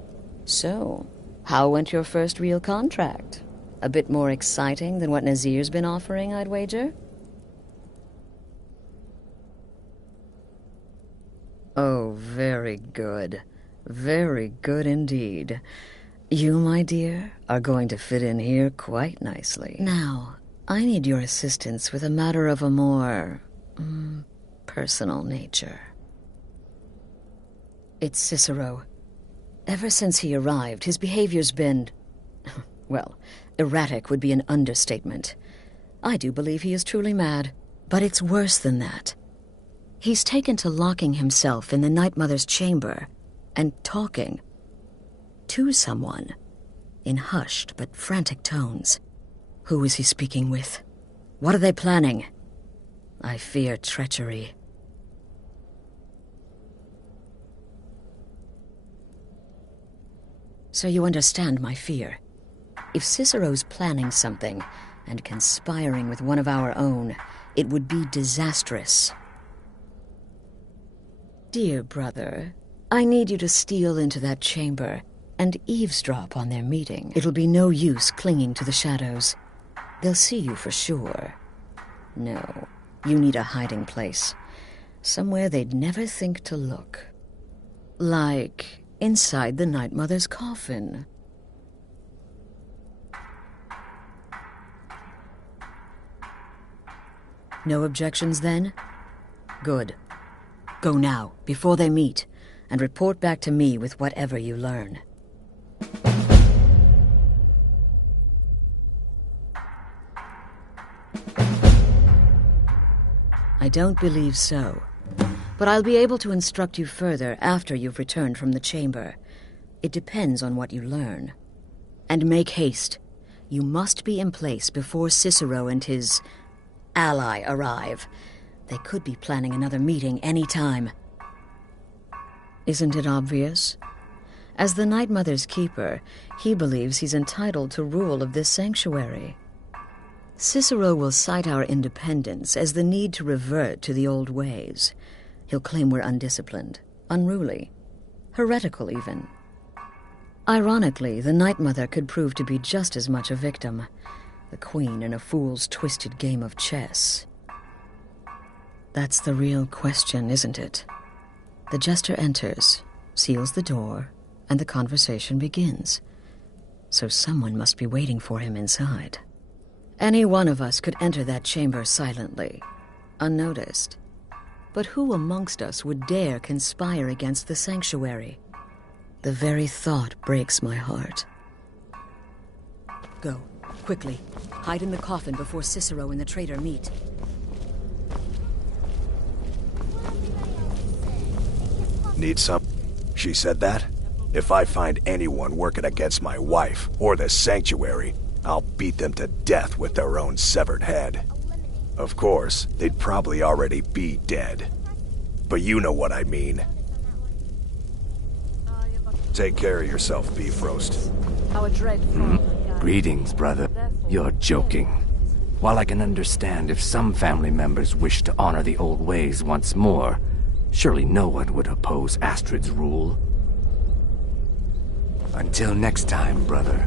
So, how went your first real contract? A bit more exciting than what Nazir's been offering, I'd wager? Oh, very good. Very good indeed. You, my dear, are going to fit in here quite nicely. Now, I need your assistance with a matter of a more... personal nature. It's Cicero. Ever since he arrived, his behavior's been... well, erratic would be an understatement. I do believe he is truly mad, but it's worse than that. He's taken to locking himself in the Night Mother's chamber and talking to someone in hushed but frantic tones. Who is he speaking with? What are they planning? I fear treachery. So you understand my fear. If Cicero's planning something and conspiring with one of our own, it would be disastrous. Dear brother, I need you to steal into that chamber and eavesdrop on their meeting. It'll be no use clinging to the shadows. They'll see you for sure. No, you need a hiding place. Somewhere they'd never think to look. Like inside the Night Mother's coffin. No objections then? Good. Go now, before they meet, and report back to me with whatever you learn. I don't believe so, but I'll be able to instruct you further after you've returned from the chamber. It depends on what you learn. And make haste. You must be in place before Cicero and his ally arrive. They could be planning another meeting any time. Isn't it obvious? As the Night Mother's keeper, he believes he's entitled to rule of this sanctuary. Cicero will cite our independence as the need to revert to the old ways. He'll claim we're undisciplined, unruly, heretical even. Ironically, the Night Mother could prove to be just as much a victim, the queen in a fool's twisted game of chess. That's the real question, isn't it? The jester enters, seals the door, and the conversation begins. So someone must be waiting for him inside. Any one of us could enter that chamber silently, unnoticed. But who amongst us would dare conspire against the sanctuary? The very thought breaks my heart. Go, quickly. Hide in the coffin before Cicero and the traitor meet. Need some? She said that? If I find anyone working against my wife or the sanctuary, I'll beat them to death with their own severed head. Of course, they'd probably already be dead. But you know what I mean. Take care of yourself, Beef Roast. Our dread Greetings, brother. You're joking. While I can understand if some family members wish to honor the old ways once more, surely no one would oppose Astrid's rule. Until next time, brother.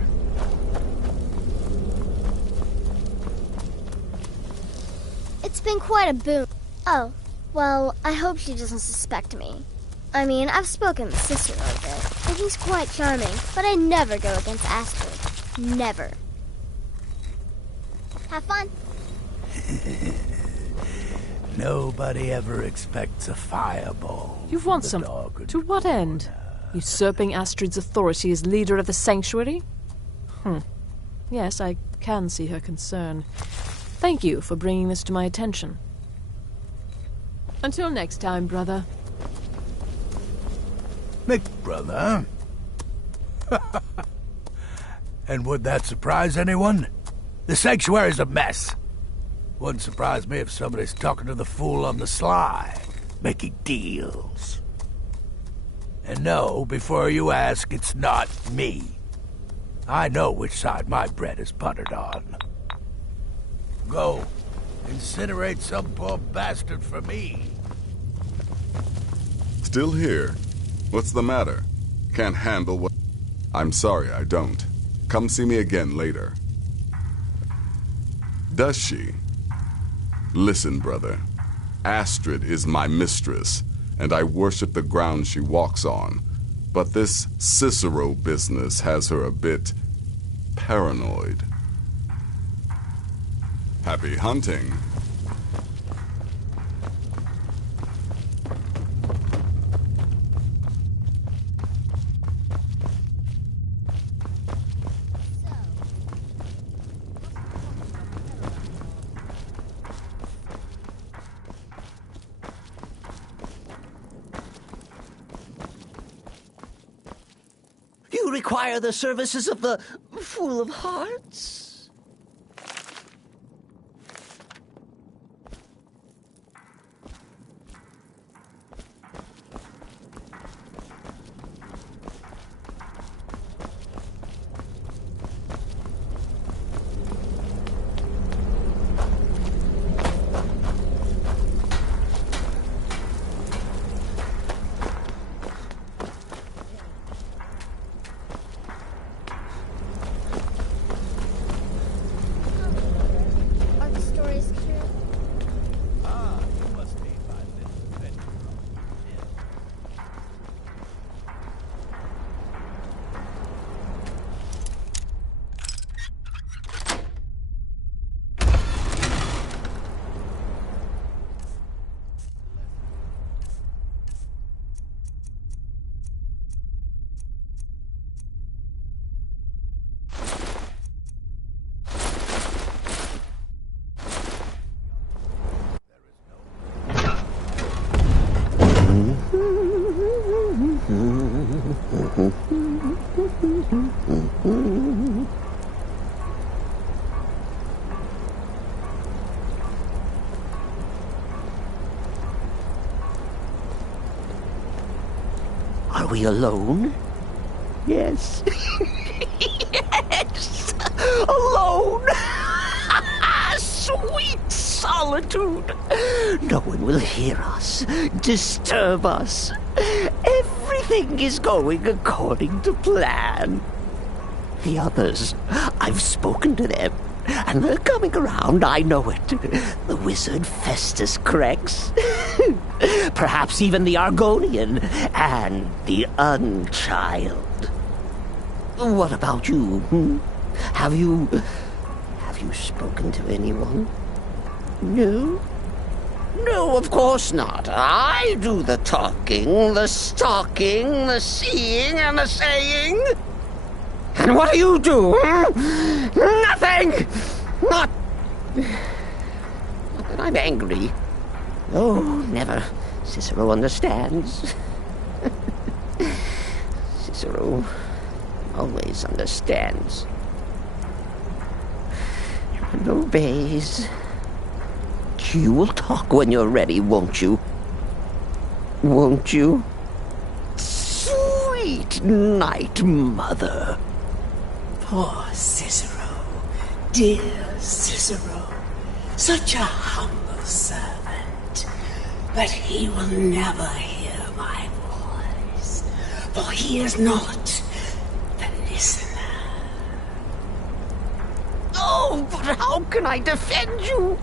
It's been quite a boon. Oh, well, I hope she doesn't suspect me. I mean, I've spoken with Cicero a bit, and he's quite charming, but I never go against Astrid. Never. Have fun. Nobody ever expects a fireball. You want some? To what end? Usurping Astrid's authority as leader of the sanctuary? Yes, I can see her concern. Thank you for bringing this to my attention. Until next time, brother. Nick, brother? And would that surprise anyone? The sanctuary's a mess. Wouldn't surprise me if somebody's talking to the fool on the sly, making deals. And no, before you ask, it's not me. I know which side my bread is buttered on. Go, incinerate some poor bastard for me. Still here? What's the matter? Can't handle what... I'm sorry, I don't. Come see me again later. Does she? Listen, brother. Astrid is my mistress, and I worship the ground she walks on. But this Cicero business has her a bit paranoid. Happy hunting. You require the services of the Fool of Hearts? Are we alone? Yes. Yes! Alone! Sweet solitude! No one will hear us, disturb us. Everything is going according to plan. The others, I've spoken to them, and they're coming around, I know it. The wizard Festus Crex, perhaps even the Argonian, and the Unchild. What about you? Have you you spoken to anyone? No? No, of course not. I do the talking, the stalking, the seeing, and the saying. And what do you do? Nothing! Not that I'm angry. Oh, never. Cicero understands. Cicero always understands. And obeys. You will talk when you're ready, won't you? Won't you? Sweet night, mother. Poor Cicero. Dear Cicero. Such a humble servant. But he will never hear my voice. For he is not the listener. Oh, but how can I defend you?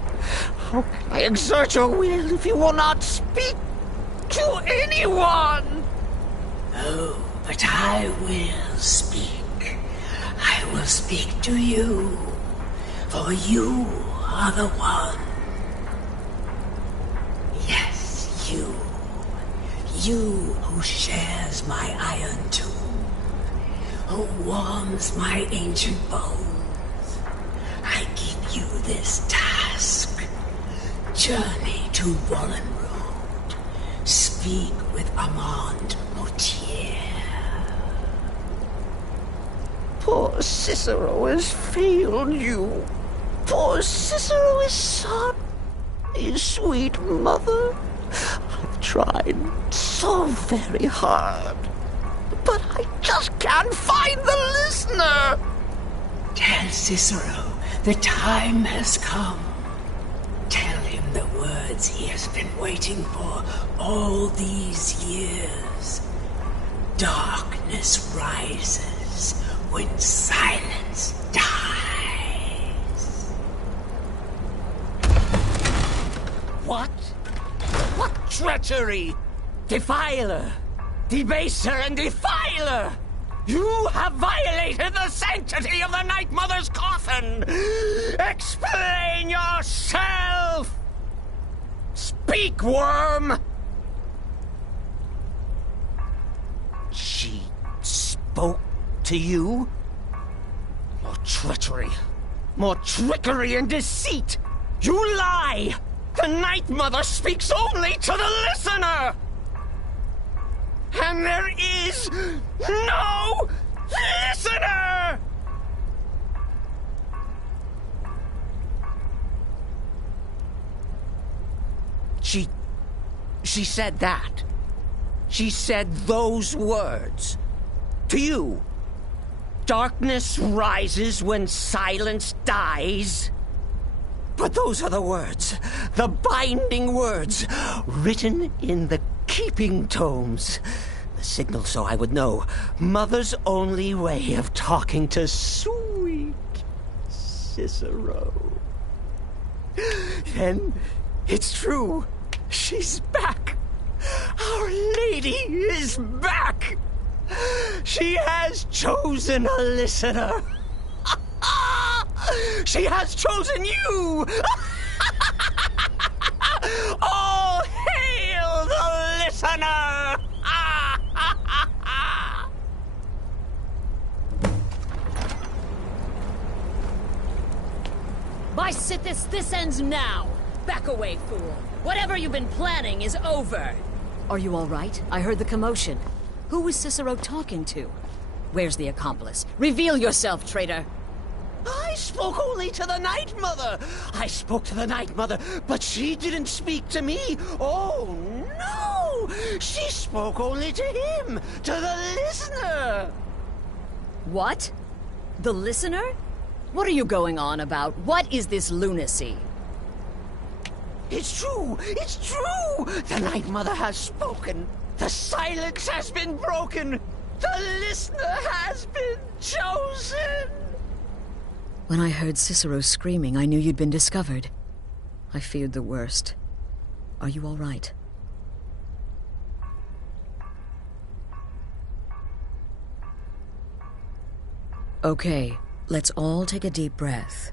How can I exert your will if you will not speak to anyone? Oh, but I will speak. I will speak to you. For you are the one. Yes, you. You who shares my iron tomb. Who warms my ancient bones. I give you this task. Journey to Wallen Road. Speak with Armand Moutier. Poor Cicero has failed you. Poor Cicero is sorry, sweet mother. I've tried so very hard, but I just can't find the listener. Tell Cicero the time has come. Tell him the words he has been waiting for all these years. Darkness rises when silence dies. What? What treachery! Defiler! Debaser and defiler! You have violated the sanctity of the Night Mother's coffin! Explain yourself! Speak, worm! She spoke to you? More treachery, more trickery and deceit! You lie! The Night Mother speaks only to the listener! And there is no listener! She said that. She said those words. To you. Darkness rises when silence dies. But those are the words, the binding words, written in the keeping tomes. The signal so I would know. Mother's only way of talking to sweet Cicero. Then it's true. She's back. Our lady is back. She has chosen a listener. She has chosen you! All hail the listener! By Sithis, this ends now! Back away, fool! Whatever you've been planning is over! Are you all right? I heard the commotion. Who was Cicero talking to? Where's the accomplice? Reveal yourself, traitor! I spoke only to the Night Mother! I spoke to the Night Mother, but she didn't speak to me! Oh, no! She spoke only to him! To the listener! What? The listener? What are you going on about? What is this lunacy? It's true! It's true! The Night Mother has spoken! The silence has been broken! The listener has been chosen! When I heard Cicero screaming, I knew you'd been discovered. I feared the worst. Are you all right? Okay, let's all take a deep breath.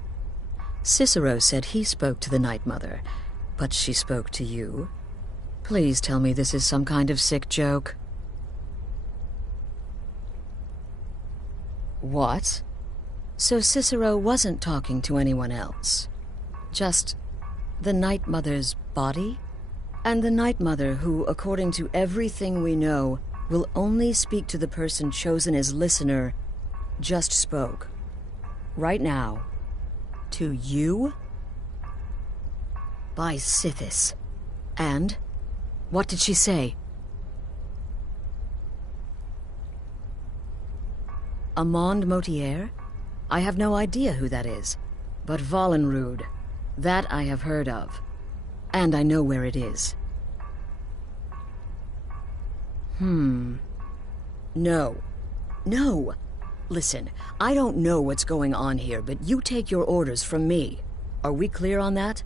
Cicero said he spoke to the Night Mother, but she spoke to you. Please tell me this is some kind of sick joke. What? So Cicero wasn't talking to anyone else? Just the Night Mother's body? And the Night Mother who, according to everything we know, will only speak to the person chosen as listener, just spoke. Right now. To you? By Sithis. And? What did she say? Amand Motier? I have no idea who that is. But Valenrud, that I have heard of. And I know where it is. No. No! Listen, I don't know what's going on here, but you take your orders from me. Are we clear on that?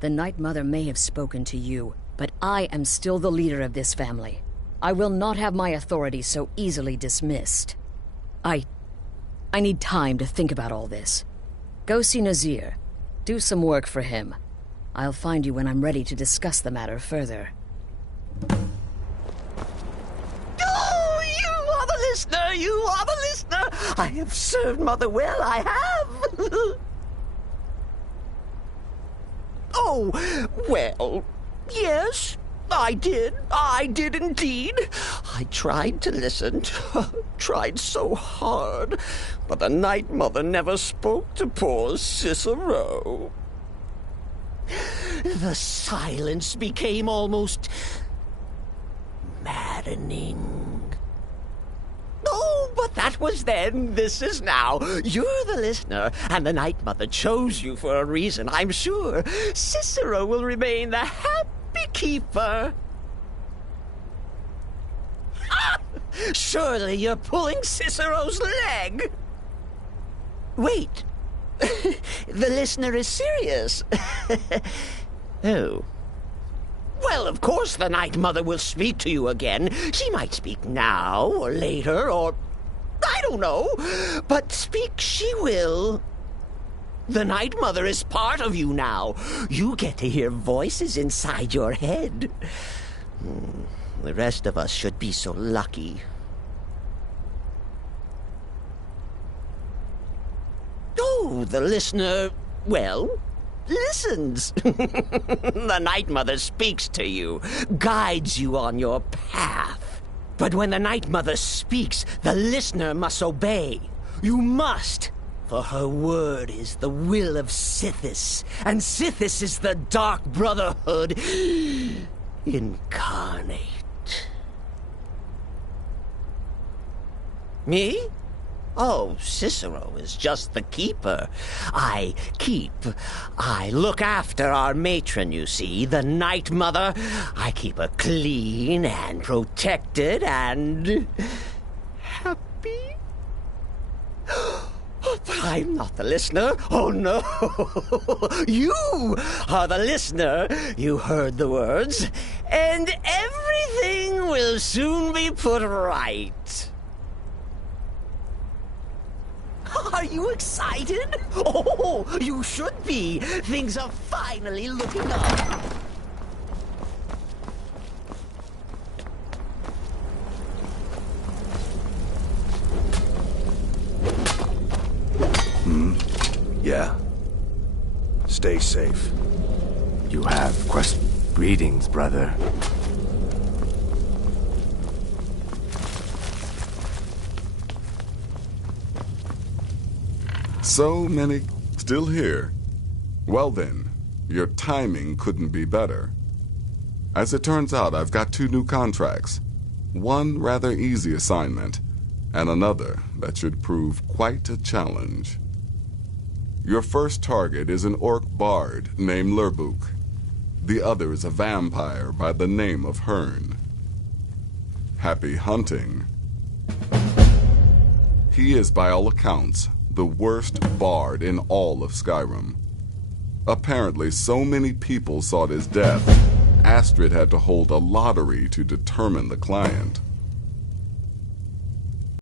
The Night Mother may have spoken to you, but I am still the leader of this family. I will not have my authority so easily dismissed. I need time to think about all this. Go see Nazir. Do some work for him. I'll find you when I'm ready to discuss the matter further. Oh, you are the listener! You are the listener! I have served Mother well, I have! Oh, well, yes, I did. I did indeed. I tried to listen, tried so hard, but the Night Mother never spoke to poor Cicero. The silence became almost maddening. Oh, but that was then. This is now. You're the listener, and the Night Mother chose you for a reason, I'm sure. Cicero will remain the happy keeper. Surely you're pulling Cicero's leg. Wait. The listener is serious. Oh. Well, of course the Night Mother will speak to you again. She might speak now, or later, or... I don't know. But speak she will. The Night Mother is part of you now. You get to hear voices inside your head. The rest of us should be so lucky. Oh, the listener, well, listens. The Night Mother speaks to you, guides you on your path. But when the Night Mother speaks, the listener must obey. You must, for her word is the will of Sithis, and Sithis is the Dark Brotherhood incarnate. Me? Oh, Cicero is just the keeper. I look after our matron, you see, the Night Mother. I keep her clean and protected and... happy? But I'm not the listener. Oh, no. You are the listener. You heard the words. And everything will soon be put right. Are you excited? Oh, you should be. Things are finally looking up. Yeah. Stay safe. You have greetings, brother. So many still here. Well then, your timing couldn't be better. As it turns out, I've got 2 new contracts. One rather easy assignment, and another that should prove quite a challenge. Your first target is an orc bard named Lurbuk. The other is a vampire by the name of Hearn. Happy hunting. He is, by all accounts, the worst bard in all of Skyrim. Apparently, so many people sought his death, Astrid had to hold a lottery to determine the client.